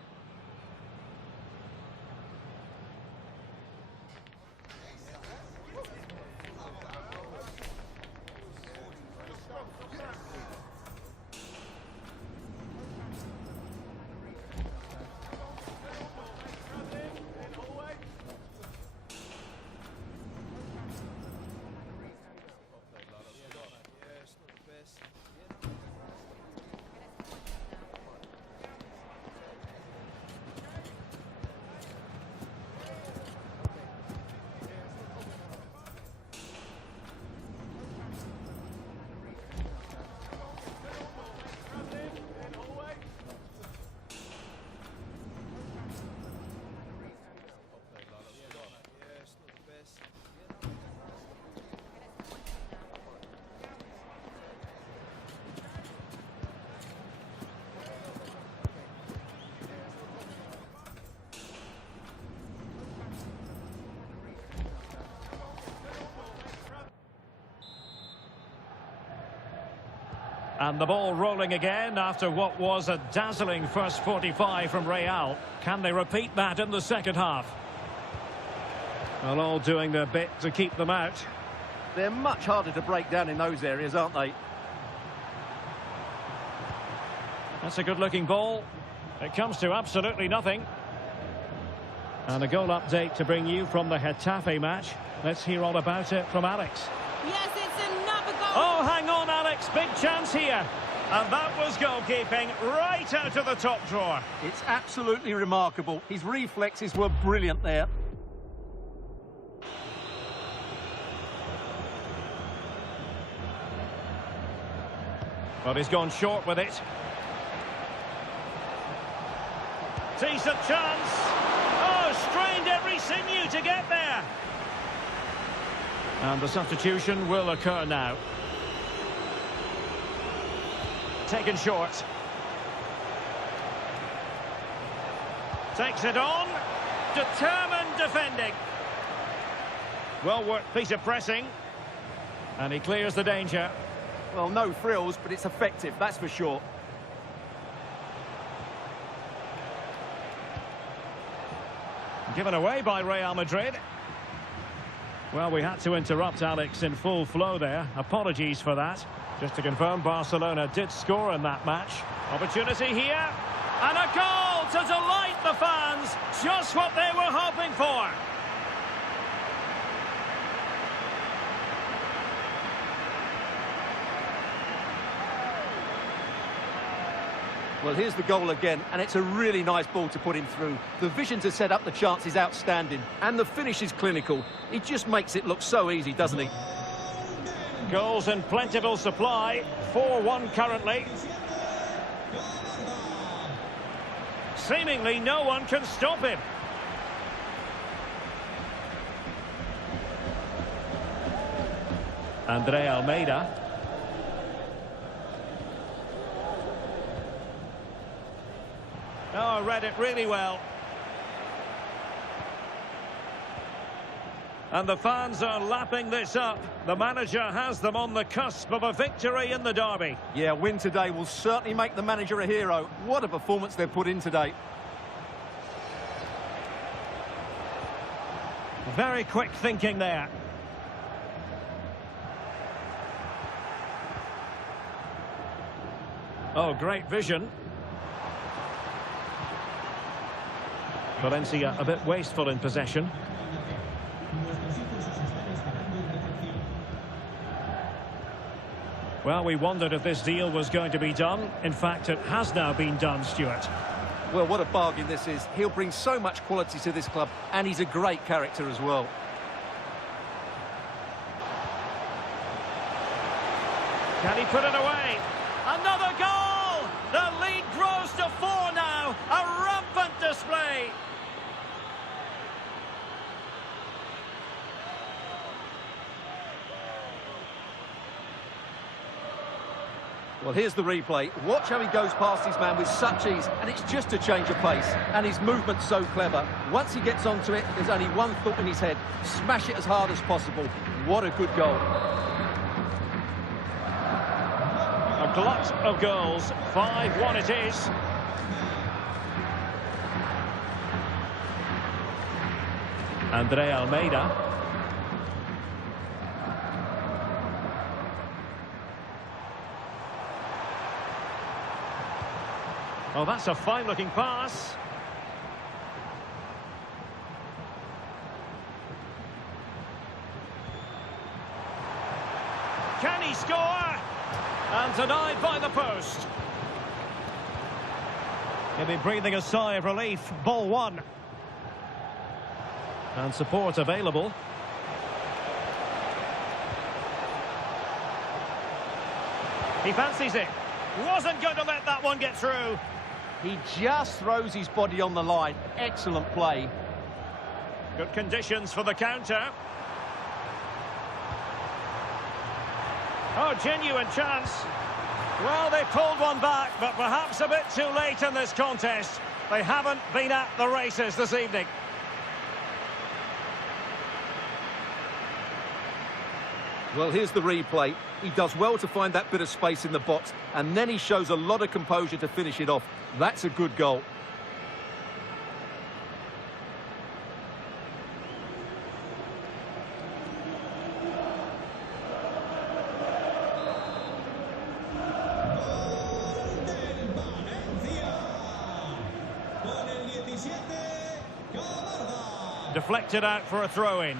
And the ball rolling again after what was a dazzling first 45 from Real. Can they repeat that in the second half? Well, all doing their bit to keep them out. They're much harder to break down in those areas, aren't they? That's a good-looking ball. It comes to absolutely nothing. And a goal update to bring you from the Getafe match. Let's hear all about it from Alex. Yes, it's another goal. Oh, hang on, Alex. Big chance here. And that was goalkeeping right out of the top drawer. It's absolutely remarkable. His reflexes were brilliant there. But he's gone short with it. Decent chance. Oh, strained every sinew to get there. And the substitution will occur now. Taken short. Takes it on. Determined defending. Well worked piece of pressing. And he clears the danger. Well, no frills, but it's effective, that's for sure. Given away by Real Madrid. Well, we had to interrupt Alex in full flow there. Apologies for that. Just to confirm, Barcelona did score in that match. Opportunity here. And a goal to delight the fans. Just what they were hoping for. Well, here's the goal again, and it's a really nice ball to put him through. The vision to set up the chance is outstanding, and the finish is clinical. He just makes it look so easy, doesn't he? Goals in plentiful supply. 4-1 currently. Seemingly no one can stop him. Andre Almeida. Oh, read it really well. And the fans are lapping this up. The manager has them on the cusp of a victory in the derby. Yeah, win today will certainly make the manager a hero. What a performance they've put in today. Very quick thinking there. Oh, great vision. Valencia a bit wasteful in possession. Well, we wondered if this deal was going to be done. In fact, it has now been done, Stuart. Well, what a bargain this is. He'll bring so much quality to this club, and he's a great character as well. Can he put it away? Another goal! The lead grows to 4 now. A rampant display. Well, here's the replay. Watch how he goes past his man with such ease, and it's just a change of pace. And his movement's so clever. Once he gets onto it, there's only one thought in his head. Smash it as hard as possible. What a good goal. A glut of goals. 5-1 it is. Andre Almeida. Oh, that's a fine-looking pass. Can he score? And denied by the post. He'll be breathing a sigh of relief. Ball one. And support available. He fancies it. Wasn't going to let that one get through. He just throws his body on the line. Excellent play. Good conditions for the counter. Oh, genuine chance. Well, they pulled one back, but perhaps a bit too late in this contest. They haven't been at the races this evening. Well, here's the replay. He does well to find that bit of space in the box, and then he shows a lot of composure to finish it off. That's a good goal. Deflected out for a throw-in.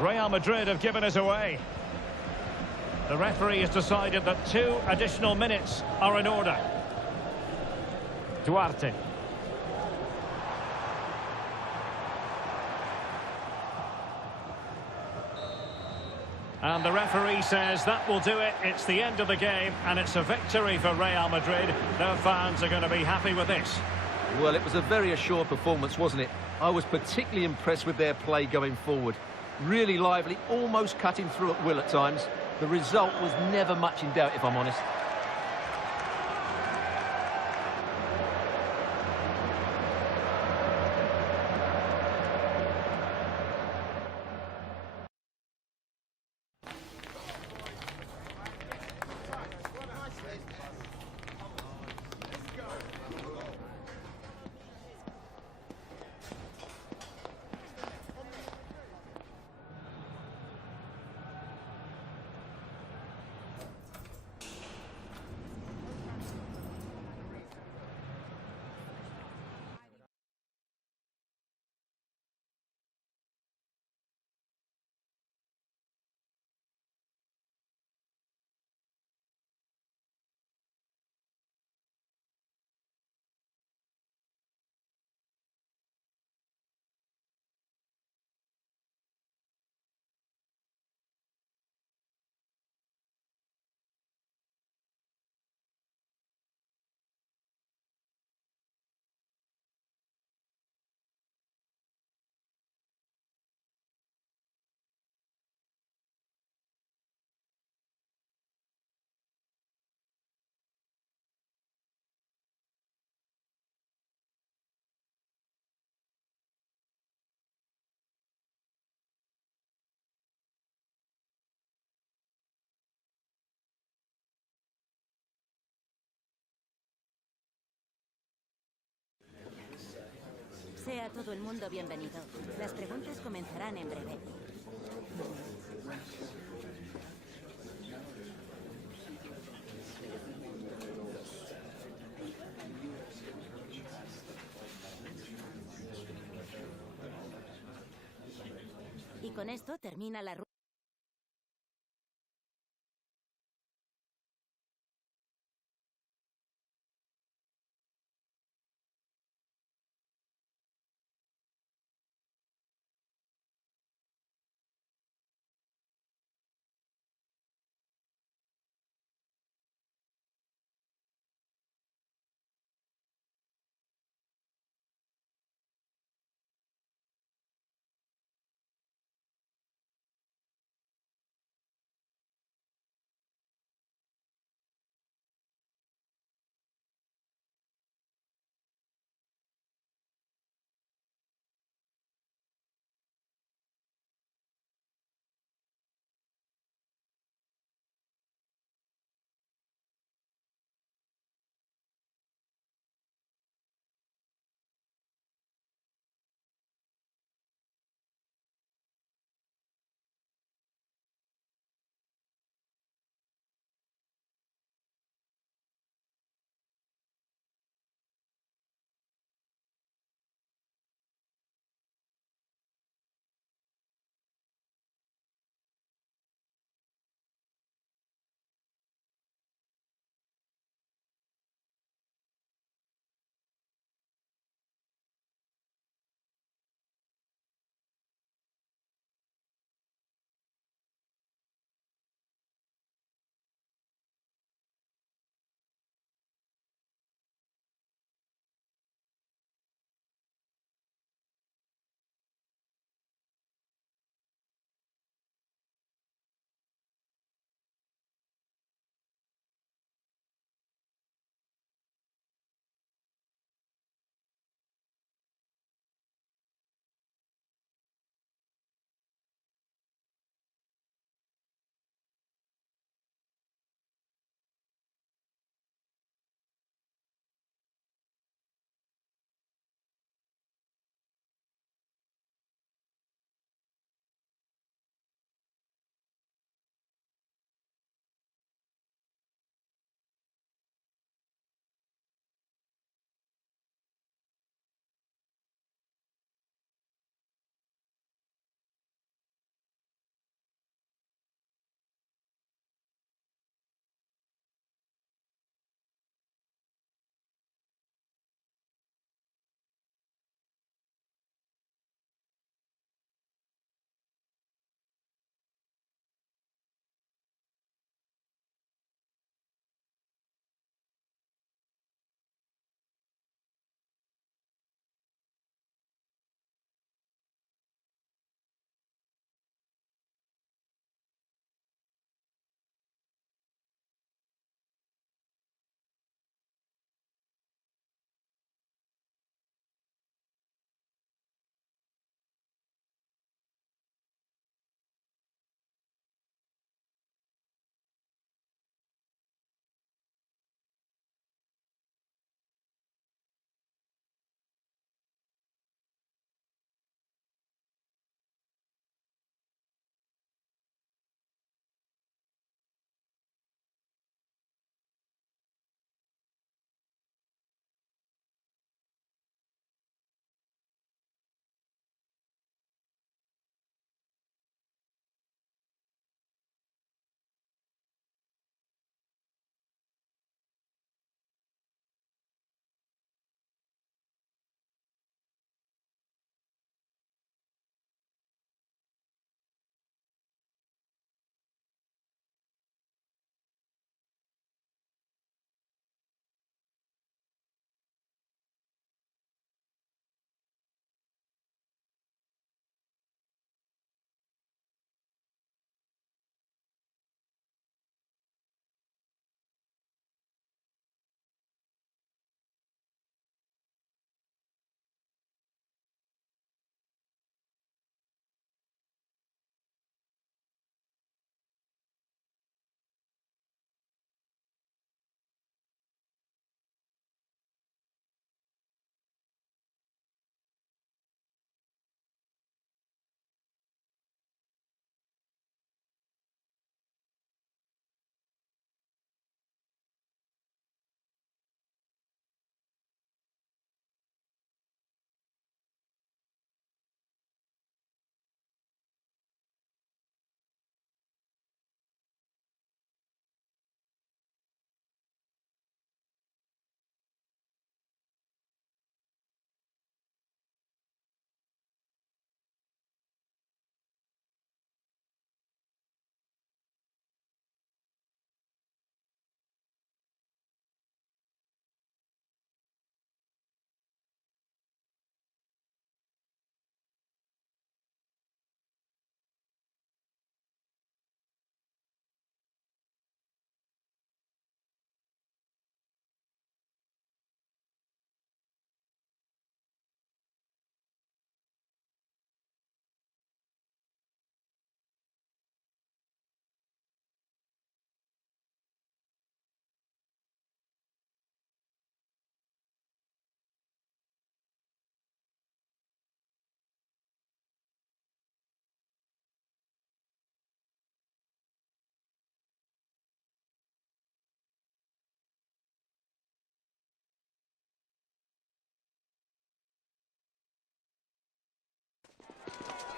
Real Madrid have given us away. The referee has decided that 2 additional minutes are in order. Duarte. And the referee says that will do it. It's the end of the game, and it's a victory for Real Madrid. Their fans are going to be happy with this. Well, it was a very assured performance, wasn't it? I was particularly impressed with their play going forward. Really lively, almost cutting through at will at times. The result was never much in doubt, if I'm honest. Sea todo el mundo bienvenido. Las preguntas comenzarán en breve. Y con esto termina la rueda.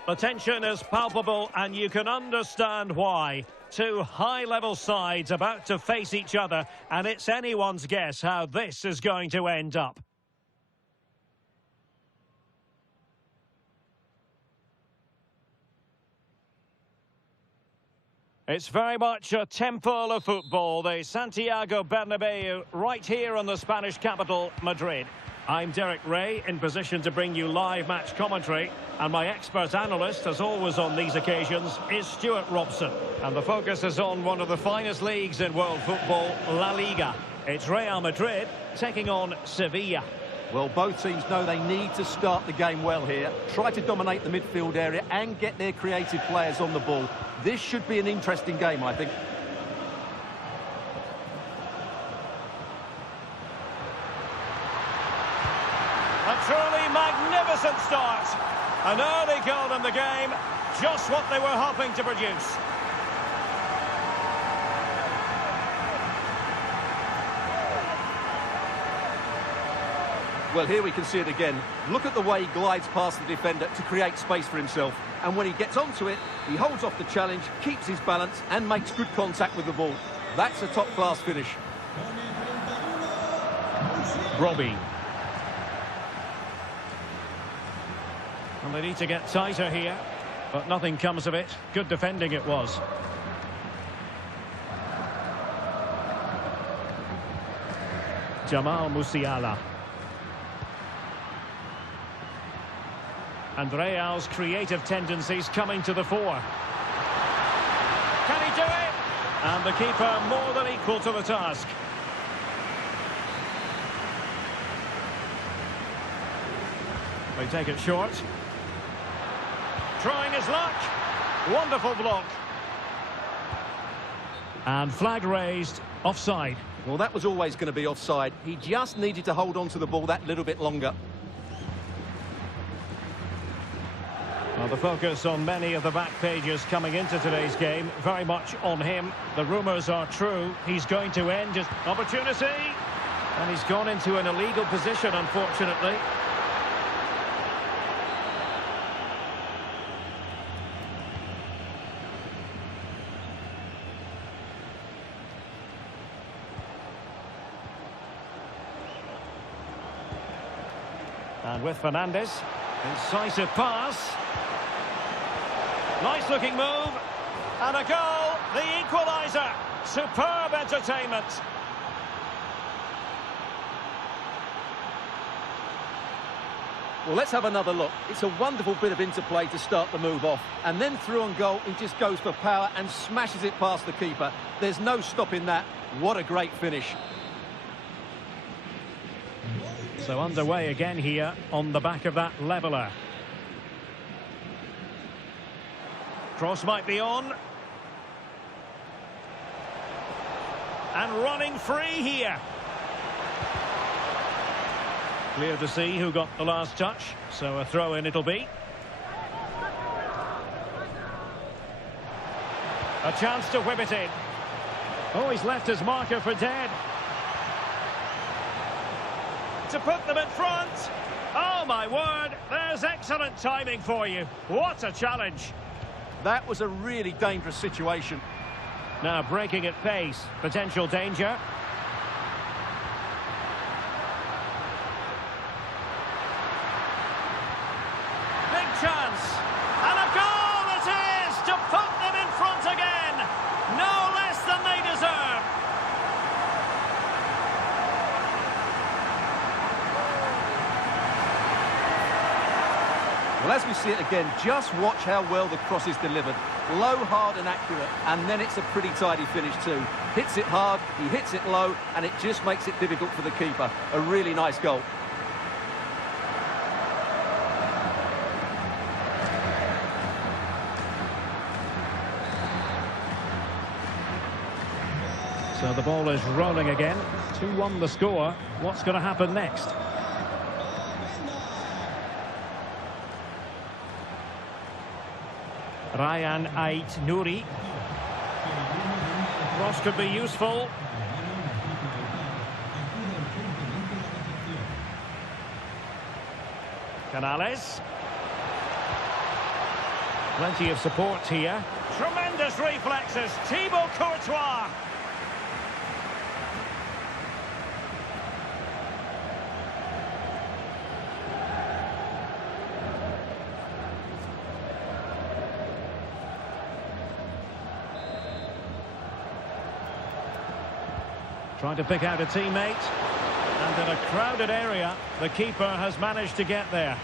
The tension is palpable and you can understand why. Two high-level sides about to face each other, and it's anyone's guess how this is going to end up. It's very much a temple of football, the Santiago Bernabeu, right here in the Spanish capital, Madrid. I'm Derek Ray, in position to bring you live match commentary, and my expert analyst, as always on these occasions, is Stuart Robson. And the focus is on one of the finest leagues in world football, La Liga. It's Real Madrid taking on Sevilla. Well, both teams know they need to start the game well here, try to dominate the midfield area and get their creative players on the ball. This should be an interesting game, I think. A truly magnificent start. An early goal in the game, just what they were hoping to produce. Well, here we can see it again. Look at the way he glides past the defender to create space for himself. And when he gets onto it, he holds off the challenge, keeps his balance and makes good contact with the ball. That's a top-class finish. Robbie. And they need to get tighter here, but nothing comes of it. Good defending it was. Jamal Musiala. And Real's creative tendencies coming to the fore. Can he do it? And the keeper more than equal to the task. They take it short. Trying his luck. Wonderful block. And flag raised, offside. Well, that was always going to be offside. He just needed to hold on to the ball that little bit longer. Well, the focus on many of the back pages coming into today's game, very much on him. The rumours are true. He's going to end his opportunity. And he's gone into an illegal position, unfortunately. And with Fernandes, incisive pass. Nice looking move. And a goal, the equaliser. Superb entertainment. Well, let's have another look. It's a wonderful bit of interplay to start the move off. And then through on goal, he just goes for power and smashes it past the keeper. There's no stopping that. What a great finish. So underway again here on the back of that leveller. Cross might be on. And running free here. Clear to see who got the last touch. So a throw in it'll be. A chance to whip it in. Oh, he's left his marker for dead. To put them in front. Oh my word, there's excellent timing for you. What a challenge. That was a really dangerous situation. Now breaking at pace, potential danger. Big chance. And a goal it is to put them in front again. No less than they deserve. Well, as we see it again, just watch how well the cross is delivered. Low, hard and accurate, and then it's a pretty tidy finish too. Hits it hard, he hits it low, and it just makes it difficult for the keeper. A really nice goal. So the ball is rolling again. 2-1 the score. What's going to happen next? Ryan Ait-Nouri. Cross could be useful. Canales. Plenty of support here. Tremendous reflexes. Thibaut Courtois. Trying to pick out a teammate. And in a crowded area, the keeper has managed to get there.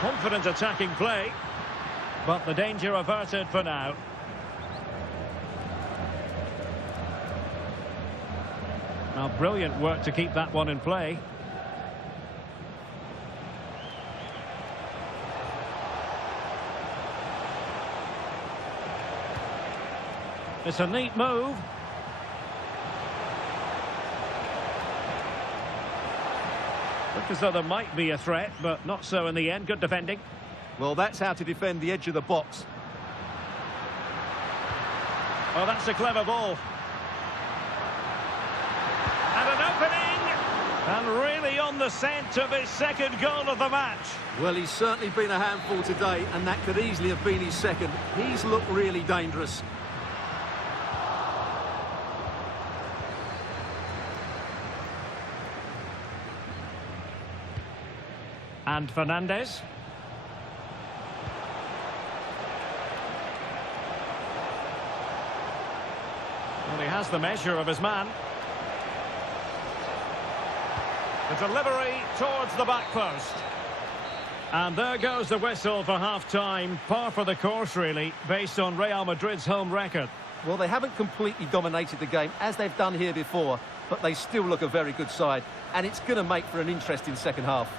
Confident attacking play, but the danger averted for now. Now, brilliant work to keep that one in play. It's a neat move. Looked as though there might be a threat, but not so in the end. Good defending. Well, that's how to defend the edge of the box. Oh, that's a clever ball. And an opening! And really on the scent of his second goal of the match. Well, he's certainly been a handful today, and that could easily have been his second. He's looked really dangerous. And Fernandes. Well, he has the measure of his man. The delivery towards the back post. And there goes the whistle for half-time. Par for the course, really, based on Real Madrid's home record. Well, they haven't completely dominated the game, as they've done here before, but they still look a very good side. And it's going to make for an interesting second half.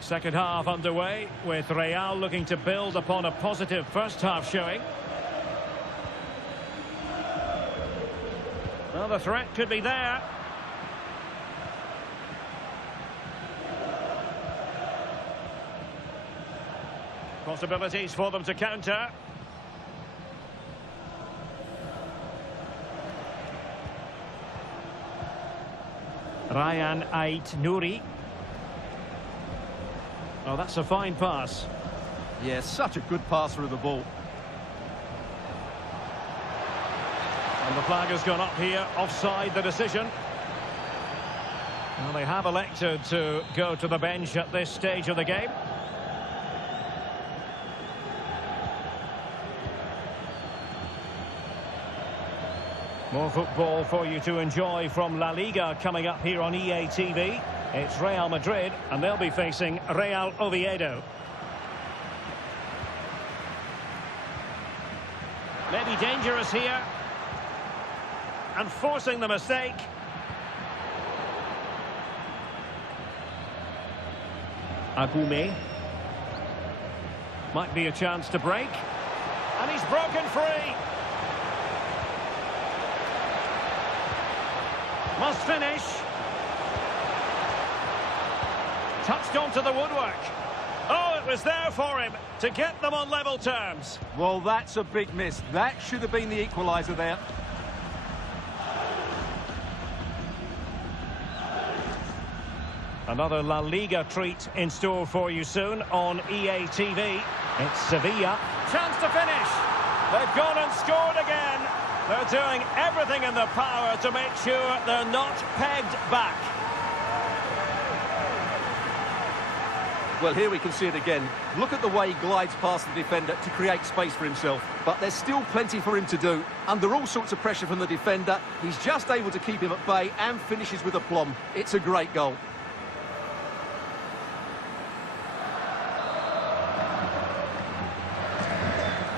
Second half underway, with Real looking to build upon a positive first half showing. Well, the threat could be there. Possibilities for them to counter. Ryan Ait-Nouri. Oh, that's a fine pass. Yeah, such a good passer of the ball. And the flag has gone up here, offside the decision. Well, they have elected to go to the bench at this stage of the game. More football for you to enjoy from La Liga coming up here on EA TV. It's Real Madrid, and they'll be facing Real Oviedo. Maybe dangerous here. And forcing the mistake. Agume. Might be a chance to break. And he's broken free. Must finish. Touched onto the woodwork. Oh, it was there for him to get them on level terms. Well, that's a big miss. That should have been the equaliser there. Another La Liga treat in store for you soon on EA TV. It's Sevilla. Chance to finish. They've gone and scored again. They're doing everything in their power to make sure they're not pegged back. Well, here we can see it again. Look at the way he glides past the defender to create space for himself. But there's still plenty for him to do. Under all sorts of pressure from the defender, he's just able to keep him at bay and finishes with aplomb. It's a great goal.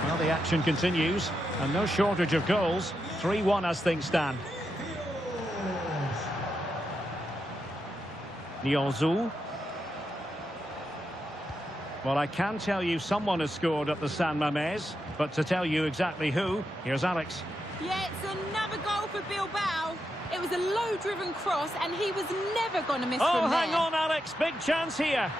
Well, the action continues, and no shortage of goals. 3-1 as things stand. Nianzou. Well, I can tell you someone has scored at the San Mamés, but to tell you exactly who, here's Alex. Yeah, it's another goal for Bilbao. It was a low-driven cross, and he was never going to miss from there. Oh, hang on, Alex. Big chance here.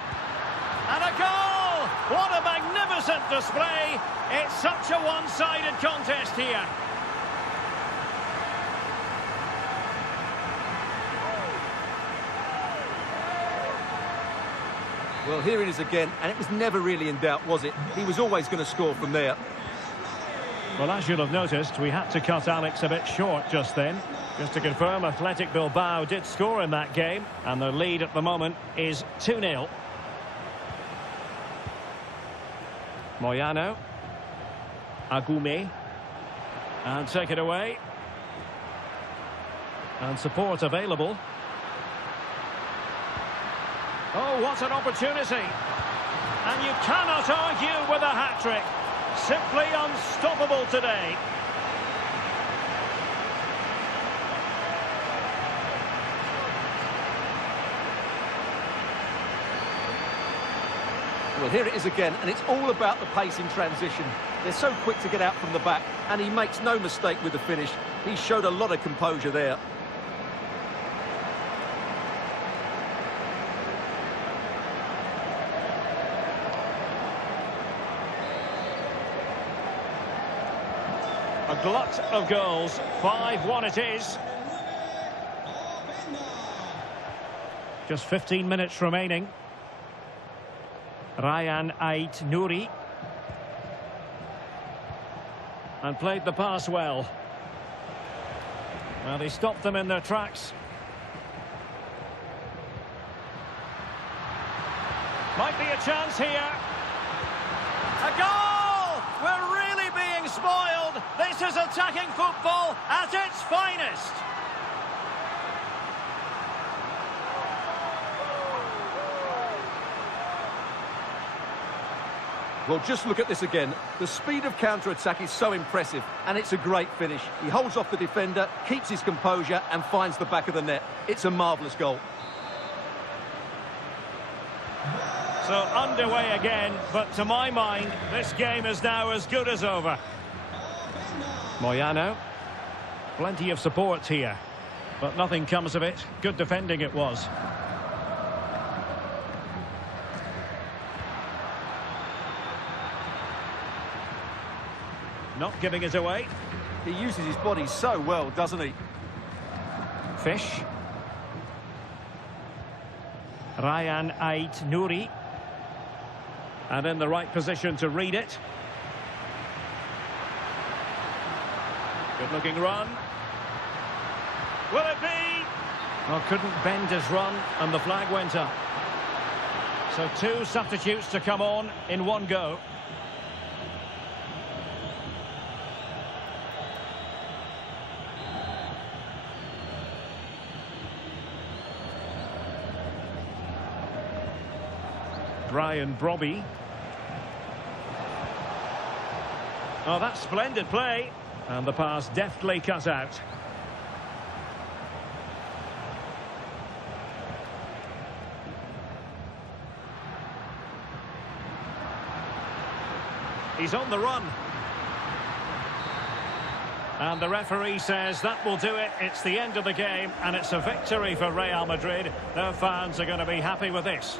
And a goal! What a magnificent display. It's such a one-sided contest here. Well, here it is again, and it was never really in doubt, was it? He was always going to score from there. Well, as you'll have noticed, we had to cut Alex a bit short just then. Just to confirm, Athletic Bilbao did score in that game, and their lead at the moment is 2-0. Moyano. Agume. And take it away. And support available. Oh, what an opportunity. And you cannot argue with a hat-trick. Simply unstoppable today. Well, here it is again, and it's all about the pace in transition. They're so quick to get out from the back, and he makes no mistake with the finish. He showed a lot of composure there. A glut of goals. 5-1 it is. Just 15 minutes remaining. Ryan Ait Nouri. And played the pass well. Well, they stopped them in their tracks. Might be a chance here. A goal! We're really being spoiled. This is attacking football at its finest. Well, just look at this again. The speed of counter-attack is so impressive, and it's a great finish. He holds off the defender, keeps his composure, and finds the back of the net. It's a marvellous goal. So underway again, but to my mind, this game is now as good as over. Moyano. Plenty of support here, but nothing comes of it. Good defending it was. Not giving it away. He uses his body so well, doesn't he? Fish. Ryan Ait Nouri. And in the right position to read it. Good looking run. Will it be? Well, couldn't bend his run, and the flag went up. So two substitutes to come on in one go. Brian Brobby. Oh, that's splendid play. And the pass deftly cut out. He's on the run. And the referee says that will do it. It's the end of the game, and it's a victory for Real Madrid. Their fans are going to be happy with this.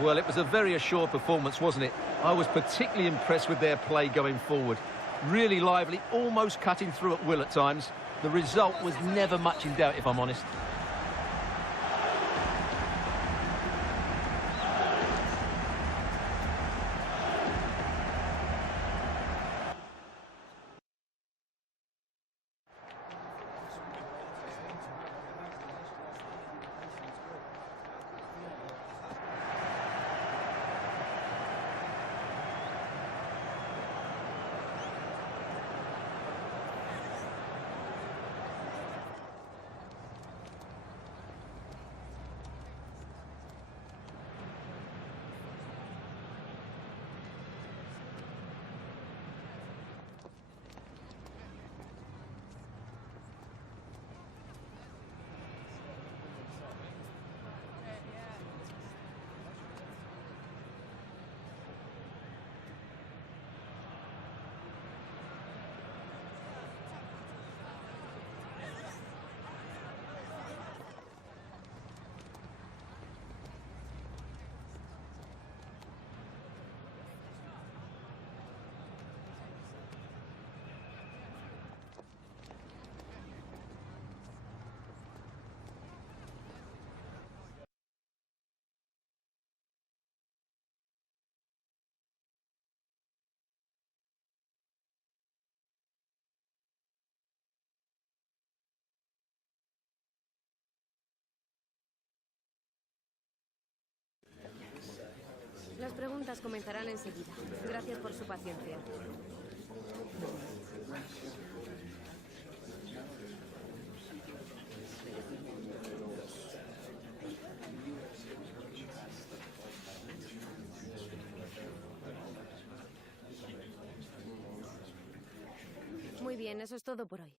Well, it was a very assured performance, wasn't it? I was particularly impressed with their play going forward. Really lively, almost cutting through at will at times. The result was never much in doubt, if I'm honest. preguntas comenzarán enseguida. Gracias por su paciencia. Muy bien, eso es todo por hoy.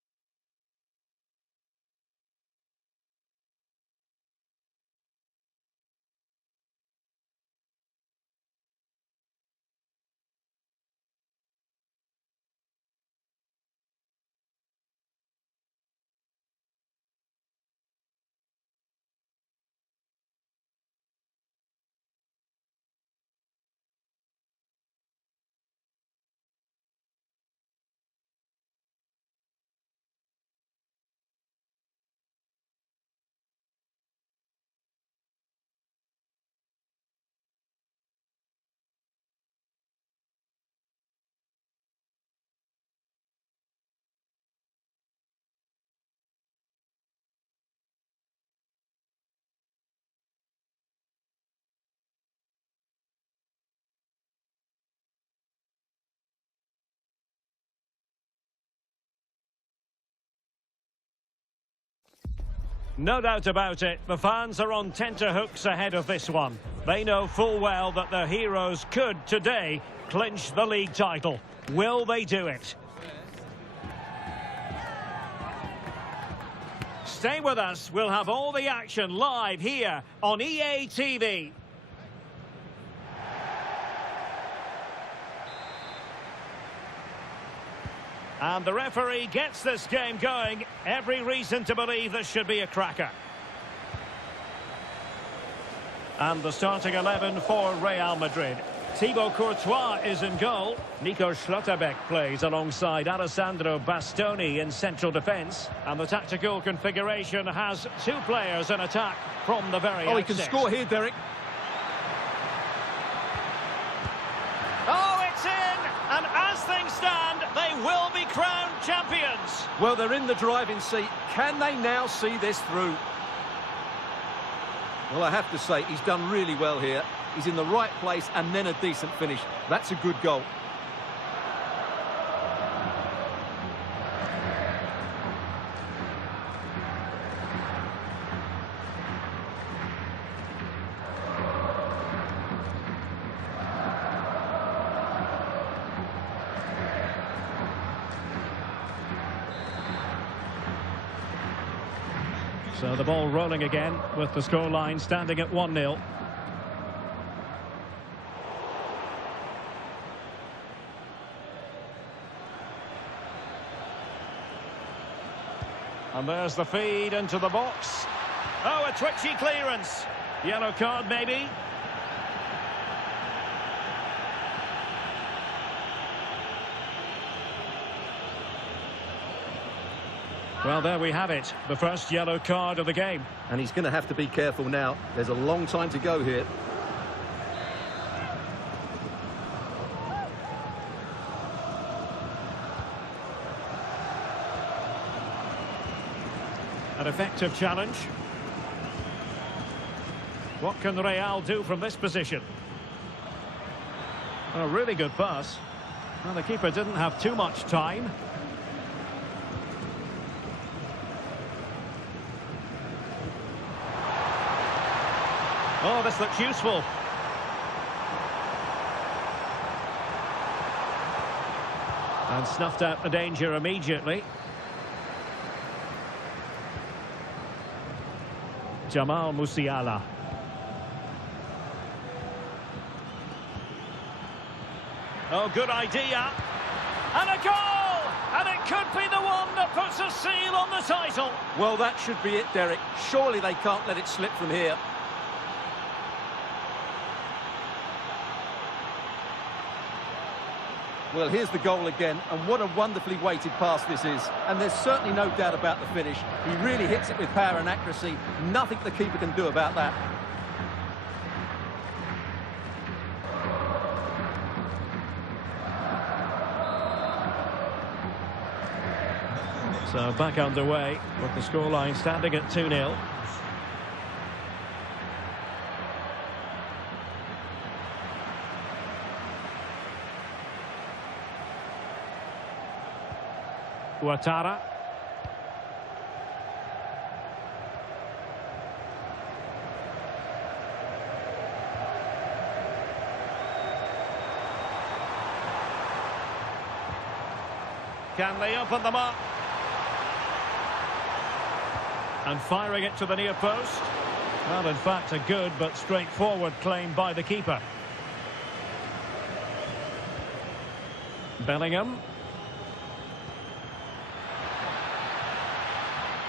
No doubt about it, the fans are on tenterhooks ahead of this one. They know full well that their heroes could, today, clinch the league title. Will they do it? Stay with us, we'll have all the action live here on EA TV. And the referee gets this game going. Every reason to believe this should be a cracker. And the starting 11 for Real Madrid. Thibaut Courtois is in goal. Nico Schlotterbeck plays alongside Alessandro Bastoni in central defence. And the tactical configuration has two players in attack from the very outset. Oh, he can score here, Derek. Oh, it's in! And as things stand, they will be crowned champions. Well, they're in the driving seat. Can they now see this through? Well, I have to say, he's done really well here. He's in the right place and then a decent finish. That's a good goal. So the ball rolling again with the scoreline standing at 1-0. And there's the feed into the box. Oh, a twitchy clearance. Yellow card, maybe. Well, there we have it. The first yellow card of the game. And he's going to have to be careful now. There's a long time to go here. An effective challenge. What can Real do from this position? A really good pass. Well, the keeper didn't have too much time. Oh, this looks useful. And snuffed out the danger immediately. Jamal Musiala. Oh, good idea. And a goal! And it could be the one that puts a seal on the title. Well, that should be it, Derek. Surely they can't let it slip from here. Well, here's the goal again, and what a wonderfully weighted pass this is. And there's certainly no doubt about the finish. He really hits it with power and accuracy. Nothing the keeper can do about that. So back underway with the scoreline standing at 2-0. Ouattara. Can they open them up? And firing it to the near post. Well, in fact, a good but straightforward claim by the keeper. Bellingham.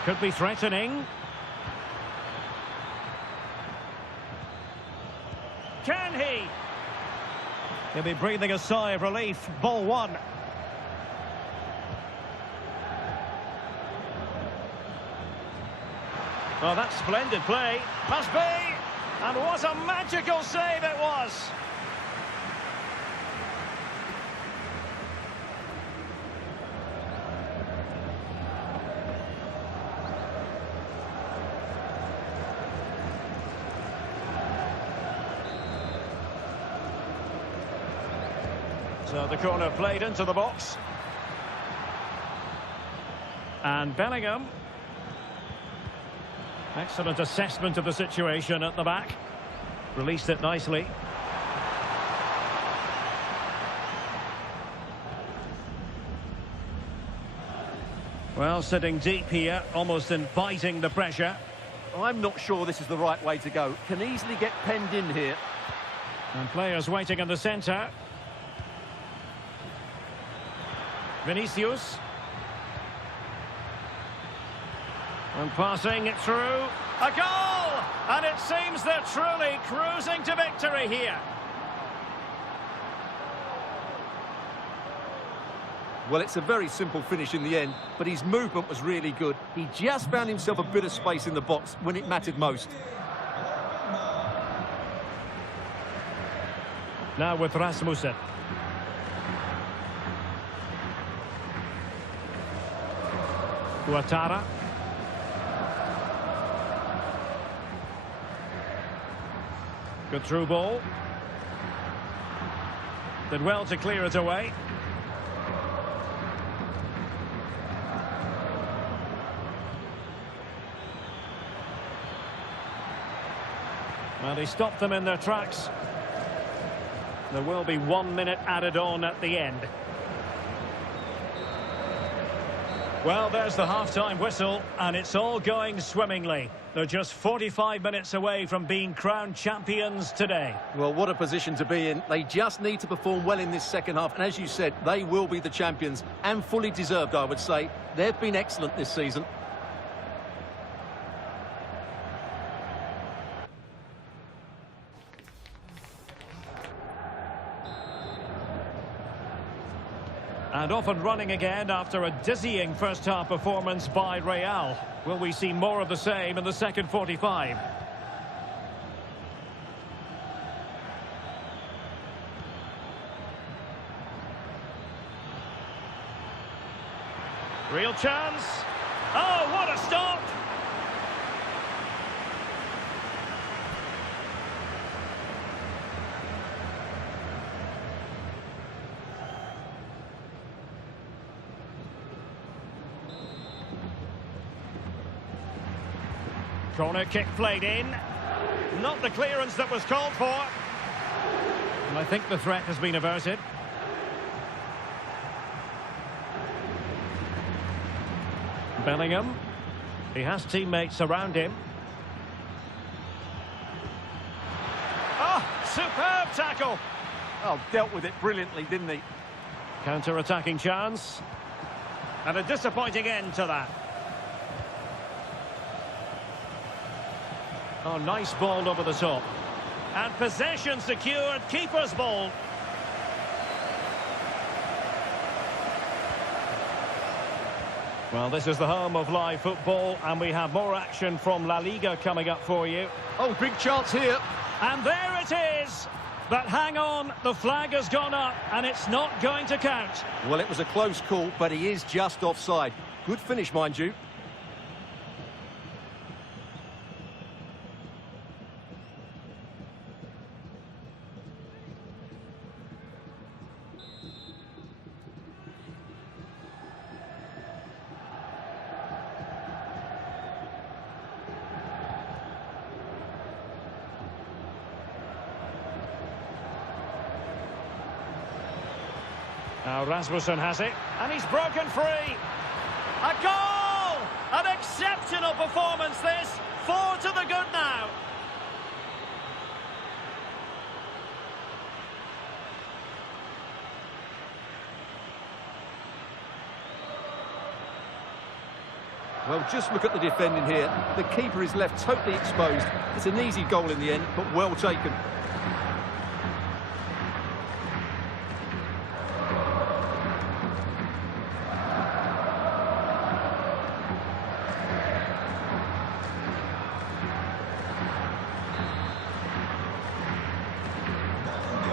Could be threatening. Can he? He'll be breathing a sigh of relief. Ball one. Oh, that's splendid play. Must be. And what a magical save it was. So the corner played into the box. And Bellingham. Excellent assessment of the situation at the back. Released it nicely. Well, sitting deep here, almost inviting the pressure. I'm not sure this is the right way to go. Can easily get penned in here. And players waiting in the centre. Vinicius. And passing it through. A goal! And it seems they're truly cruising to victory here. Well, it's a very simple finish in the end, but his movement was really good. He just found himself a bit of space in the box when it mattered most. Now with Rasmussen. Ouattara. Good through ball. Did well to clear it away. Well, he stopped them in their tracks. There will be 1 minute added on at the end. Well, there's the half-time whistle, and it's all going swimmingly. They're just 45 minutes away from being crowned champions today. Well, what a position to be in. They just need to perform well in this second half. And as you said, they will be the champions, and fully deserved, I would say. They've been excellent this season. And off and running again after a dizzying first-half performance by Real. Will we see more of the same in the second 45? Real chance. Oh, what a stop! Corner kick played in. Not the clearance that was called for. And I think the threat has been averted. Bellingham. He has teammates around him. Oh, superb tackle. Oh, dealt with it brilliantly, didn't he? Counter-attacking chance. And a disappointing end to that. Oh, nice ball over the top. And possession secured, keeper's ball. Well, this is the home of live football, and we have more action from La Liga coming up for you. Oh, big chance here. And there it is. But hang on, the flag has gone up, and it's not going to count. Well, it was a close call, but he is just offside. Good finish, mind you. Now Rasmussen has it, and he's broken free. A goal! An exceptional performance this. 4 to the good now. Well, just look at the defending here. The keeper is left totally exposed. It's an easy goal in the end, but well taken.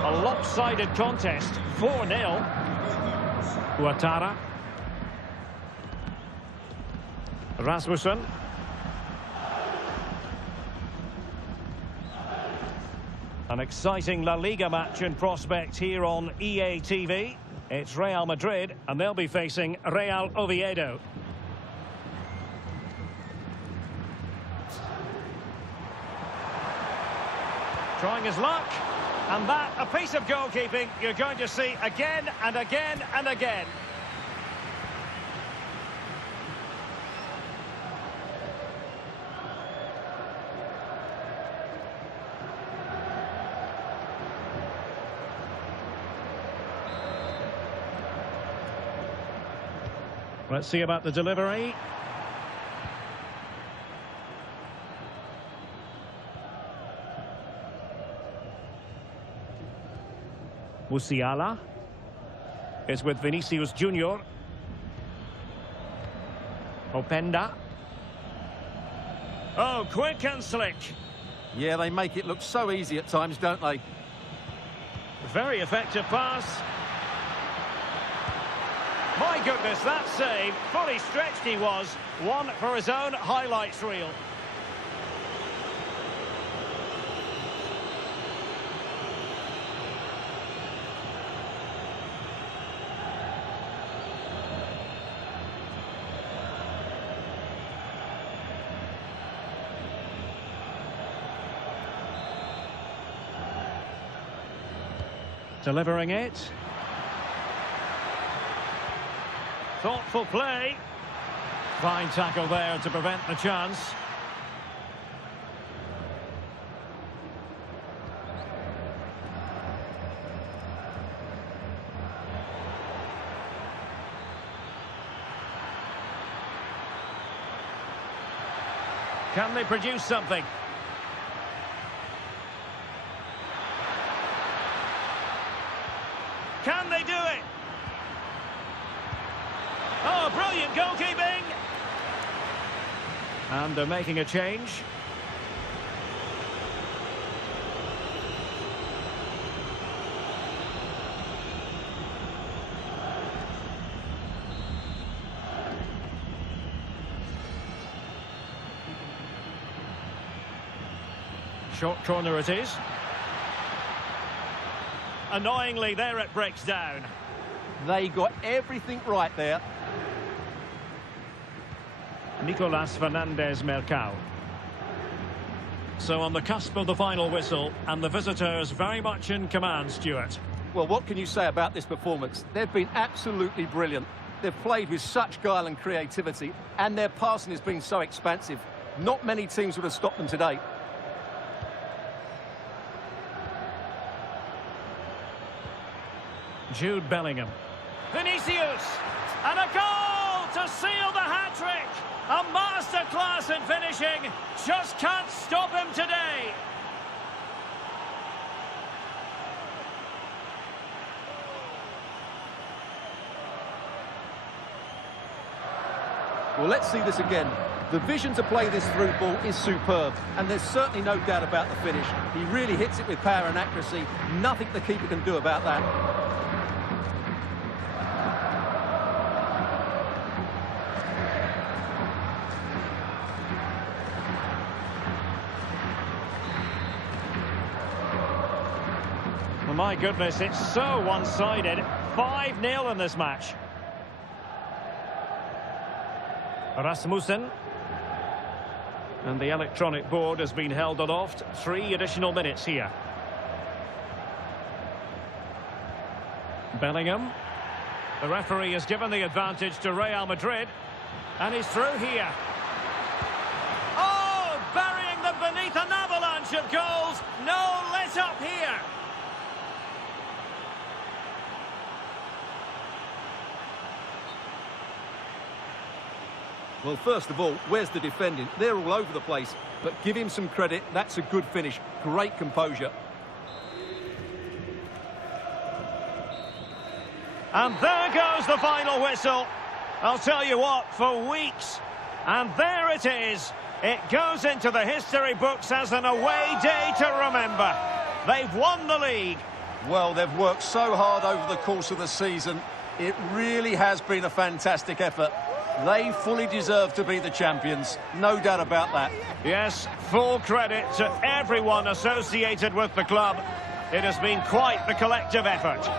A lopsided contest, 4-0. Ouattara. Rasmussen. An exciting La Liga match in prospect here on EA TV. It's Real Madrid, and they'll be facing Real Oviedo. Trying his luck. And that, a piece of goalkeeping you're going to see again and again and again. Let's see about the delivery. Musiala is with Vinicius Junior. Openda. Oh, quick and slick. Yeah, they make it look so easy at times, don't they? Very effective pass. My goodness, that save. Fully stretched he was. One for his own highlights reel. Delivering it. Thoughtful play. Fine tackle there to prevent the chance. Can they produce something? Can they do it? Oh, brilliant goalkeeping! And they're making a change. Short corner it is. Annoyingly, there it breaks down. They got everything right there. Nicolas Fernandez-Mercado. So on the cusp of the final whistle, and the visitors very much in command, Stuart. Well, what can you say about this performance? They've been absolutely brilliant. They've played with such guile and creativity, and their passing has been so expansive. Not many teams would have stopped them today. Jude Bellingham. Vinicius! And a goal to seal the hat-trick! A masterclass in finishing. Just can't stop him today. Well, let's see this again. The vision to play this through ball is superb, and there's certainly no doubt about the finish. He really hits it with power and accuracy. Nothing the keeper can do about that. Well, my goodness, it's so one-sided. 5-0 in this match. Rasmussen. And the electronic board has been held aloft. 3 additional minutes here. Bellingham. The referee has given the advantage to Real Madrid. And he's through here. Oh, burying them beneath an avalanche of goals. No let up here. Well, first of all, where's the defending? They're all over the place. But give him some credit. That's a good finish. Great composure. And there goes the final whistle. I'll tell you what, for weeks. And there it is. It goes into the history books as an away day to remember. They've won the league. Well, they've worked so hard over the course of the season. It really has been a fantastic effort. They fully deserve to be the champions. No doubt about that. Yes, full credit to everyone associated with the club. It has been quite the collective effort.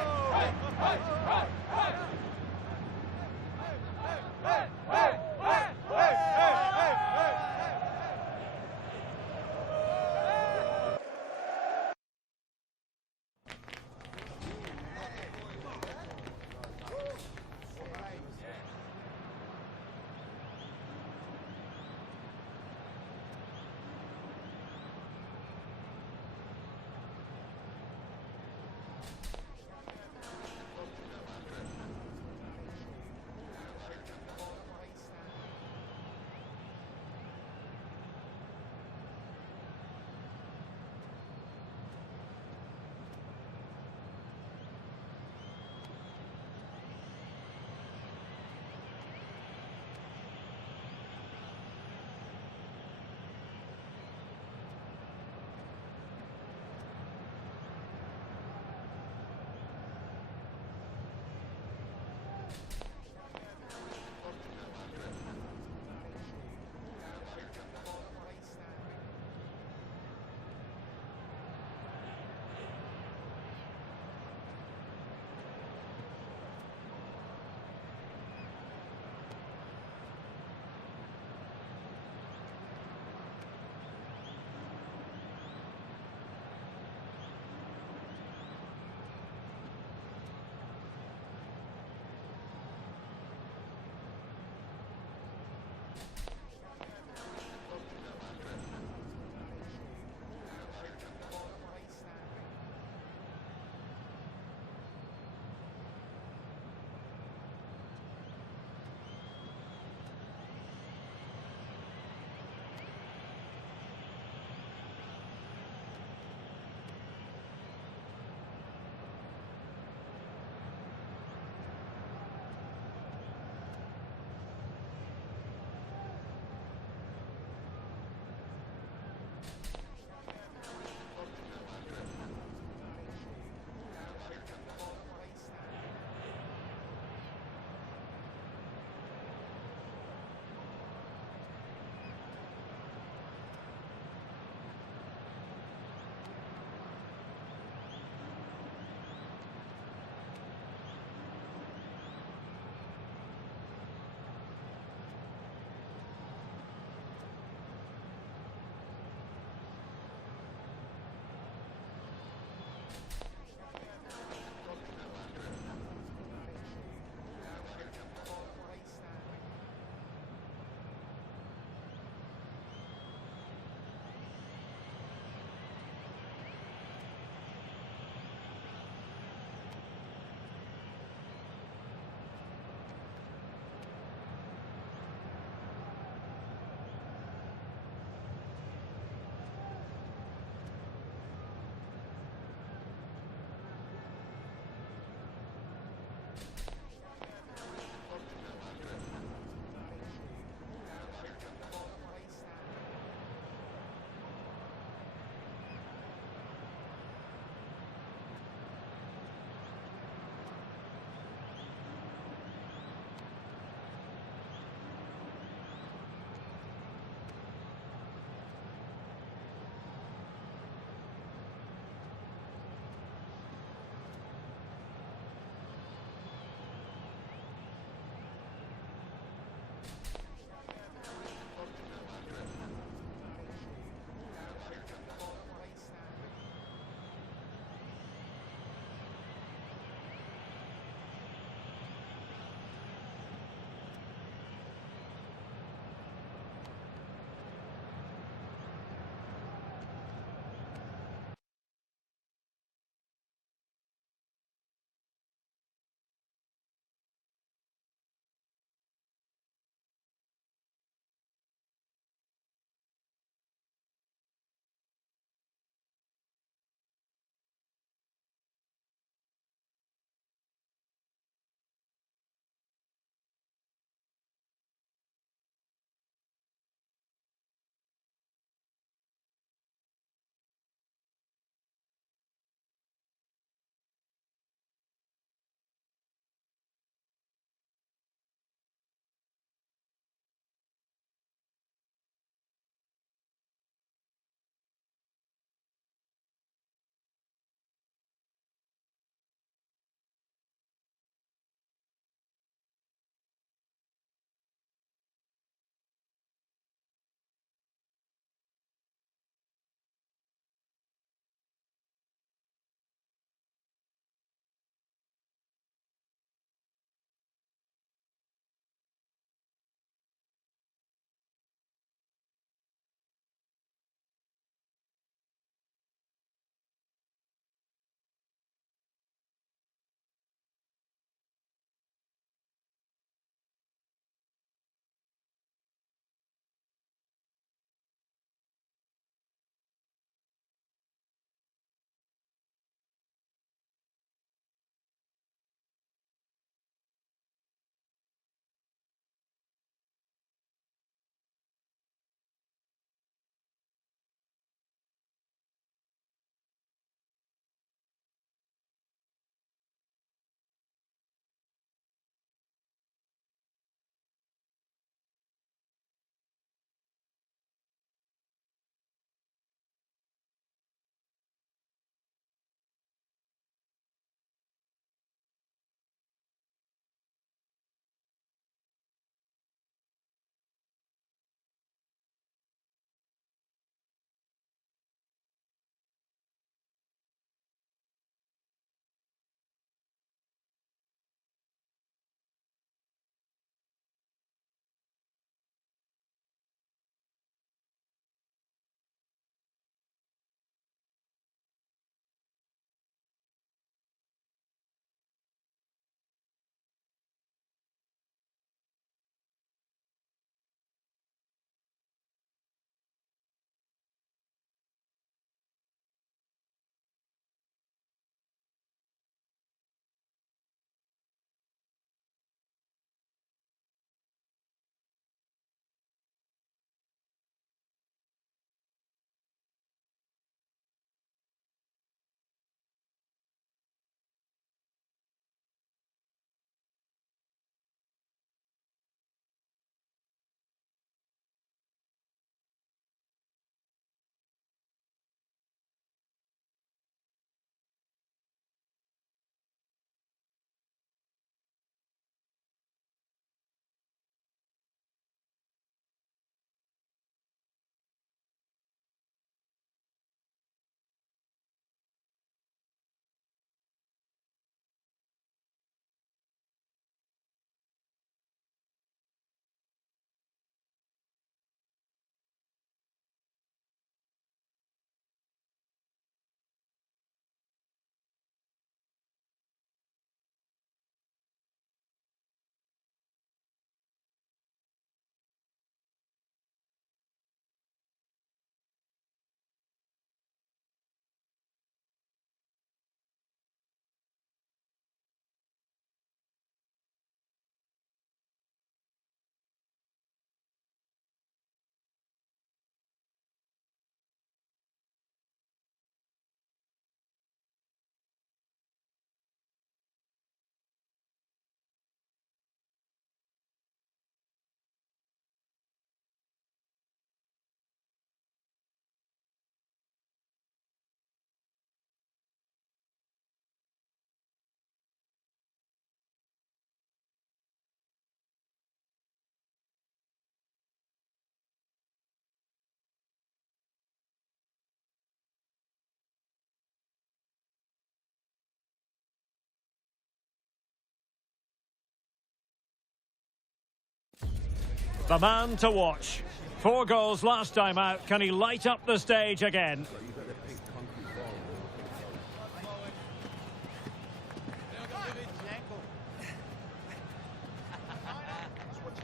The man to watch. 4 goals last time out. Can he light up the stage again?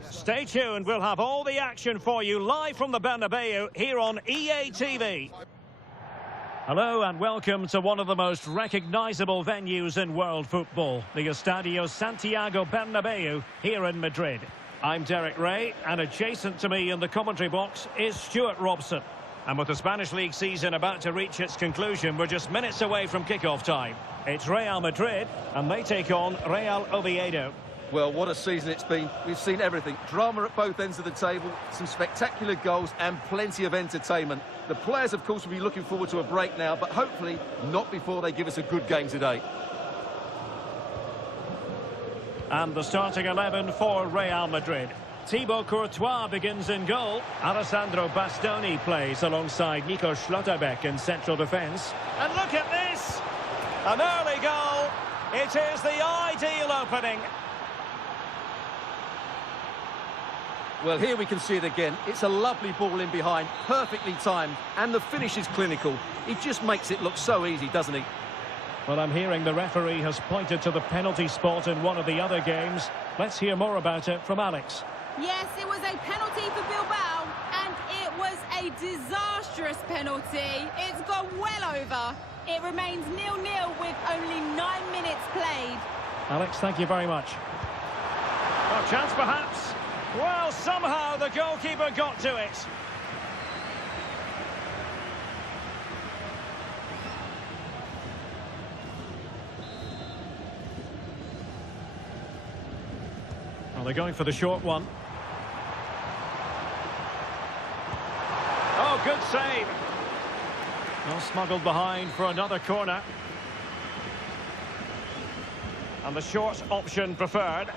Stay tuned. We'll have all the action for you live from the Bernabeu here on EA TV. Hello and welcome to one of the most recognisable venues in world football, the Estadio Santiago Bernabeu here in Madrid. I'm Derek Ray, and adjacent to me in the commentary box is Stuart Robson. And with the Spanish League season about to reach its conclusion, we're just minutes away from kickoff time. It's Real Madrid, and they take on Real Oviedo. Well, what a season it's been. We've seen everything. Drama at both ends of the table, some spectacular goals and plenty of entertainment. The players, of course, will be looking forward to a break now, but hopefully not before they give us a good game today. And the starting 11 for Real Madrid. Thibaut Courtois begins in goal. Alessandro Bastoni plays alongside Nico Schlotterbeck in central defence. And look at this! An early goal. It is the ideal opening. Well, here we can see it again. It's a lovely ball in behind, perfectly timed, and the finish is clinical. He just makes it look so easy, doesn't he? Well, I'm hearing the referee has pointed to the penalty spot in one of the other games. Let's hear more about it from Alex. Yes, it was a penalty for Bilbao, and it was a disastrous penalty. It's gone well over. It remains 0-0 with only 9 minutes played. Alex, thank you very much. A chance perhaps. Well, somehow the goalkeeper got to it. Well, they're going for the short one. Oh, good save. Well, smuggled behind for another corner. And the short option preferred.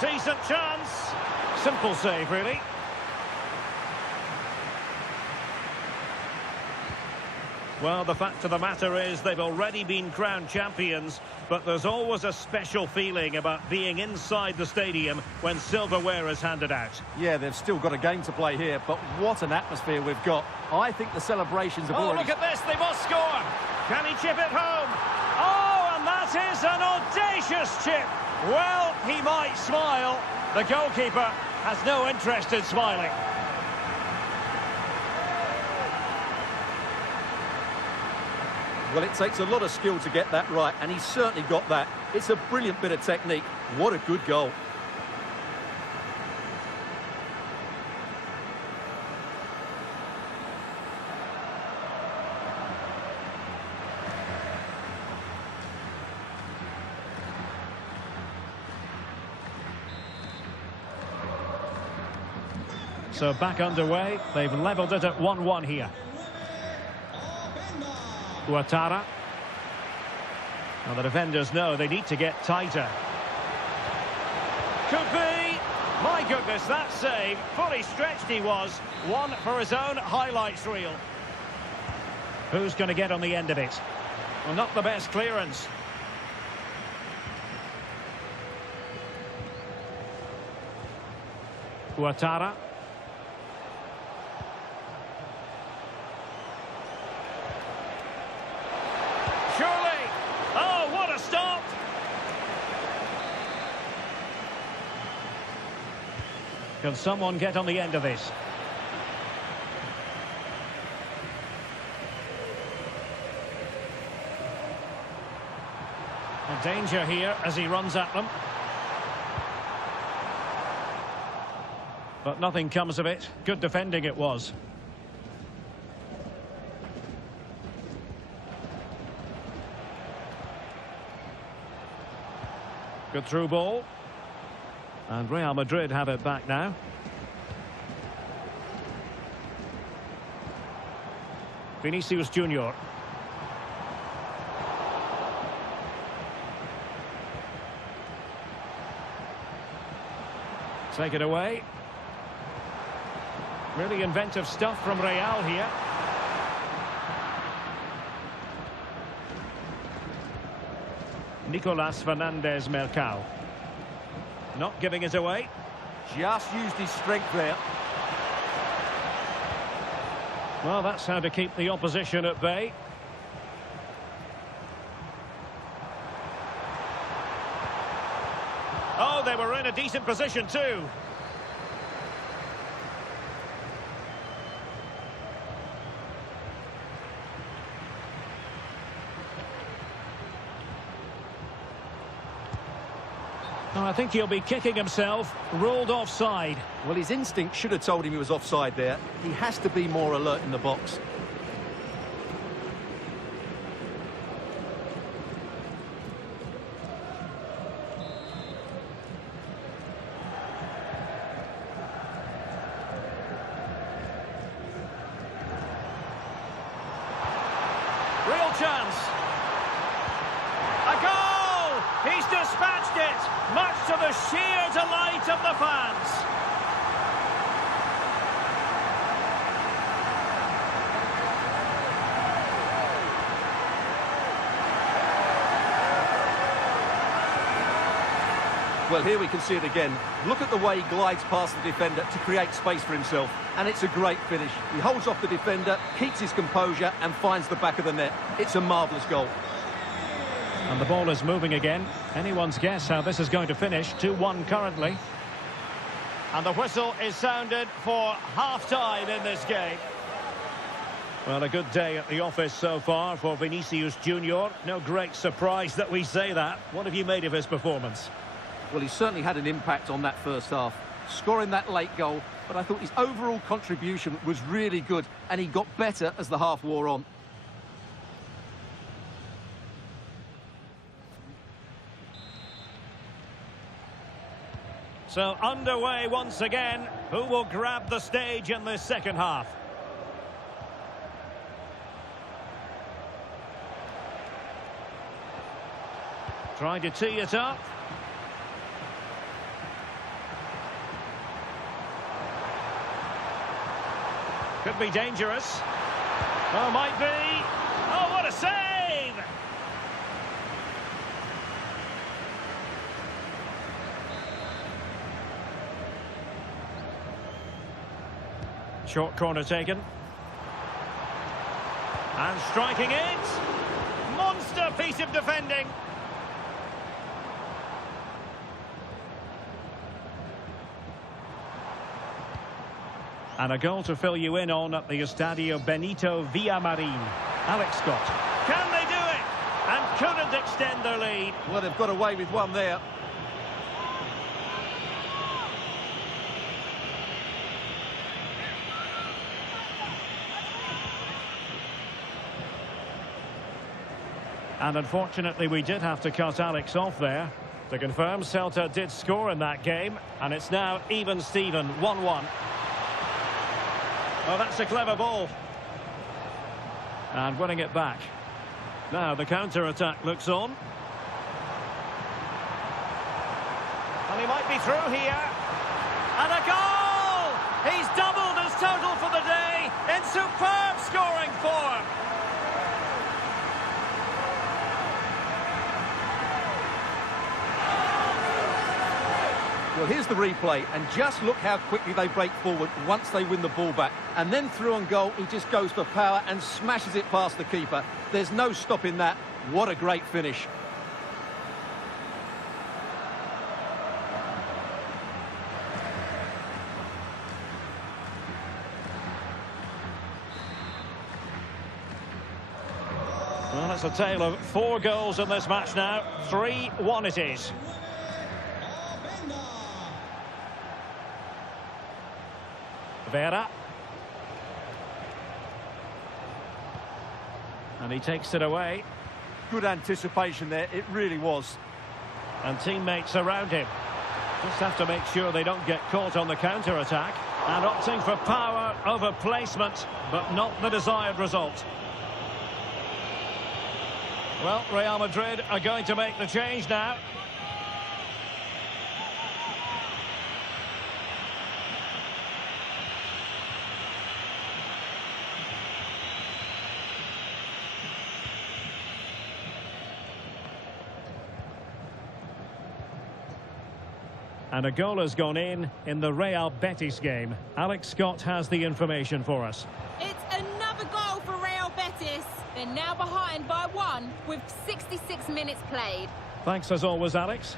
Decent chance. Simple save, really. Well, the fact of the matter is they've already been crowned champions, but there's always a special feeling about being inside the stadium when silverware is handed out. Yeah, they've still got a game to play here, but what an atmosphere we've got. I think the celebrations have already... Oh, look at this, they must score. Can he chip it home? Oh, and that is an audacious chip. Well, he might smile. The goalkeeper has no interest in smiling. Well, it takes a lot of skill to get that right, and he's certainly got that. It's a brilliant bit of technique. What a good goal. So back underway. They've levelled it at 1-1 here. Ouattara. Now the defenders know they need to get tighter. Could be. My goodness, that save. Fully stretched he was. One for his own highlights reel. Who's going to get on the end of it? Well, not the best clearance. Ouattara. Surely. Oh, what a stop. Can someone get on the end of this? A danger here as he runs at them. But nothing comes of it. Good defending it was. Good through ball. And Real Madrid have it back now. Vinicius Junior. Take it away. Really inventive stuff from Real here. Nicolas Fernandez Mercado. Not giving it away. Just used his strength there. Well, that's how to keep the opposition at bay. Oh, they were in a decent position too. Oh, I think he'll be kicking himself. Ruled offside. Well, his instinct should have told him he was offside there. He has to be more alert in the box. Real chance. A goal! He's dispatched it, much to the sheer delight of the fans. Well, here we can see it again. Look at the way he glides past the defender to create space for himself. And it's a great finish. He holds off the defender, keeps his composure and finds the back of the net. It's a marvellous goal. And the ball is moving again. Anyone's guess how this is going to finish. 2-1 currently. And the whistle is sounded for half-time in this game. Well, a good day at the office so far for Vinicius Junior. No great surprise that we say that. What have you made of his performance? Well, he certainly had an impact on that first half, scoring that late goal, but I thought his overall contribution was really good, and he got better as the half wore on. So underway once again. Who will grab the stage in this second half? Trying to tee it up. Could be dangerous. Oh, might be. Oh, what a save! Short corner taken. And striking it. Monster piece of defending. And a goal to fill you in on at the Estadio Benito Villamarin. Alex Scott. Can they do it? And couldn't extend their lead. Well, they've got away with one there. And unfortunately, we did have to cut Alex off there. To confirm, Celta did score in that game. And it's now even Steven, 1-1. Well, that's a clever ball. And winning it back. Now the counter-attack looks on. And he might be through here. And a goal! He's doubled his total for the day in superb scoring form. Well, here's the replay, and just look how quickly they break forward once they win the ball back. And then through on goal, he just goes for power and smashes it past the keeper. There's no stopping that. What a great finish. Well, it's a tale of 4 goals in this match now. 3-1 it is. Vera. And he takes it away. Good anticipation there, it really was. And teammates around him. Just have to make sure they don't get caught on the counter-attack. And opting for power over placement, but not the desired result. Well, Real Madrid are going to make the change now. And a goal has gone in the Real Betis game. Alex Scott has the information for us. It's another goal for Real Betis. They're now behind by 1 with 66 minutes played. Thanks as always, Alex.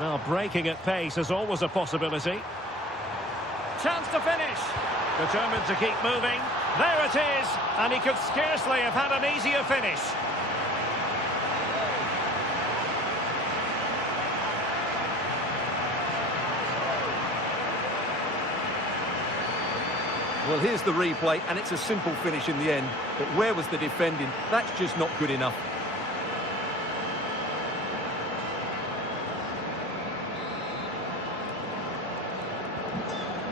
Well, breaking at pace is always a possibility. Chance to finish. Determined to keep moving. There it is. And he could scarcely have had an easier finish. Well, here's the replay, and it's a simple finish in the end. But where was the defending? That's just not good enough.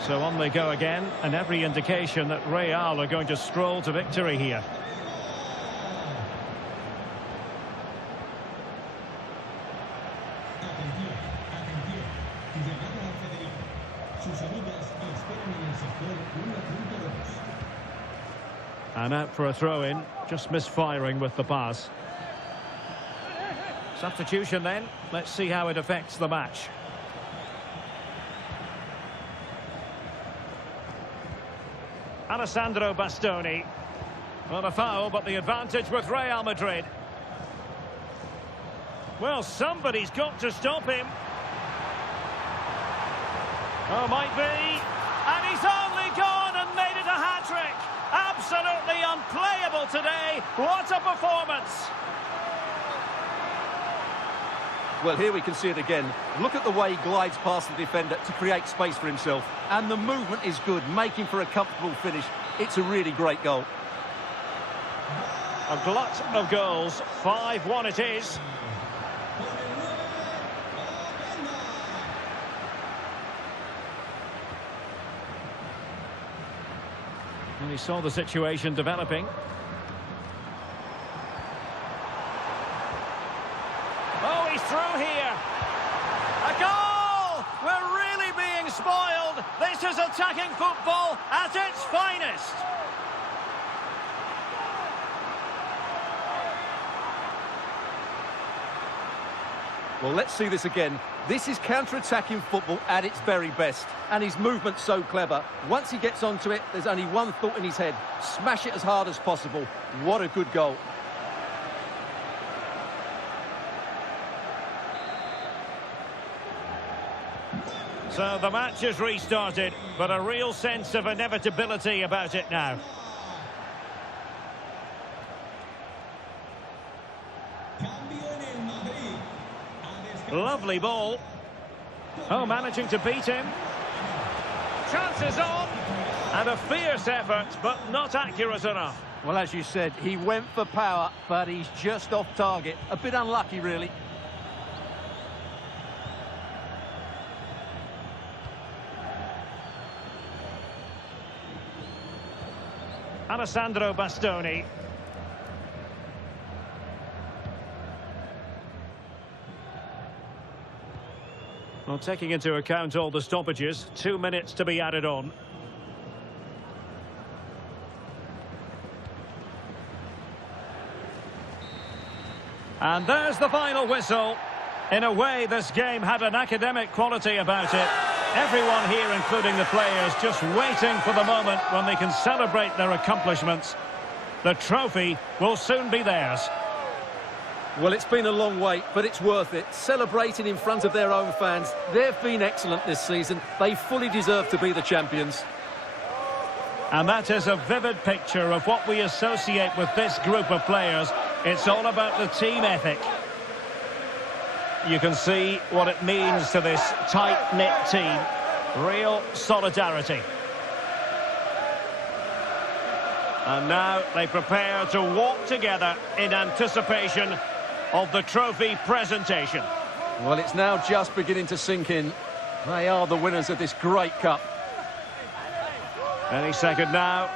So on they go again, and every indication that Real are going to stroll to victory here. And out for a throw-in, just misfiring with the pass. Substitution then, let's see how it affects the match. Alessandro Bastoni. Well, a foul, but the advantage with Real Madrid. Well, somebody's got to stop him. Oh, might be. And he's only gone and made it a hat-trick. Absolutely unplayable today. What a performance. Well, here we can see it again. Look at the way he glides past the defender to create space for himself. And the movement is good, making for a comfortable finish. It's a really great goal. A glut of goals. 5-1 it is. And he saw the situation developing. Oh, he's through here. A goal! We're really being spoiled. This is attacking football at its finest. Well, let's see this again. This is counter-attacking football at its very best. And his movement's so clever. Once he gets onto it, there's only one thought in his head. Smash it as hard as possible. What a good goal. So the match is restarted, but a real sense of inevitability about it now. Lovely ball. Oh, managing to beat him. Chances on. And a fierce effort, but not accurate enough. Well, as you said, he went for power, but he's just off target. A bit unlucky, really. Alessandro Bastoni. Well, taking into account all the stoppages, 2 minutes to be added on. And there's the final whistle. In a way, this game had an academic quality about it. Everyone here, including the players, just waiting for the moment when they can celebrate their accomplishments. The trophy will soon be theirs. Well, it's been a long wait, but it's worth it. Celebrating in front of their own fans. They've been excellent this season. They fully deserve to be the champions. And that is a vivid picture of what we associate with this group of players. It's all about the team ethic. You can see what it means to this tight-knit team. Real solidarity. And now they prepare to walk together in anticipation of the trophy presentation. Well, it's now just beginning to sink in. They are the winners of this great cup. Any second now,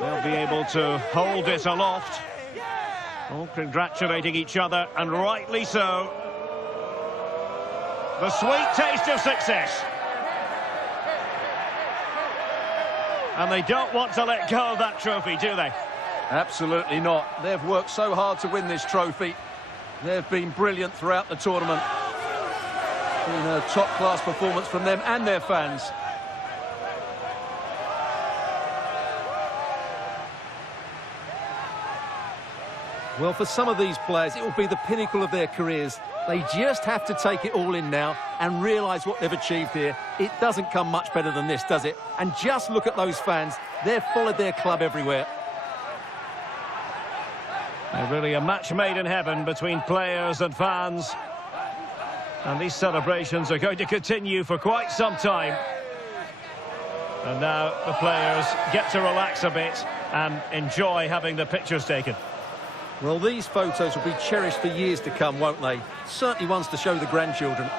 they'll be able to hold it aloft. All congratulating each other, and rightly so. The sweet taste of success. And they don't want to let go of that trophy, do they? Absolutely not. They've worked so hard to win this trophy. They've been brilliant throughout the tournament. Been a top-class performance from them and their fans. Well, for some of these players, it will be the pinnacle of their careers. They just have to take it all in now and realise what they've achieved here. It doesn't come much better than this, does it? And just look at those fans. They've followed their club everywhere. Really a match made in heaven between players and fans. And these celebrations are going to continue for quite some time. And now the players get to relax a bit and enjoy having the pictures taken. Well, these photos will be cherished for years to come, won't they? Certainly ones to show the grandchildren.